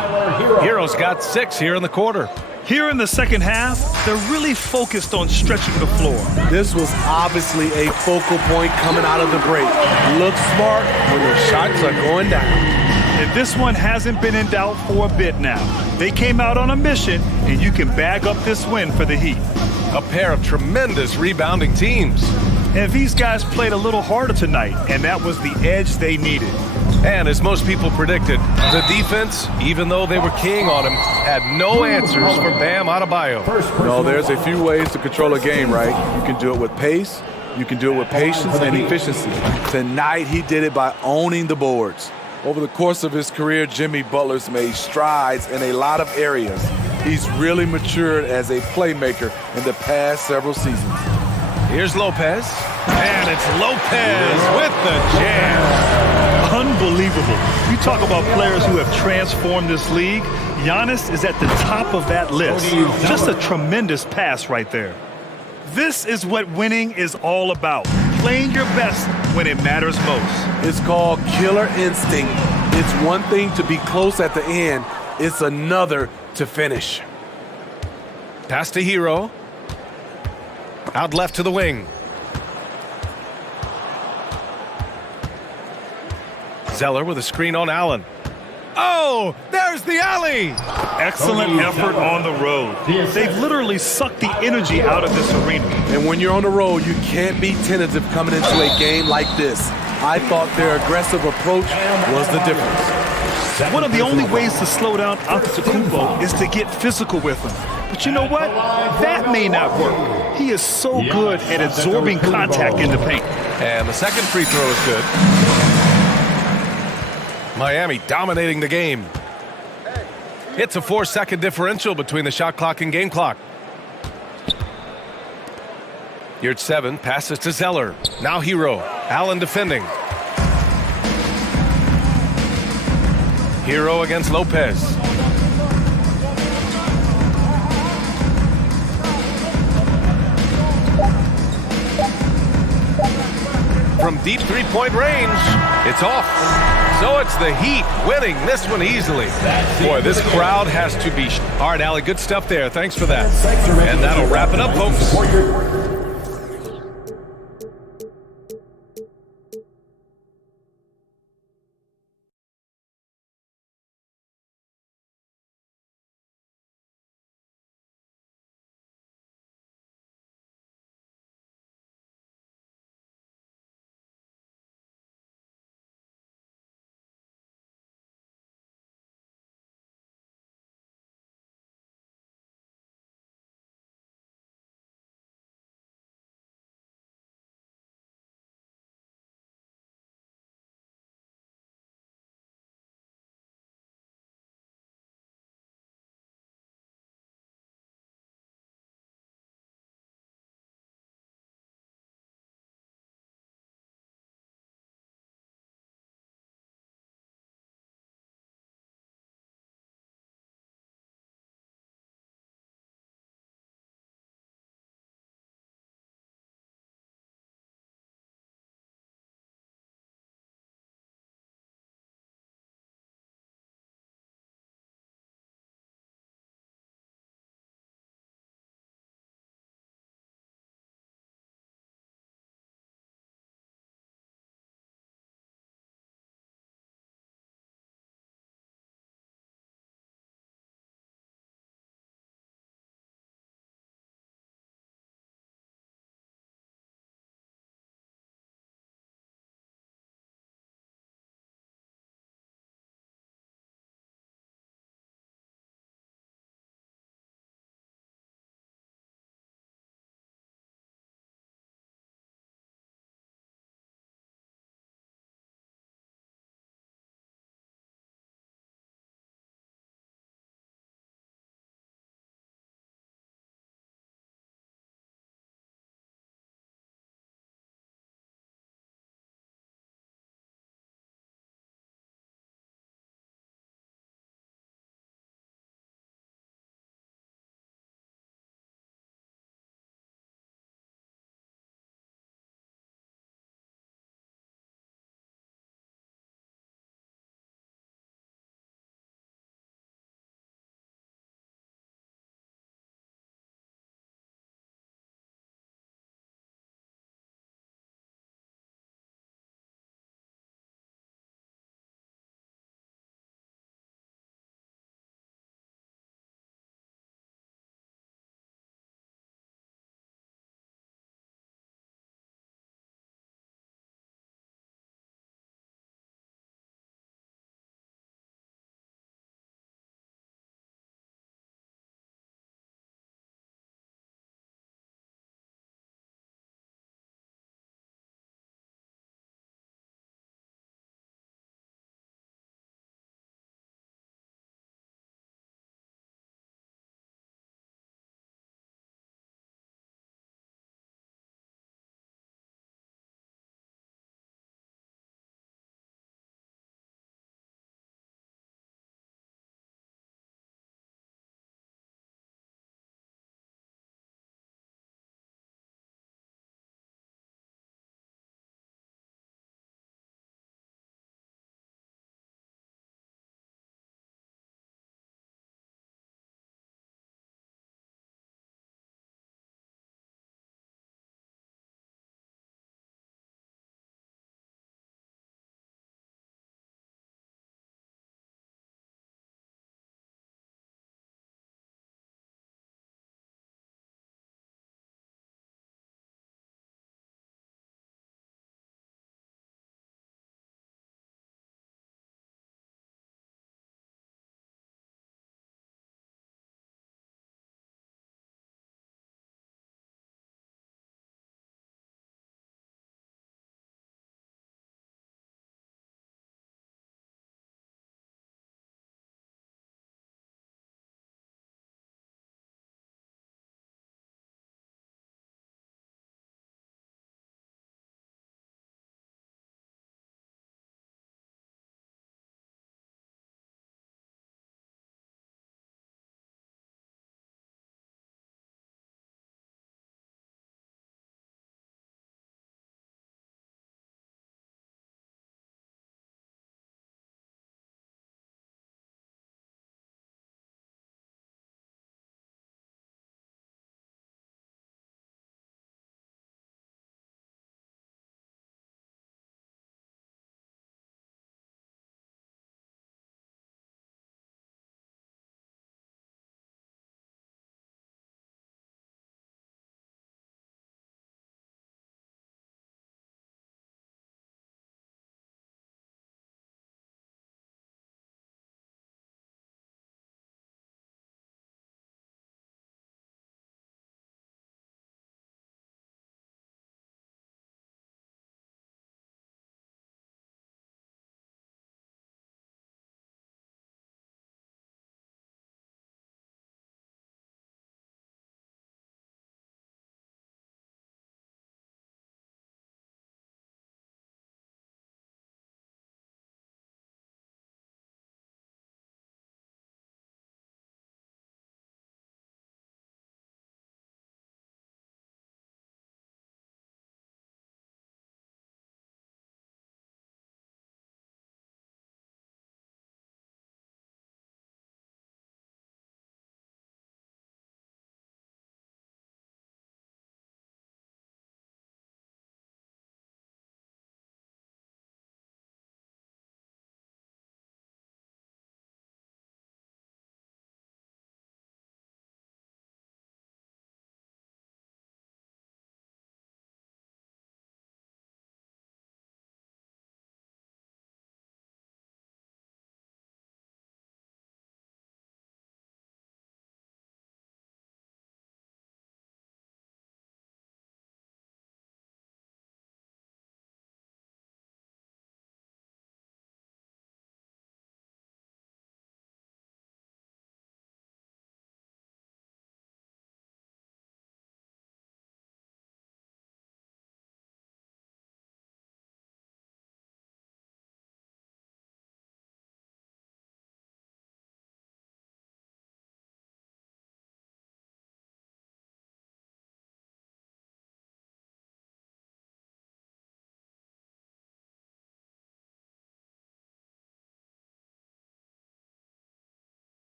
Hero's got 6 here in the quarter. Here in the second half, they're really focused on stretching the floor. This was obviously a focal point coming out of the break. Look smart when their shots are going down. And this one hasn't been in doubt for a bit now. They came out on a mission, and you can bag up this win for the Heat. A pair of tremendous rebounding teams. And these guys played a little harder tonight, and that was the edge they needed. And as most people predicted, the defense, even though they were keying on him, had no answers for Bam Adebayo. No, there's a few ways to control a game, right? You can do it with pace, you can do it with patience and efficiency. Tonight, he did it by owning the boards. Over the course of his career, Jimmy Butler's made strides in a lot of areas. He's really matured as a playmaker in the past several seasons. Here's Lopez, and it's Lopez with the jam. Unbelievable. You talk about players who have transformed this league. Giannis is at the top of that list. Just a tremendous pass right there. This is what winning is all about. Playing your best when it matters most. It's called killer instinct. It's one thing to be close at the end. It's another to finish. Pass to Hero. Out left to the wing. Zeller with a screen on Allen. Oh, there's the alley. Excellent effort on the road. They've literally sucked the energy out of this arena. And when you're on the road, you can't be tentative coming into a game like this. I thought their aggressive approach was the difference. One of the only ways to slow down Antetokounmpo is to get physical with him. But you know what? That may not work. He is so good at absorbing contact in the paint. And the second free throw is good. Miami dominating the game. It's a 4-second differential between the shot clock and game clock. Here at 7, passes to Zeller. Now Hero. Allen defending. Hero against Lopez. From deep three-point range, it's off. So it's the Heat winning this one easily. Boy, this crowd has to be... All right, Allie, good stuff there. Thanks for that. And that'll wrap it up, folks.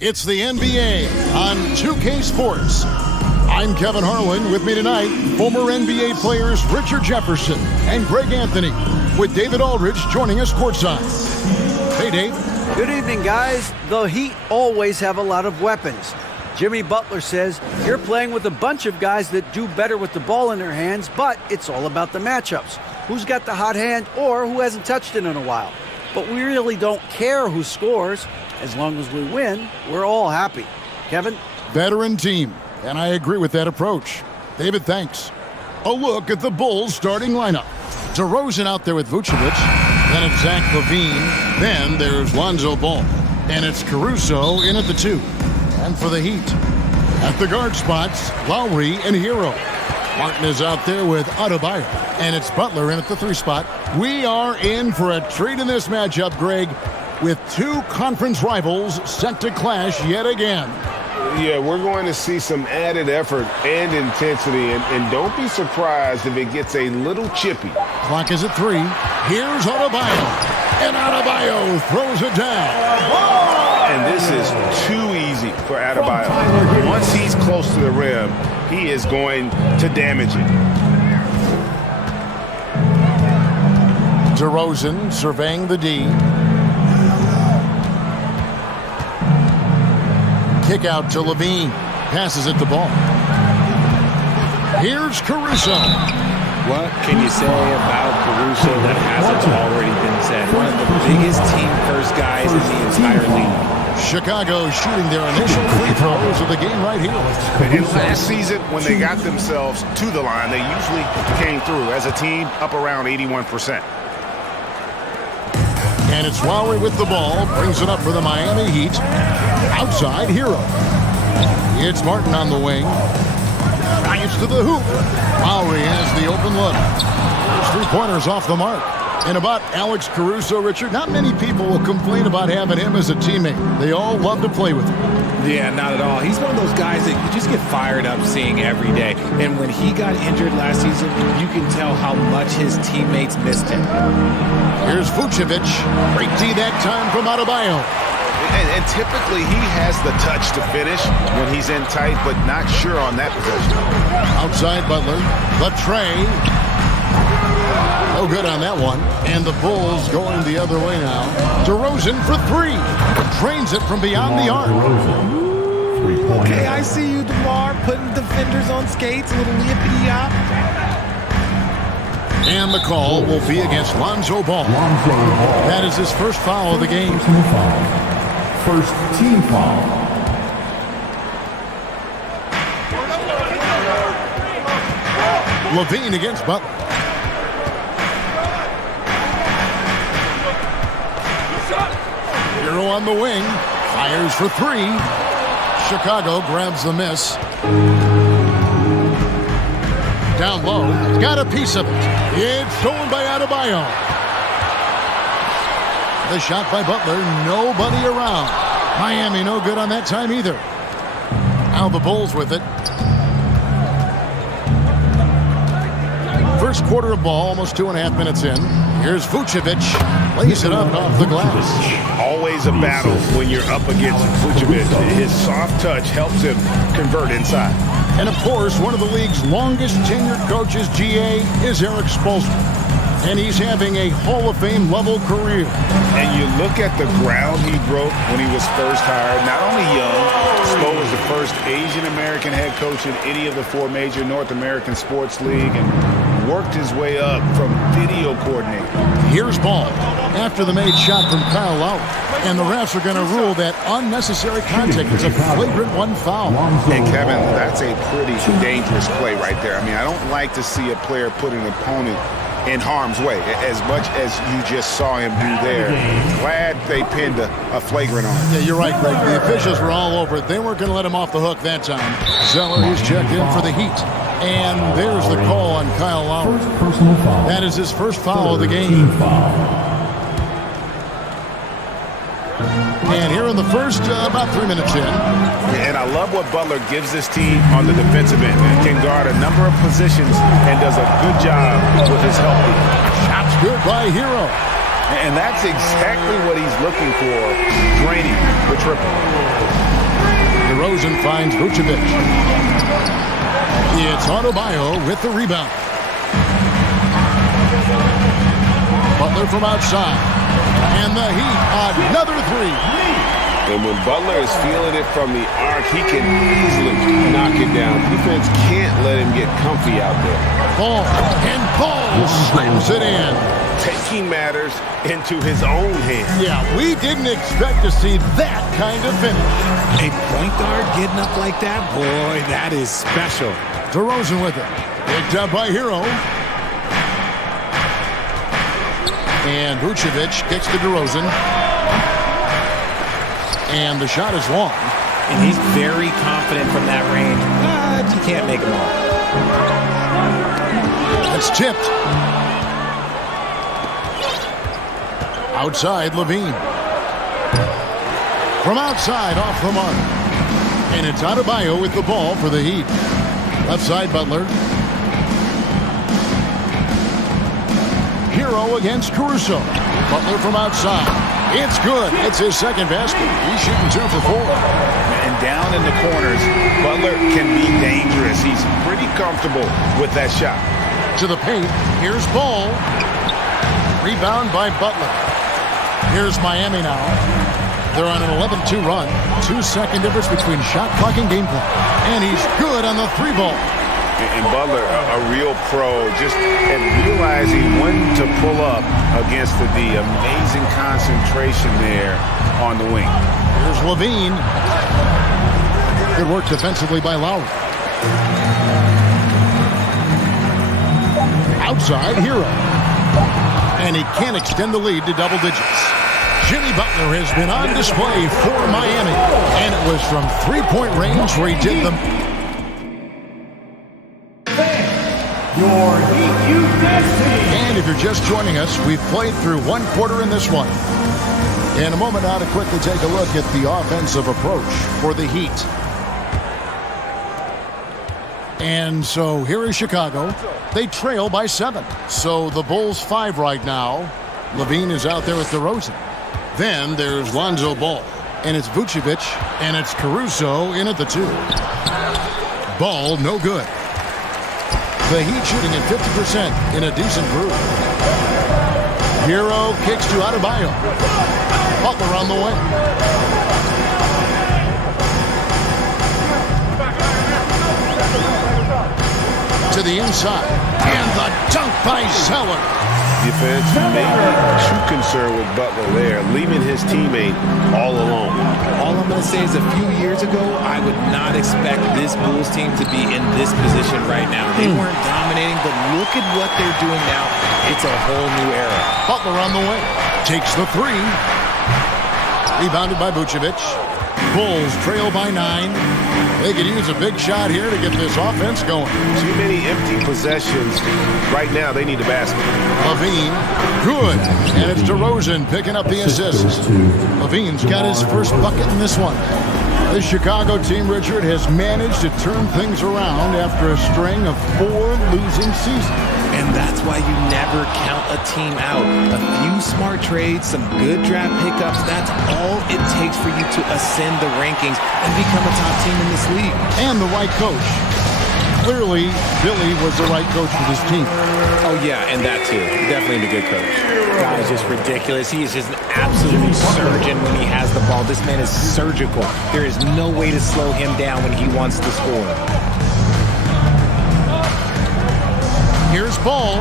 It's the NBA on 2K Sports. I'm Kevin Harlan. With me tonight, former NBA players Richard Jefferson and Greg Anthony, with David Aldridge joining us courtside. Hey, Dave. Good evening, guys. The Heat always have a lot of weapons. Jimmy Butler says you're playing with a bunch of guys that do better with the ball in their hands, but it's all about the matchups. Who's got the hot hand or who hasn't touched it in a while. But we really don't care who scores. As long as we win, we're all happy. Kevin? Veteran team, and I agree with that approach. David, thanks. A look at the Bulls starting lineup. DeRozan out there with Vucevic. Then it's Zach LaVine. Then there's Lonzo Ball. And it's Caruso in at the 2. And for the Heat, at the guard spots, Lowry and Hero. Martin is out there with Adebayo. And it's Butler in at the 3 spot. We are in for a treat in this matchup, Greg, with 2 conference rivals set to clash yet again. Yeah, we're going to see some added effort and intensity, and don't be surprised if it gets a little chippy. Clock is at 3. Here's Adebayo, and Adebayo throws it down. And this is too easy for Adebayo. Once he's close to the rim, he is going to damage it. DeRozan surveying the D. Kick out to LaVine. Passes it the ball. Here's Caruso. What can you say about Caruso that hasn't already been said? One of the biggest team-first guys in the entire league. Chicago shooting their initial free throws of the game right here. And last season, when they got themselves to the line, they usually came through as a team up around 81%. And it's Lowry with the ball. Brings it up for the Miami Heat. Outside, Hero. It's Martin on the wing. Drives to the hoop. Lowry has the open look. There's 3-pointers off the mark. And about Alex Caruso, Richard, not many people will complain about having him as a teammate. They all love to play with him. Yeah, not at all. He's one of those guys that you just get fired up seeing every day. And when he got injured last season, you can tell how much his teammates missed him. Here's Vucevic. Great D that time from Adebayo. And typically he has the touch to finish when he's in tight, but not sure on that possession. Outside Butler. Latrey. No good on that one. And the Bulls going the other way now. DeRozan for 3. Drains it from beyond the arc. Okay, I see you, DeMar, putting defenders on skates, a little yippity-yop. And the call will be against Lonzo Ball. That is his first foul of the game. First team foul. LaVine against Butler. Hero on the wing. Fires for 3. Chicago grabs the miss. Down low. Got a piece of it. It's stolen by Adebayo. The shot by Butler. Nobody around. Miami no good on that time either. Now the Bulls with it. First quarter of ball, almost 2.5 minutes in. Here's Vucevic. Lays it up off the glass. Always a battle when you're up against Vucevic. His soft touch helps him convert inside. And of course, one of the league's longest tenured coaches, GA, is Eric Spoelstra. And he's having a Hall of Fame level career. And you look at the ground he broke when he was first hired. Not only young, Spo was the first Asian American head coach in any of the 4 major North American sports league, and worked his way up from video coordinator. Here's Ball after the made shot from Kyle Lowry. And the refs are going to rule that unnecessary contact. It's a flagrant 1 foul. And Kevin, that's a pretty dangerous play right there. I mean, I don't like to see a player put an opponent in harm's way, as much as you just saw him do there. Glad they pinned a flagrant on him. Yeah, you're right, Greg. The officials were all over it. They weren't going to let him off the hook that time. Zeller is checked in for the Heat. And there's the call on Kyle Lowry. That is his first foul of the game. And here in the first, about 3 minutes in. And I love what Butler gives this team on the defensive end. He can guard a number of positions and does a good job with his help. Shots good by Hero. And that's exactly what he's looking for, draining the triple. DeRozan finds Vucevic. It's Adebayo with the rebound. Butler from outside. And the Heat, another three. And when Butler is feeling it from the arc, he can easily knock it down. Defense can't let him get comfy out there. Ball, and Ball slams it in. Taking matters into his own hands. Yeah, we didn't expect to see that kind of finish. A point guard getting up like that, boy, that is special. DeRozan with it. Picked up by Hero. And Vucevic kicks to DeRozan. And the shot is long. And he's very confident from that range. But you can't make him all. That's tipped. Outside, Levine. From outside, off the mark. And it's Adebayo with the ball for the Heat. Left side, Butler. Hero against Caruso. Butler from outside. It's good. It's his second basket. He's shooting 2 for 4. And down in the corners, Butler can be dangerous. He's pretty comfortable with that shot. To the paint. Here's Ball. Rebound by Butler. Here's Miami now. They're on an 11-2 run. 2-second difference between shot clock and game clock. And he's good on the 3-ball. And Butler, a real pro, just at realizing when to pull up against the amazing concentration there on the wing. Here's Levine. Good work defensively by Lowry. Outside, Hero. And he can't extend the lead to double digits. Jimmy Butler has been on display for Miami. And it was from three-point range where he did them. Your Heat Youth Dance Team. And if you're just joining us, we've played through one quarter in this one. In a moment now to quickly take a look at the offensive approach for the Heat. And so here is Chicago. They trail by 7. So the Bulls 5 right now. Levine is out there with DeRozan. Then there's Lonzo Ball. And it's Vucevic. And it's Caruso in at the 2. Ball no good. The Heat shooting at 50% in a decent group. Hero kicks to Adebayo. Butler on the way. To the inside. And the dunk by Zeller. Defense maybe too concerned with Butler there, leaving his teammate all alone. All I'm going to say is a few years ago, I would not expect this Bulls team to be in this position right now. They weren't dominating, but look at what they're doing now. It's a whole new era. Butler on the way. Takes the 3. Rebounded by Vucevic. Bulls trail by 9. They could use a big shot here to get this offense going. Too many empty possessions. Right now, they need a basket. Levine, good. And it's DeRozan picking up the assist. Levine's got his first bucket in this one. The Chicago team, Richard, has managed to turn things around after a string of 4 losing seasons. And that's why you never count a team out. A few smart trades, some good draft pickups, that's all it takes for you to ascend the rankings and become a top team in this league. And the right coach. Clearly, Billy was the right coach for this team. Oh, yeah, and that too. Definitely a good coach. Guy is just ridiculous. He is just an absolute surgeon when he has the ball. This man is surgical. There is no way to slow him down when he wants to score. Here's Ball.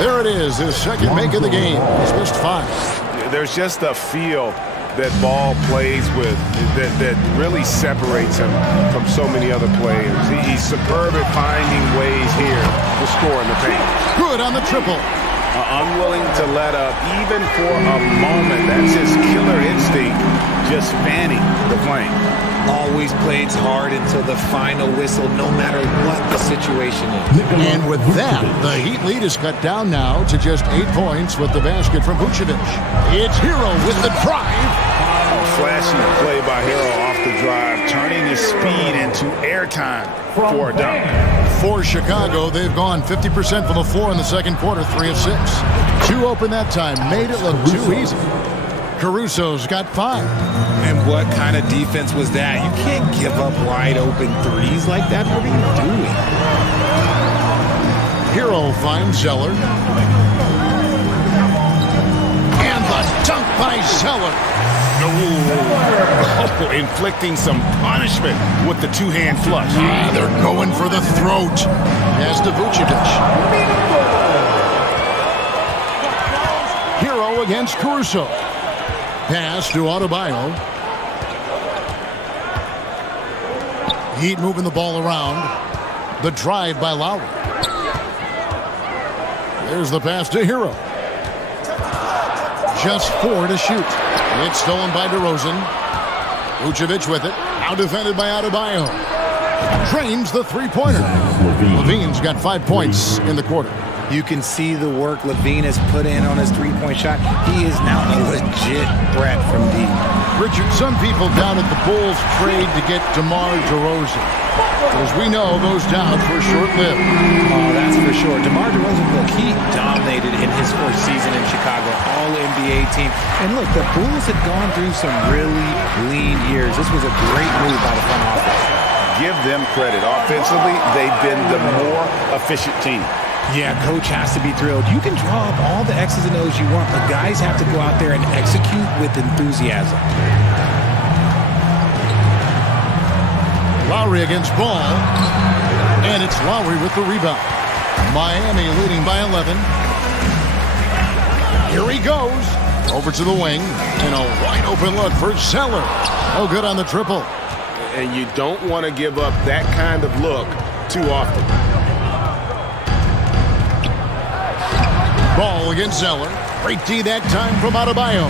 There it is, his second make of the game. He's missed 5. There's just a feel that Ball plays with that really separates him from so many other players. He's superb at finding ways here to score in the paint. Good on the triple. Unwilling to let up even for a moment. That's his killer instinct, just fanning the flame. Always plays hard until the final whistle, no matter what the situation is. And with that, the Heat lead is cut down now to just 8 points with the basket from Vucevic. It's Hero with the drive. Flashy play by Hero off the drive, turning his speed into airtime for a dunk. For Chicago, they've gone 50% from the floor in the second quarter, 3 of 6. 2 open that time, made it look too easy. Caruso's got 5. And what kind of defense was that? You can't give up wide open threes like that. What are you doing? Hero finds Zeller. And the dunk by Zeller. Oh, inflicting some punishment with the two-hand flush. They're going for the throat. As to Vucevic. Hero against Caruso. Pass to Adebayo. Heat moving the ball around. The drive by Lowry. There's the pass to Hero. Just 4 to shoot. It's stolen by DeRozan. Vucevic with it. Now defended by Adebayo. Drains the three-pointer. Levine's got 5 points in the quarter. You can see the work Levine has put in on his three-point shot. He is now a legit threat from deep. Richard, some people doubted the Bulls trade to get DeMar DeRozan. As we know, those doubts were short-lived. Oh, that's for sure. DeMar DeRozan, look, he dominated in his first season in Chicago, all-NBA team. And look, the Bulls had gone through some really lean years. This was a great move by the front office. Give them credit. Offensively, they've been the more efficient team. Yeah, coach has to be thrilled. You can draw up all the X's and O's you want, but guys have to go out there and execute with enthusiasm. Lowry against Ball. And it's Lowry with the rebound. Miami leading by 11. Here he goes. Over to the wing. And a wide open look for Zeller. No good on the triple. And you don't want to give up that kind of look too often. Ball against Zeller. Great D that time from Adebayo.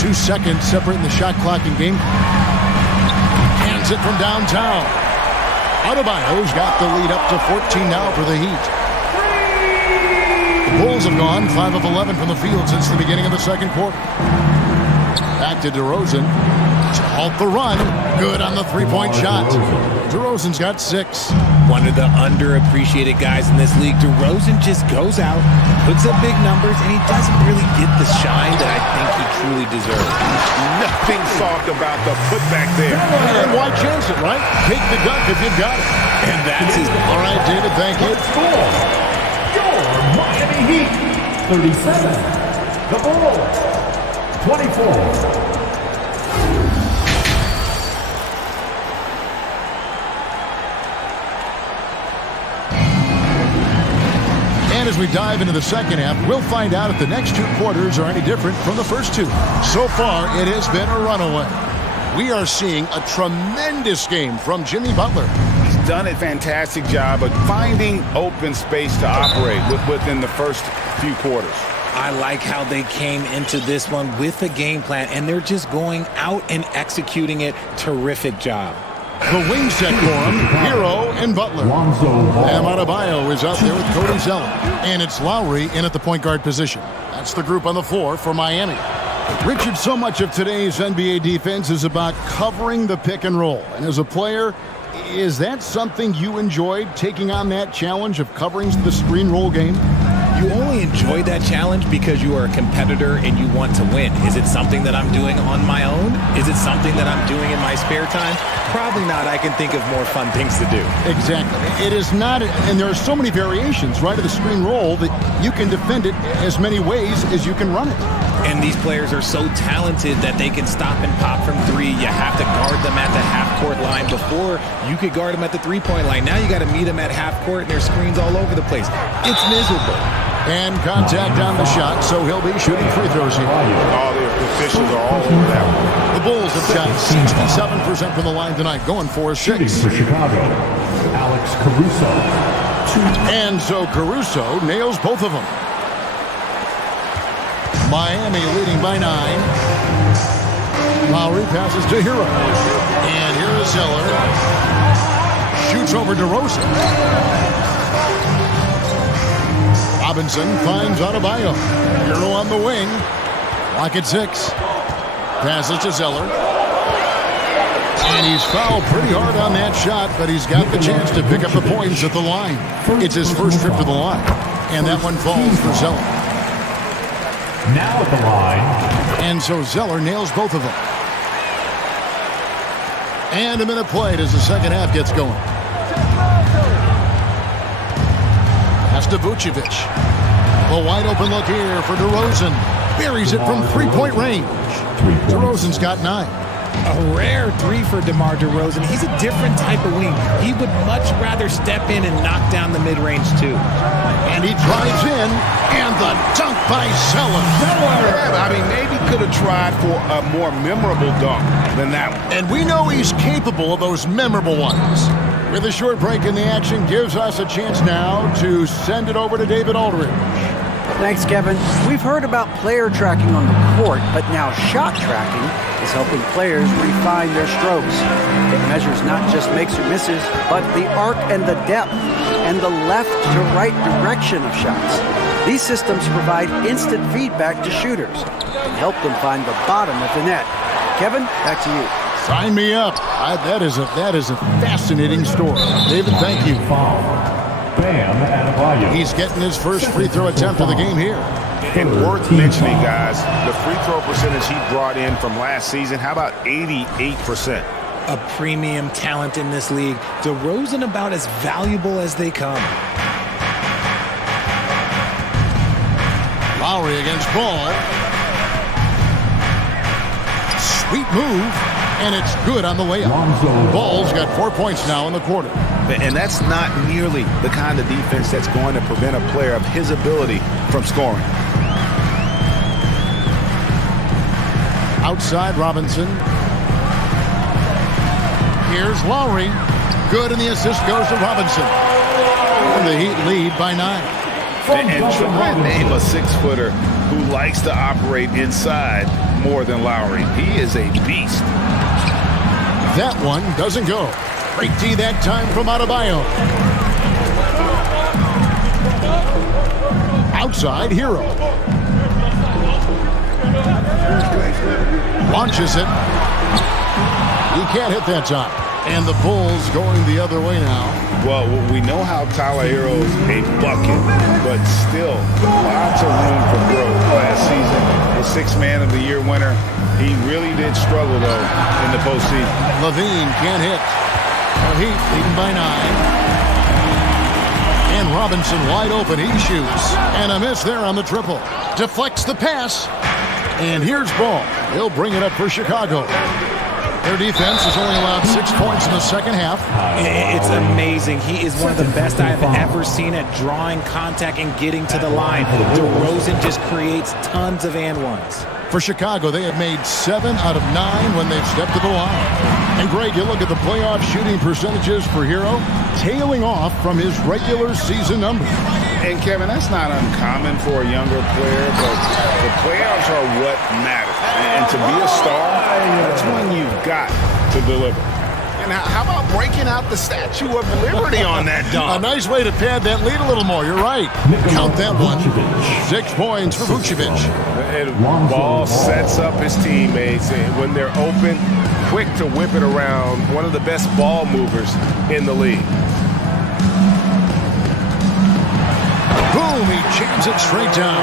2 seconds separating the shot clock and game. Hands it from downtown. Adebayo's got the lead up to 14 now for the Heat. The Bulls have gone 5 of 11 from the field since the beginning of the second quarter. Back to DeRozan. To halt the run. Good on the three-point shot. DeRozan's got 6. One of the underappreciated guys in this league. DeRozan just goes out, puts up big numbers, and he doesn't really get the shine that I think he truly deserves. Nothing soft about the putback there. And why chance it, right? Take the dunk if you've got it. And that's his... All right, David, thank you. Score. Your Miami Heat, 37. The Bulls, 24. And as we dive into the second half, we'll find out if the next 2 quarters are any different from the first 2. So far, it has been a runaway. We are seeing a tremendous game from Jimmy Butler. He's done a fantastic job of finding open space to operate within the first few quarters. I like how they came into this one with a game plan, and they're just going out and executing it. Terrific job. The wing set for him, Hero and Butler. And Adebayo is out there with Cody Zeller. And it's Lowry in at the point guard position. That's the group on the floor for Miami. Richard, so much of today's NBA defense is about covering the pick and roll. And as a player, is that something you enjoyed, taking on that challenge of covering the screen roll game? You only enjoy that challenge because you are a competitor and you want to win. Is it something that I'm doing on my own? Is it something that I'm doing in my spare time? Probably not. I can think of more fun things to do. Exactly. It is not, and there are so many variations, right, of the screen roll that you can defend it as many ways as you can run it. And these players are so talented that they can stop and pop from 3. You have to guard them at the half-court line. Before, you could guard them at the three-point line. Now you got to meet them at half-court, and there's screens all over the place. It's miserable. And contact on the shot, so he'll be shooting free throws here. All the officials are all over that one. The Bulls have shot 67% from the line tonight, going for 6. Shooting for Chicago, Alex Caruso. 2. And so Caruso nails both of them. Miami leading by 9. Lowry passes to Hero. And here is Zeller. Shoots over DeRozan. Robinson finds Adebayo. Hero on the wing. Lock at 6. Passes to Zeller. And he's fouled pretty hard on that shot, but he's got the chance to pick up the points at the line. It's his first trip to the line. And that one falls for Zeller. Now at the line. And so Zeller nails both of them. And a minute played as the second half gets going. Pass to Vucevic. A wide open look here for DeRozan. Buries it from three-point range. DeRozan's got 9. A rare 3 for DeMar DeRozan. He's a different type of wing. He would much rather step in and knock down the mid-range too. And he drives in, and the dunk by Zeller. Yeah, I mean, maybe could have tried for a more memorable dunk than that one. And we know he's capable of those memorable ones. With a short break in the action, gives us a chance now to send it over to David Aldridge. Thanks, Kevin. We've heard about player tracking on the court, but now shot tracking is helping players refine their strokes. It measures not just makes or misses, but the arc and the depth, and the left to right direction of shots. These systems provide instant feedback to shooters and help them find the bottom of the net. Kevin, back to you. Sign me up. That is a fascinating story. David, thank you. He's getting his first free throw attempt of the game here. And worth mentioning, guys, the free throw percentage he brought in from last season, how about 88%? A premium talent in this league. DeRozan about as valuable as they come. Lowry against Ball. Sweet move, and it's good on the way up. Ball's got 4 points now in the quarter. And that's not nearly the kind of defense that's going to prevent a player of his ability from scoring. Outside Robinson. Here's Lowry. Good, and the assist goes to Robinson. And the Heat lead by 9. And try and name a 6-footer who likes to operate inside more than Lowry. He is a beast. That one doesn't go. Great D that time from Adebayo. Outside, Hero. Launches it. He can't hit that time. And the Bulls going the other way now. Well, we know how Tyler Hero's a bucket, but still lots of room for growth last season. The 6th Man of the Year winner. He really did struggle, though, in the postseason. Levine can't hit. The Heat leading by 9. And Robinson wide open. He shoots. And a miss there on the triple. Deflects the pass. And here's Ball. He'll bring it up for Chicago. Their defense has only allowed 6 points in the second half. It's amazing. He is one of the best I have ever seen at drawing contact and getting to the line. DeRozan just creates tons of and ones. For Chicago, they have made 7 out of 9 when they've stepped to the line. And Greg, you look at the playoff shooting percentages for Hero, tailing off from his regular season numbers. And Kevin, that's not uncommon for a younger player, but the playoffs are what matters. And to be a star, that's when you've got to deliver. And how about breaking out the Statue of Liberty on that dunk? A nice way to pad that lead a little more. You're right. Count that one. 6 points for Vucevic. And Ball sets up his teammates, and when they're open, quick to whip it around. One of the best ball movers in the league. Boom, he jams it straight down.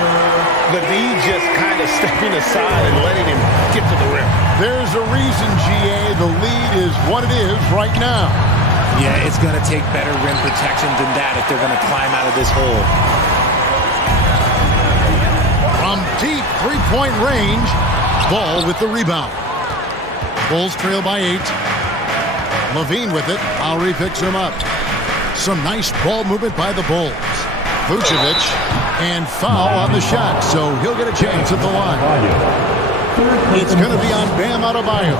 Levine just kind of stepping aside and letting him get to the rim. There's a reason, GA, the lead is what it is right now. Yeah, it's going to take better rim protection than that if they're going to climb out of this hole. From deep three-point range, Ball with the rebound. Bulls trail by 8. Levine with it. Lowry picks him up. Some nice ball movement by the Bulls. Vucevic, and foul on the shot, so he'll get a chance at the line. It's going to be on Bam Adebayo.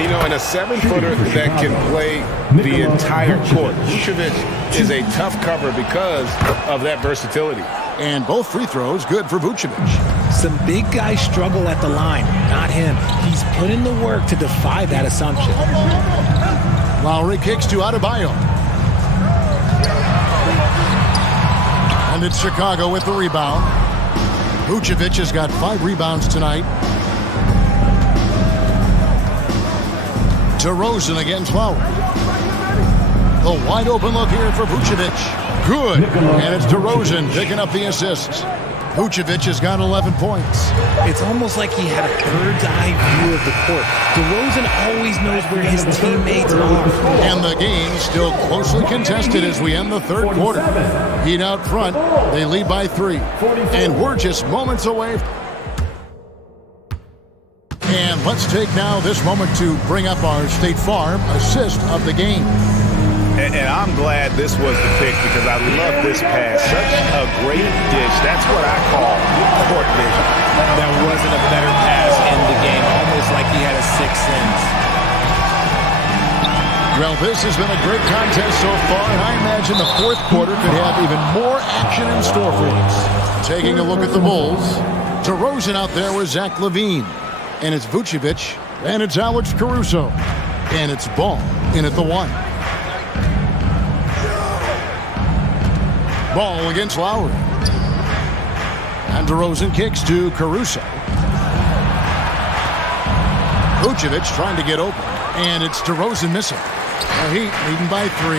You know, and a 7-footer that can play the entire court. Vucevic is a tough cover because of that versatility. And both free throws good for Vucevic. Some big guys struggle at the line, not him. He's put in the work to defy that assumption. Lowry kicks to Adebayo. And it's Chicago with the rebound. Vucevic has got 5 rebounds tonight. DeRozan against Lowry. The wide open look here for Vucevic. Good. And it's DeRozan picking up the assists. Vucevic has got 11 points. It's almost like he had a bird's eye view of the court. DeRozan always knows where his teammates are. And the game still closely contested as we end the third quarter. Heat out front. They lead by 3. And we're just moments away. And let's take now this moment to bring up our State Farm assist of the game. And I'm glad this was the pick because I love this pass. Such a great dish. That's what I call court vision. That wasn't a better pass in the game. Almost like he had a sixth sense. Well, this has been a great contest so far, and I imagine the fourth quarter could have even more action in store for us. Taking a look at the Bulls, DeRozan out there with Zach LaVine. And it's Vucevic, and it's Alex Caruso. And it's Ball in at the 1. Ball against Lowry. And DeRozan kicks to Caruso. Vucevic trying to get open. And it's DeRozan missing. The Heat leading by 3.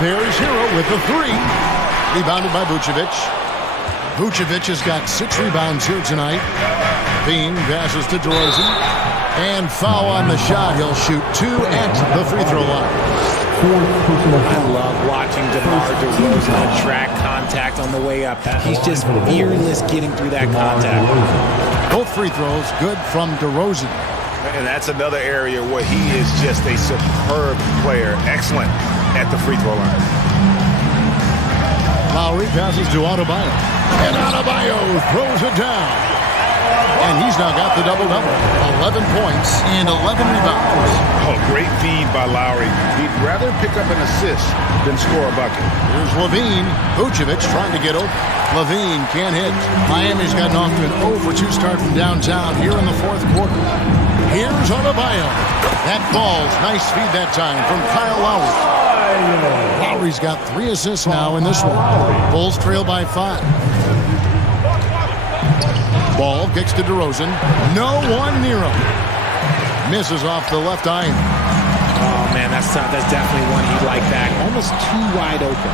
There's Hero with the 3. Rebounded by Vucevic. Vucevic has got 6 rebounds here tonight. Bean passes to DeRozan. And foul on the shot. He'll shoot 2 at the free throw line. I love watching DeMar DeRozan attract contact on the way up. He's just fearless getting through that contact. Both free throws good from DeRozan. And that's another area where he is just a superb player. Excellent at the free throw line. Lowry passes to Adebayo. And Adebayo throws it down. And he's now got the double-double. 11 points and 11 rebounds. Oh, great feed by Lowry. He'd rather pick up an assist than score a bucket. Here's LaVine. Vucevic trying to get open. LaVine can't hit. Miami's gotten off to an 0-for-2 start from downtown here in the fourth quarter. Here's Adebayo. That ball's nice feed that time from Kyle Lowry. Lowry's got 3 assists now in this one. Bulls trail by 5. Ball kicks to DeRozan. No one near him. Misses off the left iron. Oh, man, that's definitely one he'd like back. Almost too wide open.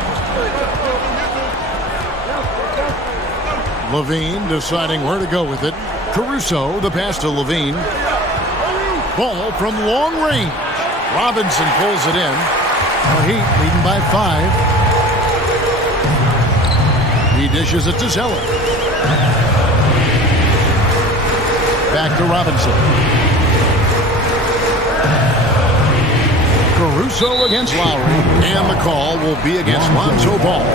LaVine deciding where to go with it. Caruso, the pass to LaVine. Ball from long range. Robinson pulls it in. The Heat leading by 5. He dishes it to Zeller. Back to Robinson. Caruso against Lowry. And the call will be against Lonzo Ball.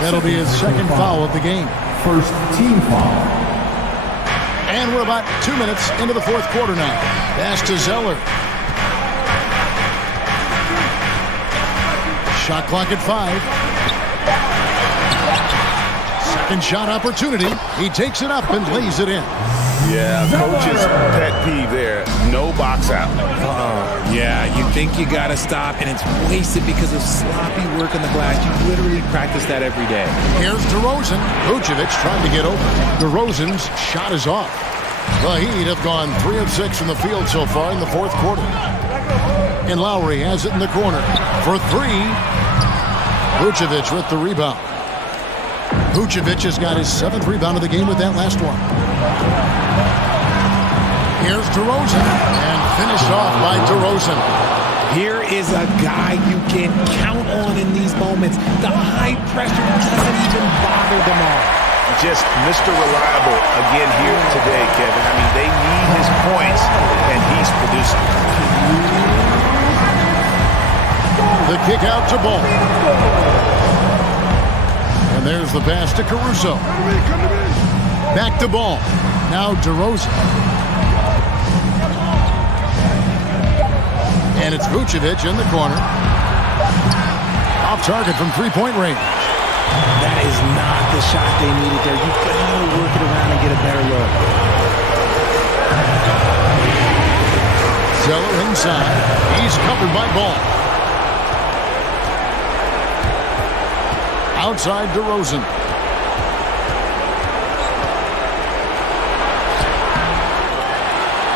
That'll be his second foul of the game. First team foul. And we're about 2 minutes into the fourth quarter now. Pass to Zeller. Shot clock at 5. Second shot opportunity. He takes it up and lays it in. Yeah, coach's pet peeve there. No box out. Yeah, you think you got to stop, and it's wasted because of sloppy work on the glass. You literally practice that every day. Here's DeRozan. Vucevic trying to get open. DeRozan's shot is off. The Heat have gone 3 of 6 from the field so far in the fourth quarter. And Lowry has it in the corner for 3. Vucevic with the rebound. Vucevic has got his 7th rebound of the game with that last one. Here's DeRozan, and finished off by DeRozan. Here is a guy you can count on in these moments. The high pressure doesn't even bother them all. Just Mr. Reliable again here today, Kevin. I mean, they need his points, and he's producing. The kick out to Ball. And there's the pass to Caruso. Back to Ball. Now DeRozan. And it's Vucevic in the corner. Off target from three-point range. That is not the shot they needed there. You've got to work it around and get a better look. Zeller inside. He's covered by Ball. Outside DeRozan.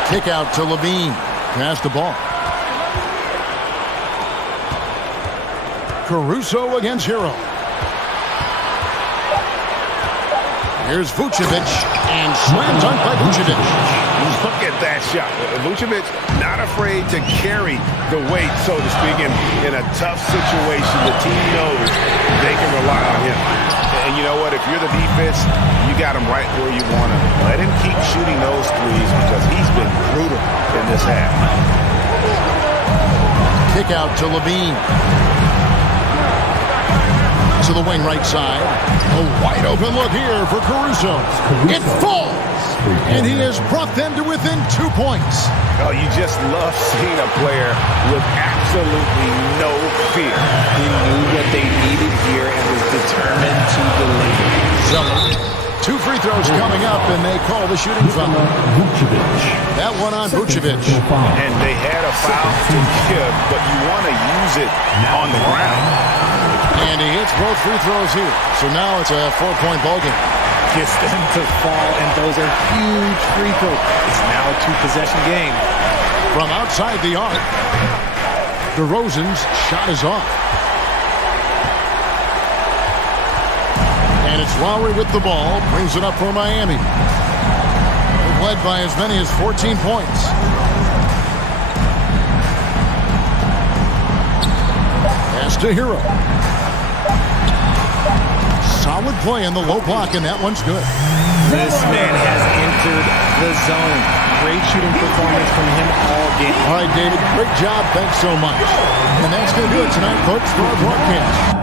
Kick out to LaVine. Pass the ball. Caruso against Hero. Here's Vucevic, and slam dunk by Vucevic. Look at that shot. Vucevic not afraid to carry the weight, so to speak, in a tough situation. The team knows they can rely on him. And you know what? If you're the defense, you got him right where you want him. Let him keep shooting those threes because he's been brutal in this half. Kick out to Levine. To the wing right side. A wide open look here for Caruso. It falls! And he has brought them to within 2 points. Oh, you just love seeing a player with absolutely no fear. He knew what they needed here and was determined to deliver. Zeller. 2 free throws coming up, and they call the shooting foul. That one on Vucevic. And they had a foul to give, but you want to use it on the ground. And he hits both free throws here. So now it's a 4-point ball game. Gets them to fall, and those are huge free throws. It's now a 2-possession game. From outside the arc, DeRozan's shot is off. And it's Lowry with the ball, brings it up for Miami. They've led by as many as 14 points. Pass to Hero. Solid play in the low block, and that one's good. This man has entered the zone. Great shooting performance from him all game. All right, David, great job. Thanks so much. And that's going to do it tonight, folks, for our broadcast.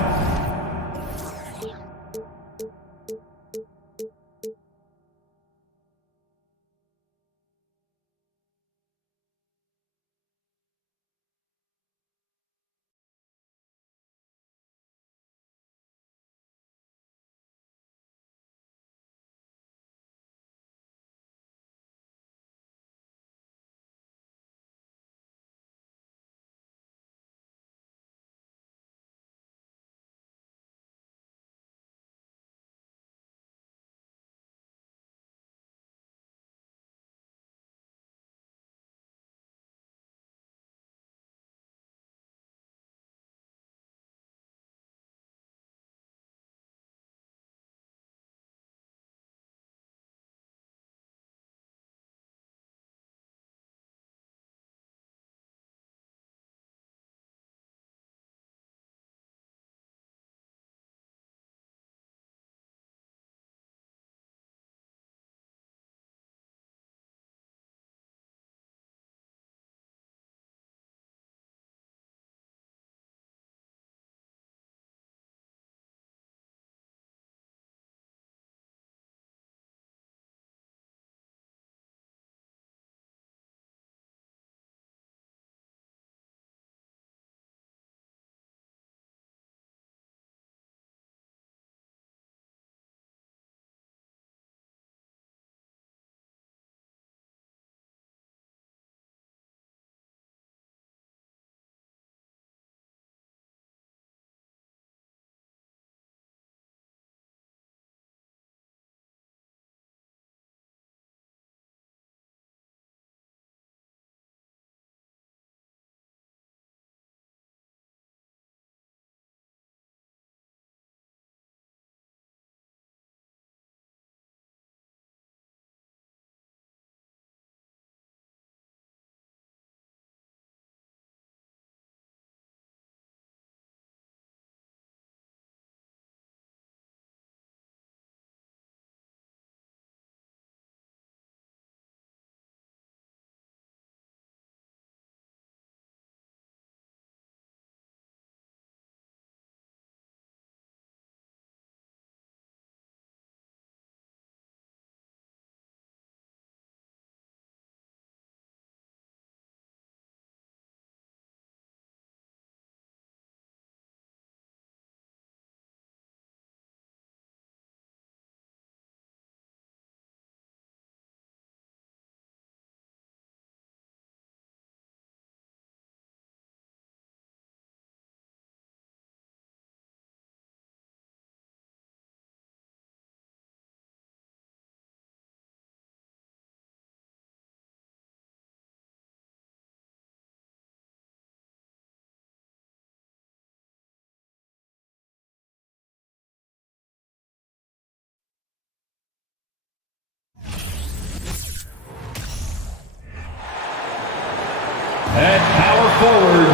At power forward,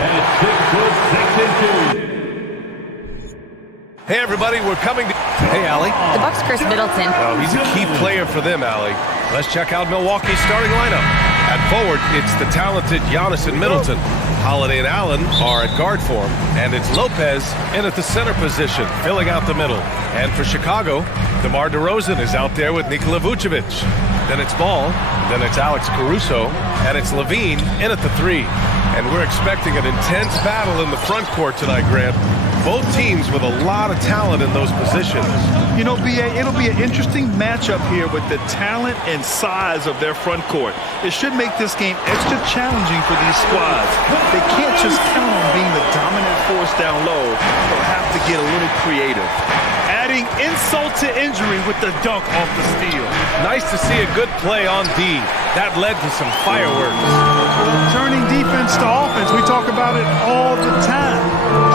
at 6'6" Hey, everybody, we're coming to... Hey, Allie. The Bucks' Chris Middleton. Oh, he's a key player for them, Allie. Let's check out Milwaukee's starting lineup. At forward, it's the talented Giannis and Middleton. Holiday and Allen are at guard form, and it's Lopez in at the center position, filling out the middle. And for Chicago, DeMar DeRozan is out there with Nikola Vucevic. Then it's Ball, then it's Alex Caruso, and it's Levine in at the 3. And we're expecting an intense battle in the front court tonight, Grant. Both teams with a lot of talent in those positions. You know, B.A., it'll be an interesting matchup here with the talent and size of their front court. It should make this game extra challenging for these squads. They can't just count on being the dominant force down low. They'll have to get a little creative. Adding insult to injury with the dunk off the steal. Nice to see a good play on D. That led to some fireworks. Turning defense to offense, we talk about it all the time.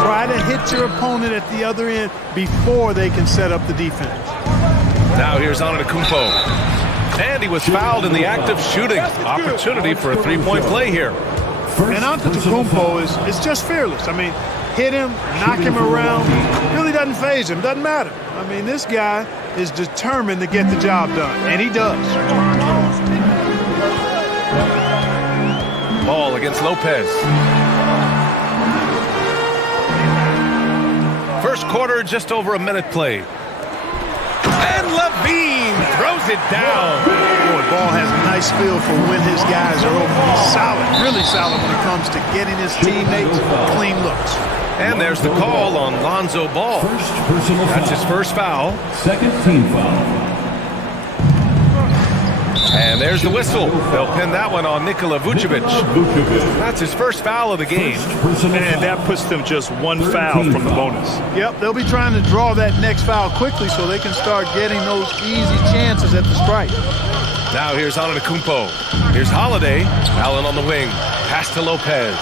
Try to hit your opponent at the other end before they can set up the defense. Now here's Antetokounmpo. And he was fouled in the act of shooting. Opportunity for a three-point play here. And Antetokounmpo is just fearless. I mean, hit him, knock him around, really doesn't faze him, doesn't matter. I mean, this guy is determined to get the job done, and he does. Ball against Lopez. First quarter, just over a minute played. And Levine throws it down. Boy, Ball has a nice feel for when his guys are open. He's solid, really solid when it comes to getting his teammates clean looks. And there's the call on Lonzo Ball. That's his first foul. Second team foul. And there's the whistle. They'll pin that one on Nikola Vucevic. That's his first foul of the game. And that puts them just one foul from the bonus. Yep, they'll be trying to draw that next foul quickly so they can start getting those easy chances at the strike. Now here's Antetokounmpo. Here's Holiday. Allen on the wing. Pass to Lopez.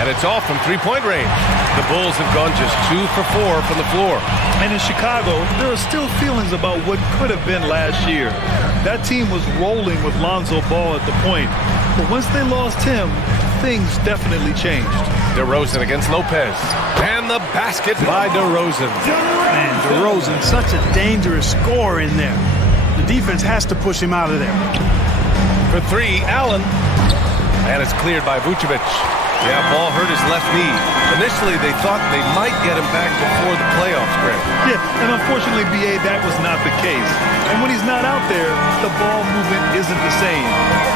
And it's off from three-point range. The Bulls have gone just 2 for 4 from the floor. And in Chicago, there are still feelings about what could have been last year. That team was rolling with Lonzo Ball at the point. But once they lost him, things definitely changed. DeRozan against Lopez. And the basket by DeRozan. Man, DeRozan, such a dangerous scorer in there. The defense has to push him out of there. For 3, Allen. And it's cleared by Vucevic. Yeah, Ball hurt his left knee. Initially, they thought they might get him back before the playoffs, Grant. Yeah, and unfortunately, B.A., that was not the case. And when he's not out there, the ball movement isn't the same.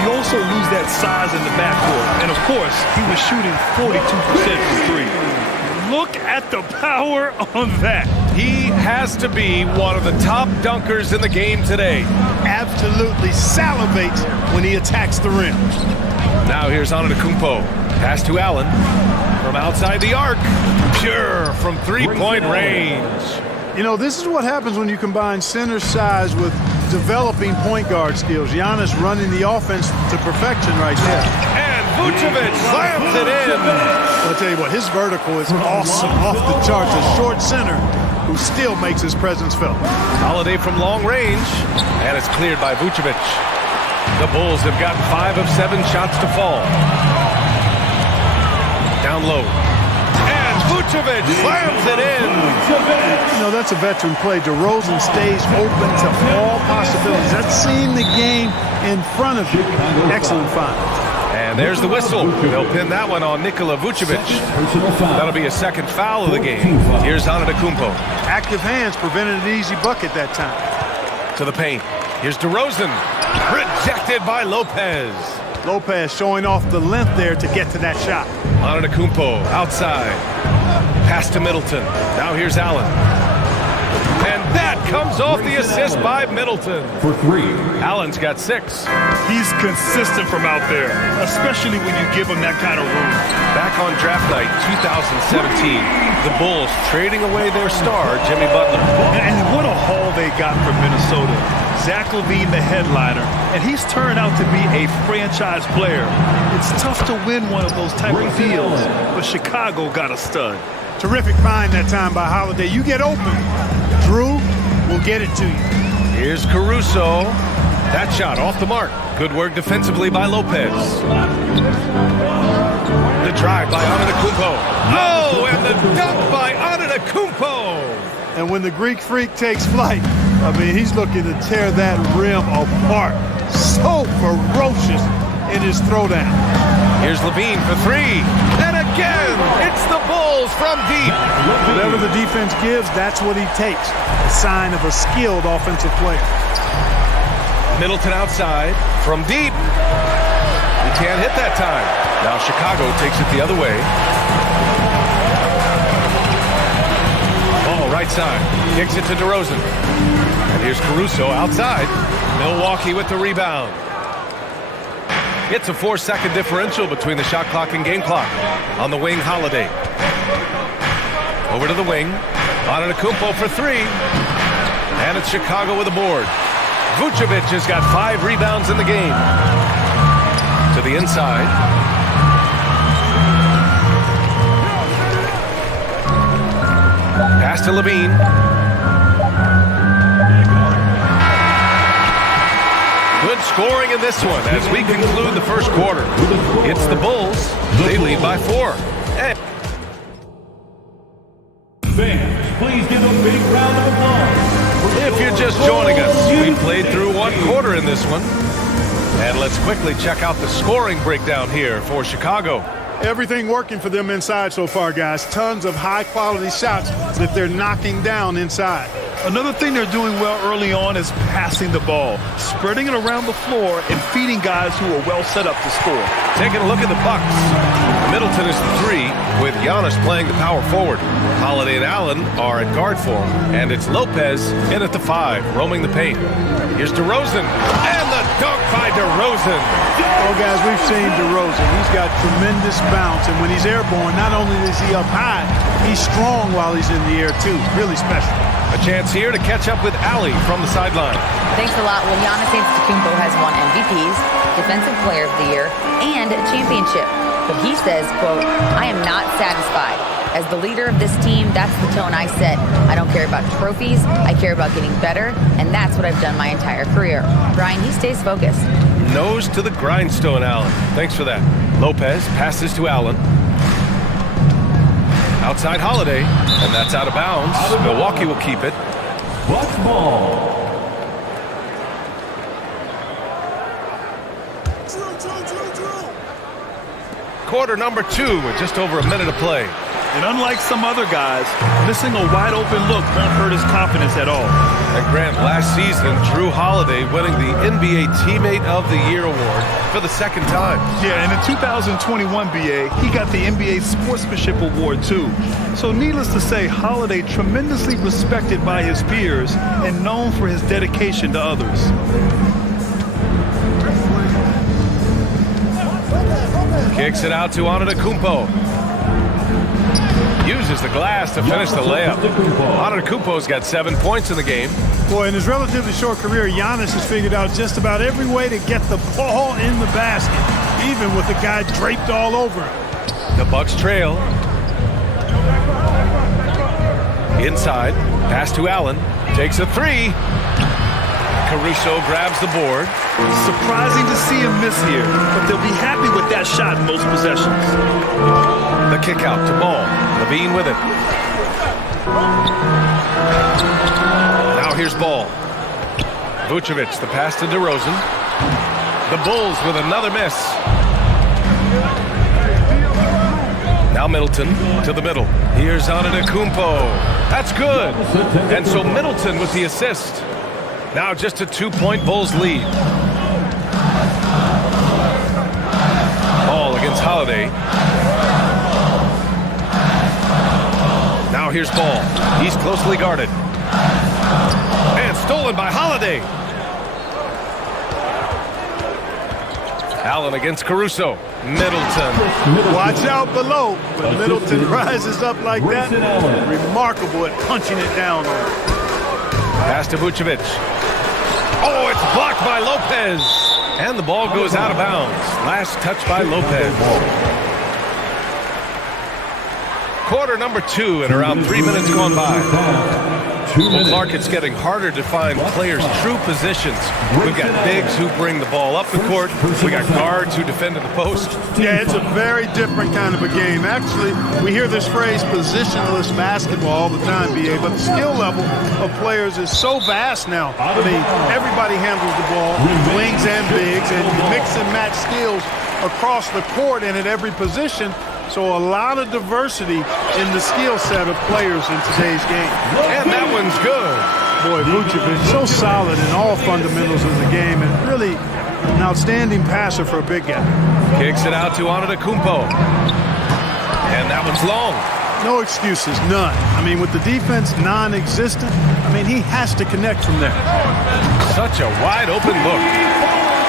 You also lose that size in the backcourt. And, of course, he was shooting 42% from 3. Look at the power on that. He has to be one of the top dunkers in the game today. Absolutely salivates when he attacks the rim. Now here's Antetokounmpo. Pass to Allen from outside the arc. Pure from three-point range. You know, this is what happens when you combine center size with developing point guard skills. Giannis running the offense to perfection right there. And Vucevic slams it in. I'll tell you what, his vertical is awesome, off the charts. A short center who still makes his presence felt. Holiday from long range, and it's cleared by Vucevic. The Bulls have gotten 5 of 7 shots to fall. Down low. And Vucevic slams it in. You know, that's a veteran play. DeRozan stays open to all possibilities. That's seeing the game in front of you. Excellent find. And there's the whistle. They'll pin that one on Nikola Vucevic. That'll be a second foul of the game. Here's Antetokounmpo. Active hands prevented an easy bucket that time. To the paint. Here's DeRozan. Rejected by Lopez. Lopez showing off the length there to get to that shot. Antetokounmpo outside. Pass to Middleton. Now here's Allen. And that comes off the assist by Middleton. For 3. Allen's got 6. He's consistent from out there, especially when you give him that kind of room. Back on draft night 2017, the Bulls trading away their star, Jimmy Butler. And what a haul they got from Minnesota. Zach LaVine, the headliner, and he's turned out to be a franchise player. It's tough to win one of those type of deals, but Chicago got a stud. Terrific find that time by Holiday. You get open. Drew will get it to you. Here's Caruso. That shot off the mark. Good work defensively by Lopez. The drive by Antetokounmpo. Oh, and the dunk by Antetokounmpo. And when the Greek Freak takes flight, I mean, he's looking to tear that rim apart. So ferocious in his throwdown. Here's Levine for three. And again, it's the Bulls from deep. Whatever the defense gives, that's what he takes. A sign of a skilled offensive player. Middleton outside from deep. He can't hit that time. Now Chicago takes it the other way. Ball right side. Kicks it to DeRozan. And here's Caruso outside. Milwaukee with the rebound. It's a 4-second differential between the shot clock and game clock. On the wing, Holiday. Over to the wing. Antetokounmpo for three. And it's Chicago with a board. Vucevic has got 5 rebounds in the game. To the inside. Pass to Levine. Good scoring in this one as we conclude the first quarter. It's the Bulls. They lead by 4. And Fans, please give a big round of applause. if you're just joining us, we played through 1 quarter in this one. And let's quickly check out the scoring breakdown here for Chicago. Everything working for them inside so far, guys. Tons of high-quality shots that they're knocking down inside. Another thing they're doing well early on is passing the ball, spreading it around the floor and feeding guys who are well set up to score. Taking a look at the Bucks. Middleton is the 3, with Giannis playing the power forward. Holiday and Allen are at guard for him, and it's Lopez in at the 5, roaming the paint. Here's DeRozan, and the dunk by DeRozan. Well, guys, we've seen DeRozan. He's got tremendous bounce, and when he's airborne, not only is he up high, he's strong while he's in the air, too. Really special. A chance here to catch up with Allie from the sideline. Thanks a lot. Well, Giannis Antetokounmpo has won MVPs, Defensive Player of the Year, and a championship. But he says, quote, I am not satisfied. As the leader of this team, that's the tone I set. I don't care about trophies. I care about getting better, and that's what I've done my entire career. Brian, he stays focused. Nose to the grindstone, Allen. Thanks for that. Lopez passes to Allen. Outside Holiday, and that's out of bounds. Milwaukee will keep it. Bucks ball. Quarter number 2 with just over a minute of play. And unlike some other guys, missing a wide-open look won't hurt his confidence at all. And Grant, last season, Drew Holiday winning the NBA Teammate of the Year award for the 2nd time. Yeah, and in 2021, BA, he got the NBA Sportsmanship Award, too. So needless to say, Holiday tremendously respected by his peers and known for his dedication to others. Kicks it out to Antetokounmpo. Uses the glass to finish the layup. Antetokounmpo's got 7 points in the game. Boy, in his relatively short career, Giannis has figured out just about every way to get the ball in the basket, even with the guy draped all over him. The Bucks trail. Inside. Pass to Allen. Takes a 3. Caruso grabs the board. Surprising to see him miss here, but they'll be happy with that shot in most possessions. The kick out to Ball. Levine with it. Now here's Ball. Vucevic, the pass to DeRozan. The Bulls with another miss. Now Middleton to the middle. Here's Antetokounmpo. That's good. And so Middleton with the assist. Now just a 2-point Bulls lead. Ball against Holiday. Now here's Ball. He's closely guarded. And stolen by Holiday. Allen against Caruso. Middleton. Watch out below. When Middleton rises up like that, remarkable at punching it down. Pass to Vucevic. Oh, it's blocked by Lopez. And the ball goes out of bounds. Last touch by Lopez. Quarter number 2 and around 3 minutes gone by. Well, Clark, it's getting harder to find players' true positions. We've got bigs who bring the ball up the court. We got guards who defend in the post. Yeah, it's a very different kind of a game. Actually, we hear this phrase positionless basketball all the time, BA, but the skill level of players is so vast now. I mean, everybody handles the ball, wings and bigs, and you mix and match skills across the court and at every position. So a lot of diversity in the skill set of players in today's game. And that one's good. Boy, Vucevic so solid in all fundamentals of the game and really an outstanding passer for a big guy. Kicks it out to Antetokounmpo. And that one's long. No excuses, none. I mean, with the defense non-existent, I mean, he has to connect from there. Such a wide open look.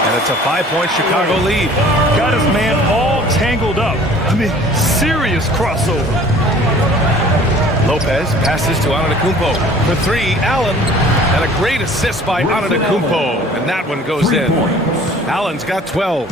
And it's a 5-point Chicago lead. Got his man all tangled up. I mean, serious crossover. Lopez passes to Antetokounmpo. For three, Allen. And a great assist by Antetokounmpo. And that one goes in. Allen's got 12.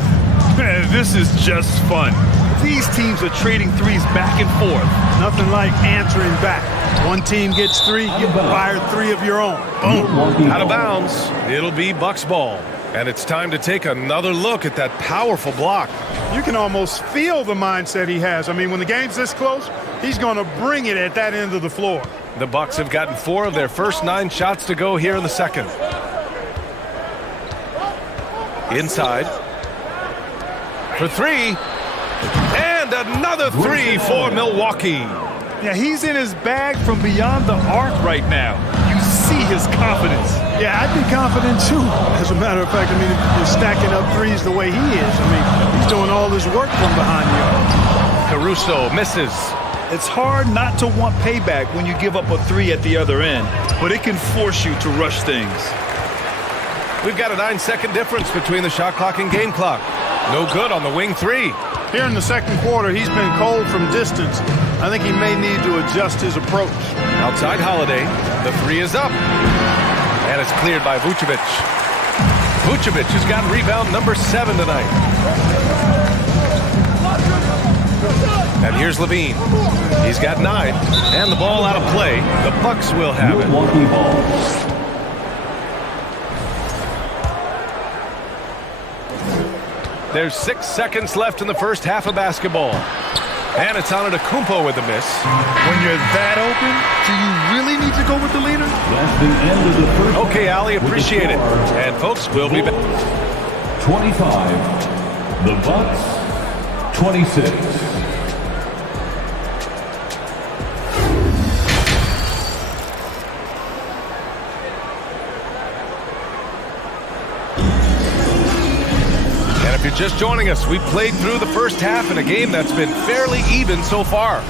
Man, this is just fun. These teams are trading threes back and forth. Nothing like answering back. One team gets three, you fire three of your own. Boom. Out of bounds. It'll be Bucks ball. And it's time to take another look at that powerful block. You can almost feel the mindset he has. I mean, when the game's this close, he's going to bring it at that end of the floor. The Bucks have gotten 4 of their first 9 shots to go here in the second. Inside. For 3. And another 3 for Milwaukee. Yeah, he's in his bag from beyond the arc right now. You see his confidence. Yeah, I'd be confident too. As a matter of fact, I mean, if you're stacking up threes the way he is, I mean, he's doing all this work from behind the arc. Caruso misses. It's hard not to want payback when you give up a 3 at the other end, but it can force you to rush things. We've got a 9-second difference between the shot clock and game clock. No good on the wing 3. Here in the second quarter, he's been cold from distance. I think he may need to adjust his approach. Outside Holiday, the 3 is up. And it's cleared by Vucevic. Vucevic has got rebound number 7 tonight. And here's Levine. He's got 9. And the ball out of play. The Bucks will have it. Milwaukee ball. There's 6 seconds left in the first half of basketball. And it's Antetokounmpo with the miss. When you're that open, do you really need to go with the leader? That's the end of the first. Okay, Ali, appreciate it. And folks, we'll be back. 25. The Bucks. 26. If you're just joining us, we played through the first half in a game that's been fairly even so far.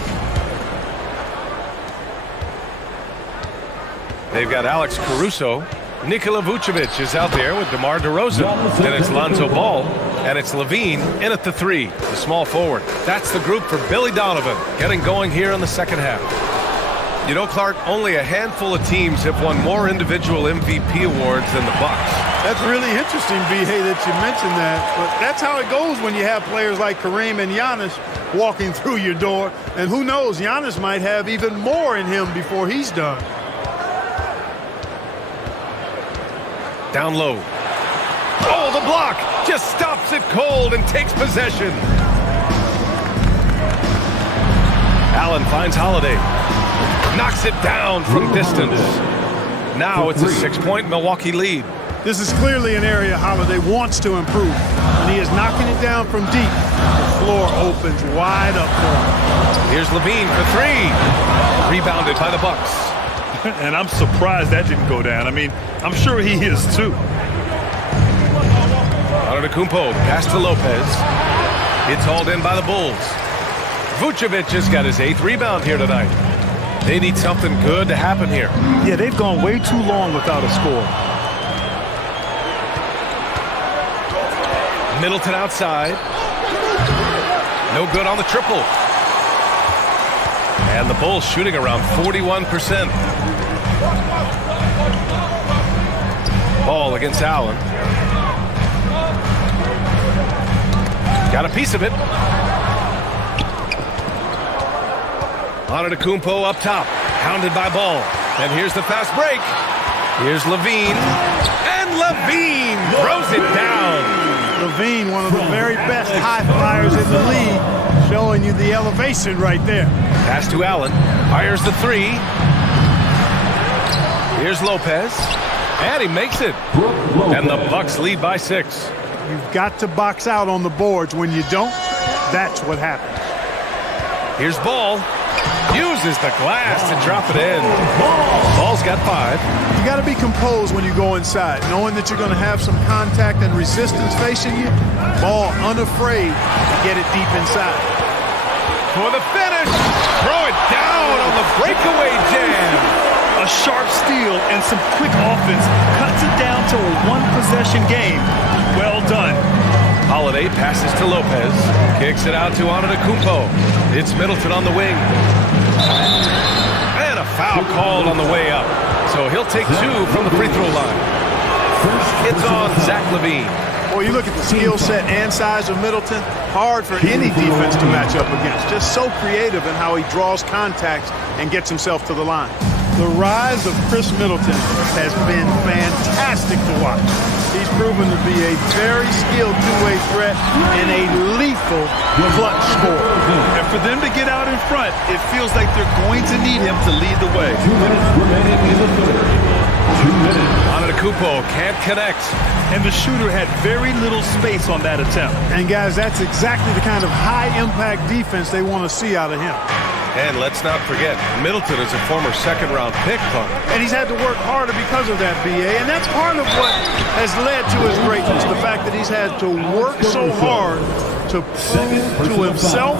They've got Alex Caruso. Nikola Vucevic is out there with DeMar DeRozan. Then it's Lonzo Ball. And it's Levine in at the 3, the small forward. That's the group for Billy Donovan getting going here in the second half. You know, Clark, only a handful of teams have won more individual MVP awards than the Bucks. That's really interesting, B.A., that you mentioned that. But that's how it goes when you have players like Kareem and Giannis walking through your door. And who knows, Giannis might have even more in him before he's done. Down low. Oh, the block just stops it cold and takes possession. Allen finds Holiday. Knocks it down from distance. Now it's a 6-point Milwaukee lead. This is clearly an area Holiday wants to improve. And he is knocking it down from deep. The floor opens wide up for him. Here's Levine for 3. Rebounded by the Bucks. And I'm surprised that didn't go down. I mean, I'm sure he is too. Antetokounmpo pass to Lopez. It's hauled in by the Bulls. Vucevic has got his 8th rebound here tonight. They need something good to happen here. Yeah, they've gone way too long without a score. Middleton outside. No good on the triple. And the Bulls shooting around 41%. Ball against Allen. Got a piece of it. Antetokounmpo up top. Pounded by Ball. And here's the fast break. Here's Levine. And Levine throws it down. Levine, one of the very best high flyers in the league, showing you the elevation right there. Pass to Allen. Fires the three. Here's Lopez. And he makes it. And the Bucks lead by 6. You've got to box out on the boards. When you don't, that's what happens. Here's Ball. Uses the glass to drop it in. Ball's got 5. You got to be composed when you go inside, knowing that you're going to have some contact and resistance facing you. Ball unafraid to get it deep inside. For the finish. Throw it down on the breakaway jam. A sharp steal and some quick offense cuts it down to a one-possession game. Well done. Holiday passes to Lopez. Kicks it out to Antetokounmpo. It's Middleton on the wing. And a foul called on the way up. So he'll take 2 from the free throw line. It's on Zach LaVine. Well, you look at the skill set and size of Middleton, hard for any defense to match up against. Just so creative in how he draws contacts and gets himself to the line. The rise of Chris Middleton has been fantastic to watch. He's proven to be a very skilled two-way threat and a lethal clutch scorer. And for them to get out in front, it feels like they're going to need him to lead the way. 2 minutes remaining in the third. 2 minutes. Antetokounmpo can't connect. And the shooter had very little space on that attempt. And guys, that's exactly the kind of high-impact defense they want to see out of him. And let's not forget, Middleton is a former second-round pick, Clark. And he's had to work harder because of that, B.A. And that's part of what has led to his greatness, the fact that he's had to work so hard to prove to himself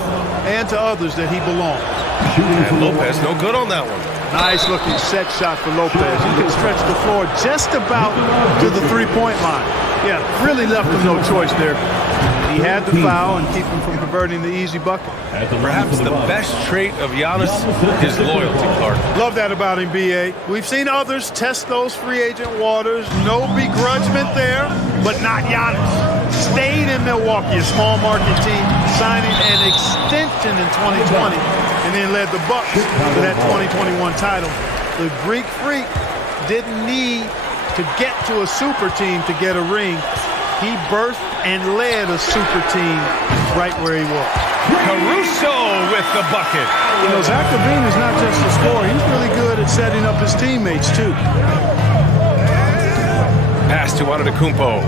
and to others that he belongs. And Lopez, no good on that one. Nice looking set shot for Lopez. He can stretch the floor just about to the three-point line. Yeah, really left him no choice there. He had the foul and keep him from converting the easy bucket. Perhaps the best trait of Giannis is loyalty, Clark. Love that about him, B.A. We've seen others test those free agent waters. No begrudgment there, but not Giannis. Stayed in Milwaukee, a small market team, signing an extension in 2020, and then led the Bucks to that 2021 title. The Greek Freak didn't need to get to a super team to get a ring. He birthed and led a super team right where he was. Caruso with the bucket. You know, Zach LaVine is not just a scorer. He's really good at setting up his teammates, too. Pass to Antetokounmpo.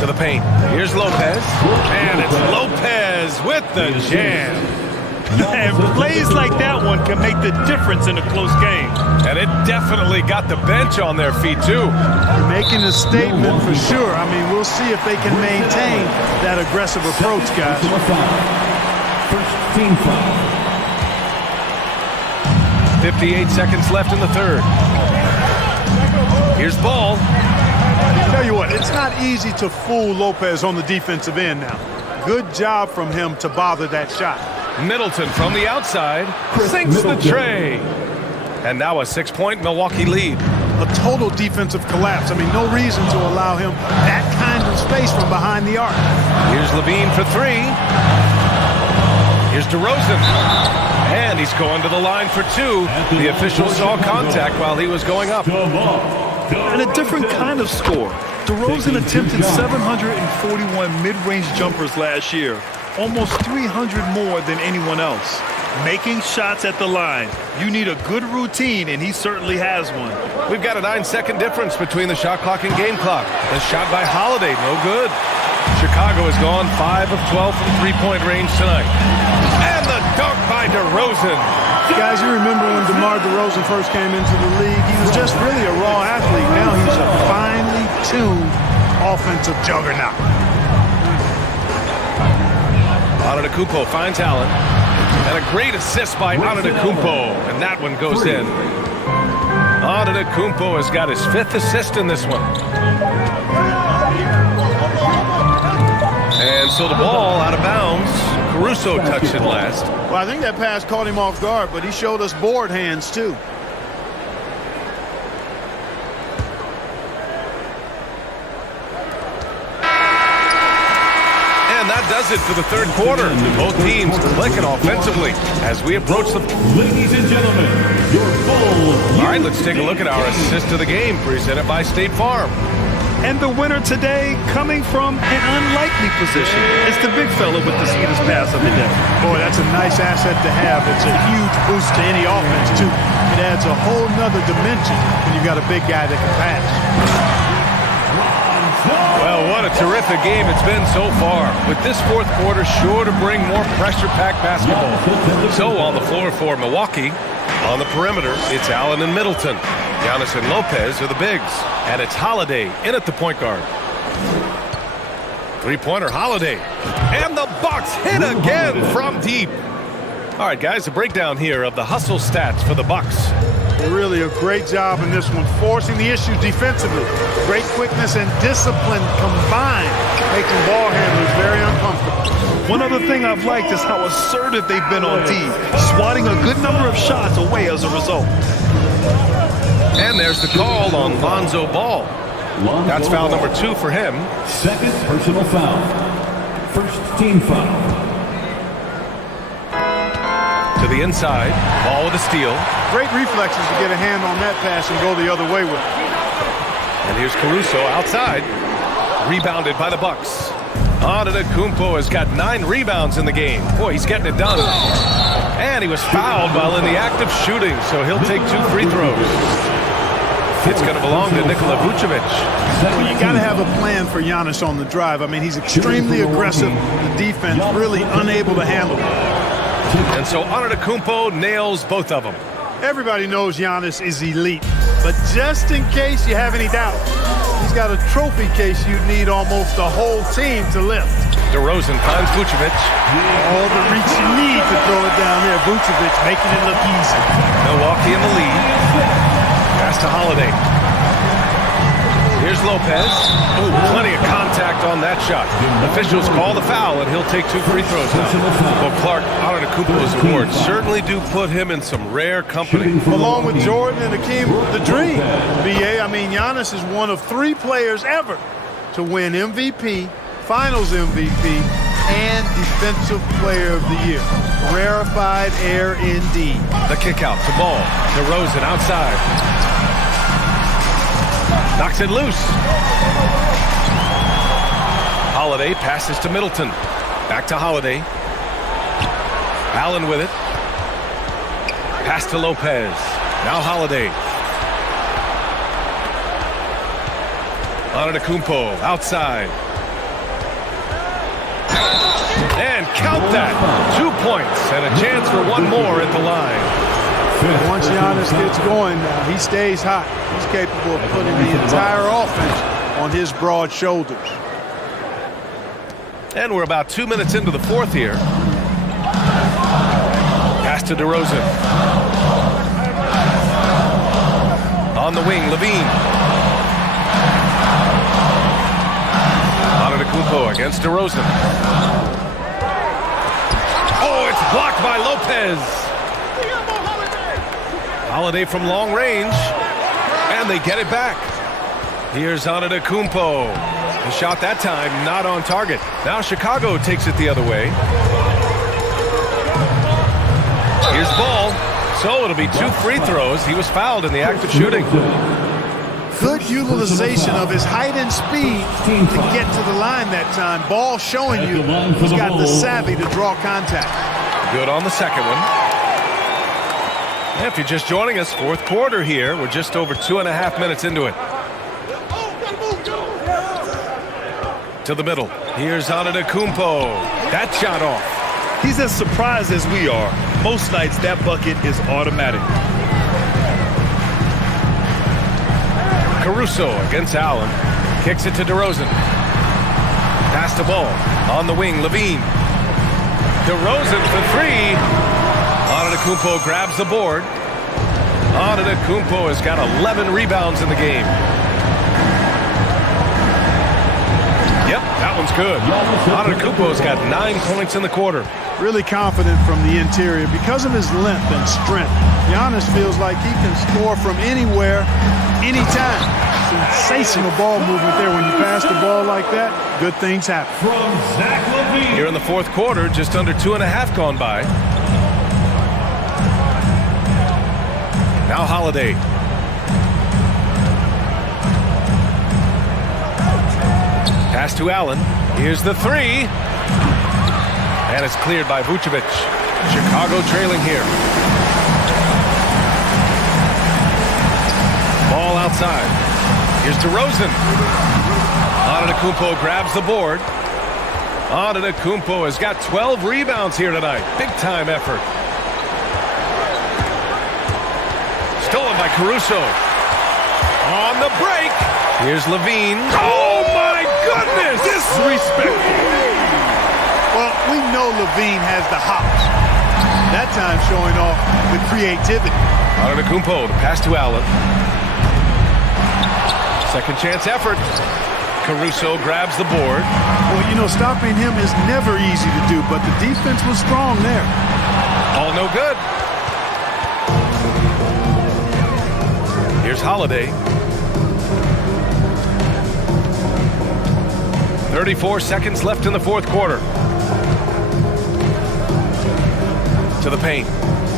To the paint. Here's Lopez. And it's Lopez with the jam. And plays like that one can make the difference in a close game. And it definitely got the bench on their feet, too. You're making a statement for sure. I mean, we'll see if they can maintain that aggressive approach, guys. First team foul. 58 seconds left in the third. Here's Ball. Tell you what, it's not easy to fool Lopez on the defensive end now. Good job from him to bother that shot. Middleton from the outside sinks the tray. And now a 6-point Milwaukee lead. A total defensive collapse. I mean, no reason to allow him that kind of space from behind the arc. Here's Levine for 3. Here's DeRozan. And he's going to the line for 2. The official saw contact while he was going up. And a different kind of score. DeRozan attempted 741 mid-range jumpers last year. Almost 300 more than anyone else. Making shots at the line. You need a good routine, and he certainly has one. We've got a 9-second difference between the shot clock and game clock. The shot by Holiday, no good. Chicago has gone 5 of 12 from three-point range tonight. And the dunk by DeRozan. Guys, you remember when DeMar DeRozan first came into the league? He was just really a raw athlete. Now he's a finely tuned offensive juggernaut. Antetokounmpo finds Allen. And a great assist by Antetokounmpo. And that one goes in. Antetokounmpo has got his 5th assist in this one. And so the ball out of bounds. Caruso touched it last. Well, I think that pass caught him off guard, but he showed us board hands, too. that does it for the third quarter. Both teams clicking offensively as we approach the... Ladies and gentlemen, your full... All right, let's take a look at our assist of the game presented by State Farm. And the winner today coming from an unlikely position. It's the big fella with the sweetest pass of the day. Boy, that's a nice asset to have. It's a huge boost to any offense, too. It adds a whole nother dimension when you've got a big guy that can pass. Well, what a terrific game it's been so far. With this fourth quarter sure to bring more pressure-packed basketball. So on the floor for Milwaukee, on the perimeter, it's Allen and Middleton. Giannis and Lopez are the bigs. And it's Holiday in at the point guard. Three-pointer Holiday. And the Bucks hit again from deep. All right, guys, a breakdown here of the hustle stats for the Bucks. Really a great job in this one, forcing the issues defensively. Great quickness and discipline combined, making ball handlers very uncomfortable. One other thing I've liked is how assertive they've been on D, swatting a good number of shots away as a result. And there's the call on Lonzo Ball. That's foul number 2 for him. Second personal foul. First team foul. To the inside, Ball with a steal. Great reflexes to get a hand on that pass and go the other way with it. And here's Caruso outside. Rebounded by the Bucks. Antetokounmpo has got 9 rebounds in the game. Boy, he's getting it done. And he was fouled while in the act of shooting, so he'll take 2 free throws. It's going to belong to Nikola Vucevic. Well, you got to have a plan for Giannis on the drive. I mean, he's extremely aggressive. The defense really unable to handle it. And so Antetokounmpo nails both of them. Everybody knows Giannis is elite, but just in case you have any doubt, he's got a trophy case you need almost the whole team to lift. DeRozan finds Vucevic. All the reach you need to throw it down there. Vucevic making it look easy. Milwaukee in the lead. Pass to Holiday. Here's Lopez. Ooh, plenty of contact on that shot. Officials call the foul, and he'll take 2 free throws now. Well, Clark, Antetokounmpo's awards certainly do put him in some rare company. Along with Jordan and Hakeem, the dream. BA, I mean, Giannis is one of 3 players ever to win MVP, Finals MVP, and Defensive Player of the Year. Rarefied air indeed. The kick out to Ball. DeRozan outside. Knocks it loose. Holiday passes to Middleton. Back to Holiday. Allen with it. Pass to Lopez. Now Holiday. Antetokounmpo outside. And count that. 2 points and a chance for one more at the line. Once Giannis gets going now, he stays hot. He's capable of putting the entire offense on his broad shoulders. And we're about 2 minutes into the fourth here. Pass to DeRozan. On the wing, Levine. Antetokounmpo against DeRozan. Oh, it's blocked by Lopez. Holiday from long range, and they get it back. Here's Antetokounmpo. The shot that time not on target. Now Chicago takes it the other way. Here's Ball. So it'll be 2 free throws. He was fouled in the act of shooting. Good utilization of his height and speed to get to the line that time. Ball showing you he's got the savvy to draw contact. Good on the second one. If you're just joining us, fourth quarter here. We're just over 2.5 minutes into it. To the middle. Here's Antetokounmpo. That shot off. He's as surprised as we are. Most nights that bucket is automatic. Caruso against Allen. Kicks it to DeRozan. Pass the ball. On the wing, Levine. DeRozan for 3. Antetokounmpo grabs the board. Antetokounmpo has got 11 rebounds in the game. Yep, that one's good. Antetokounmpo's got 9 points in the quarter. Really confident from the interior because of his length and strength. Giannis feels like he can score from anywhere, anytime. sensational ball movement there. When you pass the ball like that, good things happen. Here in the fourth quarter, just under 2.5 gone by. Now Holiday. Pass to Allen. Here's the three. And it's cleared by Vucevic. Chicago trailing here. Ball outside. Here's DeRozan. Antetokounmpo grabs the board. Antetokounmpo has got 12 rebounds here tonight. Big time effort. Stolen by Caruso. On the break. Here's Levine. Oh my goodness! Disrespectful. Well, we know Levine has the hops. That time showing off the creativity. Antetokounmpo, the pass to Allen. Second chance effort. Caruso grabs the board. Well, you know, stopping him is never easy to do, but the defense was strong there. All no good. Here's Holiday. 34 seconds left in the fourth quarter. To the paint.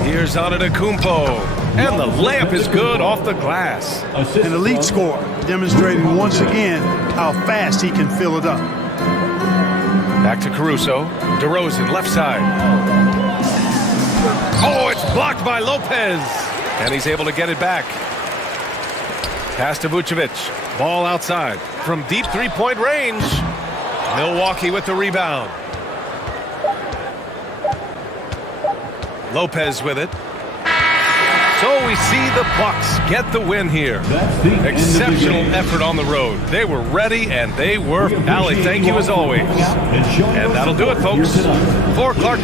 Here's Antetokounmpo. And the layup is good off the glass. An elite scorer, demonstrating once again how fast he can fill it up. Back to Caruso. DeRozan, left side. Oh, it's blocked by Lopez. And he's able to get it back. Pass to Vucevic. Ball outside. From deep three-point range. Milwaukee with the rebound. Lopez with it. So we see the Bucks get the win here. Exceptional effort on the road. They were ready and they were. Allie, thank you as always. And that'll do it, folks. For Clark.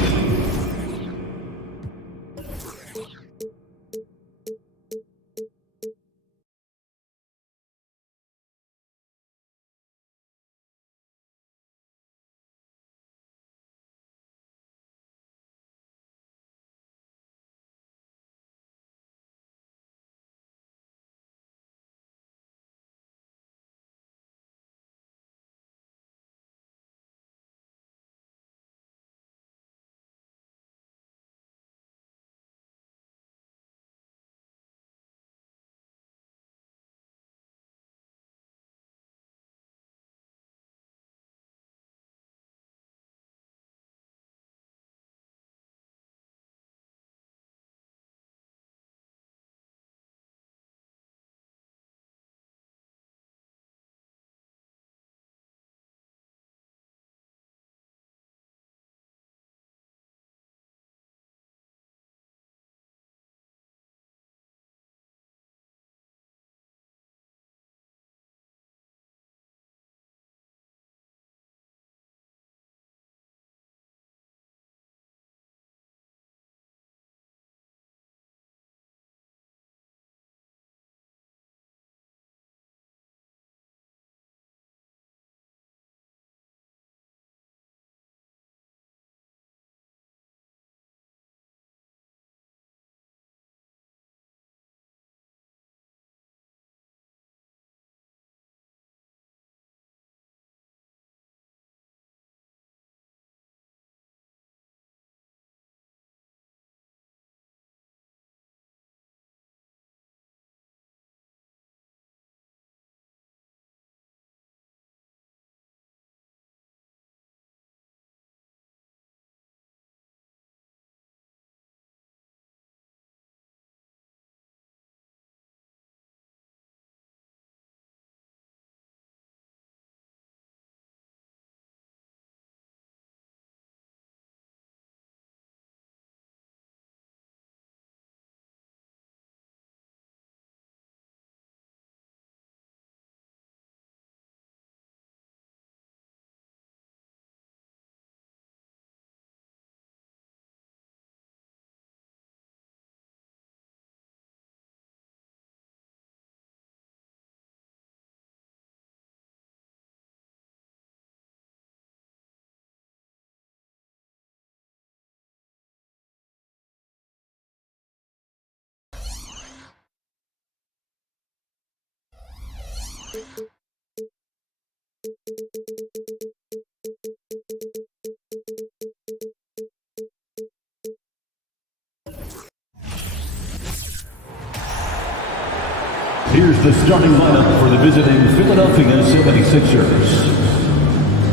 Here's the starting lineup for the visiting Philadelphia 76ers.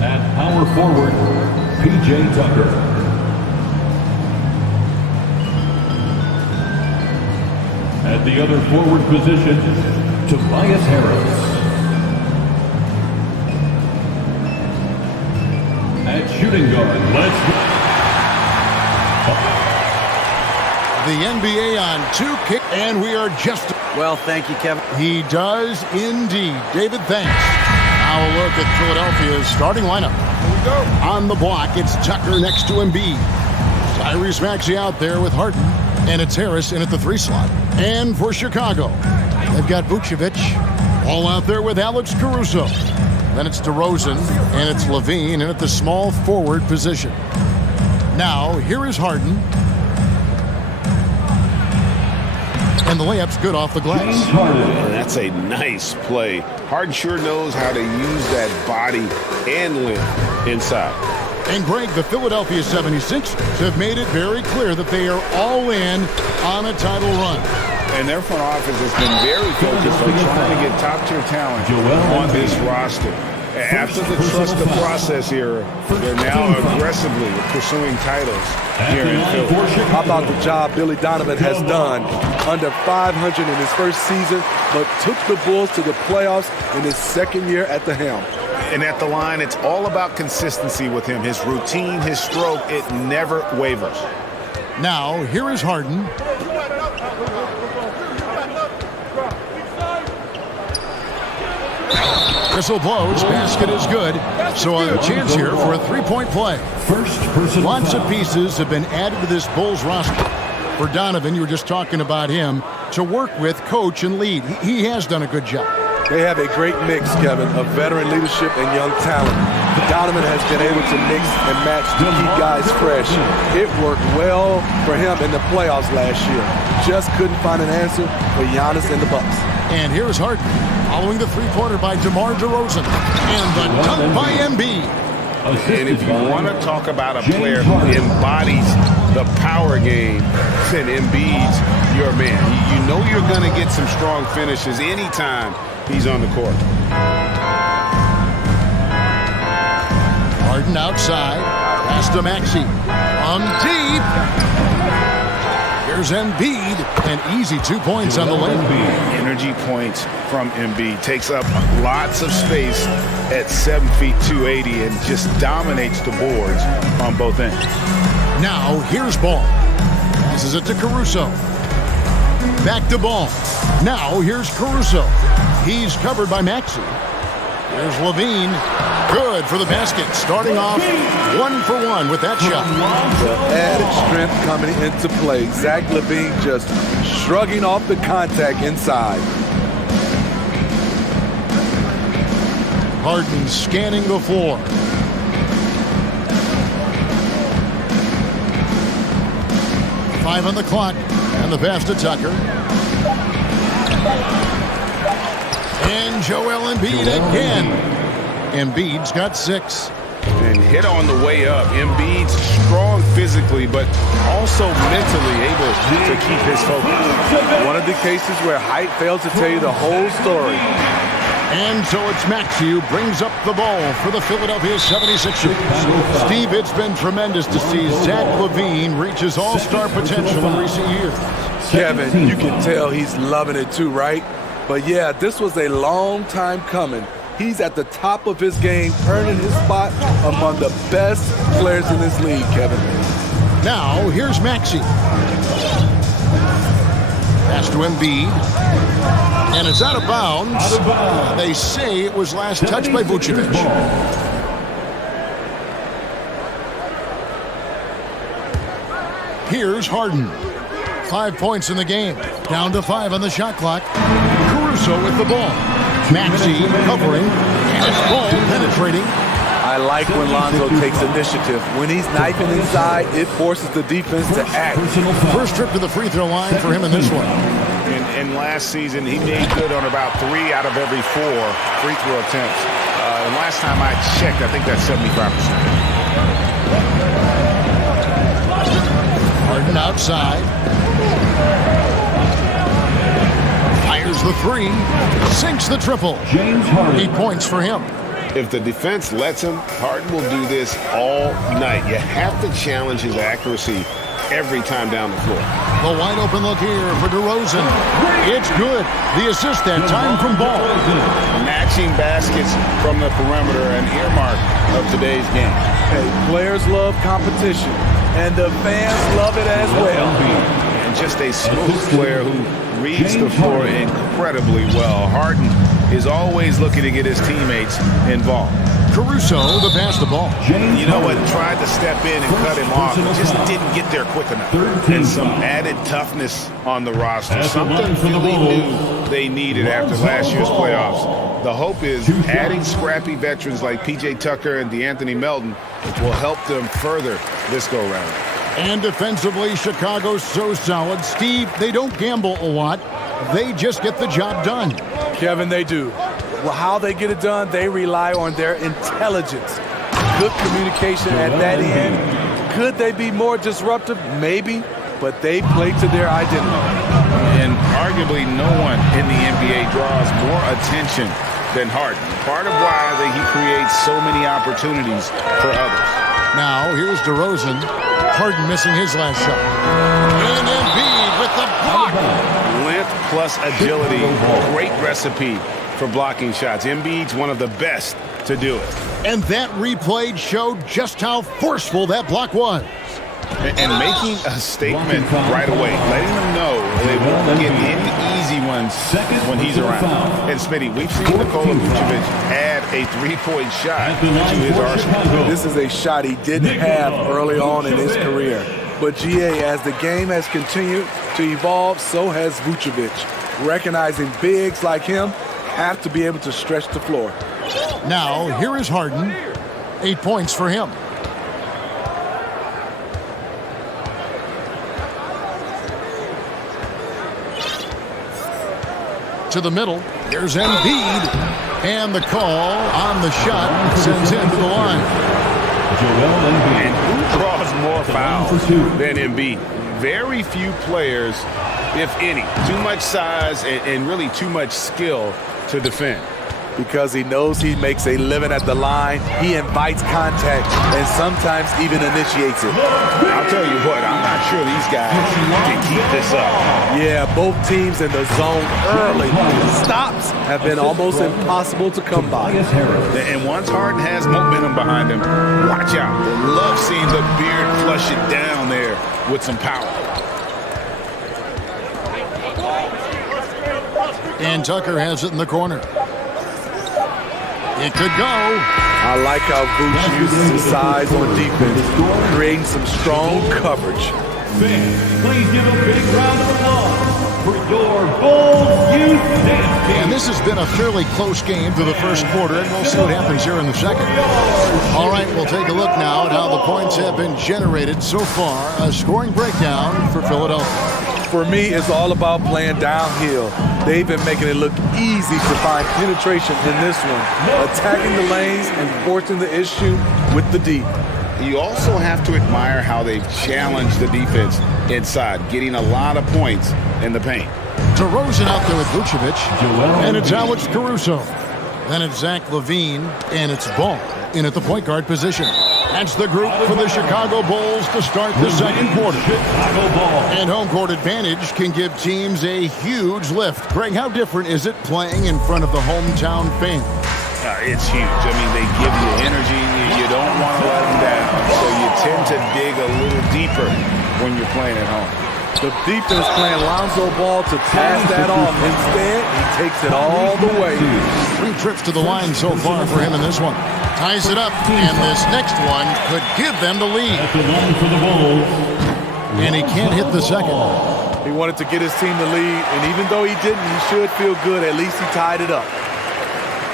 At power forward, P.J. Tucker. At the other forward position, Tobias Harris. At shooting guard, let's go. The NBA on 2 kick, and we are just... Well, thank you, Kevin. He does indeed. David, thanks. Now a look at Philadelphia's starting lineup. Here we go. On the block, it's Tucker next to Embiid. Tyrese Maxey out there with Harden. And it's Harris in at the 3 slot. And for Chicago, they've got Vucevic. All out there with Alex Caruso. Then it's DeRozan, and it's Levine in at the small forward position. Now, here is Harden. And the layup's good off the glass. And that's a nice play. Harden sure knows how to use that body and length inside. And Greg, the Philadelphia 76ers have made it very clear that they are all in on a title run. And their front office has been very focused on trying to get top-tier talent on this roster. After the trust the process era, they're now aggressively pursuing titles here in Philly. How about the job Billy Donovan has done? Under 500 in his first season, but took the Bulls to the playoffs in his second year at the helm. And at the line, it's all about consistency with him. His routine, his stroke, it never wavers. Now, here is Harden. Whistle blows, basket is good. So a chance here for a three-point play. Lots of pieces have been added to this Bulls roster. For Donovan, you were just talking about him, to work with, coach, and lead. He has done a good job. They have a great mix, Kevin, of veteran leadership and young talent. Donovan has been able to mix and match to keep guys fresh. It worked well for him in the playoffs last year. Just couldn't find an answer for Giannis and the Bucks. And here's Harden, following the three-pointer by DeMar DeRozan. And the dunk by Embiid. And if you want to talk about a player who embodies the power game, then Embiid's your man. You know you're going to get some strong finishes anytime he's on the court. Harden outside. Pass to Maxey. On deep. Here's Embiid. An easy 2 points on the layup. Energy points from Embiid. Takes up lots of space at 7 feet 280 and just dominates the boards on both ends. Now here's Ball. Passes it to Caruso. Back to Ball. Now here's Caruso. He's covered by Maxey. Here's Levine. Good for the basket. Starting off 1 for 1 with that shot. The added strength coming into play. Zach Levine just shrugging off the contact inside. Harden scanning the floor. Five on the clock. And the pass to Tucker. And Joel Embiid again. Embiid's got 6. And hit on the way up. Embiid's strong physically, but also mentally able to keep his focus. One of the cases where height fails to tell you the whole story. And so it's Maxey who brings up the ball for the Philadelphia 76ers. Steve, it's been tremendous to see Zach Levine reach his all-star potential in recent years. Kevin, you can tell he's loving it too, right? But yeah, this was a long time coming. He's at the top of his game, earning his spot among the best players in this league, Kevin. Now, here's Maxey. Pass to Embiid. And it's out of bounds. They say it was last touched by Vucevic. Here's Harden. 5 points in the game. Down to 5 on the shot clock. Caruso with the ball. Maxey covering. And it's ball penetrating. I like when Lonzo takes initiative. When he's knifing inside, it forces the defense to act. First trip to the free throw line for him in this one. And last season, he made good on about 3 out of every 4 free throw attempts. And last time I checked, I think that's 75%. Harden outside. Here's the three. Sinks the triple. 8 points for him. If the defense lets him, Harden will do this all night. You have to challenge his accuracy every time down the floor. The wide open look here for DeRozan. It's good. The assist that time from Ball. Matching baskets from the perimeter, an earmark of today's game. Hey, players love competition, and the fans love it as well. And just a smooth player who reads the floor incredibly well. Harden is always looking to get his teammates involved. Caruso to pass the ball. You know what? Tried to step in and cut him off. Just didn't get there quick enough. And some added toughness on the roster. Something Philly knew they needed after last year's playoffs. The hope is adding scrappy veterans like P.J. Tucker and DeAnthony Melton will help them further this go-round. And defensively, Chicago's so solid. Steve, they don't gamble a lot. They just get the job done. Kevin, they do. Well, how they get it done, they rely on their intelligence. Good communication at that end. Could they be more disruptive? Maybe, but they play to their identity. And arguably no one in the NBA draws more attention than Harden. Part of why he creates so many opportunities for others. Now, here's DeRozan. Harden missing his last shot. And Embiid with the block. Length plus agility. Great recipe for blocking shots. Embiid's one of the best to do it. And that replay showed just how forceful that block was. And making a statement right away, letting them know they won't get any easy ones when he's around. And Smitty, we've seen Nikola Vucevic add a three-point shot to his arsenal. This is a shot he didn't have early on in his career. But GA, as the game has continued to evolve, so has Vucevic. Recognizing bigs like him have to be able to stretch the floor. Now, here is Harden. 8 points for him. To the middle. There's Embiid. And the call on the shot sends him to the line. And who draws more fouls than Embiid? Very few players, if any. Too much size and really too much skill to defend. Because he knows he makes a living at the line, he invites contact and sometimes even initiates it. I'll tell you what, I'm not sure these guys can keep this up. Yeah, both teams in the zone early. Stops have been almost impossible to come by. And once Harden has momentum behind him, watch out. Love seeing the beard flush it down there with some power. And Tucker has it in the corner. It could go. I like how Vooch uses his size on defense, creating some strong coverage. Please give a big round of applause for your Bulls youth dance team. And this has been a fairly close game through the first quarter, and we'll see what happens here in the second. All right, we'll take a look now at how the points have been generated so far. A scoring breakdown for Philadelphia. For me, it's all about playing downhill. They've been making it look easy to find penetration in this one, attacking the lanes and forcing the issue with the D. You also have to admire how they've challenged the defense inside, getting a lot of points in the paint. DeRozan out there with Vucevic, and it's Alex Caruso. Then it's Zach LaVine, and it's Ball in at the point guard position. That's the group for the Chicago Bulls to start the second quarter. And home court advantage can give teams a huge lift. Greg, how different is it playing in front of the hometown fans? It's huge. I mean, they give you energy. You don't want to let them down. So you tend to dig a little deeper when you're playing at home. The defense playing Lonzo Ball to pass that off. Instead, he takes it all the way. 3 trips to the line so far for him in this one. Ties it up, and this next one could give them the lead. And he can't hit the second. He wanted to get his team the lead, and even though he didn't, he should feel good. At least he tied it up.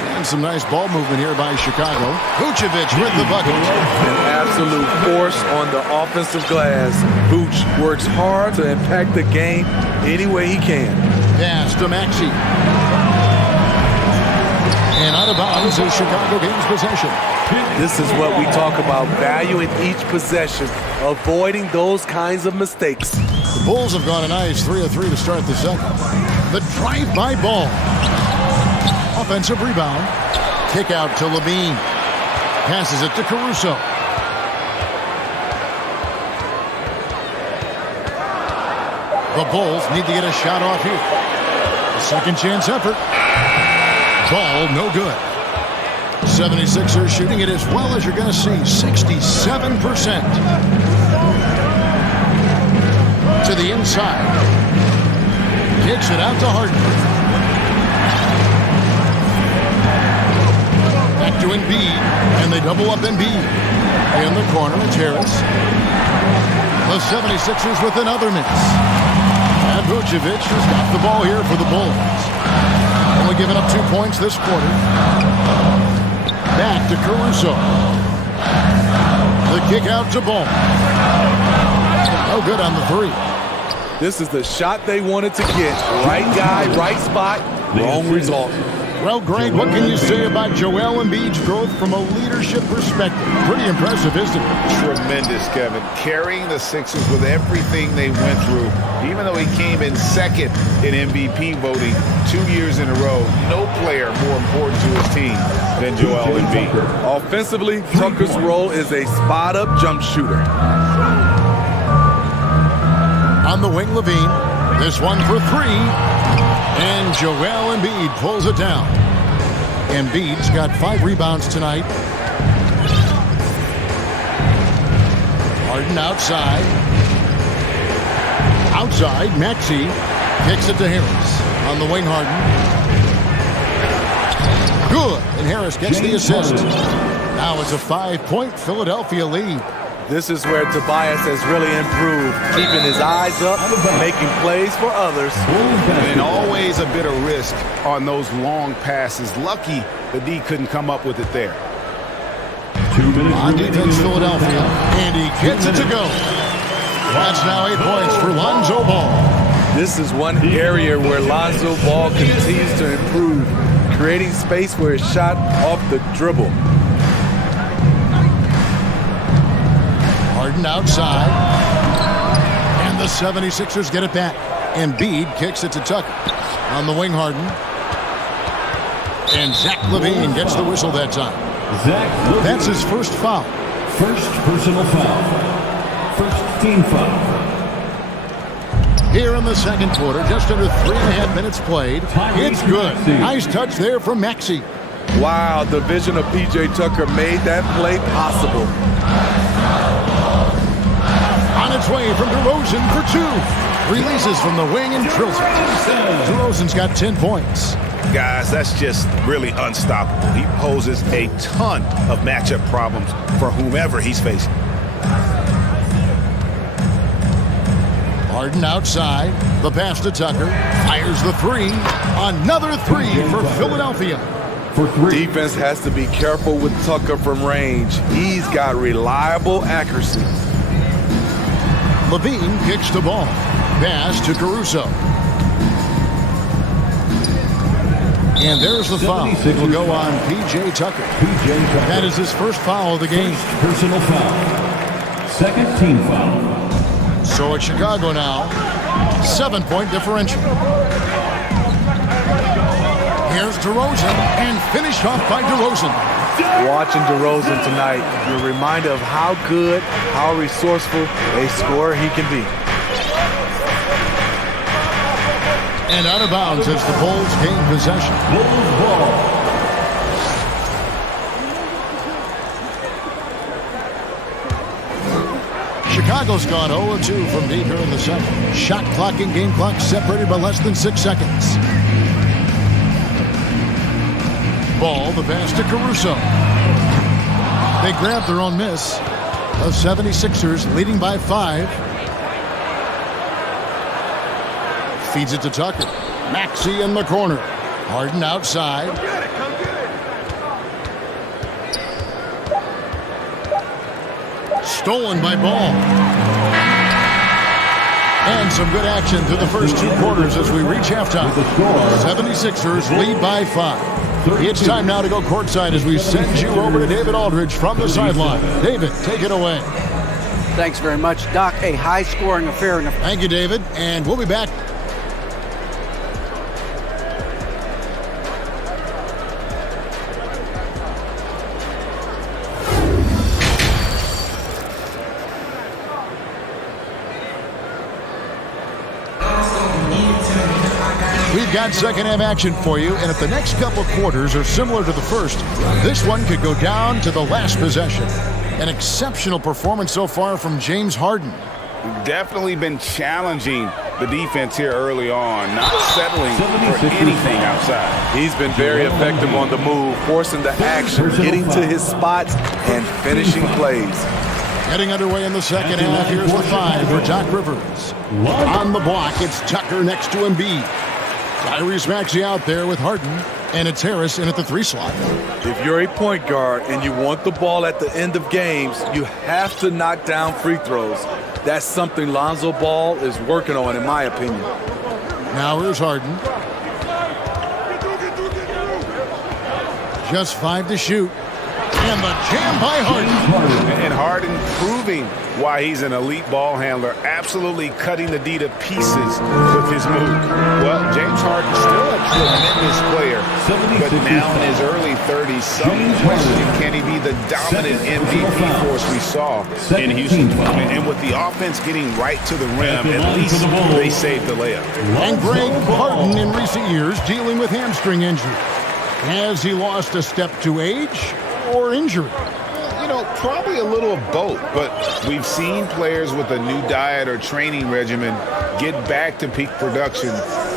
And some nice ball movement here by Chicago. Vucevic with the bucket. An absolute force on the offensive glass. Vuce works hard to impact the game any way he can. Pass to Maxey. And out of bounds is Chicago gains possession. This is what we talk about, valuing each possession, avoiding those kinds of mistakes. The Bulls have gone a nice 3 of 3 to start the second. The drive-by ball. Offensive rebound. Kick out to Levine. Passes it to Caruso. The Bulls need to get a shot off here. A second chance effort. Ball no good. 76ers shooting it as well as you're going to see. 67%. To the inside. Kicks it out to Harden. Back to Embiid. And they double up Embiid. In the corner, it's Harris. The 76ers with another miss. And Vucevic has got the ball here for the Bulls. Only giving up 2 points this quarter. Back to Caruso. The kick out to Ball. No good on the three. This is the shot they wanted to get. Right guy, right spot, wrong result. Well, Greg, what can you say about Joel Embiid's growth from a leadership perspective? Pretty impressive, isn't it? Tremendous, Kevin. Carrying the Sixers with everything they went through. Even though he came in second in MVP voting 2 years in a row, no player more important to his team than Joel Embiid. Offensively, Tucker's role is a spot-up jump shooter. On the wing, Levine. This one for three. And Joel Embiid pulls it down. Embiid's got 5 rebounds tonight. Harden outside. Outside, Maxey kicks it to Harris. On the wing, Harden. Good. And Harris gets the assist. Now it's a 5-point Philadelphia lead. This is where Tobias has really improved, keeping his eyes up, making plays for others. And always a bit of risk on those long passes. Lucky the D couldn't come up with it there. On defense, Philadelphia. And he gets it to go. That's now 8 points for Lonzo Ball. This is one area where Lonzo Ball continues to improve, creating space for his shot off the dribble. Harden outside. And the 76ers get it back. Embiid kicks it to Tucker. On the wing, Harden. And Zach LaVine gets the whistle that time. That's his first foul. First personal foul. First team foul. Here in the second quarter, just under 3.5 minutes played. It's good. Nice touch there from Maxey. Wow, the vision of P.J. Tucker made that play possible. On its way from DeRozan for 2. Releases from the wing and drills it. DeRozan's got 10 points. Guys, that's just really unstoppable. He poses a ton of matchup problems for whomever he's facing. Harden outside. The pass to Tucker. Fires the 3. Another 3 for Philadelphia. Defense has to be careful with Tucker from range. He's got reliable accuracy. LaVine kicks the ball. Pass to Caruso. And there's the foul. Will go on P.J. Tucker. That is his first foul of the game. First personal foul. Second team foul. So it's Chicago now. 7-point differential. Here's DeRozan, and finished off by DeRozan. Watching DeRozan tonight, you're reminded of how good, how resourceful a scorer he can be. And out of bounds as the Bulls gain possession. Bulls ball. Chicago's gone 0-2 from deep here in the second. Shot clock and game clock separated by less than 6 seconds. Ball, the pass to Caruso. They grab their own miss. The 76ers leading by 5. Feeds it to Tucker. Maxey in the corner. Harden outside. Stolen by Ball. And some good action through the first 2 quarters as we reach halftime. 76ers lead by 5. It's time now to go courtside as we send you over to David Aldridge from the sideline. David, take it away. Thanks very much, Doc. A high-scoring affair. Thank you, David. And we'll be back. got second half action for you, and if the next couple quarters are similar to the first, this one could go down to the last possession. An exceptional performance so far from James Harden. Definitely been challenging the defense here early on, not settling for anything outside. He's been very effective on the move, forcing the action, getting to his spots, and finishing plays. Getting underway in the second half, here's the 5 for Doc Rivers. On the block, it's Tucker next to Embiid. Tyrese Maxey out there with Harden, and it's Harris in at the 3 slot. If you're a point guard and you want the ball at the end of games, you have to knock down free throws. That's something Lonzo Ball is working on, in my opinion. Now here's Harden. Just 5 to shoot. And the jam by Harden. And Harden proving why he's an elite ball handler, absolutely cutting the D to pieces with his move. Well, James Harden's still a tremendous player, but now in his early 30s, some question, can he be the dominant MVP force we saw in Houston? And with the offense getting right to the rim, at least they saved the layup. And Greg Harden in recent years dealing with hamstring injury. Has he lost a step to age or injury? You know, probably a little of both, but we've seen players with a new diet or training regimen get back to peak production.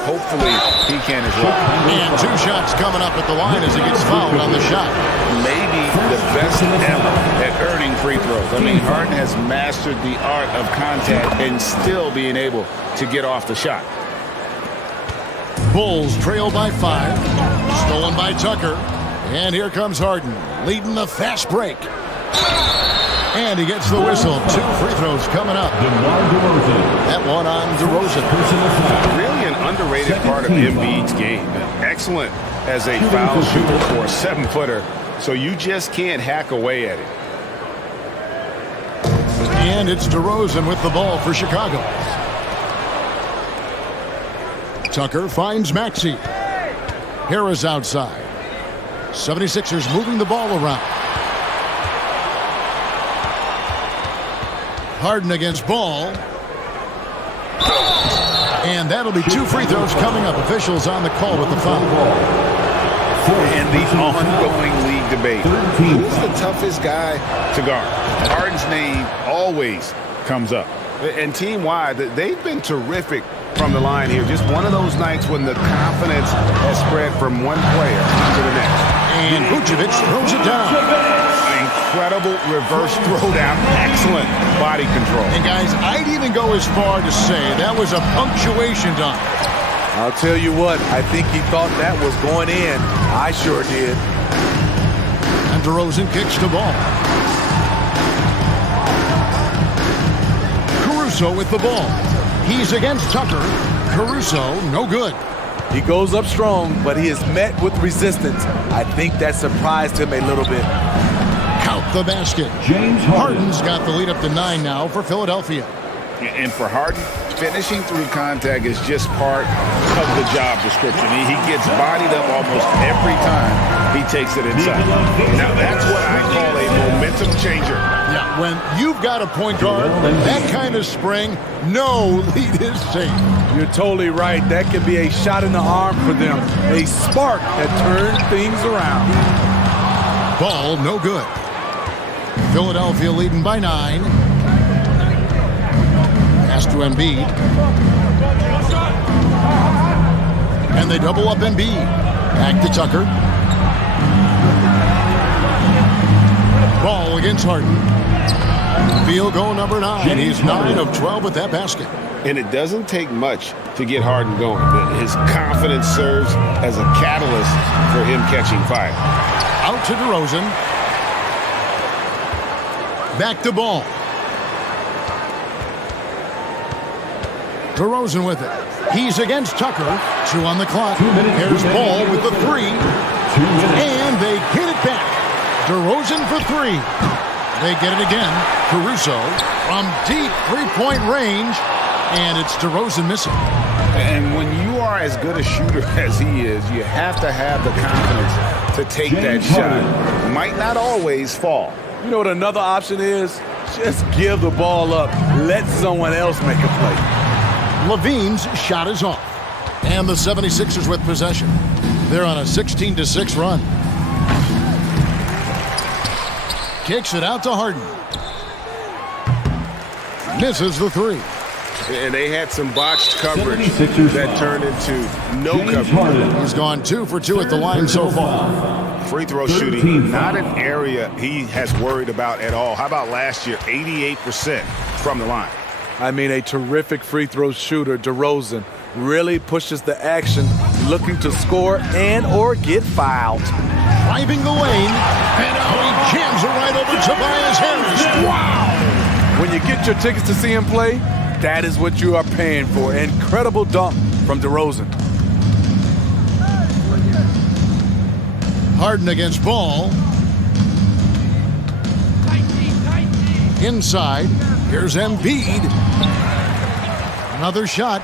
Hopefully, he can as well. And 2 shots coming up at the line as he gets fouled on the shot. Maybe the best ever at earning free throws. I mean, Harden has mastered the art of contact and still being able to get off the shot. Bulls trail by 5. Stolen by Tucker. And here comes Harden, leading the fast break. And he gets the whistle. 2 free throws coming up. That one on DeRozan. Really an underrated part of Embiid's game. Excellent as a foul shooter for a 7-footer, so you just can't hack away at it. And it's DeRozan with the ball for Chicago. Tucker finds Maxey. Harris outside. 76ers moving the ball around. Harden against Ball. And that'll be 2 free throws coming up. Officials on the call with the foul. And the ongoing league debate. Who's the toughest guy to guard? Harden's name always comes up. And team-wide, they've been terrific from the line here. Just one of those nights when the confidence has spread from one player to the next. And Vucevic throws it down. Incredible reverse throwdown. Excellent body control. And guys, I'd even go as far to say that was a punctuation dunk. I'll tell you what, I think he thought that was going in. I sure did. And DeRozan kicks the ball. Caruso with the ball. He's against Tucker. Caruso, no good. He goes up strong, but he is met with resistance. I think that surprised him a little bit. Count the basket. James Harden's got the lead up to 9 now for Philadelphia. And for Harden, finishing through contact is just part of the job description. He gets bodied up almost every time he takes it inside. Now that's what I call a momentum changer. Yeah, when you've got a point guard, that kind of spring, no lead is safe. You're totally right. That could be a shot in the arm for them. A spark that turns things around. Ball, no good. Philadelphia leading by 9. Pass to Embiid. And they double up Embiid. Back to Tucker. Ball against Harden. Field goal number 9. He's 9 of 12 with that basket. And it doesn't take much to get Harden going. His confidence serves as a catalyst for him catching fire. Out to DeRozan. Back to Ball. DeRozan with it. He's against Tucker. 2 on the clock. Here's Ball with the 3. And they get it back. DeRozan for 3. They get it again. Caruso from deep 3-point range. And it's DeRozan missing. And when you are as good a shooter as he is, you have to have the confidence to take that shot. Might not always fall. You know what another option is? Just give the ball up. Let someone else make a play. Levine's shot is off. And the 76ers with possession. They're on a 16-6 run. Kicks it out to Harden. Misses the three. And they had some botched coverage that turned into no coverage. He's gone 2 for 2 at the line so far. Free throw shooting, not an area he has worried about at all. How about last year? 88% from the line. I mean, a terrific free throw shooter, DeRozan, really pushes the action, looking to score and or get fouled. Driving the lane, and now he jams it right over Tobias Harris. Wow! When you get your tickets to see him play, that is what you are paying for. Incredible dunk from DeRozan. Harden against Ball. Inside, here's Embiid. Another shot,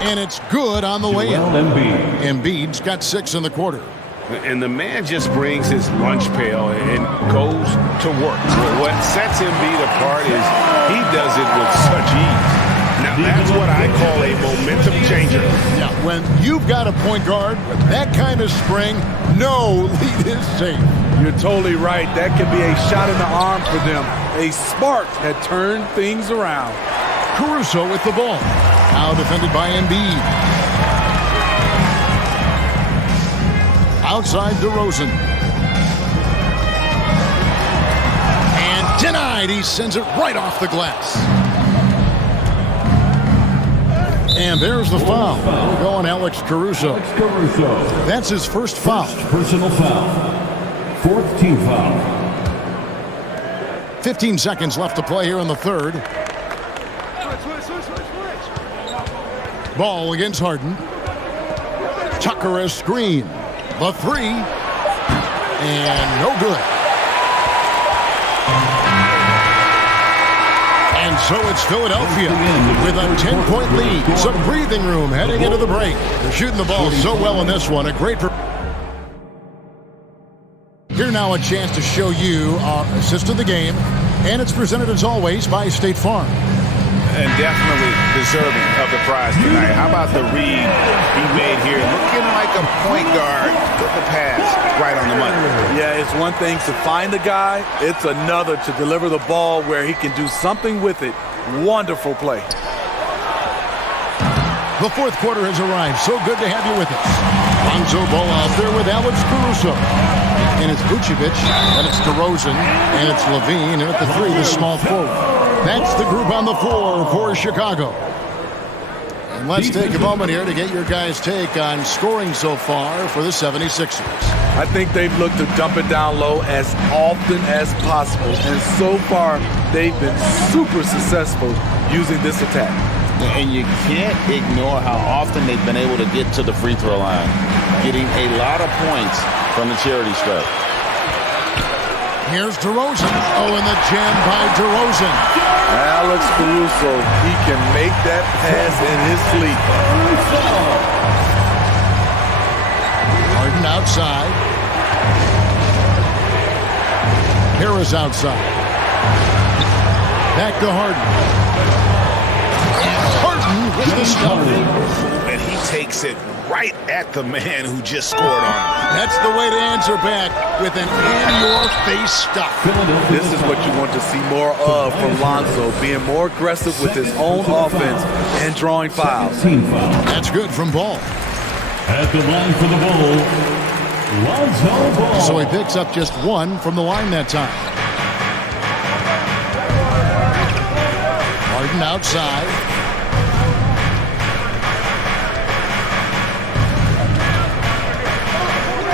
and it's good on the way in. Embiid's got 6 in the quarter. And the man just brings his lunch pail and goes to work. What sets Embiid apart is he does it with such ease. Now, that's what I call a momentum changer. Yeah, when you've got a point guard with that kind of spring, no lead is safe. You're totally right. That could be a shot in the arm for them. A spark that turned things around. Caruso with the ball. Now defended by Embiid. Outside DeRozan. And denied. He sends it right off the glass. And there's the foul. Going Alex Caruso. That's his first foul. Personal foul. 4th team foul. 15 seconds left to play here in the third. Ball against Harden. Tucker a screen. The three. And no good. And so it's Philadelphia with a 10-point lead. Some breathing room heading into the break. They're shooting the ball so well in this one. A great. Here now a chance to show you our assist of the game. And it's presented as always by State Farm. And definitely deserving of the prize tonight. How about the read he made here? Looking like a point guard. Put the pass right on the money. Yeah, it's one thing to find the guy. It's another to deliver the ball where he can do something with it. Wonderful play. The fourth quarter has arrived. So good to have you with us. Lonzo Ball out there with Alex Caruso. And it's Vucevic, and it's DeRozan, and it's Levine, and at the three, the small forward. That's the group on the floor for Chicago. And let's take a moment here to get your guys' take on scoring so far for the 76ers. I think they've looked to dump it down low as often as possible. And so far, they've been super successful using this attack. And you can't ignore how often they've been able to get to the free throw line, getting a lot of points from the charity stripe. Here's DeRozan. Oh, and the jam by DeRozan. Alex Caruso, he can make that pass in his sleep. Harden outside. Harris outside. Back to Harden. Harden with the stop. And he takes it right at the man who just scored on him. That's the way to answer back with an in-your-face stop. This is what you want to see more of from Lonzo, being more aggressive with his own offense and drawing fouls. That's good from Ball. At the line for the ball, Lonzo Ball. So he picks up just 1 from the line that time. Harden outside.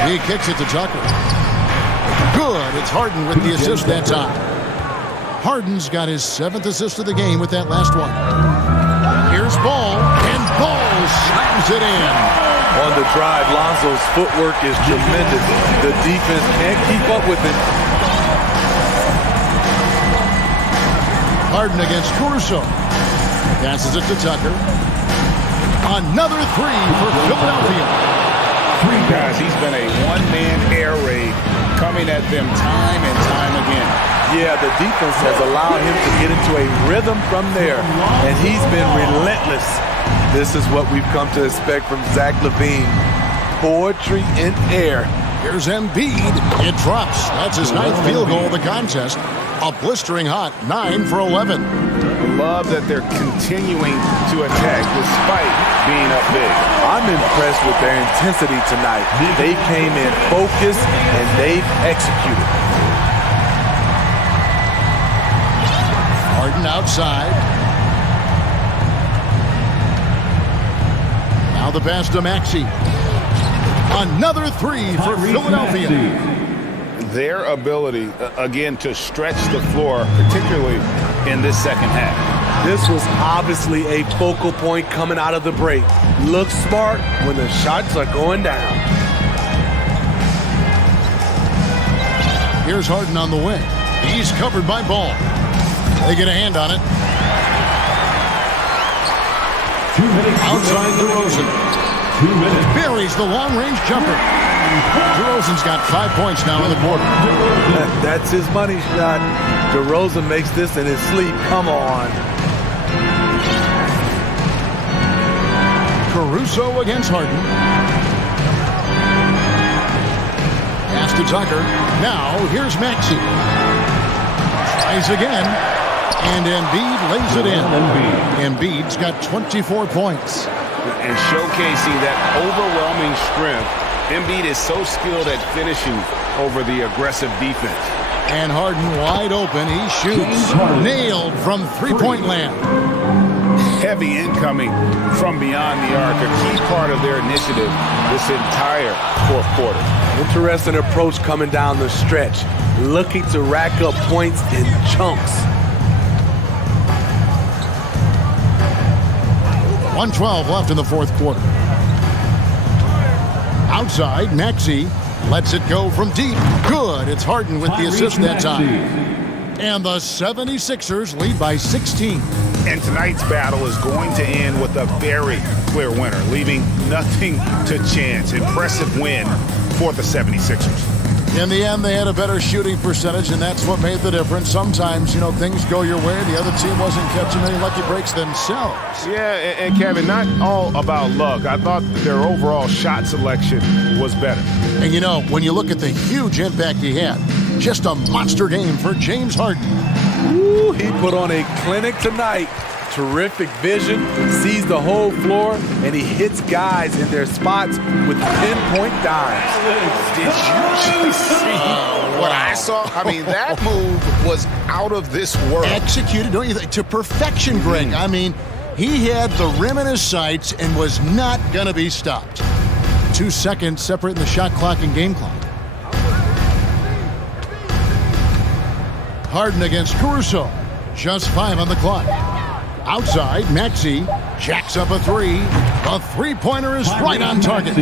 He kicks it to Tucker. Good. It's Harden with the assist that time. Harden's got his 7th assist of the game with that last one. Here's Ball, and Ball slams it in. On the drive, Lonzo's footwork is tremendous. The defense can't keep up with it. Harden against Caruso. Passes it to Tucker. Another three for Philadelphia. Guys, he's been a one-man air raid coming at them time and time again. Yeah, the defense has allowed him to get into a rhythm from there, and he's been relentless. This is what we've come to expect from Zach LaVine. Poetry in air. Here's Embiid. It drops. That's his 9th field goal of the contest. A blistering hot 9 for 11. I love that they're continuing to attack despite being up big. I'm impressed with their intensity tonight. They came in focused and they've executed. Harden outside. Now the pass to Maxey. Another 3 for Philadelphia. Their ability, again, to stretch the floor, particularly in this second half. This was obviously a focal point coming out of the break. Look smart when the shots are going down. Here's Harden on the wing. He's covered by Ball. They get a hand on it. Outside DeRozan. Buries the long-range jumper. DeRozan's got 5 points now in the quarter. That's his money shot. DeRozan makes this in his sleep. Come on. Caruso against Harden. Pass to Tucker. Now here's Maxey. Tries again. And Embiid lays it in. Embiid's got 24 points. And showcasing that overwhelming strength, Embiid is so skilled at finishing over the aggressive defense. And Harden wide open. He shoots. Nailed from three-point land. Heavy incoming from beyond the arc, a key part of their initiative this entire fourth quarter. Interesting approach coming down the stretch. Looking to rack up points in chunks. 1:12 left in the fourth quarter. Outside, Maxey lets it go from deep. Good. It's Harden with the assist that time. And the 76ers lead by 16. And tonight's battle is going to end with a very clear winner, leaving nothing to chance. Impressive win for the 76ers. In the end, they had a better shooting percentage, and that's what made the difference. Sometimes, things go your way. The other team wasn't catching any lucky breaks themselves. Yeah, and Kevin, not all about luck. I thought their overall shot selection was better. And, when you look at the huge impact he had, just a monster game for James Harden. Ooh, he put on a clinic tonight. Terrific vision, sees the whole floor, and he hits guys in their spots with pinpoint dimes. Did you see what I saw? I mean, that move was out of this world. Executed, don't you think, to perfection, Greg. I mean, he had the rim in his sights and was not going to be stopped. 2 seconds separating the shot clock and game clock. Harden against Caruso. Just 5 on the clock. Outside, Maxey jacks up a 3. A three-pointer is right on target.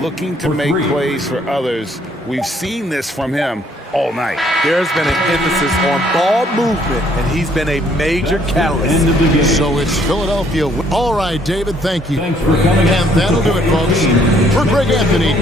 Looking to make plays for others. We've seen this from him all night. There's been an emphasis on ball movement, and he's been a major catalyst. So it's Philadelphia. All right, David, thank you. Thanks for coming. And that'll do it, folks. For Greg Anthony,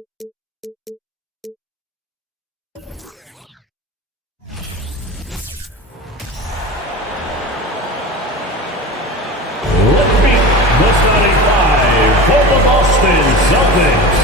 Let's meet the starting five for the Boston Celtics.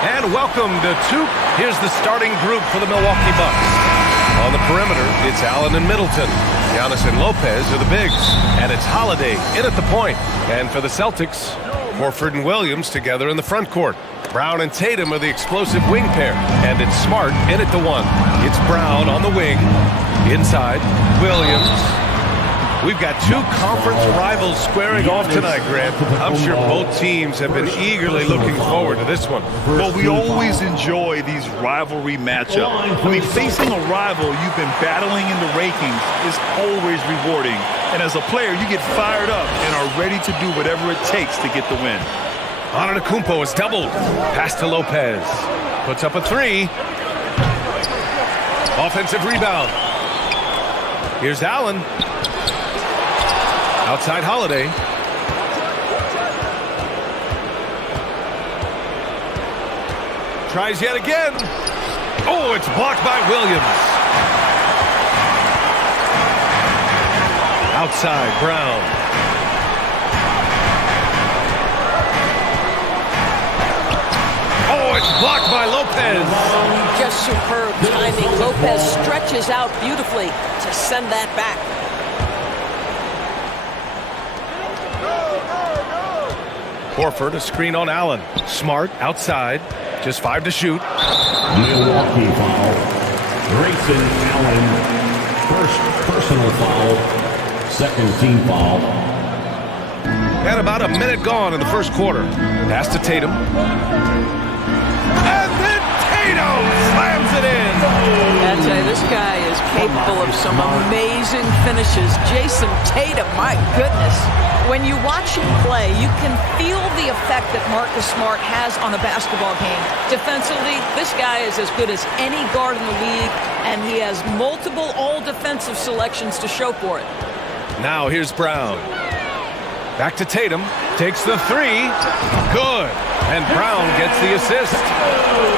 And welcome to Toop. Here's the starting group for the Milwaukee Bucks. On the perimeter, it's Allen and Middleton. Giannis and Lopez are the bigs. And it's Holiday in at the point. And for the Celtics, Horford and Williams together in the front court. Brown and Tatum are the explosive wing pair. And it's Smart in at the one. It's Brown on the wing. Inside, Williams. We've got two conference rivals squaring off tonight, Grant. I'm sure both teams have been eagerly looking forward to this one. Well, we always enjoy these rivalry matchups. I mean, facing a rival you've been battling in the rankings is always rewarding. And as a player, you get fired up and are ready to do whatever it takes to get the win. Antetokounmpo is doubled. Pass to Lopez. Puts up a three. Offensive rebound. Here's Allen. Outside Holiday. Tries yet again. Oh, it's blocked by Williams. Outside Brown. Oh, it's blocked by Lopez. Just superb timing. Lopez stretches out beautifully to send that back. Horford, a screen on Allen. Smart, outside. Just 5 to shoot. Milwaukee foul. Grayson Allen. First personal foul. Second team foul. Had about a minute gone in the first quarter. Pass to Tatum. And then Tatum slams it in. I tell you, this guy is capable of some amazing finishes. Jason Tatum, my goodness. When you watch him play, you can feel the effect that Marcus Smart has on a basketball game. Defensively, this guy is as good as any guard in the league, and he has multiple all-defensive selections to show for it. Now here's Brown. Back to Tatum. Takes the three. Good. And Brown gets the assist.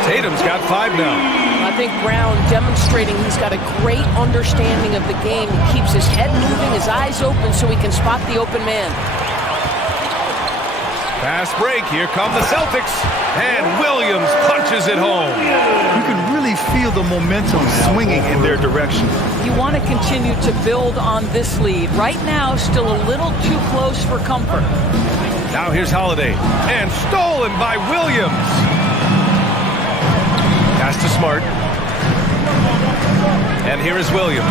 Tatum's got 5 now. I think Brown demonstrating he's got a great understanding of the game. He keeps his head moving, his eyes open so he can spot the open man. Fast break. Here come the Celtics. And Williams punches it home. You can really feel the momentum swinging in their direction. You want to continue to build on this lead. Right now, still a little too close for comfort. Now here's Holiday. And stolen by Williams. Pass to Smart. And here is Williams.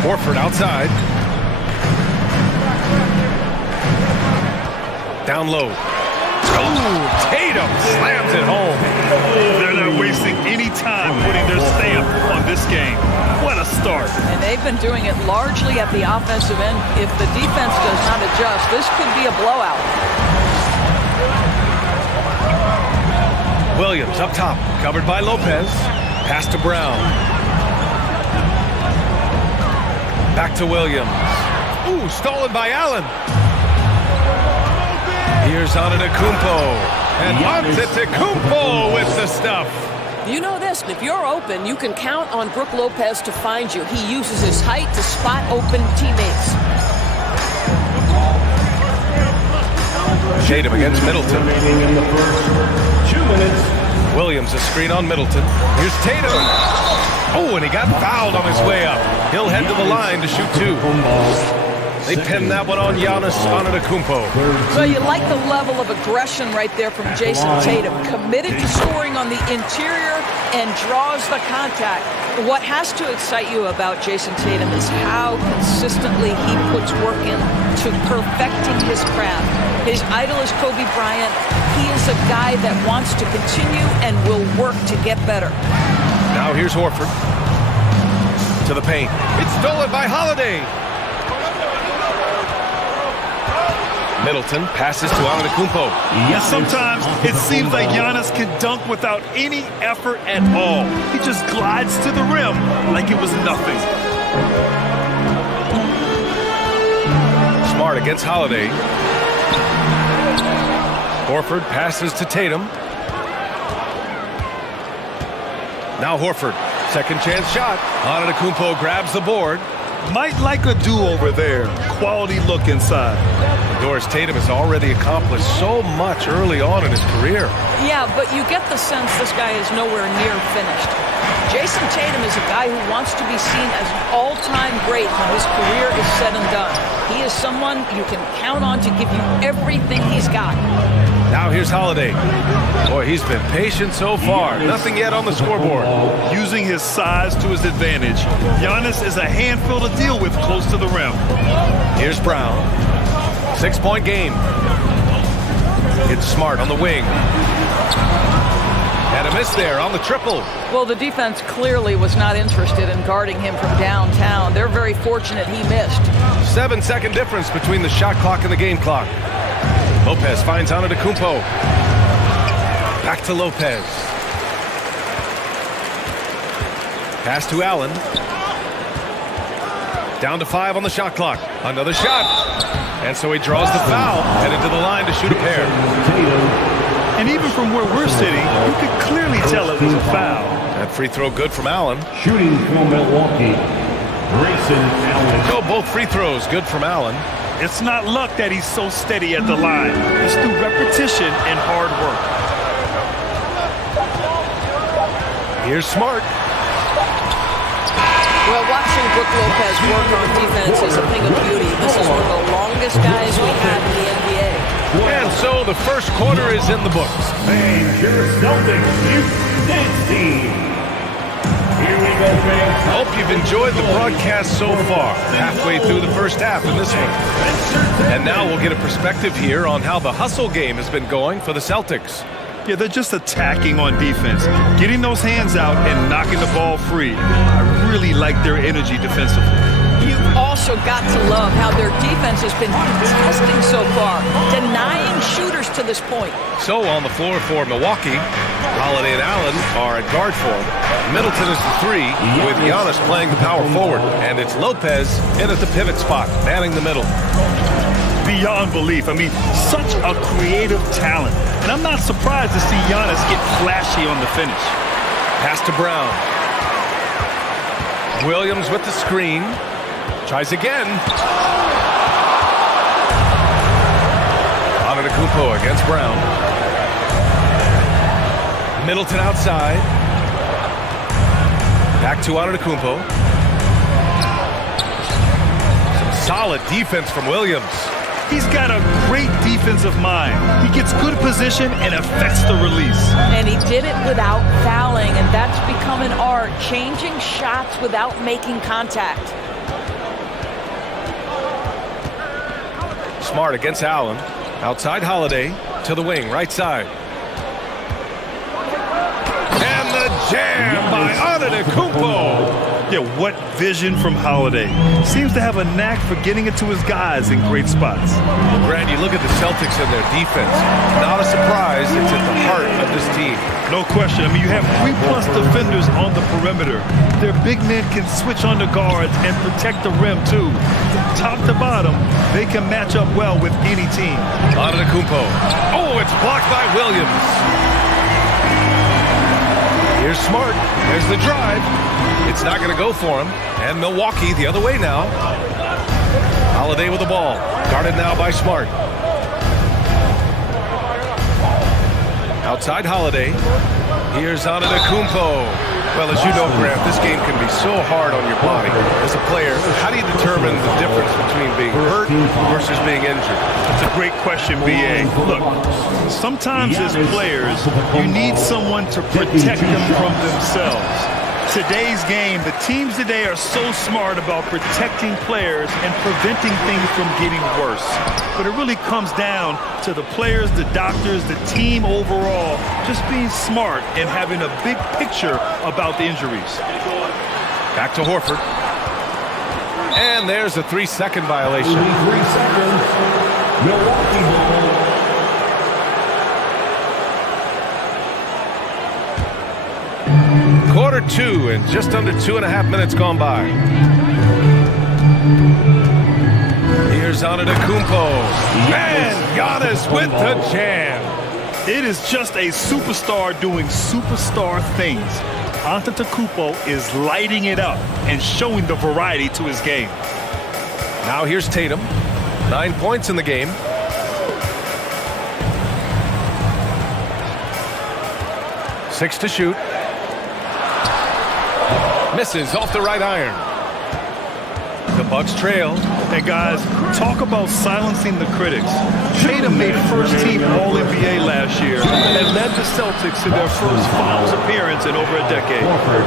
Horford outside. Down low. Oh, Tatum slams it home. They're not wasting any time putting their stamp on this game. What a start. And they've been doing it largely at the offensive end. If the defense does not adjust, this could be a blowout. Williams up top, covered by Lopez. Pass to Brown. Back to Williams. Ooh, stolen by Allen. Here's Antetokounmpo. And Antetokounmpo with the stuff. You know this, if you're open, you can count on Brook Lopez to find you. He uses his height to spot open teammates. Tatum against Middleton. In the first 2 minutes. Williams a screen on Middleton. Here's Tatum. Oh, and he got fouled on his way up. He'll head to the line to shoot 2. They pinned that one on Giannis Antetokounmpo. So you like the level of aggression right there from Jason Tatum. Committed to scoring on the interior and draws the contact. What has to excite you about Jason Tatum is how consistently he puts work in to perfecting his craft. His idol is Kobe Bryant. He is a guy that wants to continue and will work to get better. Now here's Horford. To the paint. It's stolen by Holiday. Middleton passes to Antetokounmpo. Yes, sometimes it seems like Giannis can dunk without any effort at all. He just glides to the rim like it was nothing. Smart against Holiday. Horford passes to Tatum. Now Horford, second chance shot. Antetokounmpo grabs the board. Might like a do-over there. Quality look inside. Doris, Tatum has already accomplished so much early on in his career. Yeah, but you get the sense this guy is nowhere near finished. Jason Tatum is a guy who wants to be seen as an all-time great when his career is said and done. He is someone you can count on to give you everything he's got. Now here's Holiday. Boy, he's been patient so far. Nothing yet on the scoreboard. Using his size to his advantage. Giannis is a handful to deal with close to the rim. Here's Brown. 6-point game. It's Smart on the wing. And a miss there on the triple. Well, the defense clearly was not interested in guarding him from downtown. They're very fortunate he missed. 7-second difference between the shot clock and the game clock. Lopez finds Antetokounmpo. Back to Lopez. Pass to Allen. Down to 5 on the shot clock. Another shot. And so he draws the foul, headed to the line to shoot a pair. And even from where we're sitting, you could clearly tell it was a foul. That free throw good from Allen. Shooting from Milwaukee, Grayson Allen. So both free throws good from Allen. It's not luck that he's so steady at the line. It's through repetition and hard work. Here's Smart. Well, watching Brook Lopez work on defense is a thing of beauty. This is one of the longest guys we have in the NBA. And so the first quarter is in the books. Major Celtics Youth Team. Here we go, fans. Hope you've enjoyed the broadcast so far. Halfway through the first half in this one. And now we'll get a perspective here on how the hustle game has been going for the Celtics. Yeah, they're just attacking on defense, getting those hands out and knocking the ball free. I really like their energy defensively. You've also got to love how their defense has been contesting so far, denying shooters to this point. So on the floor for Milwaukee, Holiday and Allen are at guard form. Middleton is the 3, with Giannis playing the power forward. And it's Lopez in at the pivot spot, manning the middle. Beyond belief. I mean, such a creative talent. And I'm not surprised to see Giannis get flashy on the finish. Pass to Brown. Williams with the screen. Tries again. Antetokounmpo against Brown. Middleton outside. Back to Antetokounmpo. Some solid defense from Williams. He's got a great defensive mind. He gets good position and affects the release. And he did it without fouling, and that's become an art, changing shots without making contact. Smart against Allen. Outside Holiday to the wing, right side. And the jam by Antetokounmpo. Yeah, what vision from Holiday. Seems to have a knack for getting it to his guys in great spots. Grant, you look at the Celtics and their defense. Not a surprise, it's at the heart of this team. No question. I mean, you have 3+ defenders on the perimeter. Their big men can switch on the guards and protect the rim, too. Top to bottom, they can match up well with any team. Antetokounmpo. Oh, it's blocked by Williams. Here's Smart. There's the drive. It's not going to go for him. And Milwaukee the other way now. Holiday with the ball. Guarded now by Smart. Outside Holiday. Here's Antetokounmpo. Well, as you know, Grant, this game can be so hard on your body. As a player, how do you determine the difference between being hurt versus being injured? That's a great question, B.A. Look, sometimes as players, you need someone to protect them from themselves. Today's game, the teams today are so smart about protecting players and preventing things from getting worse. But it really comes down to the players, the doctors, the team overall, just being smart and having a big picture about the injuries. Back to Horford. And there's a 3-second violation. 3 seconds. Milwaukee ball. Quarter 2 and just under 2.5 minutes gone by. Here's Here's Antetokounmpo. And Giannis with the jam. It is just a superstar doing superstar things. Antetokounmpo is lighting it up and showing the variety to his game. Now here's Tatum. 9 points in the game. Six to shoot. Misses off the right iron. The Bucks trail. Hey guys, talk about silencing the critics. Tatum made first-team All-NBA last year and led the Celtics to their first finals appearance in over a decade.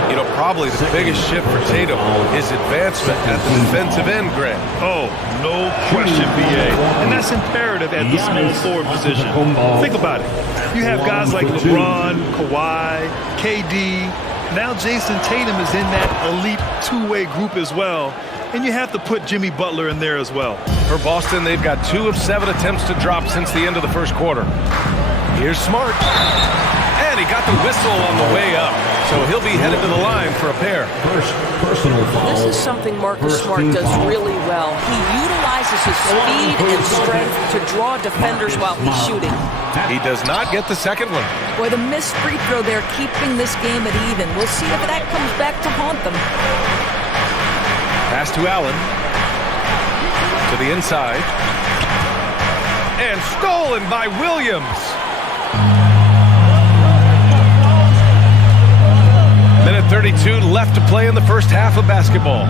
You know, probably the biggest shift for Tatum is advancement at the defensive end, Greg. Oh, no question, BA. And that's imperative at the small forward position. Think about it. You have guys like LeBron, Kawhi, KD. Now Jason Tatum is in that elite two-way group as well. And you have to put Jimmy Butler in there as well. For Boston, they've got 2 of 7 attempts to drop since the end of the first quarter. Here's Smart. And he got the whistle on the way up. So he'll be headed to the line for a pair. First personal foul. This is something Marcus Smart does really well. He utilizes his speed and strength to draw defenders while he's shooting. He does not get the second one. Boy, the missed free throw there keeping this game at even. We'll see if that comes back to haunt them. Pass to Allen. To the inside. And stolen by Williams. Minute 32 left to play in the first half of basketball.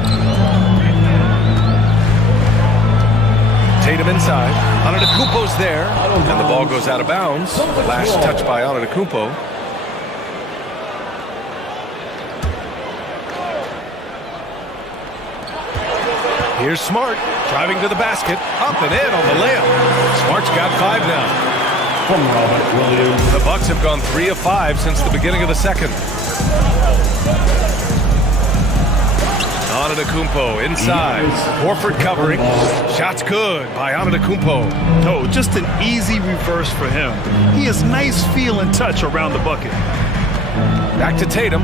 Tatum inside. Antetokounmpo's there. And the ball goes out of bounds. Last touch by Antetokounmpo. Here's Smart, driving to the basket, up and in on the layup. Smart's got 5 now. From Robert Williams. The Bucks have gone 3 of 5 since the beginning of the second. Antetokounmpo inside. Horford covering. Shot's good by Antetokounmpo. Oh, just an easy reverse for him. He has nice feel and touch around the bucket. Back to Tatum.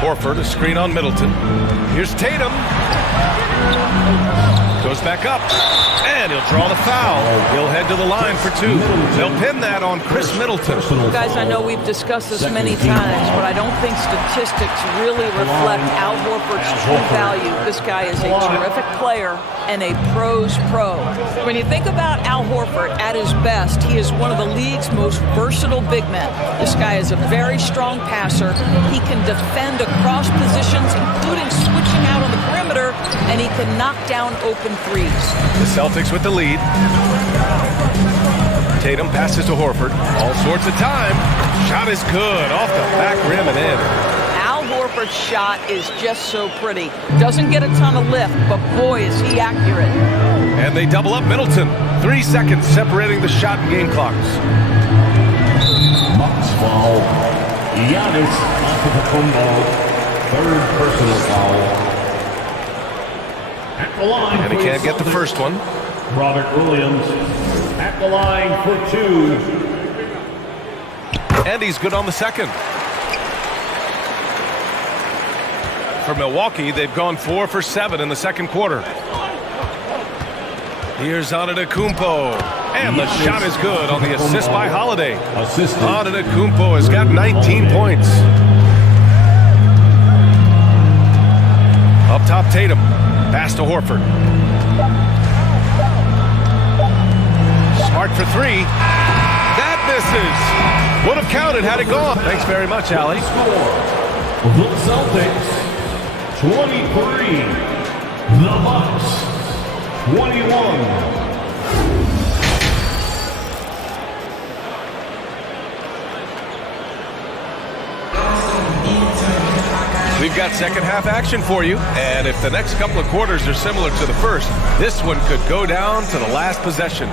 Horford, a screen on Middleton. Here's Tatum. Goes back up. And he'll draw the foul. He'll head to the line for 2. They'll pin that on Chris Middleton. Guys, I know we've discussed this many times, but I don't think statistics really reflect Al Horford's true value. This guy is a terrific player and a pro's pro. When you think about Al Horford at his best, he is one of the league's most versatile big men. This guy is a very strong passer. He can defend across positions, including switching out on the perimeter, and he can knock down open threes. The Celtics with the lead. Tatum passes to Horford. All sorts of time. Shot is good. Off the back rim and in. Al Horford's shot is just so pretty. Doesn't get a ton of lift, but boy, is he accurate. And they double up Middleton. 3 seconds separating the shot and game clocks. Bucks foul. Giannis Antetokounmpo. 3rd personal foul. At the line and he can't get the first one. Robert Williams at the line for 2. And he's good on the second. For Milwaukee, they've gone 4 for 7 in the second quarter. Here's Antetokounmpo. And the shot is good on the assist by Holiday. Antetokounmpo has got 19 points. Up top, Tatum. Pass to Horford. Smart for 3. That misses. Would have counted had it gone. Thanks very much, Allie. The Celtics, 23. The Bucks, 21. We've got second half action for you, and if the next couple of quarters are similar to the first, this one could go down to the last possession.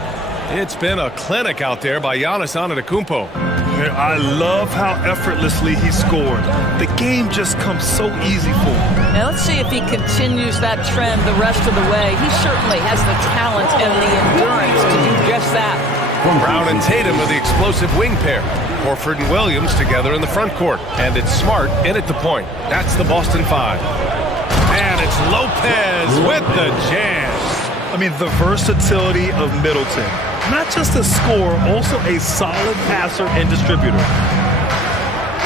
It's been a clinic out there by Giannis Antetokounmpo. I love how effortlessly he scored. The game just comes so easy for him. Now let's see if he continues that trend the rest of the way. He certainly has the talent and the endurance to do just that. Brown and Tatum are the explosive wing pair. Horford and Williams together in the front court. And it's Smart in at the point. That's the Boston 5. And it's Lopez with the jam. I mean, the versatility of Middleton. Not just a scorer, also a solid passer and distributor.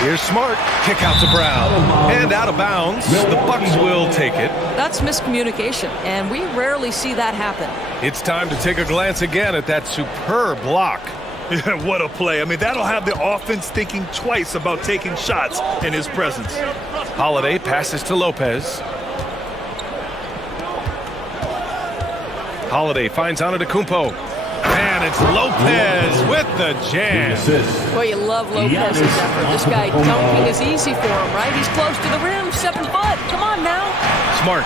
Here's Smart. Kick out to Brown. And out of bounds. The Bucks will take it. That's miscommunication, and we rarely see that happen. It's time to take a glance again at that superb block. Yeah, what a play. I mean, that'll have the offense thinking twice about taking shots in his presence. Holiday passes to Lopez. Holiday finds Antetokounmpo. And it's Lopez with the jam. Boy, you love Lopez's effort. This guy dunking is easy for him, right? He's close to the rim, 7 foot. Come on now. Smart.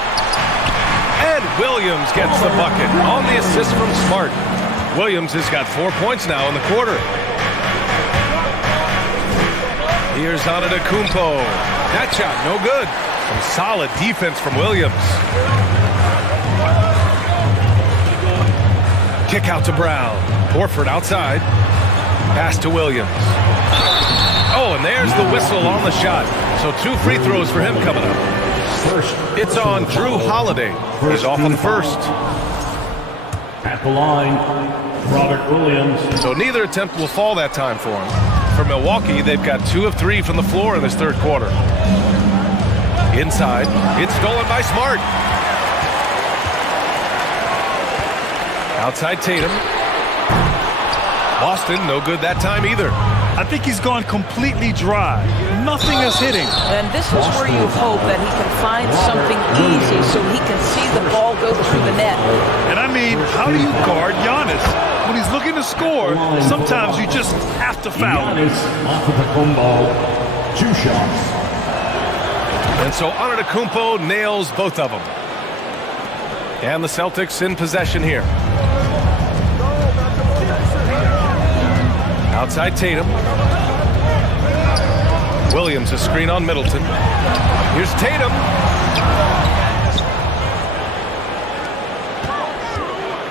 And Williams gets the bucket on the assist from Smart. Williams has got 4 points now in the quarter. Here's Antetokounmpo. That shot, no good. Some solid defense from Williams. Kick out to Brown. Horford outside. Pass to Williams. Oh, and there's the whistle on the shot. So 2 free throws for him coming up. It's on Drew Holiday. He's off on the first. At the line, Robert Williams. So neither attempt will fall that time for him. For Milwaukee, they've got 2 of 3 from the floor in this third quarter. Inside, it's stolen by Smart. Outside Tatum. Boston, no good that time either. I think he's gone completely dry. Nothing is hitting. And this is where you hope that he can find something easy so he can see the ball go through the net. And I mean, how do you guard Giannis? When he's looking to score, sometimes you just have to foul him. Antetokounmpo, 2 shots. And so Antetokounmpo nails both of them. And the Celtics in possession here. Outside Tatum. Williams, a screen on Middleton. Here's Tatum.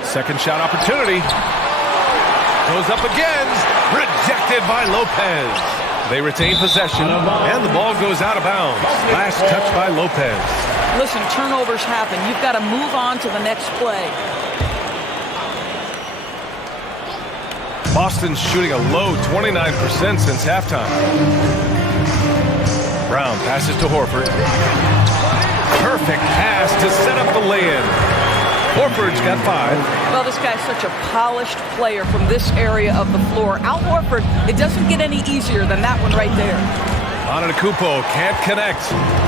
Second shot opportunity. Goes up again. Rejected by Lopez. They retain possession, and the ball goes out of bounds. Last touch by Lopez. Listen, turnovers happen. You've got to move on to the next play. Boston's shooting a low 29% since halftime. Brown passes to Horford. Perfect pass to set up the lay-in. Horford's got 5. Well, this guy's such a polished player from this area of the floor. Al Horford, it doesn't get any easier than that one right there. Antetokounmpo can't connect.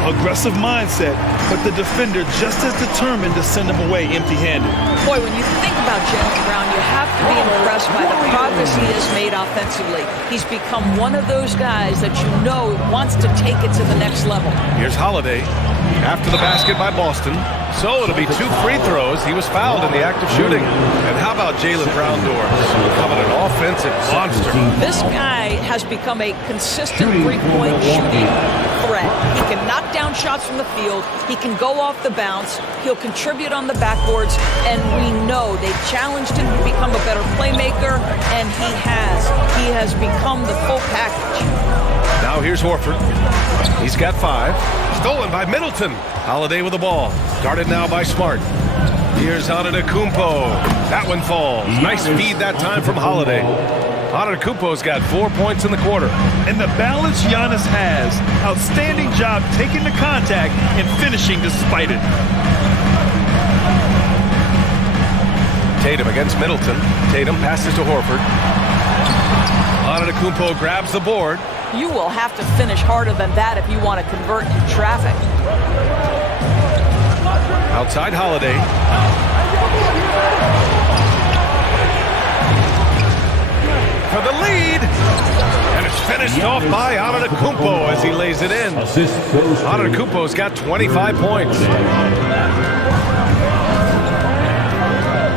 Aggressive mindset, but the defender just as determined to send him away empty-handed. Boy, when you think about Jaylen Brown, you have to be impressed by the progress he has made offensively. He's become one of those guys that you know wants to take it to the next level. Here's Holiday after the basket by Boston. So it'll be 2 free throws. He was fouled in the act of shooting. And how about Jaylen Brown doors? Becoming an offensive monster. This guy has become a consistent three-point shooting threat. He can knock down shots from the field. He can go off the bounce. He'll contribute on the backboards. And we know they've challenged him to become a better playmaker, and he has. He has become the full package. Now here's Horford. He's got 5. Stolen by Middleton. Holiday with the ball. Guarded now by Smart. Here's Antetokounmpo. That one falls. Nice feed that time from Holiday. Antetokounmpo's got 4 points in the quarter. And the balance Giannis has. Outstanding job taking the contact and finishing despite it. Tatum against Middleton. Tatum passes to Horford. Antetokounmpo grabs the board. You will have to finish harder than that if you want to convert in traffic. Outside Holiday. For the lead. And it's finished off by Antetokounmpo as he lays it in. Antetokounmpo's got 25 points.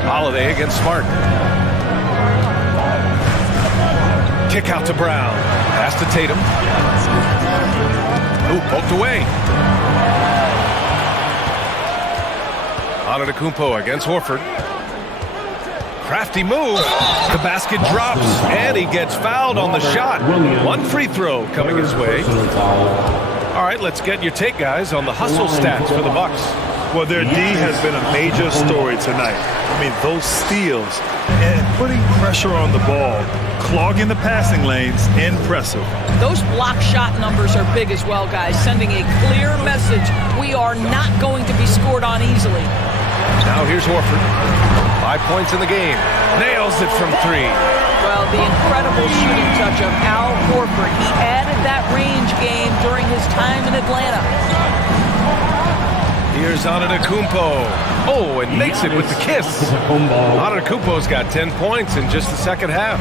Holiday against Smart. Kick out to Brown. Pass to Tatum. Ooh, poked away. Antetokounmpo against Horford. Crafty move. The basket drops, and he gets fouled on the shot. 1 free throw coming his way. All right, let's get your take, guys, on the hustle stats for the Bucks. Well, their D has been a major story tonight. I mean, those steals and putting pressure on the ball, clogging the passing lanes, impressive. Those block shot numbers are big as well, guys, sending a clear message. We are not going to be scored on easily. Now here's Horford. 5 points in the game. Nails it from 3. Well, the incredible shooting touch of Al Horford. He added that range game during his time in Atlanta. Here's Antetokounmpo. Oh, and makes it with the kiss. Antetokounmpo's got 10 points in just the second half.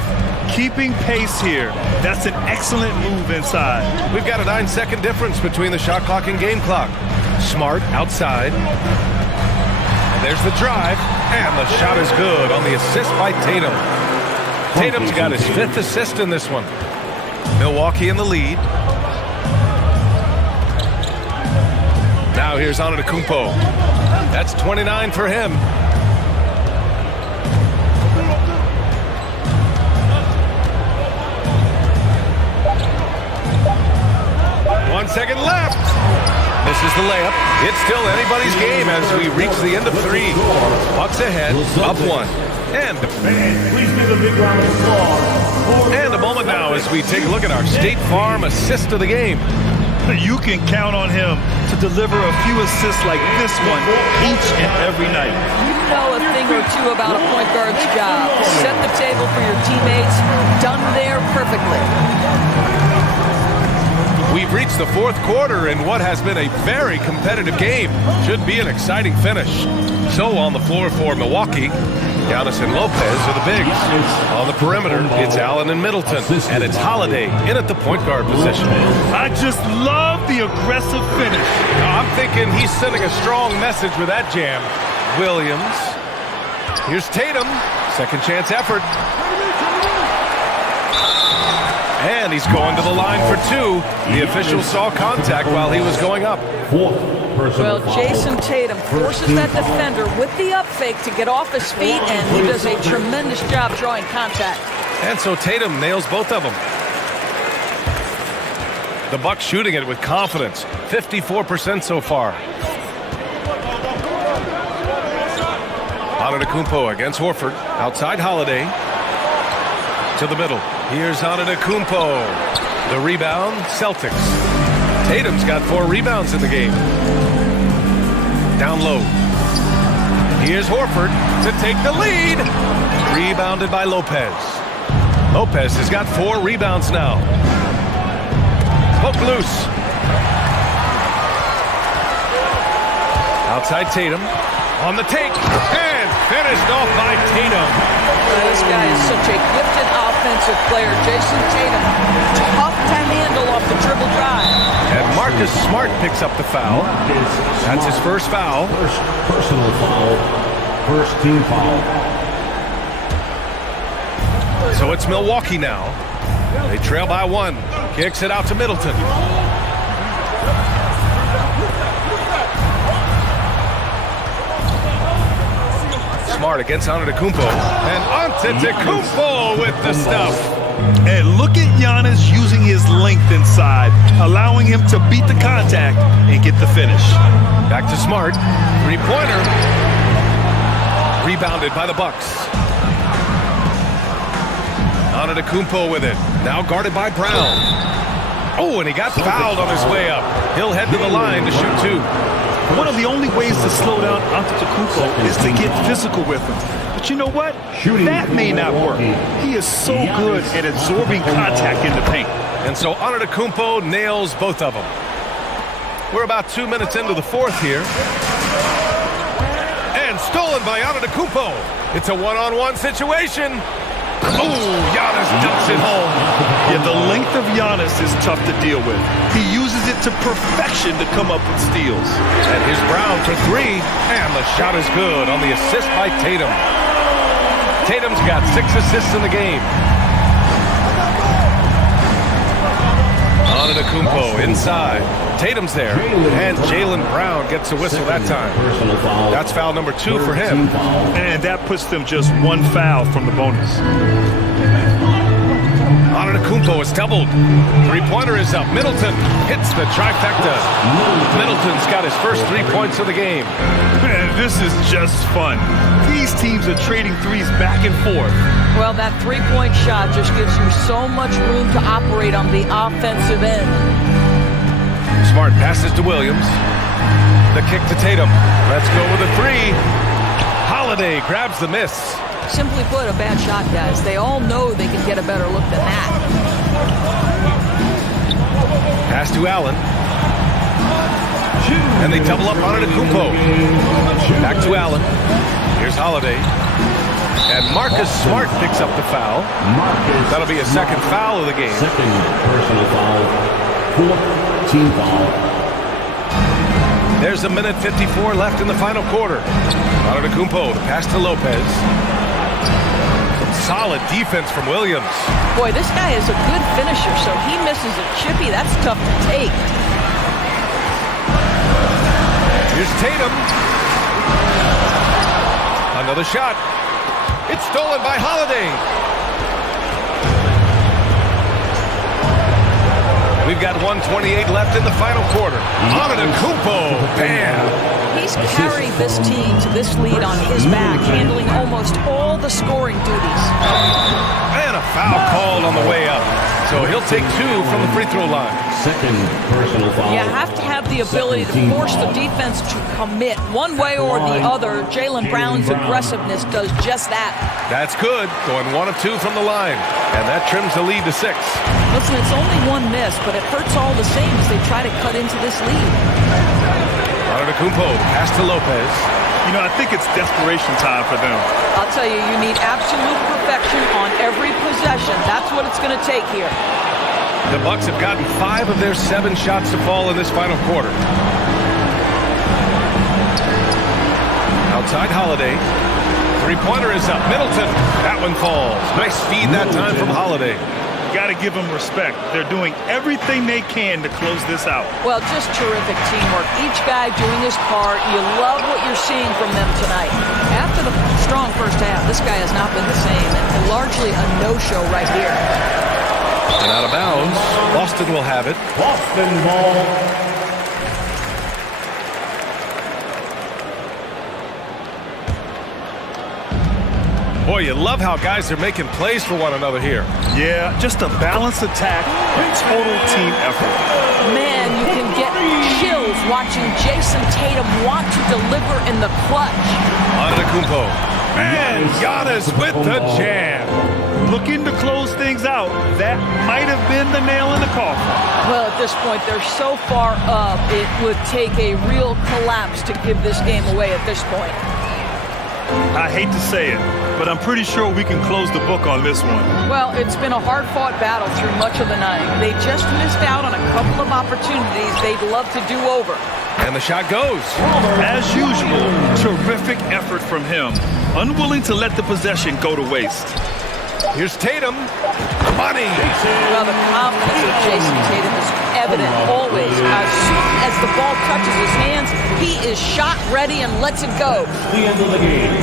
Keeping pace here. That's an excellent move inside. We've got a 9-second difference between the shot clock and game clock. Smart outside. And there's the drive. And the shot is good on the assist by Tatum. Tatum's got his 5th assist in this one. Milwaukee in the lead. Now here's Antetokounmpo. That's 29 for him. One second left. Misses the layup. It's still anybody's game as we reach the end of 3. Bucks ahead, up 1. And a moment now as we take a look at our State Farm assist of the game. You can count on him to deliver a few assists like this one each and every night. You know a thing or two about a point guard's job. Set the table for your teammates. Done there perfectly. We've reached the 4th quarter in what has been a very competitive game. Should be an exciting finish. So on the floor for Milwaukee, Giannis and Lopez are the bigs. On the perimeter, it's Allen and Middleton. And it's Holiday in at the point guard position. I just love the aggressive finish. I'm thinking he's sending a strong message with that jam. Williams. Here's Tatum. Second chance effort. And he's going to the line for 2. The official saw contact while he was going up. Well, Jason Tatum forces that defender with the up fake to get off his feet, and he does a tremendous job drawing contact. And so Tatum nails both of them. The Bucks shooting it with confidence. 54% so far. Antetokounmpo against Horford. Outside Holiday. To the middle. Here's Antetokounmpo. The rebound, Celtics. Tatum's got 4 rebounds in the game. Down low. Here's Horford to take the lead. Rebounded by Lopez. Lopez has got 4 rebounds now. Poke loose. Outside Tatum. On the take. And finished off by Tatum. This guy is such a gifted offensive player. Jason Tatum, tough to handle off the dribble drive. And Marcus Smart picks up the foul. That's his first foul. First personal foul. First team foul. So it's Milwaukee now. They trail by 1. Kicks it out to Middleton. Smart against Antetokounmpo. And Antetokounmpo with the stuff. And look at Giannis using his length inside, allowing him to beat the contact and get the finish. Back to Smart. 3-pointer. Rebounded by the Bucks. Antetokounmpo with it. Now guarded by Brown. Oh, and he got fouled on his way up. He'll head to the line to shoot 2. One of the only ways to slow down Antetokounmpo is to get physical with him. But you know what? That may not work. He is so good at absorbing contact in the paint. And so Antetokounmpo nails both of them. We're about 2 minutes into the 4th here. And stolen by Antetokounmpo. It's a one-on-one situation. Oh, Giannis dumps it home. Yeah, the length of Giannis is tough to deal with. He uses it to perfection to come up with steals. And here's Brown for 3. And the shot is good on the assist by Tatum. Tatum's got 6 assists in the game. Antetokounmpo inside. Tatum's there. And Jaylen Brown gets a whistle that time. That's foul number 2 for him. And that puts them just 1 foul from the bonus. Antetokounmpo is doubled. Three-pointer is up. Middleton hits the trifecta. Middleton's got his first 3 points of the game. Man, this is just fun. These teams are trading threes back and forth. Well, that three-point shot just gives you so much room to operate on the offensive end. Smart passes to Williams. The kick to Tatum. Let's go with a three. Holiday grabs the miss. Simply put, a bad shot, guys. They all know they can get a better look than that. Pass to Allen. And they double up on Antetokounmpo. Back to Allen. Here's Holiday. And Marcus Smart picks up the foul. That'll be a second foul of the game. Second personal foul. Fourth team foul. There's a minute 54 left in the final quarter. Antetokounmpo, the pass to Lopez. Some solid defense from Williams. Boy, this guy is a good finisher, so he misses a chippy. That's tough to take. Here's Tatum. Another shot. It's stolen by Holiday. We've got 1:28 left in the final quarter. Antetokounmpo, bam! He's carried this team to this lead on his back, handling almost all the scoring duties. And a foul called on the way up. So he'll take two from the free throw line. Second personal foul. You have to have the ability to force the defense to commit one way or the other. Jaylen Brown's aggressiveness does just that. That's good. Going 1 of 2 from the line. And that trims the lead to 6. Listen, it's only one miss, but it hurts all the same as they try to cut into this lead. Antetokounmpo, pass to Lopez. You know, I think it's desperation time for them. I'll tell you, you need absolute perfection on every possession. That's what it's going to take here. The Bucks have gotten 5 of their 7 shots to fall in this final quarter. Outside Holiday. Three-pointer is up. Middleton. That one falls. Nice feed that time from Holiday. Got to give them respect. They're doing everything they can to close this out. Well, just terrific teamwork. Each guy doing his part. You love what you're seeing from them tonight. After the strong first half, this guy has not been the same, and largely a no-show right here. And out of bounds. Boston will have it. Boston ball. Boy, you love how guys are making plays for one another here. Yeah, just a balanced attack, a total team effort. Man, you can get chills watching Jason Tatum want to deliver in the clutch. Antetokounmpo. And Giannis with the jam. Looking to close things out. That might have been the nail in the coffin. Well, at this point, they're so far up, it would take a real collapse to give this game away at this point. I hate to say it, but I'm pretty sure we can close the book on this one. Well, it's been a hard-fought battle through much of the night. They just missed out on a couple of opportunities they'd love to do over. And the shot goes. As usual, terrific effort from him. Unwilling to let the possession go to waste. Here's Tatum. Money. Well, the confidence of Jason Tatum is evident always. As soon as the ball touches his hands, he is shot ready and lets it go. The end of the game.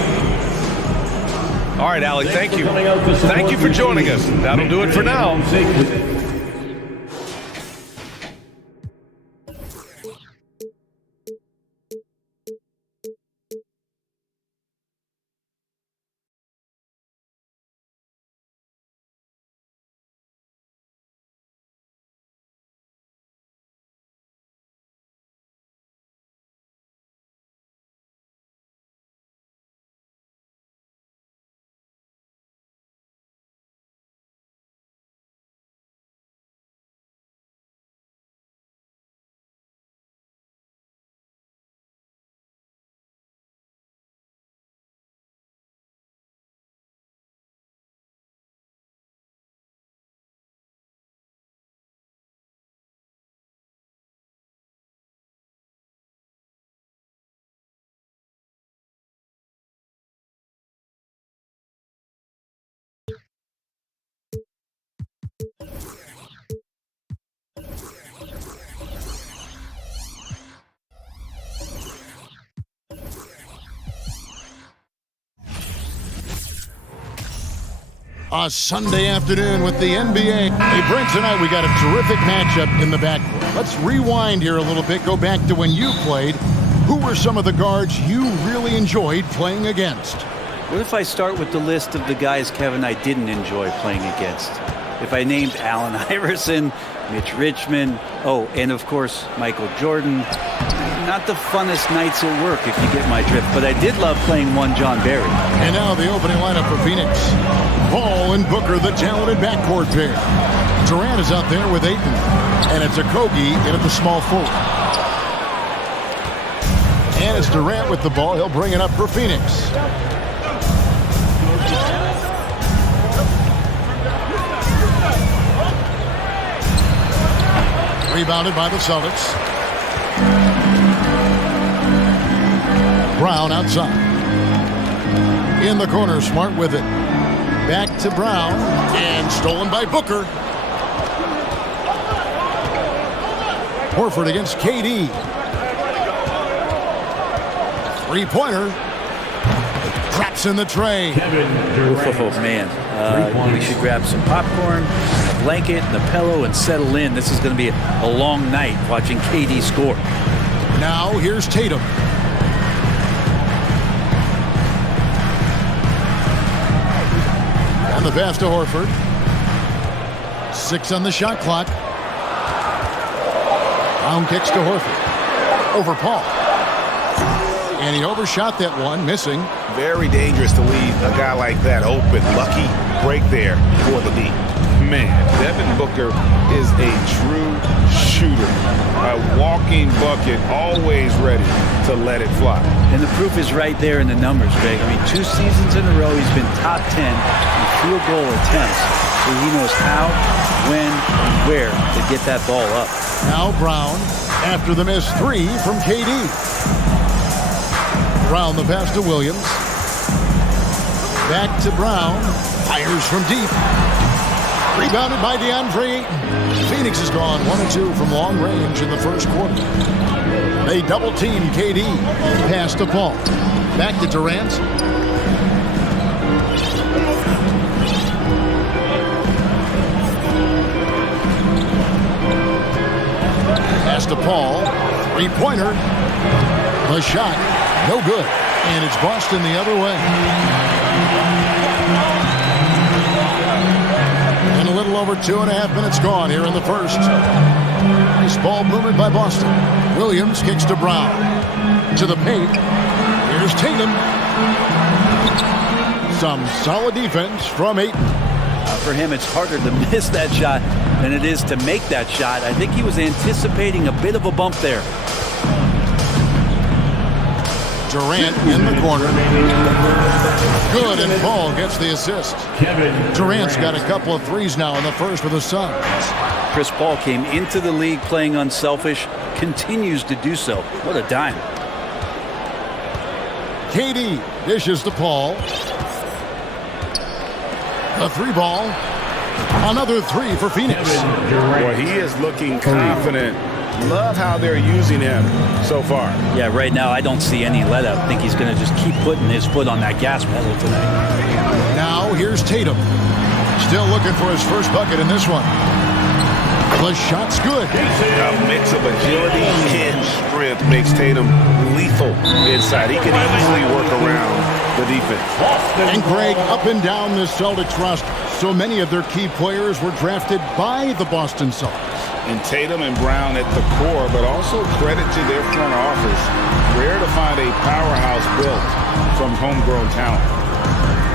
All right, Allie, thank you. Thank you for joining us. That'll do it for now. A Sunday afternoon with the NBA. Hey, Brent, tonight we got a terrific matchup in the backcourt. Let's rewind here a little bit, go back to when you played. Who were some of the guards you really enjoyed playing against? What if I start with the list of the guys, Kevin, I didn't enjoy playing against? If I named Allen Iverson, Mitch Richmond, and of course, Michael Jordan. Not the funnest nights at work, if you get my drift, but I did love playing one John Barry. And now the opening lineup for Phoenix. Paul and Booker, the talented backcourt pair. Durant is out there with Ayton, and it's Okogie in at the small forward. And it's Durant with the ball. He'll bring it up for Phoenix. Rebounded by the Celtics. Brown outside. In the corner, Smart with it. Back to Brown, and stolen by Booker. Horford against KD. Three-pointer. Traps in the tray. Oh, man. We should grab some popcorn, a blanket, and a pillow, and settle in. This is going to be a long night watching KD score. Now, here's Tatum. And the pass to Horford. 6 on the shot clock. Brown kicks to Horford. Over Paul. And he overshot that one, missing. Very dangerous to leave a guy like that open. Lucky break there for the D. Man, Devin Booker is a true shooter. A walking bucket, always ready to let it fly. And the proof is right there in the numbers, Greg. I mean, 2 seasons in a row, he's been top 10 in field goal attempts. So he knows how, when, and where to get that ball up. Now Brown after the missed 3 from KD. Brown the pass to Williams. Back to Brown. Fires from deep. Rebounded by DeAndre Ayton. Phoenix has gone 1 of 2 from long range in the first quarter. They double team KD. Pass to Paul. Back to Durant. Pass to Paul. Three-pointer. The shot. No good. And it's Boston the other way. And a little over 2.5 minutes gone here in the first. Nice ball movement by Boston. Williams kicks to Brown. To the paint. Here's Tatum. Some solid defense from Ayton. For him, it's harder to miss that shot than it is to make that shot. I think he was anticipating a bit of a bump there. Durant in the corner. Good, and Paul gets the assist. Durant's got a couple of threes now in the first for the Suns. Chris Paul came into the league playing unselfish, continues to do so. What a dime. KD dishes to Paul. A 3-ball. Another 3 for Phoenix. Boy, he is looking confident. Love how they're using him so far. Yeah, right now I don't see any let up. I think he's going to just keep putting his foot on that gas pedal tonight. Now here's Tatum. Still looking for his first bucket in this one. The shot's good. A mix of agility and strength makes Tatum lethal inside. He can easily work around the defense. And Greg, up and down this Celtics roster, so many of their key players were drafted by the Boston Celtics. And Tatum and Brown at the core, but also credit to their front office. Rare to find a powerhouse built from homegrown talent.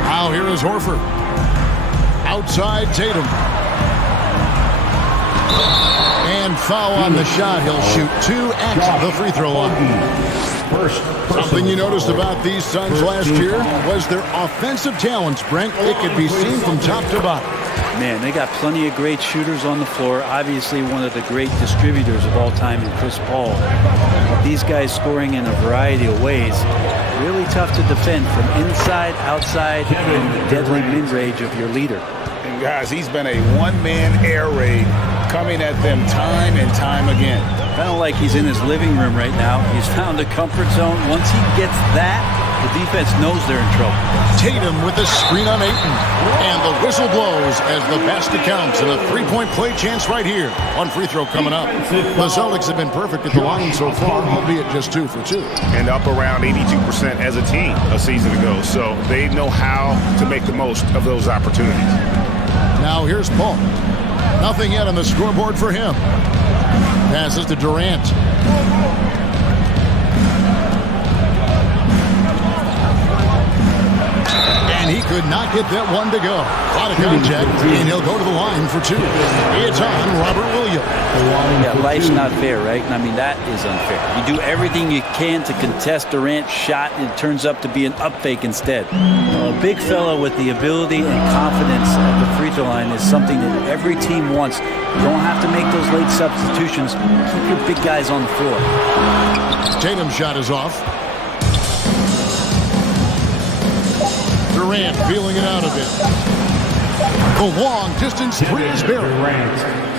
Now here is Horford. Outside Tatum. And foul on the shot. He'll shoot 2 at the free throw line. Something you noticed about these Suns last year was their offensive talents, Brent. It could be seen from top to bottom. Man, they got plenty of great shooters on the floor. Obviously, one of the great distributors of all time in Chris Paul. These guys scoring in a variety of ways. Really tough to defend from inside, outside, and the deadly mid-range of your leader. And guys, he's been a one-man air raid coming at them time and time again. Kind of like he's in his living room right now. He's found a comfort zone. Once he gets that, the defense knows they're in trouble. Tatum with the screen on Ayton. And the whistle blows as the basket counts. And a three-point play chance right here. One free throw coming up. The Celtics have been perfect at the line so far, albeit just 2 for 2. And up around 82% as a team a season ago. So they know how to make the most of those opportunities. Now here's Paul. Nothing yet on the scoreboard for him. Passes to Durant. And he could not get that one to go. A lot of contact, and he'll go to the line for 2. It's on Robert Williams. Yeah, life's not fair, right? I mean, that is unfair. You do everything you can to contest Durant's shot, and it turns up to be an up fake instead. A big fella with the ability and confidence at the free throw line is something that every team wants. You don't have to make those late substitutions. Keep your big guys on the floor. Tatum's shot is off. Durant feeling it out a bit. The long distance three is buried.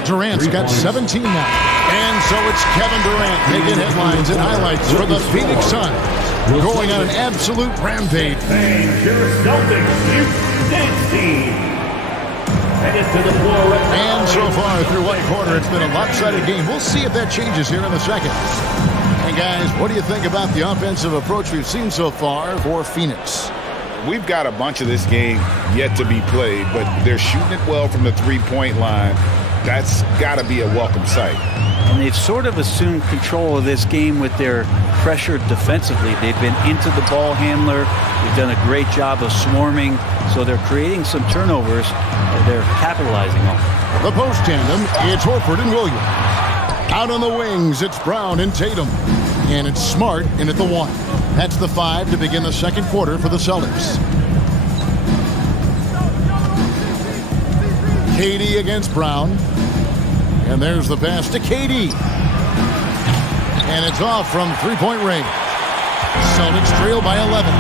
Durant's got 17 now. And so it's Kevin Durant making headlines and highlights for the Phoenix Suns. Going on an absolute rampage. And so far through one quarter, it's been a lopsided game. We'll see if that changes here in the second. And guys, what do you think about the offensive approach we've seen so far for Phoenix? We've got a bunch of this game yet to be played, but they're shooting it well from the three-point line. That's got to be a welcome sight. And they've sort of assumed control of this game with their pressure defensively. They've been into the ball handler. They've done a great job of swarming, so they're creating some turnovers that they're capitalizing on. The post tandem, it's Horford and Williams. Out on the wings, it's Brown and Tatum. And it's Smart in at the 1. That's the 5 to begin the second quarter for the Celtics. KD against Brown. And there's the pass to KD. And it's off from three-point range. Celtics trail by 11.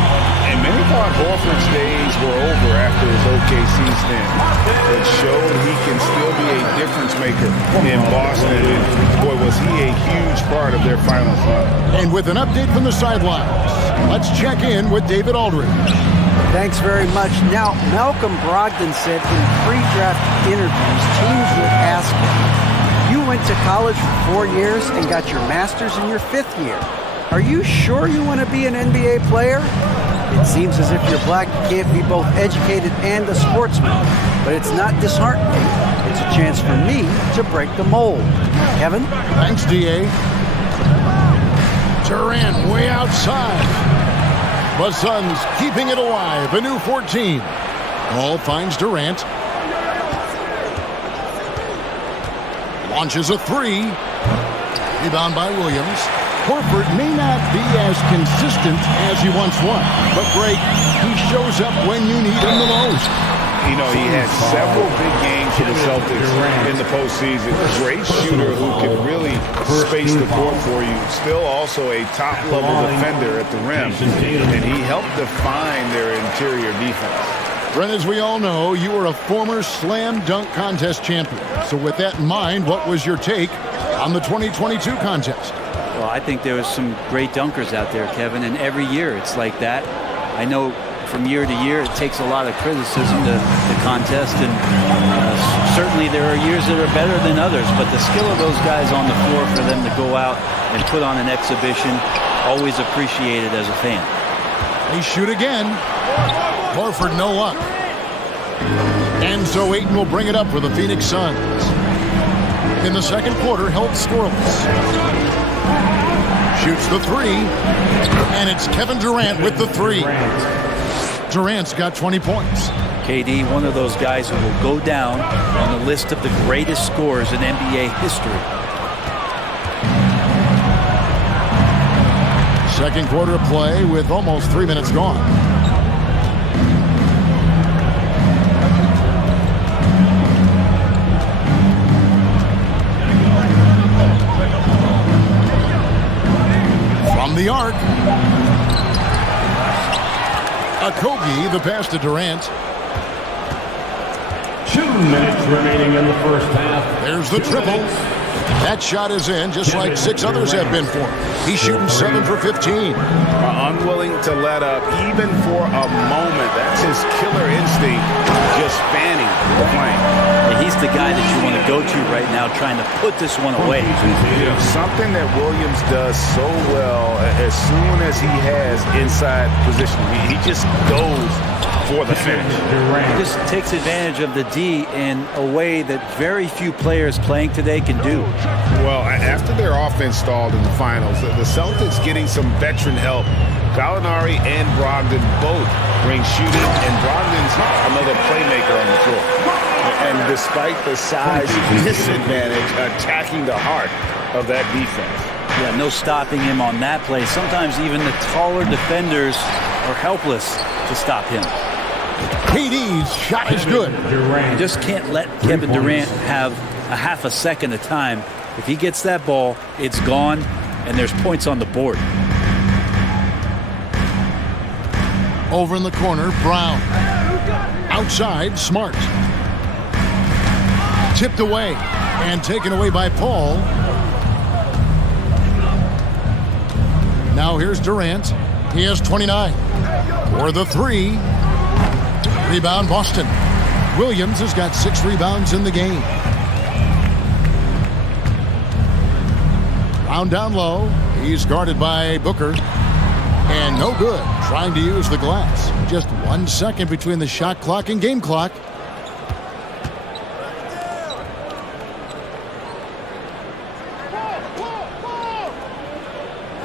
And many thought Horford's days were over after his OKC stint. It showed he can still be a difference maker in Boston. And boy, was he a huge part of their finals run. And with an update from the sidelines, let's check in with David Aldridge. Thanks very much. Now, Malcolm Brogdon said in pre-draft interviews, teams would ask him, you went to college for 4 years and got your master's in your 5th year. Are you sure you want to be an NBA player? It seems as if you're black, you can't be both educated and a sportsman. But it's not disheartening. It's a chance for me to break the mold. Kevin? Thanks, D.A. Durant way outside. The Suns keeping it alive. A new 14. Ball finds Durant. Launches a 3. Rebound by Williams. Horford may not be as consistent as he once was, but Greg, he shows up when you need him the most. You know, he had several big games for the Celtics in the postseason. A great shooter who can really space the court for you. Still also a top-level defender at the rim, and he helped define their interior defense. Brent, as we all know, you were a former slam dunk contest champion. So with that in mind, what was your take on the 2022 contest? Well, I think there was some great dunkers out there, Kevin, and every year it's like that. I know from year to year it takes a lot of criticism to the contest, and certainly there are years that are better than others, but the skill of those guys on the floor for them to go out and put on an exhibition, always appreciated as a fan. They shoot again. Horford no luck. And so Ayton will bring it up for the Phoenix Suns. In the second quarter, held scoreless. Shoots the 3, and it's Kevin Durant with the 3. Durant's got 20 points. KD, one of those guys who will go down on the list of the greatest scorers in NBA history. Second quarter play with almost 3 minutes gone. The arc. Okogie, the pass to Durant. 2 minutes remaining in the first half. There's the triple. That shot is in, just like 6 others have been for him. He's shooting 7 for 15. Unwilling to let up even for a moment. That's his killer instinct, just fanning the flame. Yeah, he's the guy that you want to go to right now, trying to put this one away. You know, something that Williams does so well, as soon as he has inside position, he just goes for the finish. He just takes advantage of the D in a way that very few players playing today can do. Well, after their offense stalled in the finals, the Celtics getting some veteran help. Gallinari and Brogdon both bring shooting, and Brogdon's another playmaker on the floor. And despite the size disadvantage, attacking the heart of that defense. Yeah, no stopping him on that play. Sometimes even the taller defenders are helpless to stop him. KD's shot is good. You just can't let Kevin Durant have a half a second of time. If he gets that ball, it's gone, and there's points on the board. Over in the corner, Brown. Outside, Smart. Tipped away and taken away by Paul. Now here's Durant. He has 29. For the 3. Rebound, Boston. Williams has got 6 rebounds in the game. Brown down low. He's guarded by Booker. And no good. Trying to use the glass. Just 1 second between the shot clock and game clock.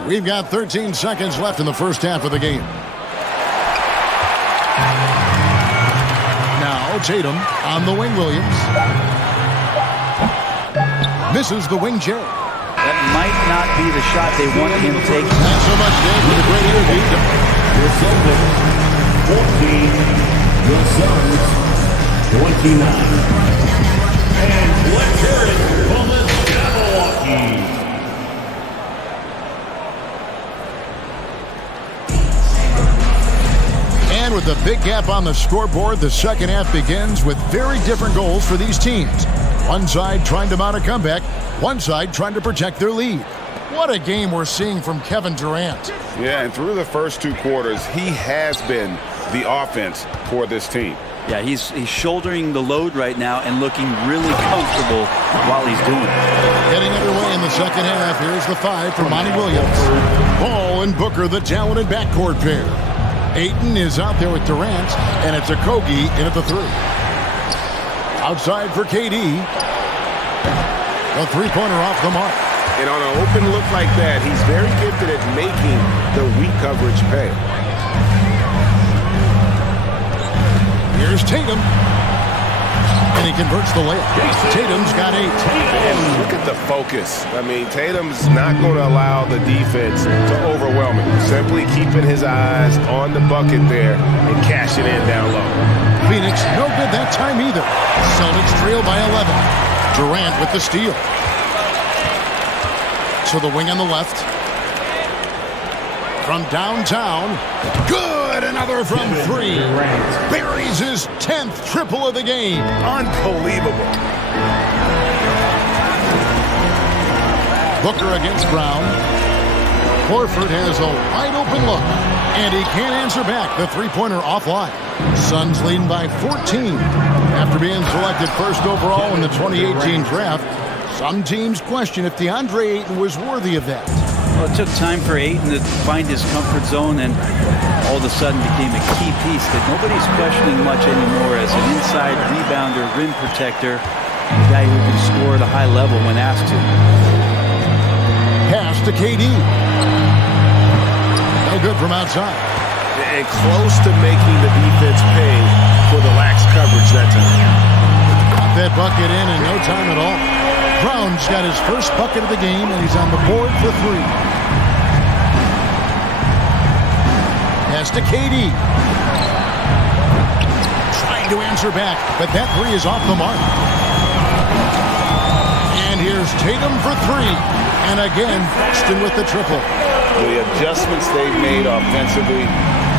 We've got 13 seconds left in the first half of the game. Now Tatum on the wing, Williams. Misses the wing J. That might not be the shot they want him to take. Thanks so much, Dave, for the great interview. The Celtics, 14. The Suns, 29. And let's hear it from the Jabberwockies. And with a big gap on the scoreboard, the second half begins with very different goals for these teams. One side trying to mount a comeback, one side trying to protect their lead. What a game we're seeing from Kevin Durant. Yeah, and through the first 2 quarters, he has been the offense for this team. Yeah, he's shouldering the load right now and looking really comfortable while he's doing it. Getting underway in the second half, here's the 5 for Monty Williams. Ball and Booker, the talented backcourt pair. Ayton is out there with Durant, and it's Okogie in at the 3. Outside for KD. The three-pointer off the mark. And on an open look like that, he's very gifted at making the weak coverage pay. Here's Tatum. And he converts the layup. Tatum's got 8. And look at the focus. I mean, Tatum's not going to allow the defense to overwhelm him. Simply keeping his eyes on the bucket there and cashing in down low. Phoenix no good that time either. Celtics trail by 11. Durant with the steal. To the wing on the left. From downtown. Good! Another from 3. Buries his 10th triple of the game. Unbelievable. Booker against Brown. Horford has a wide open look. And he can't answer back. The three-pointer offline. Suns leading by 14. After being selected first overall in the 2018 draft, some teams question if DeAndre Ayton was worthy of that. Well, it took time for Ayton to find his comfort zone and all of a sudden became a key piece that nobody's questioning much anymore as an inside rebounder, rim protector, a guy who can score at a high level when asked to. Pass to KD. No good from outside. And close to making the defense pay for the lax coverage that time. Got that bucket in no time at all. Brown's got his first bucket of the game, and he's on the board for 3. Pass to KD. Trying to answer back, but that 3 is off the mark. And here's Tatum for 3. And again, Boston with the triple. The adjustments they've made offensively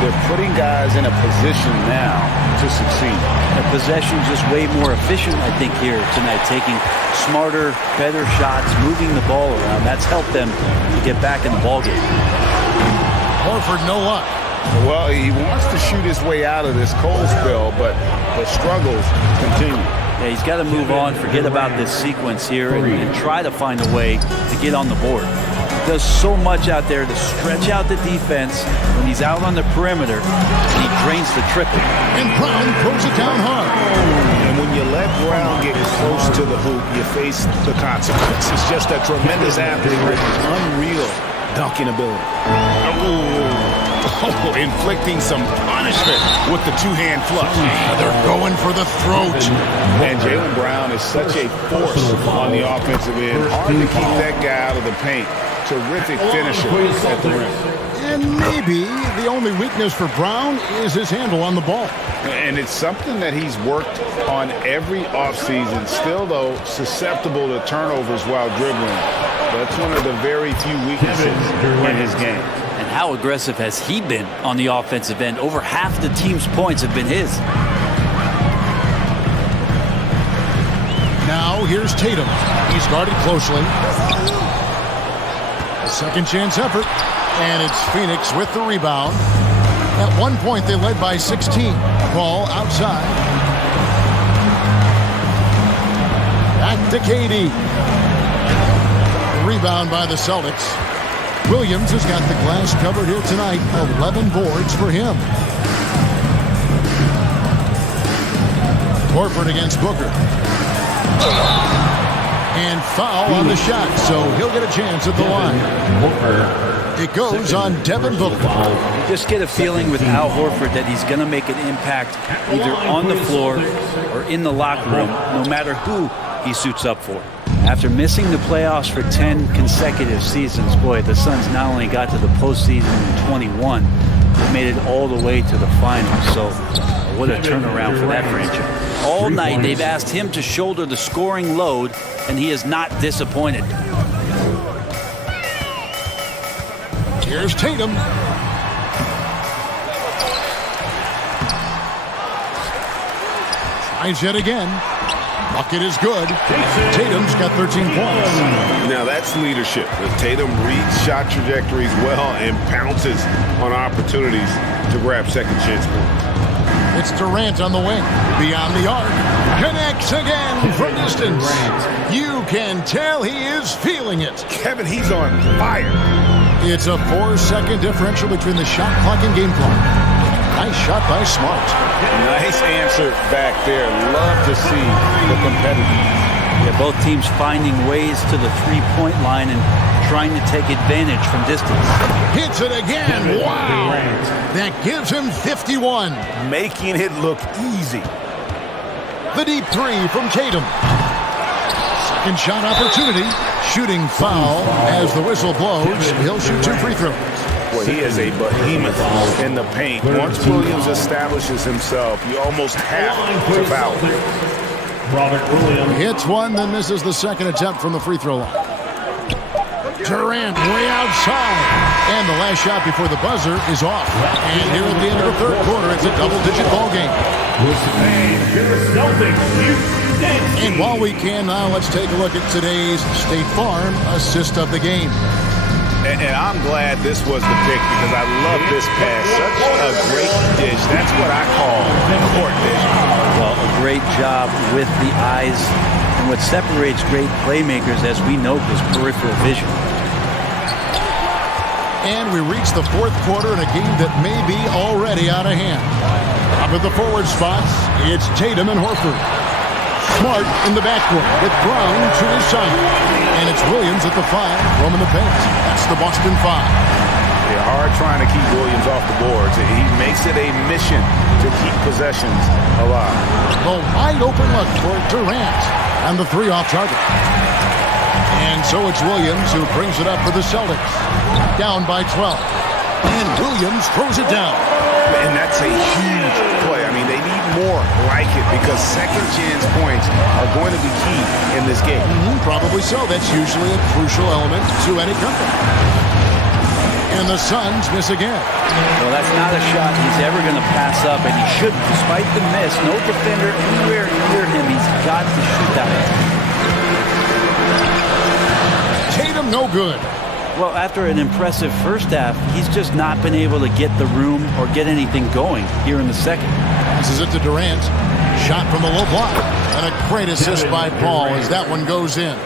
they're putting guys in a position now to succeed. The possession's just way more efficient, I think, here tonight, taking smarter, better shots, moving the ball around. That's helped them to get back in the ballgame. Horford, no luck. Well, he wants to shoot his way out of this cold spell, but the struggles continue. Yeah, he's got to move on, forget about this sequence here, and try to find a way to get on the board. He does so much out there to stretch out the defense when he's out on the perimeter, and he drains the triple. And Brown throws it down hard. And when you let Brown get close to the hoop, you face the consequences. Just a tremendous athlete with unreal dunking ability. Oh, inflicting some punishment with the two-hand flush. They're going for the throat. And Jaylen Brown is such a force on the offensive end. Hard to keep that guy out of the paint. Terrific finisher at the rim. And maybe the only weakness for Brown is his handle on the ball. And it's something that he's worked on every offseason. Still, though, susceptible to turnovers while dribbling. That's one of the very few weaknesses in his game. And how aggressive has he been on the offensive end? Over half the team's points have been his. Now here's Tatum. He's guarded closely. A second chance effort. And it's Phoenix with the rebound. At one point, they led by 16. Ball outside. Back to KD. Rebound by the Celtics. Williams has got the glass covered here tonight. 11 boards for him. Horford against Booker. And foul on the shot, so he'll get a chance at the line. It goes on Devin Booker. You just get a feeling with Al Horford that he's going to make an impact either on the floor or in the locker room, no matter who he suits up for. After missing the playoffs for 10 consecutive seasons, boy, the Suns not only got to the postseason in 21, but made it all the way to the finals. So what a turnaround for that franchise. All night they've asked him to shoulder the scoring load, and he is not disappointed. Here's Tatum. Tries yet again. Bucket is good. Tatum's got 13 points. Now that's leadership. Tatum reads shot trajectories well and pounces on opportunities to grab second chance points. It's Durant on the wing. Beyond the arc. Connects again from distance. You can tell he is feeling it. Kevin, he's on fire. It's a 4-second differential between the shot clock and game clock. Nice shot by Smart. Nice answer back there. Love to see the competitiveness. Yeah, both teams finding ways to the three-point line and trying to take advantage from distance. Hits it again. Wow. That gives him 51. Making it look easy. The deep three from Tatum. Second shot opportunity. Shooting foul as the whistle blows. He'll shoot 2 free throws. Well, he is a behemoth in the paint. Once Williams establishes himself, you almost have to foul him. Robert Williams hits one, then misses the second attempt from the free throw line. Durant way outside. And the last shot before the buzzer is off. And here at the end of the third quarter, it's a double-digit ball game. And while we can now, let's take a look at today's State Farm assist of the game. And I'm glad this was the pick because I love this pass. Such a great dish. That's what I call court vision. Well, a great job with the eyes. And what separates great playmakers, as we know, is peripheral vision. And we reach the fourth quarter in a game that may be already out of hand. Up at the forward spots, it's Tatum and Horford. Smart in the backcourt with Brown to his side. And it's Williams at the 5, roaming the paint. That's the Boston 5. They're hard trying to keep Williams off the boards. He makes it a mission to keep possessions alive. The wide open look for Durant. And the 3 off target. And so it's Williams who brings it up for the Celtics. Down by 12. And Williams throws it down. And that's a huge play. I mean, they need more like it because second chance points are going to be key in this game. Probably so. That's usually a crucial element to any company. And the Suns miss again. Well, that's not a shot he's ever going to pass up, and he shouldn't. Despite the miss, no defender anywhere near him. He's got to shoot that one. Tatum, no good. Well, after an impressive first half, he's just not been able to get the room or get anything going here in the second. This is it to Durant. Shot from the low block. And a great assist by Paul as that one goes in.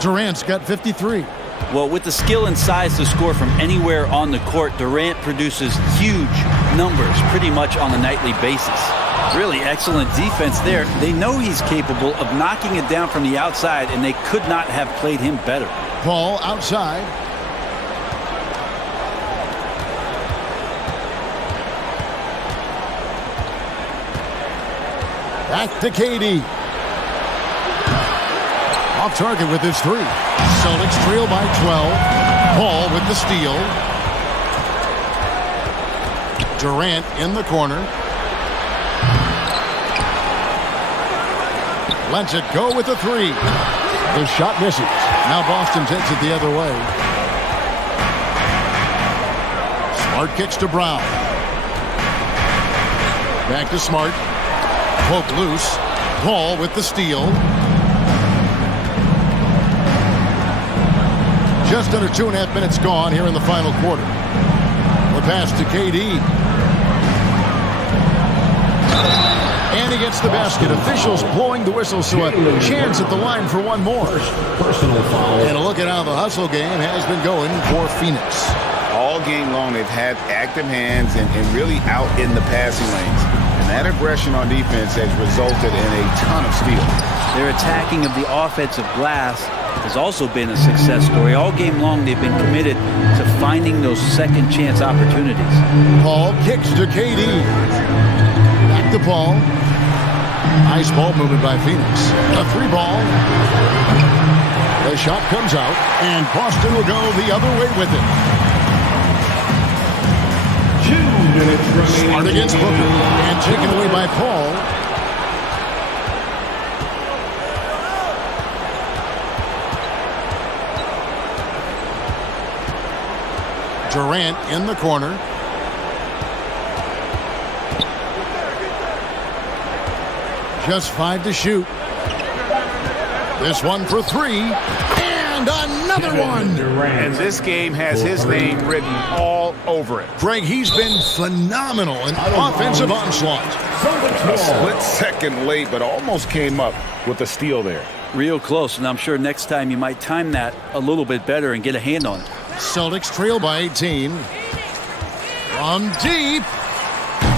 Durant's got 53. Well, with the skill and size to score from anywhere on the court, Durant produces huge numbers pretty much on a nightly basis. Really excellent defense there. They know he's capable of knocking it down from the outside, and they could not have played him better. Paul outside. Back to KD. Off target with his three. Celtics trail by 12. Paul with the steal. Durant in the corner. Lets it go with the three. The shot misses. Now Boston takes it the other way. Smart kicks to Brown. Back to Smart. Poke loose. Paul with the steal. Just under 2.5 minutes gone here in the final quarter. The pass to KD. And he gets the basket. Officials blowing the whistle, so a chance at the line for one more. And a look at how the hustle game has been going for Phoenix. All game long, they've had active hands and really out in the passing lanes. And that aggression on defense has resulted in a ton of steals. Their attacking of the offensive glass has also been a success story. All game long, they've been committed to finding those second chance opportunities. Paul kicks to KD. Back to Paul. Nice ball movement by Phoenix. A three ball. The shot comes out, and Boston will go the other way with it. 2 minutes remaining. Smart against Booker, and taken away by Paul. Durant in the corner. Just 5 to shoot. This one for 3. And another one. And this game has his name written all over it. Greg, he's been phenomenal in offensive onslaught. A split second late, but almost came up with a steal there. Real close, and I'm sure next time you might time that a little bit better and get a hand on it. Celtics trail by 18. From deep.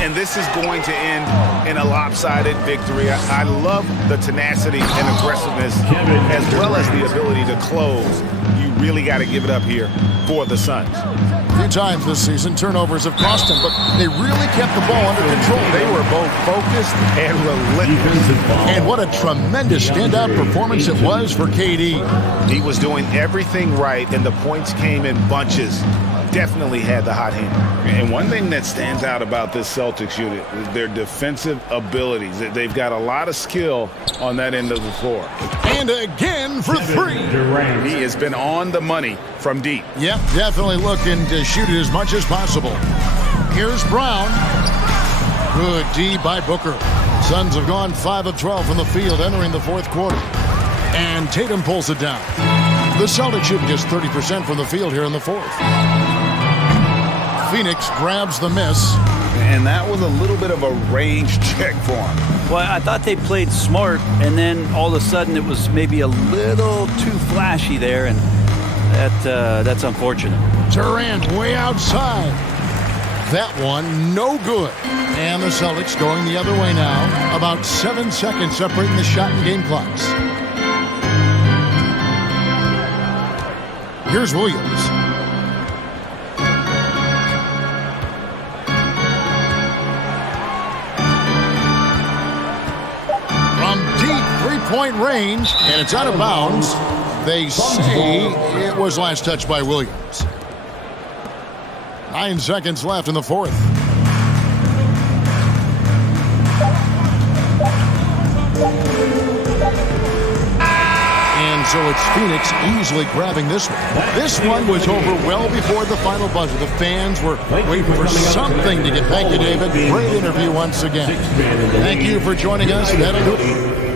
And this is going to end in a lopsided victory. I love the tenacity and aggressiveness as well as the ability to close. You really got to give it up here for the Suns. A few times this season, turnovers have cost them, but they really kept the ball under control. They were both focused and relentless. And what a tremendous standout performance it was for KD. He was doing everything right, and the points came in bunches. Definitely had the hot hand. And one thing that stands out about this Celtics unit is their defensive abilities. They've got a lot of skill on that end of the floor. And again for 3. He has been on the money from deep. Yep, definitely looking to shoot it as much as possible. Here's Brown. Good D by Booker. Suns have gone 5 of 12 from the field entering the fourth quarter. And Tatum pulls it down. The Celtics shooting just 30% from the field here in the fourth. Phoenix grabs the miss. And that was a little bit of a range check for him. Well, I thought they played smart, and then all of a sudden it was maybe a little too flashy there, and that's unfortunate. Durant way outside. That one no good. And the Celtics going the other way now. About 7 seconds separating the shot and game clocks. Here's Williams. From deep three-point range, and it's out of bounds. They say it was last touched by Williams. 9 seconds left in the fourth. And So it's Phoenix easily grabbing this one. This one was over well before the final buzzer. The fans were waiting for something to get. Thank you, David. Great interview once again. Thank you for joining us. That'll do it.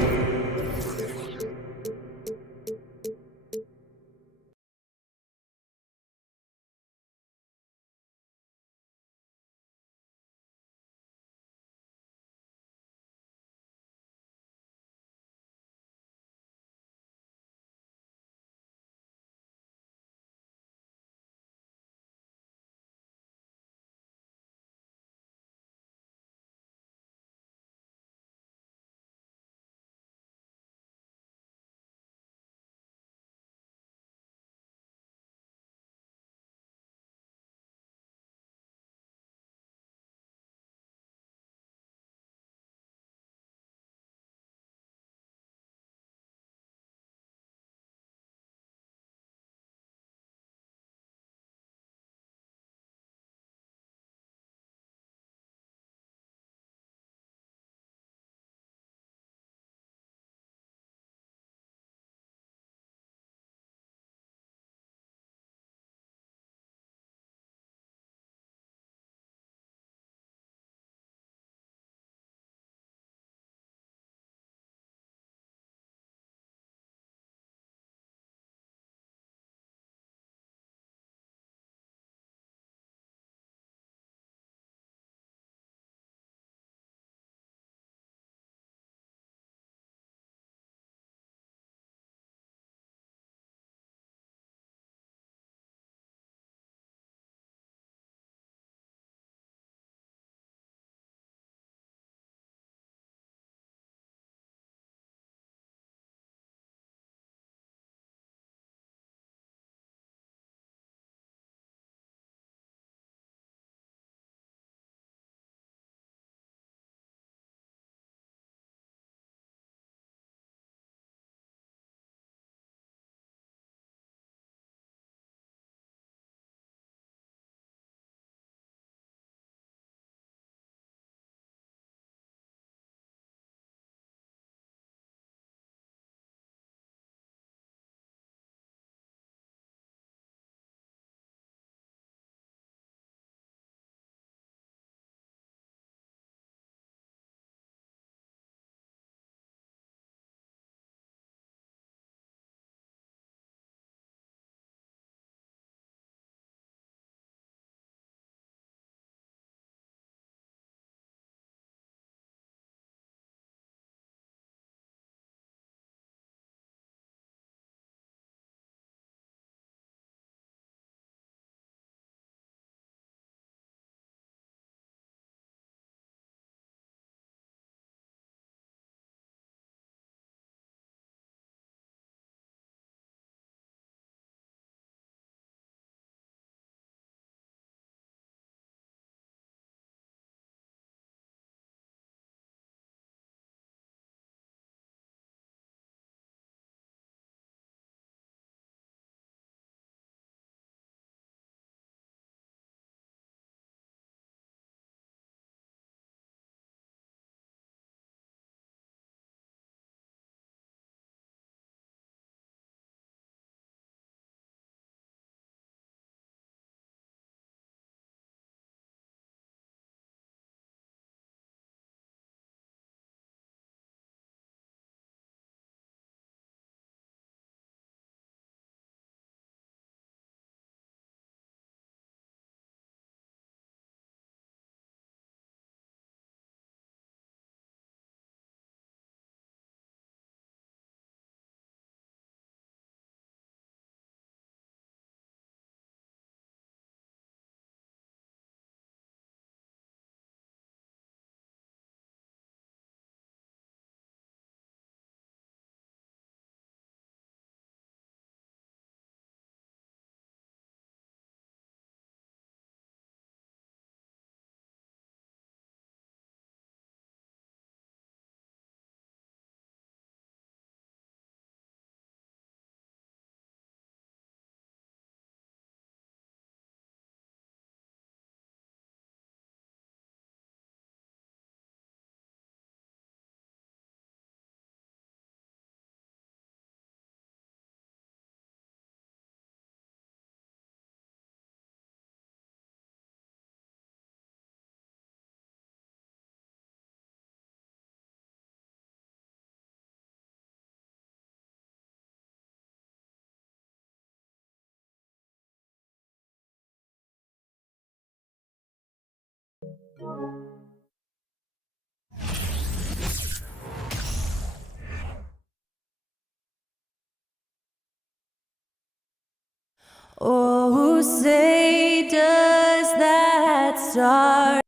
Oh, say does that star.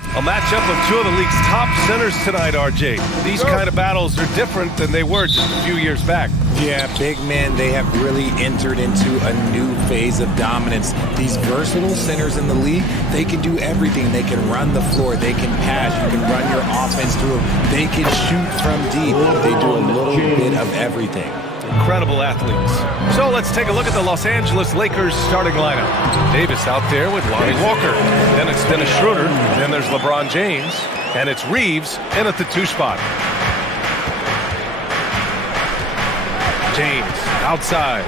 A matchup of two of the league's top centers tonight, RJ. These kind of battles are different than they were just a few years back. Yeah, big men, they have really entered into a new phase of dominance. These versatile centers in the league, they can do everything. They can run the floor, they can pass, you can run your offense through them. They can shoot from deep. They do a little bit of everything. Incredible athletes. So let's take a look at the Los Angeles Lakers starting lineup. Davis out there with Lonnie Walker. Then it's Dennis Schroeder. Then there's LeBron James. And it's Reeves in at the 2 spot. James outside.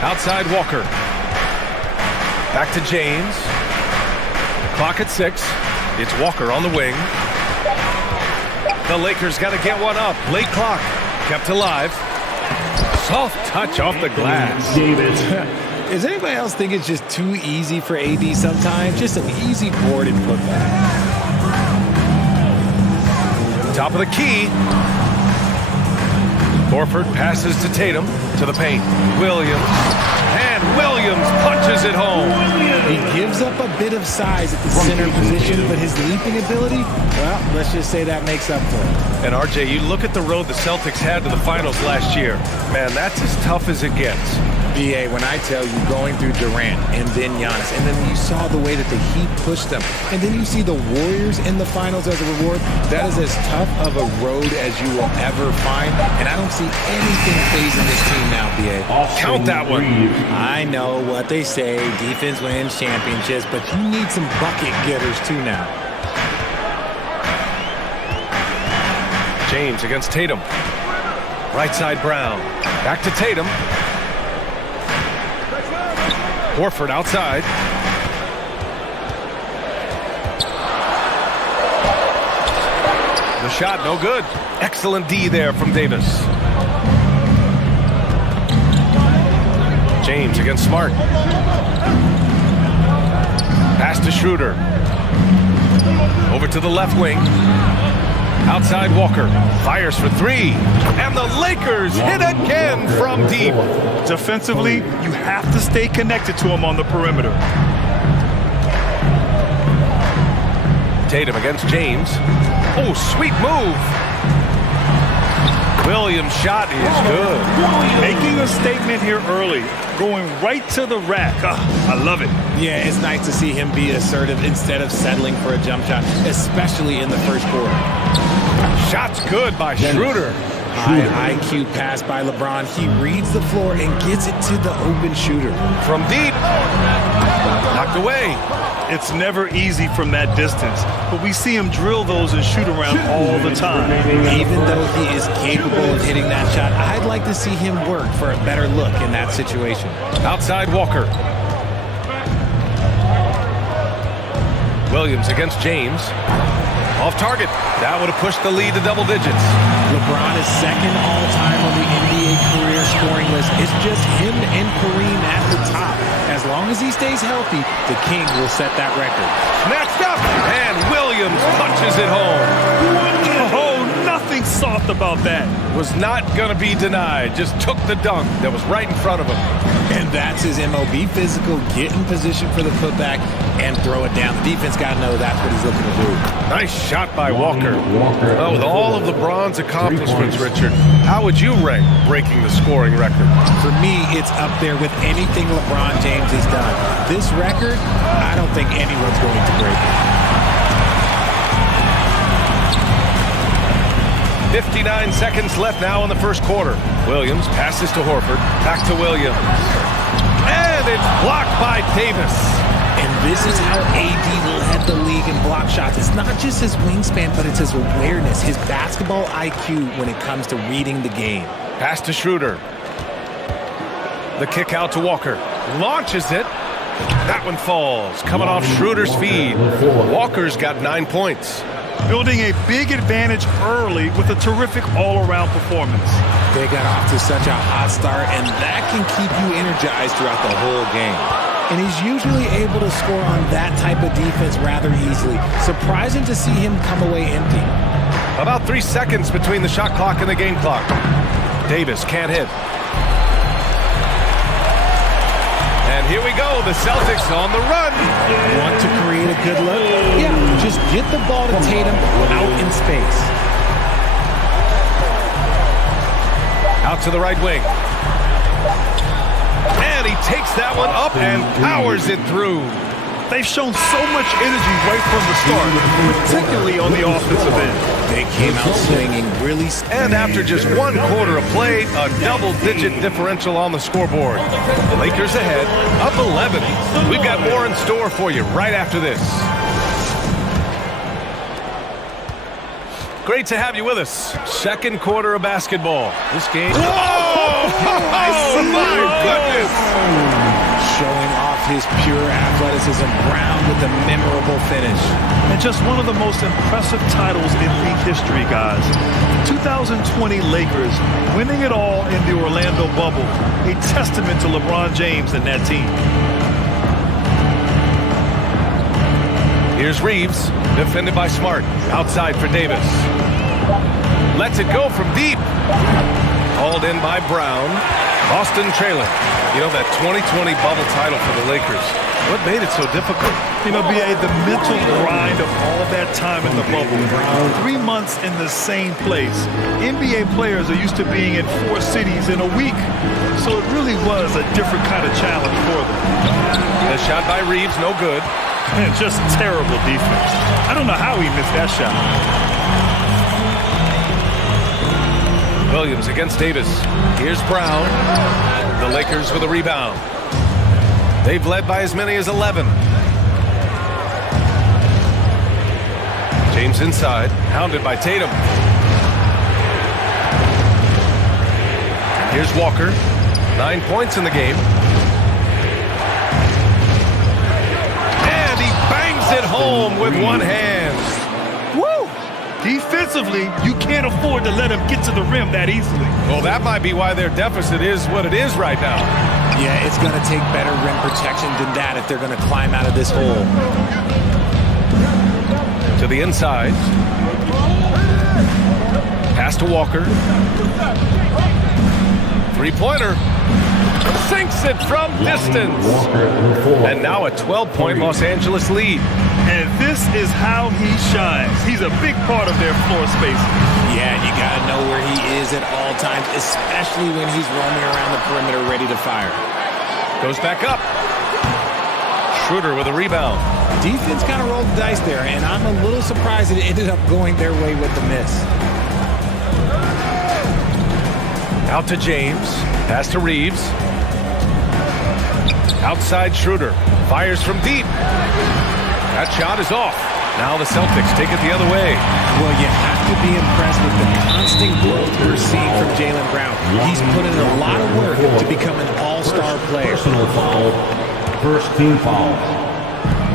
Outside Walker. Back to James. Clock at 6. It's Walker on the wing. The Lakers got to get one up. Late clock. Kept alive. Soft touch off the glass. Davis. Does anybody else think it's just too easy for AD sometimes? Just an easy board and putback. Top of the key. Horford passes to Tatum to the paint. Williams. And Williams punches it home. He gives up a bit of size at the center position, but his leaping ability, well, let's just say that makes up for it. And RJ, you look at the road the Celtics had to the finals last year. Man, that's as tough as it gets. BA, when I tell you going through Durant and then Giannis, and then you saw the way that the Heat pushed them, and then you see the Warriors in the finals as a reward, that is as tough of a road as you will ever find, and I don't see anything phasing this team now, BA. Count that one. I know what they say, defense wins championships, but you need some bucket getters too now. James against Tatum. Right side Brown. Back to Tatum. Horford outside. The shot no good. Excellent D there from Davis. James against Smart. Pass to Schroeder. Over to the left wing. Outside Walker. Fires for 3. And the Lakers hit again from deep. Defensively, you have to stay connected to him on the perimeter. Tatum against James. Oh, sweet move. Williams' shot is good. Making a statement here early. Going right to the rack. I love it. Yeah, it's nice to see him be assertive instead of settling for a jump shot, especially in the first quarter. Shot's good by Schroeder. High IQ pass by LeBron. He reads the floor and gets it to the open shooter. From deep. Knocked away. It's never easy from that distance, but we see him drill those and shoot around all the time. Even though he is capable of hitting that shot, I'd like to see him work for a better look in that situation. Outside Walker. Williams against James. Off target. That would have pushed the lead to double digits. LeBron is second all-time on the NBA career scoring list. It's just him and Kareem at the top. As long as he stays healthy, the King will set that record. Snatched up, and Williams punches it home. Oh, nothing soft about that. Was not going to be denied. Just took the dunk that was right in front of him. And that's his MOB physical. Get in position for the putback and throw it down. The defense got to know that's what he's looking to do. Nice shot by Walker. Oh, with all of LeBron's accomplishments, Richard, how would you rank breaking the scoring record? For me, it's up there with anything LeBron James has done. This record, I don't think anyone's going to break it. 59 seconds left now in the first quarter. Williams passes to Horford. Back to Williams. And it's blocked by Davis. And this is how AD led the league in block shots. It's not just his wingspan, but it's his awareness, his basketball IQ when it comes to reading the game. Pass to Schroeder. The kick out to Walker. Launches it. That one falls. Coming off Schroeder's feed. Walker's got 9 points. Building a big advantage early with a terrific all-around performance. They got off to such a hot start, and that can keep you energized throughout the whole game. And he's usually able to score on that type of defense rather easily. Surprising to see him come away empty. About 3 seconds between the shot clock and the game clock. Davis can't hit. And here we go, the Celtics on the run. Want to create a good look? Yeah, just get the ball to Tatum out in space. Out to the right wing. And he takes that one up and powers it through. They've shown so much energy right from the start, particularly on the offensive end. They came out swinging really. And after just 1 quarter of play, a double-digit differential on the scoreboard. Lakers ahead, up 11. We've got more in store for you right after this. Great to have you with us. Second quarter of basketball. This game. Whoa! Oh, my goodness! Showing off his pure athleticism, Brown with a memorable finish. And just one of the most impressive titles in league history, guys. 2020 Lakers winning it all in the Orlando bubble. A testament to LeBron James and that team. Here's Reeves, defended by Smart. Outside for Davis. Lets it go from deep. Hauled in by Brown. Boston trailing. You know, that 2020 bubble title for the Lakers. What made it so difficult? You know, B.A., the mental grind of all of that time in the bubble. 3 months in the same place. NBA players are used to being in 4 cities in a week. So it really was a different kind of challenge for them. The shot by Reeves, no good. And just terrible defense. I don't know how he missed that shot. Williams against Davis. Here's Brown. The Lakers with a rebound. They've led by as many as 11. James inside, hounded by Tatum. Here's Walker. 9 points in the game. And he bangs it home with one hand. Woo! Defensively, you can't afford to let him get to the rim that easily. Well, that might be why their deficit is what it is right now. Yeah, it's going to take better rim protection than that if they're going to climb out of this hole. To the inside. Pass to Walker. Three-pointer. Sinks it from distance. And now a 12-point Los Angeles lead. And this is how he shines. He's a big part of their floor spacing. Yeah, you got to know where he is at all times, especially when he's roaming around the perimeter ready to fire. Goes back up. Schroeder with a rebound. Defense kind of rolled the dice there, and I'm a little surprised it ended up going their way with the miss. Out to James. Pass to Reeves. Outside Schroeder. Fires from deep. That shot is off. Now the Celtics take it the other way. Well, you have to be impressed with the constant growth we're seeing from Jaylen Brown. He's put in a lot of work to become an all-star player. Personal foul. First team foul.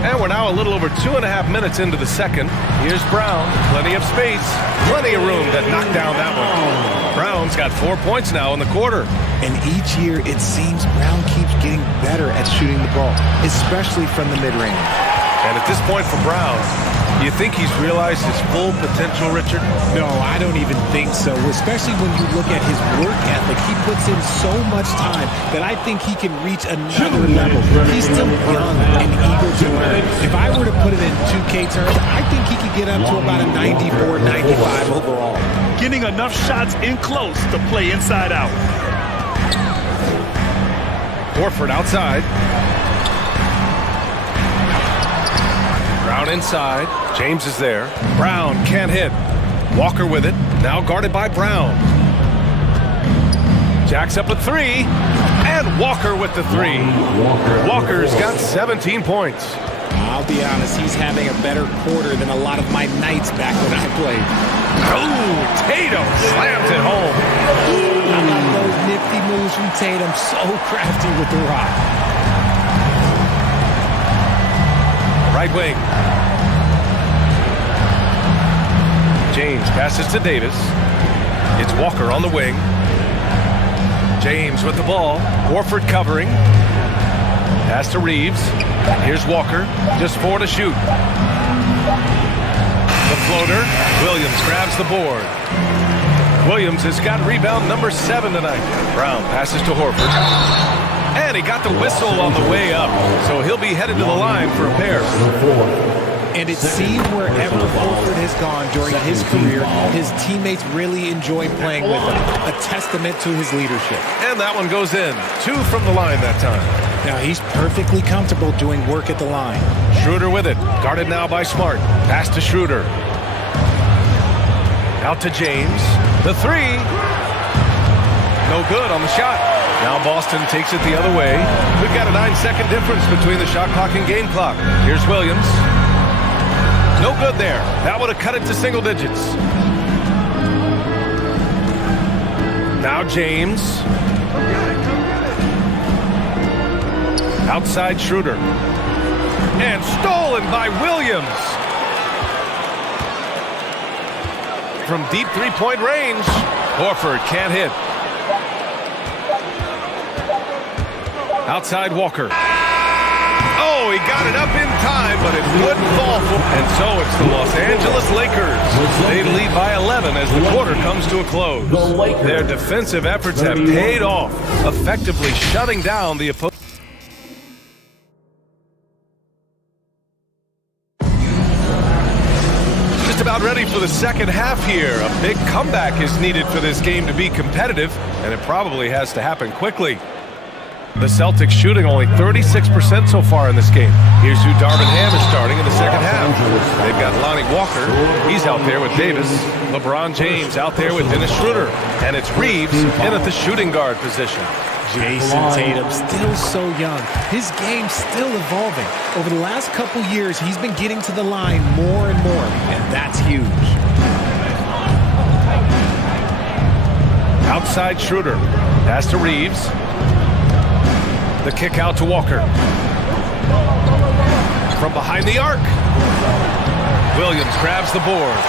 And we're now a little over 2.5 minutes into the second. Here's Brown. Plenty of space. Plenty of room to knock down that one. Brown's got 4 points now in the quarter. And each year, it seems Brown keeps getting better at shooting the ball, especially from the mid-range. And at this point for Brown, do you think he's realized his full potential, Richard? No, I don't even think so, especially when you look at his work ethic. He puts in so much time that I think he can reach another level. He's still young and eager to learn. If I were to put it in 2K terms, I think he could get up to about a 94, 95 overall. Getting enough shots in close to play inside out. Horford outside. Brown inside. James is there. Brown can't hit. Walker with it. Now guarded by Brown. Jacks up a three. And Walker with the three. Walker's got 17 points. I'll be honest, he's having a better quarter than a lot of my nights back when I played. Oh, Tatum slams it home. I love those nifty moves from Tatum. So crafty with the rock. Right wing. James passes to Davis. It's Walker on the wing. James with the ball. Horford covering. Pass to Reeves. Here's Walker. Just 4 to shoot. The floater. Williams grabs the board. Williams has got rebound number 7 tonight. Brown passes to Horford. And he got the whistle on the way up. So he'll be headed to the line for a pair. And it seems wherever Horford has gone during his career, his teammates really enjoy playing with him. A testament to his leadership. And that one goes in. 2 from the line that time. Now he's perfectly comfortable doing work at the line. Schroeder with it. Guarded now by Smart. Pass to Schroeder. Out to James. The 3. No good on the shot. Now Boston takes it the other way. We've got a 9-second difference between the shot clock and game clock. Here's Williams. No good there. That would have cut it to single digits. Now James. Outside Schroeder. And stolen by Williams. From deep three-point range. Horford can't hit. Outside Walker. Oh, he got it up in time, but it wouldn't fall for. And so it's the Los Angeles Lakers. They lead by 11 as the quarter comes to a close. Their defensive efforts have paid off, effectively shutting down the opponent. Just about ready for the second half here. A big comeback is needed for this game to be competitive, and it probably has to happen quickly. The Celtics shooting only 36% so far in this game. Here's who Darvin Ham is starting in the second half. They've got Lonnie Walker. He's out there with Davis. LeBron James out there with Dennis Schroeder. And it's Reeves in at the shooting guard position. Jason Tatum, still so young. His game's still evolving. Over the last couple years, he's been getting to the line more and more, and that's huge. Outside Schroeder. Pass to Reeves. The kick out to Walker. From behind the arc. Williams grabs the board.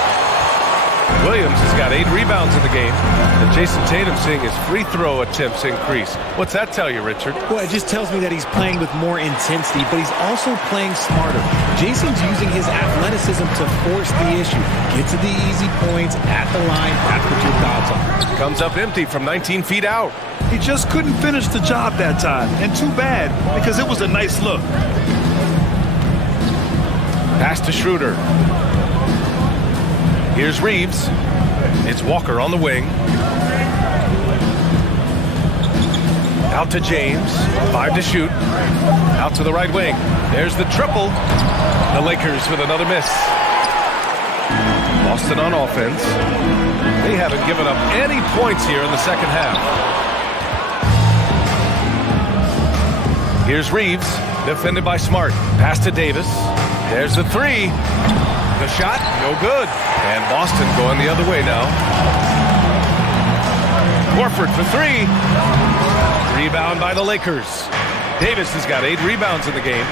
Williams has got 8 rebounds in the game. And Jason Tatum seeing his free throw attempts increase. What's that tell you, Richard? Well, it just tells me that he's playing with more intensity, but he's also playing smarter. Jason's using his athleticism to force the issue. Get to the easy points at the line. That's what your thoughts are. Comes up empty from 19 feet out. He just couldn't finish the job that time. And too bad, because it was a nice look. Pass to Schroeder. Here's Reeves. It's Walker on the wing. Out to James. 5 to shoot. Out to the right wing. There's the triple. The Lakers with another miss. Boston on offense. They haven't given up any points here in the second half. Here's Reeves, defended by Smart. Pass to Davis. There's the 3. The shot, no good. And Boston going the other way now. Horford for 3. Rebound by the Lakers. Davis has got 8 rebounds in the game.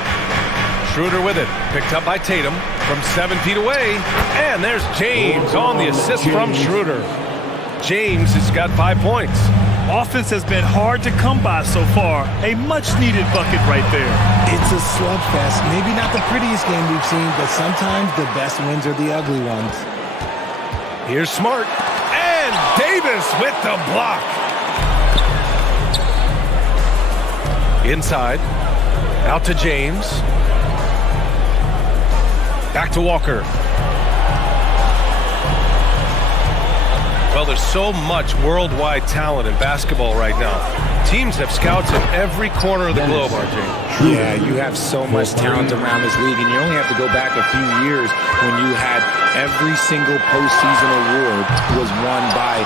Schroeder with it. Picked up by Tatum from 7 feet away. And there's James on the assist from Schroeder. James has got 5 points. Offense has been hard to come by so far. A much-needed bucket right there. It's a slugfest. Maybe not the prettiest game we've seen, but sometimes the best wins are the ugly ones. Here's Smart. And Davis with the block. Inside. Out to James. Back to Walker. Well, there's so much worldwide talent in basketball right now. Teams have scouts in every corner of the globe, RJ. Yeah, you have so much talent around this league, and you only have to go back a few years when you had every single postseason award was won by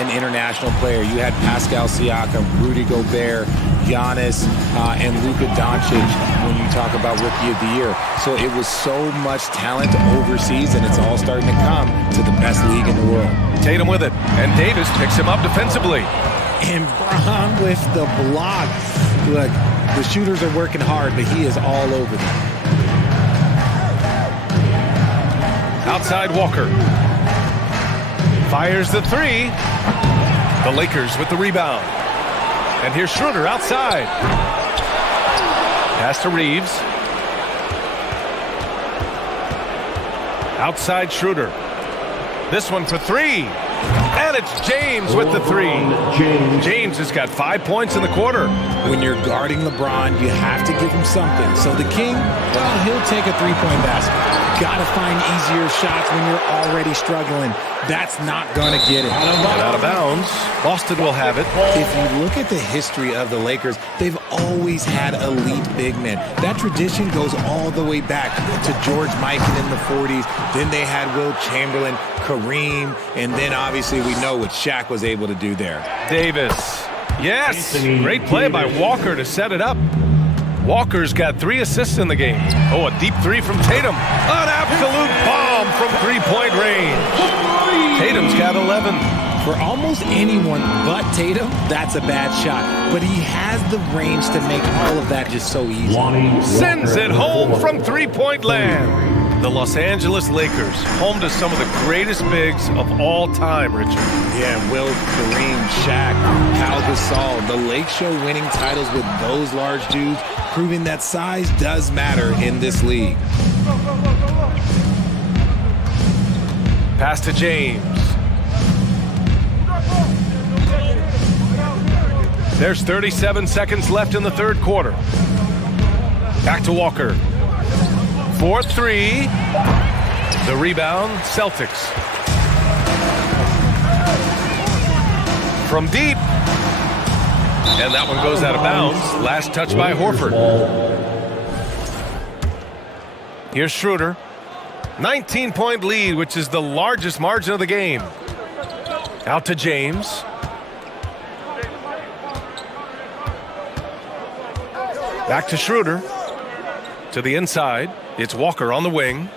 an international player. You had Pascal Siakam, Rudy Gobert, Giannis, and Luka Doncic when you talk about Rookie of the Year. So it was so much talent overseas, and it's all starting to come to the best league in the world. Tatum with it, and Davis picks him up defensively. And Braun with the block. Look, the shooters are working hard, but he is all over them. Outside Walker. Fires the 3. The Lakers with the rebound. And here's Schroeder outside. Pass to Reeves. Outside Schroeder. This one for three. And it's James with the three. James has got 5 points in the quarter. When you're guarding LeBron, you have to give him something. So the King, well, he'll take a three-point basket. Got to find easier shots when you're already struggling. That's not going to get it. Out of bounds. Boston will have it. If you look at the history of the Lakers, they've always had elite big men. That tradition goes all the way back to George Mikan in the 40s. Then they had Wilt Chamberlain, Kareem, and then obviously we know what Shaq was able to do there. Davis. Yes. Great play by Walker to set it up. Walker's got 3 assists in the game. Oh, a deep three from Tatum. An absolute bomb from three-point range. Tatum's got 11. For almost anyone but Tatum, that's a bad shot. But he has the range to make all of that just so easy. Sends it home from three-point land. The Los Angeles Lakers, home to some of the greatest bigs of all time, Richard. Yeah, Wilt, Kareem, Shaq, Pau Gasol, the Lake Show winning titles with those large dudes, proving that size does matter in this league. Pass to James. There's 37 seconds left in the third quarter. Back to Walker. 4-3. The rebound, Celtics. From deep. And that one goes out of bounds. Last touch by Horford. Here's Schroeder. 19-point lead, which is the largest margin of the game. Out to James. Back to Schroeder. To the inside. It's Walker on the wing.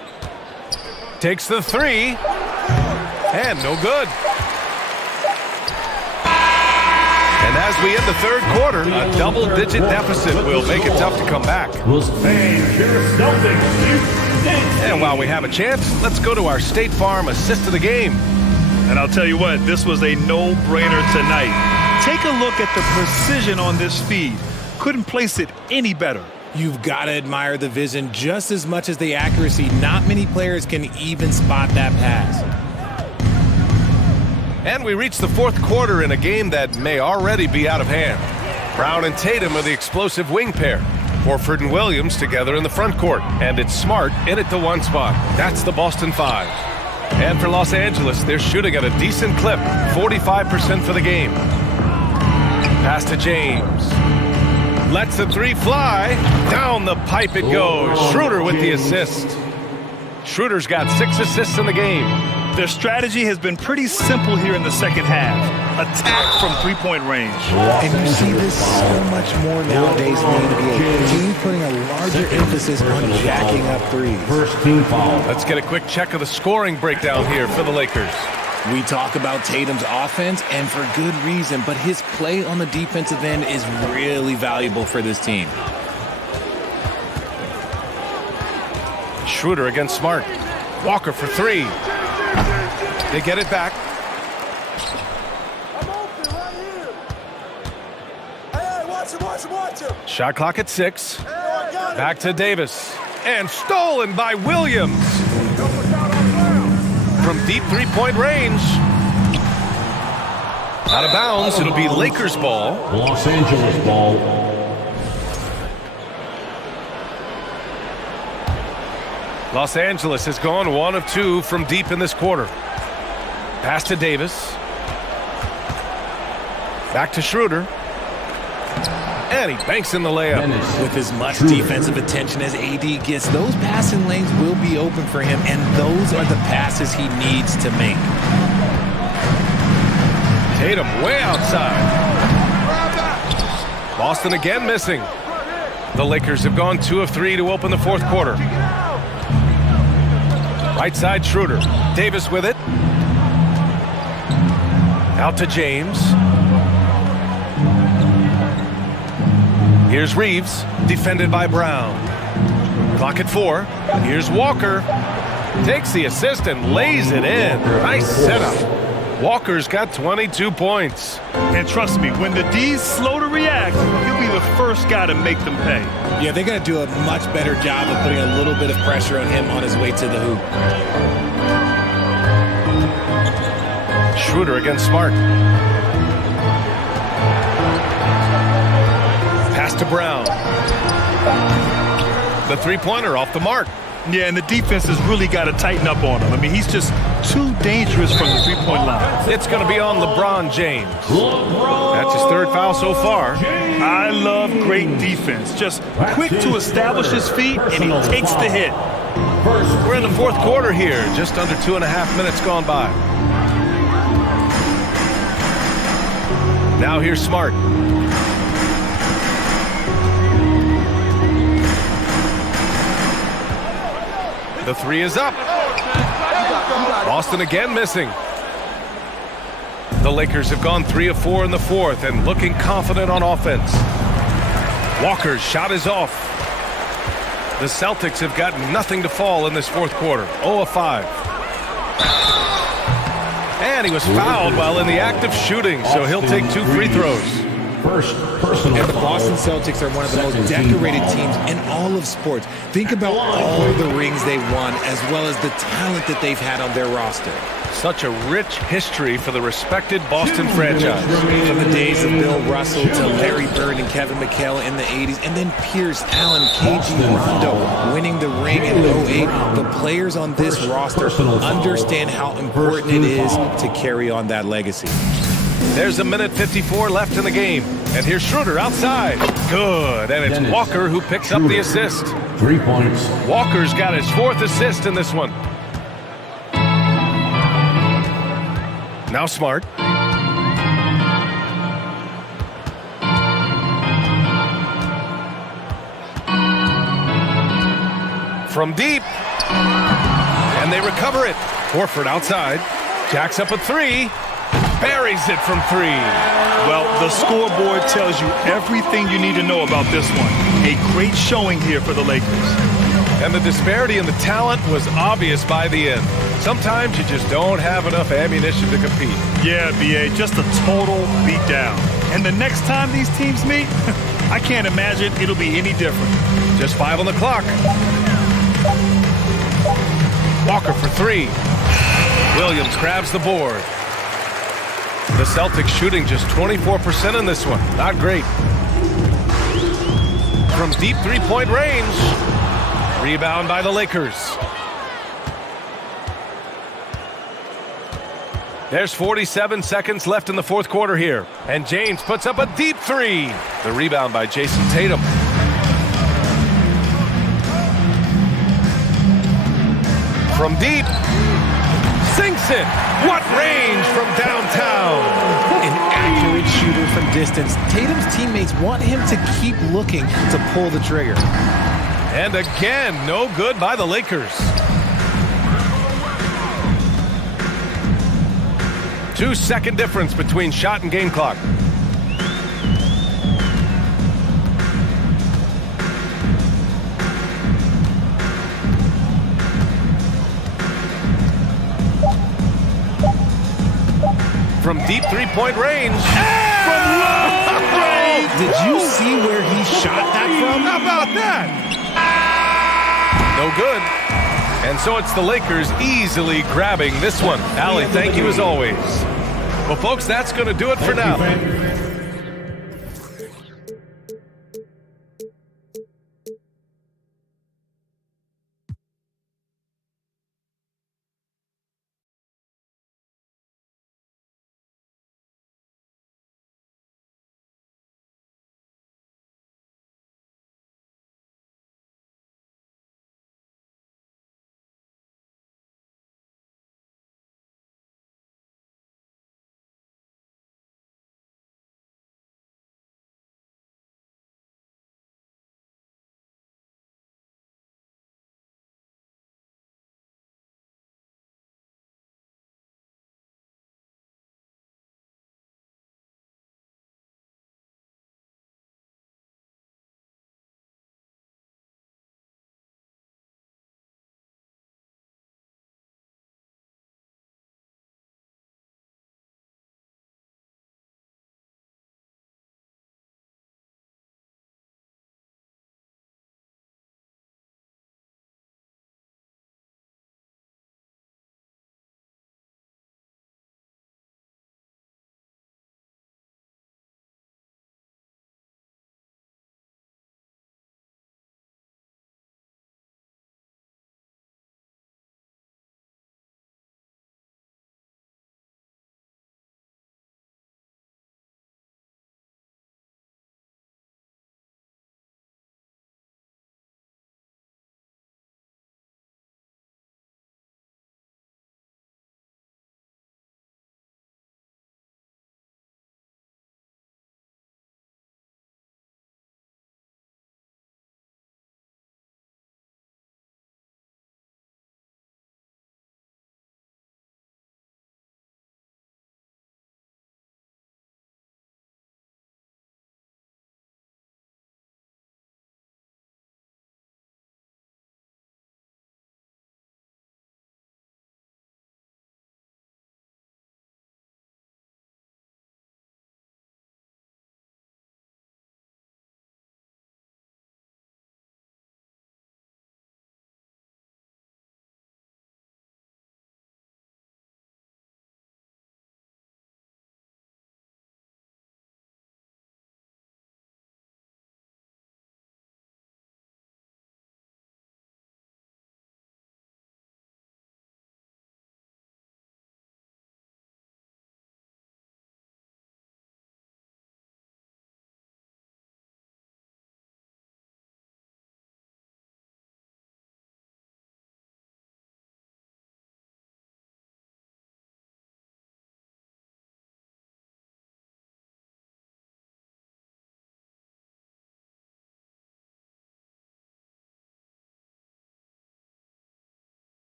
Takes the three. And no good. And as we end the third quarter, a double-digit deficit will make it tough to come back. And while we have a chance, let's go to our State Farm assist of the game. And I'll tell you what, this was a no-brainer tonight. Take a look at the precision on this feed. Couldn't place it any better. You've got to admire the vision just as much as the accuracy. Not many players can even spot that pass. And we reach the fourth quarter in a game that may already be out of hand. Brown and Tatum are the explosive wing pair. Horford and Williams together in the front court. And it's Smart in at the one spot. That's the Boston Five. And for Los Angeles, they're shooting at a decent clip. 45% for the game. Pass to James. Lets the three fly. Down the pipe it goes. Schroeder with the assist. Schroeder's got 6 assists in the game. Their strategy has been pretty simple here in the second half. Attack from three-point range. And you see this so much more nowadays in the NBA. Teams putting a larger emphasis on jacking up threes. First team foul. Let's get a quick check of the scoring breakdown here for the Lakers. We talk about Tatum's offense, and for good reason, but his play on the defensive end is really valuable for this team. Schroeder against Smart. Walker for three. They get it back. Shot clock at 6. Back to Davis. And stolen by Williams. From deep three-point range. Out of bounds. It'll be Lakers ball. Los Angeles ball. Los Angeles has gone 1 of 2 from deep in this quarter. Pass to Davis. Back to Schroeder. And he banks in the layup. With as much defensive attention as AD gets, those passing lanes will be open for him, and those are the passes he needs to make. Tatum way outside. Boston again missing. The Lakers have gone 2 of 3 to open the fourth quarter. Right side Schroeder. Davis with it. Out to James. Here's Reeves, defended by Brown. Clock at 4. Here's Walker. Takes the assist and lays it in. Nice setup. Walker's got 22 points. And trust me, when the D's slow to react, he'll be the first guy to make them pay. Yeah, they're going to do a much better job of putting a little bit of pressure on him on his way to the hoop. Schroeder against Smart. Pass to Brown. The three-pointer off the mark. Yeah, and the defense has really got to tighten up on him. I mean, he's just too dangerous from the three-point line. It's going to be on LeBron James. That's his third foul so far. I love great defense. Just quick to establish his feet, and he takes the hit. We're in the fourth quarter here. Just under 2.5 minutes gone by. Now here's Smart. The three is up. Boston again missing. The Lakers have gone 3 of 4 in the fourth and looking confident on offense. Walker's shot is off. The Celtics have got nothing to fall in this fourth quarter. 0 of 5. And he was fouled while in the act of shooting, so he'll take 2 free throws. And the Boston Celtics are one of the most decorated teams in all of sports. Think about all the rings they've won, as well as the talent that they've had on their roster. Such a rich history for the respected Boston franchise. From the days of Bill Russell to Larry Bird and Kevin McHale in the 80s, and then Pierce, Allen, KG, Rondo winning the ring in 08. The players on this roster understand how important it is to carry on that legacy. There's 1:54 left in the game. And here's Schroeder outside. Good. And it's Walker who picks up the assist. 3 points. Walker's got his 4th assist in this one. Now Smart. From deep. And they recover it. Horford outside. Jacks up a 3. Buries it from 3. Well, the scoreboard tells you everything you need to know about this one. A great showing here for the Lakers. And the disparity in the talent was obvious by the end. Sometimes you just don't have enough ammunition to compete. Yeah, B.A., just a total beatdown. And the next time these teams meet, I can't imagine it'll be any different. Just 5 on the clock. Walker for 3. Williams grabs the board. The Celtics shooting just 24% in this one. Not great. From deep three-point range. Rebound by the Lakers. There's 47 seconds left in the fourth quarter here. And James puts up a deep 3. The rebound by Jason Tatum. From deep. Sinks it. What range from downtown. An accurate shooter from distance. Tatum's teammates want him to keep looking to pull the trigger. And again, no good by the Lakers. 2-second difference between shot and game clock. From deep three-point range. From long range. Did you see where he shot that from? How about that? No good. And so it's the Lakers easily grabbing this one. Allie, thank you as always. Well, folks, that's going to do it for now.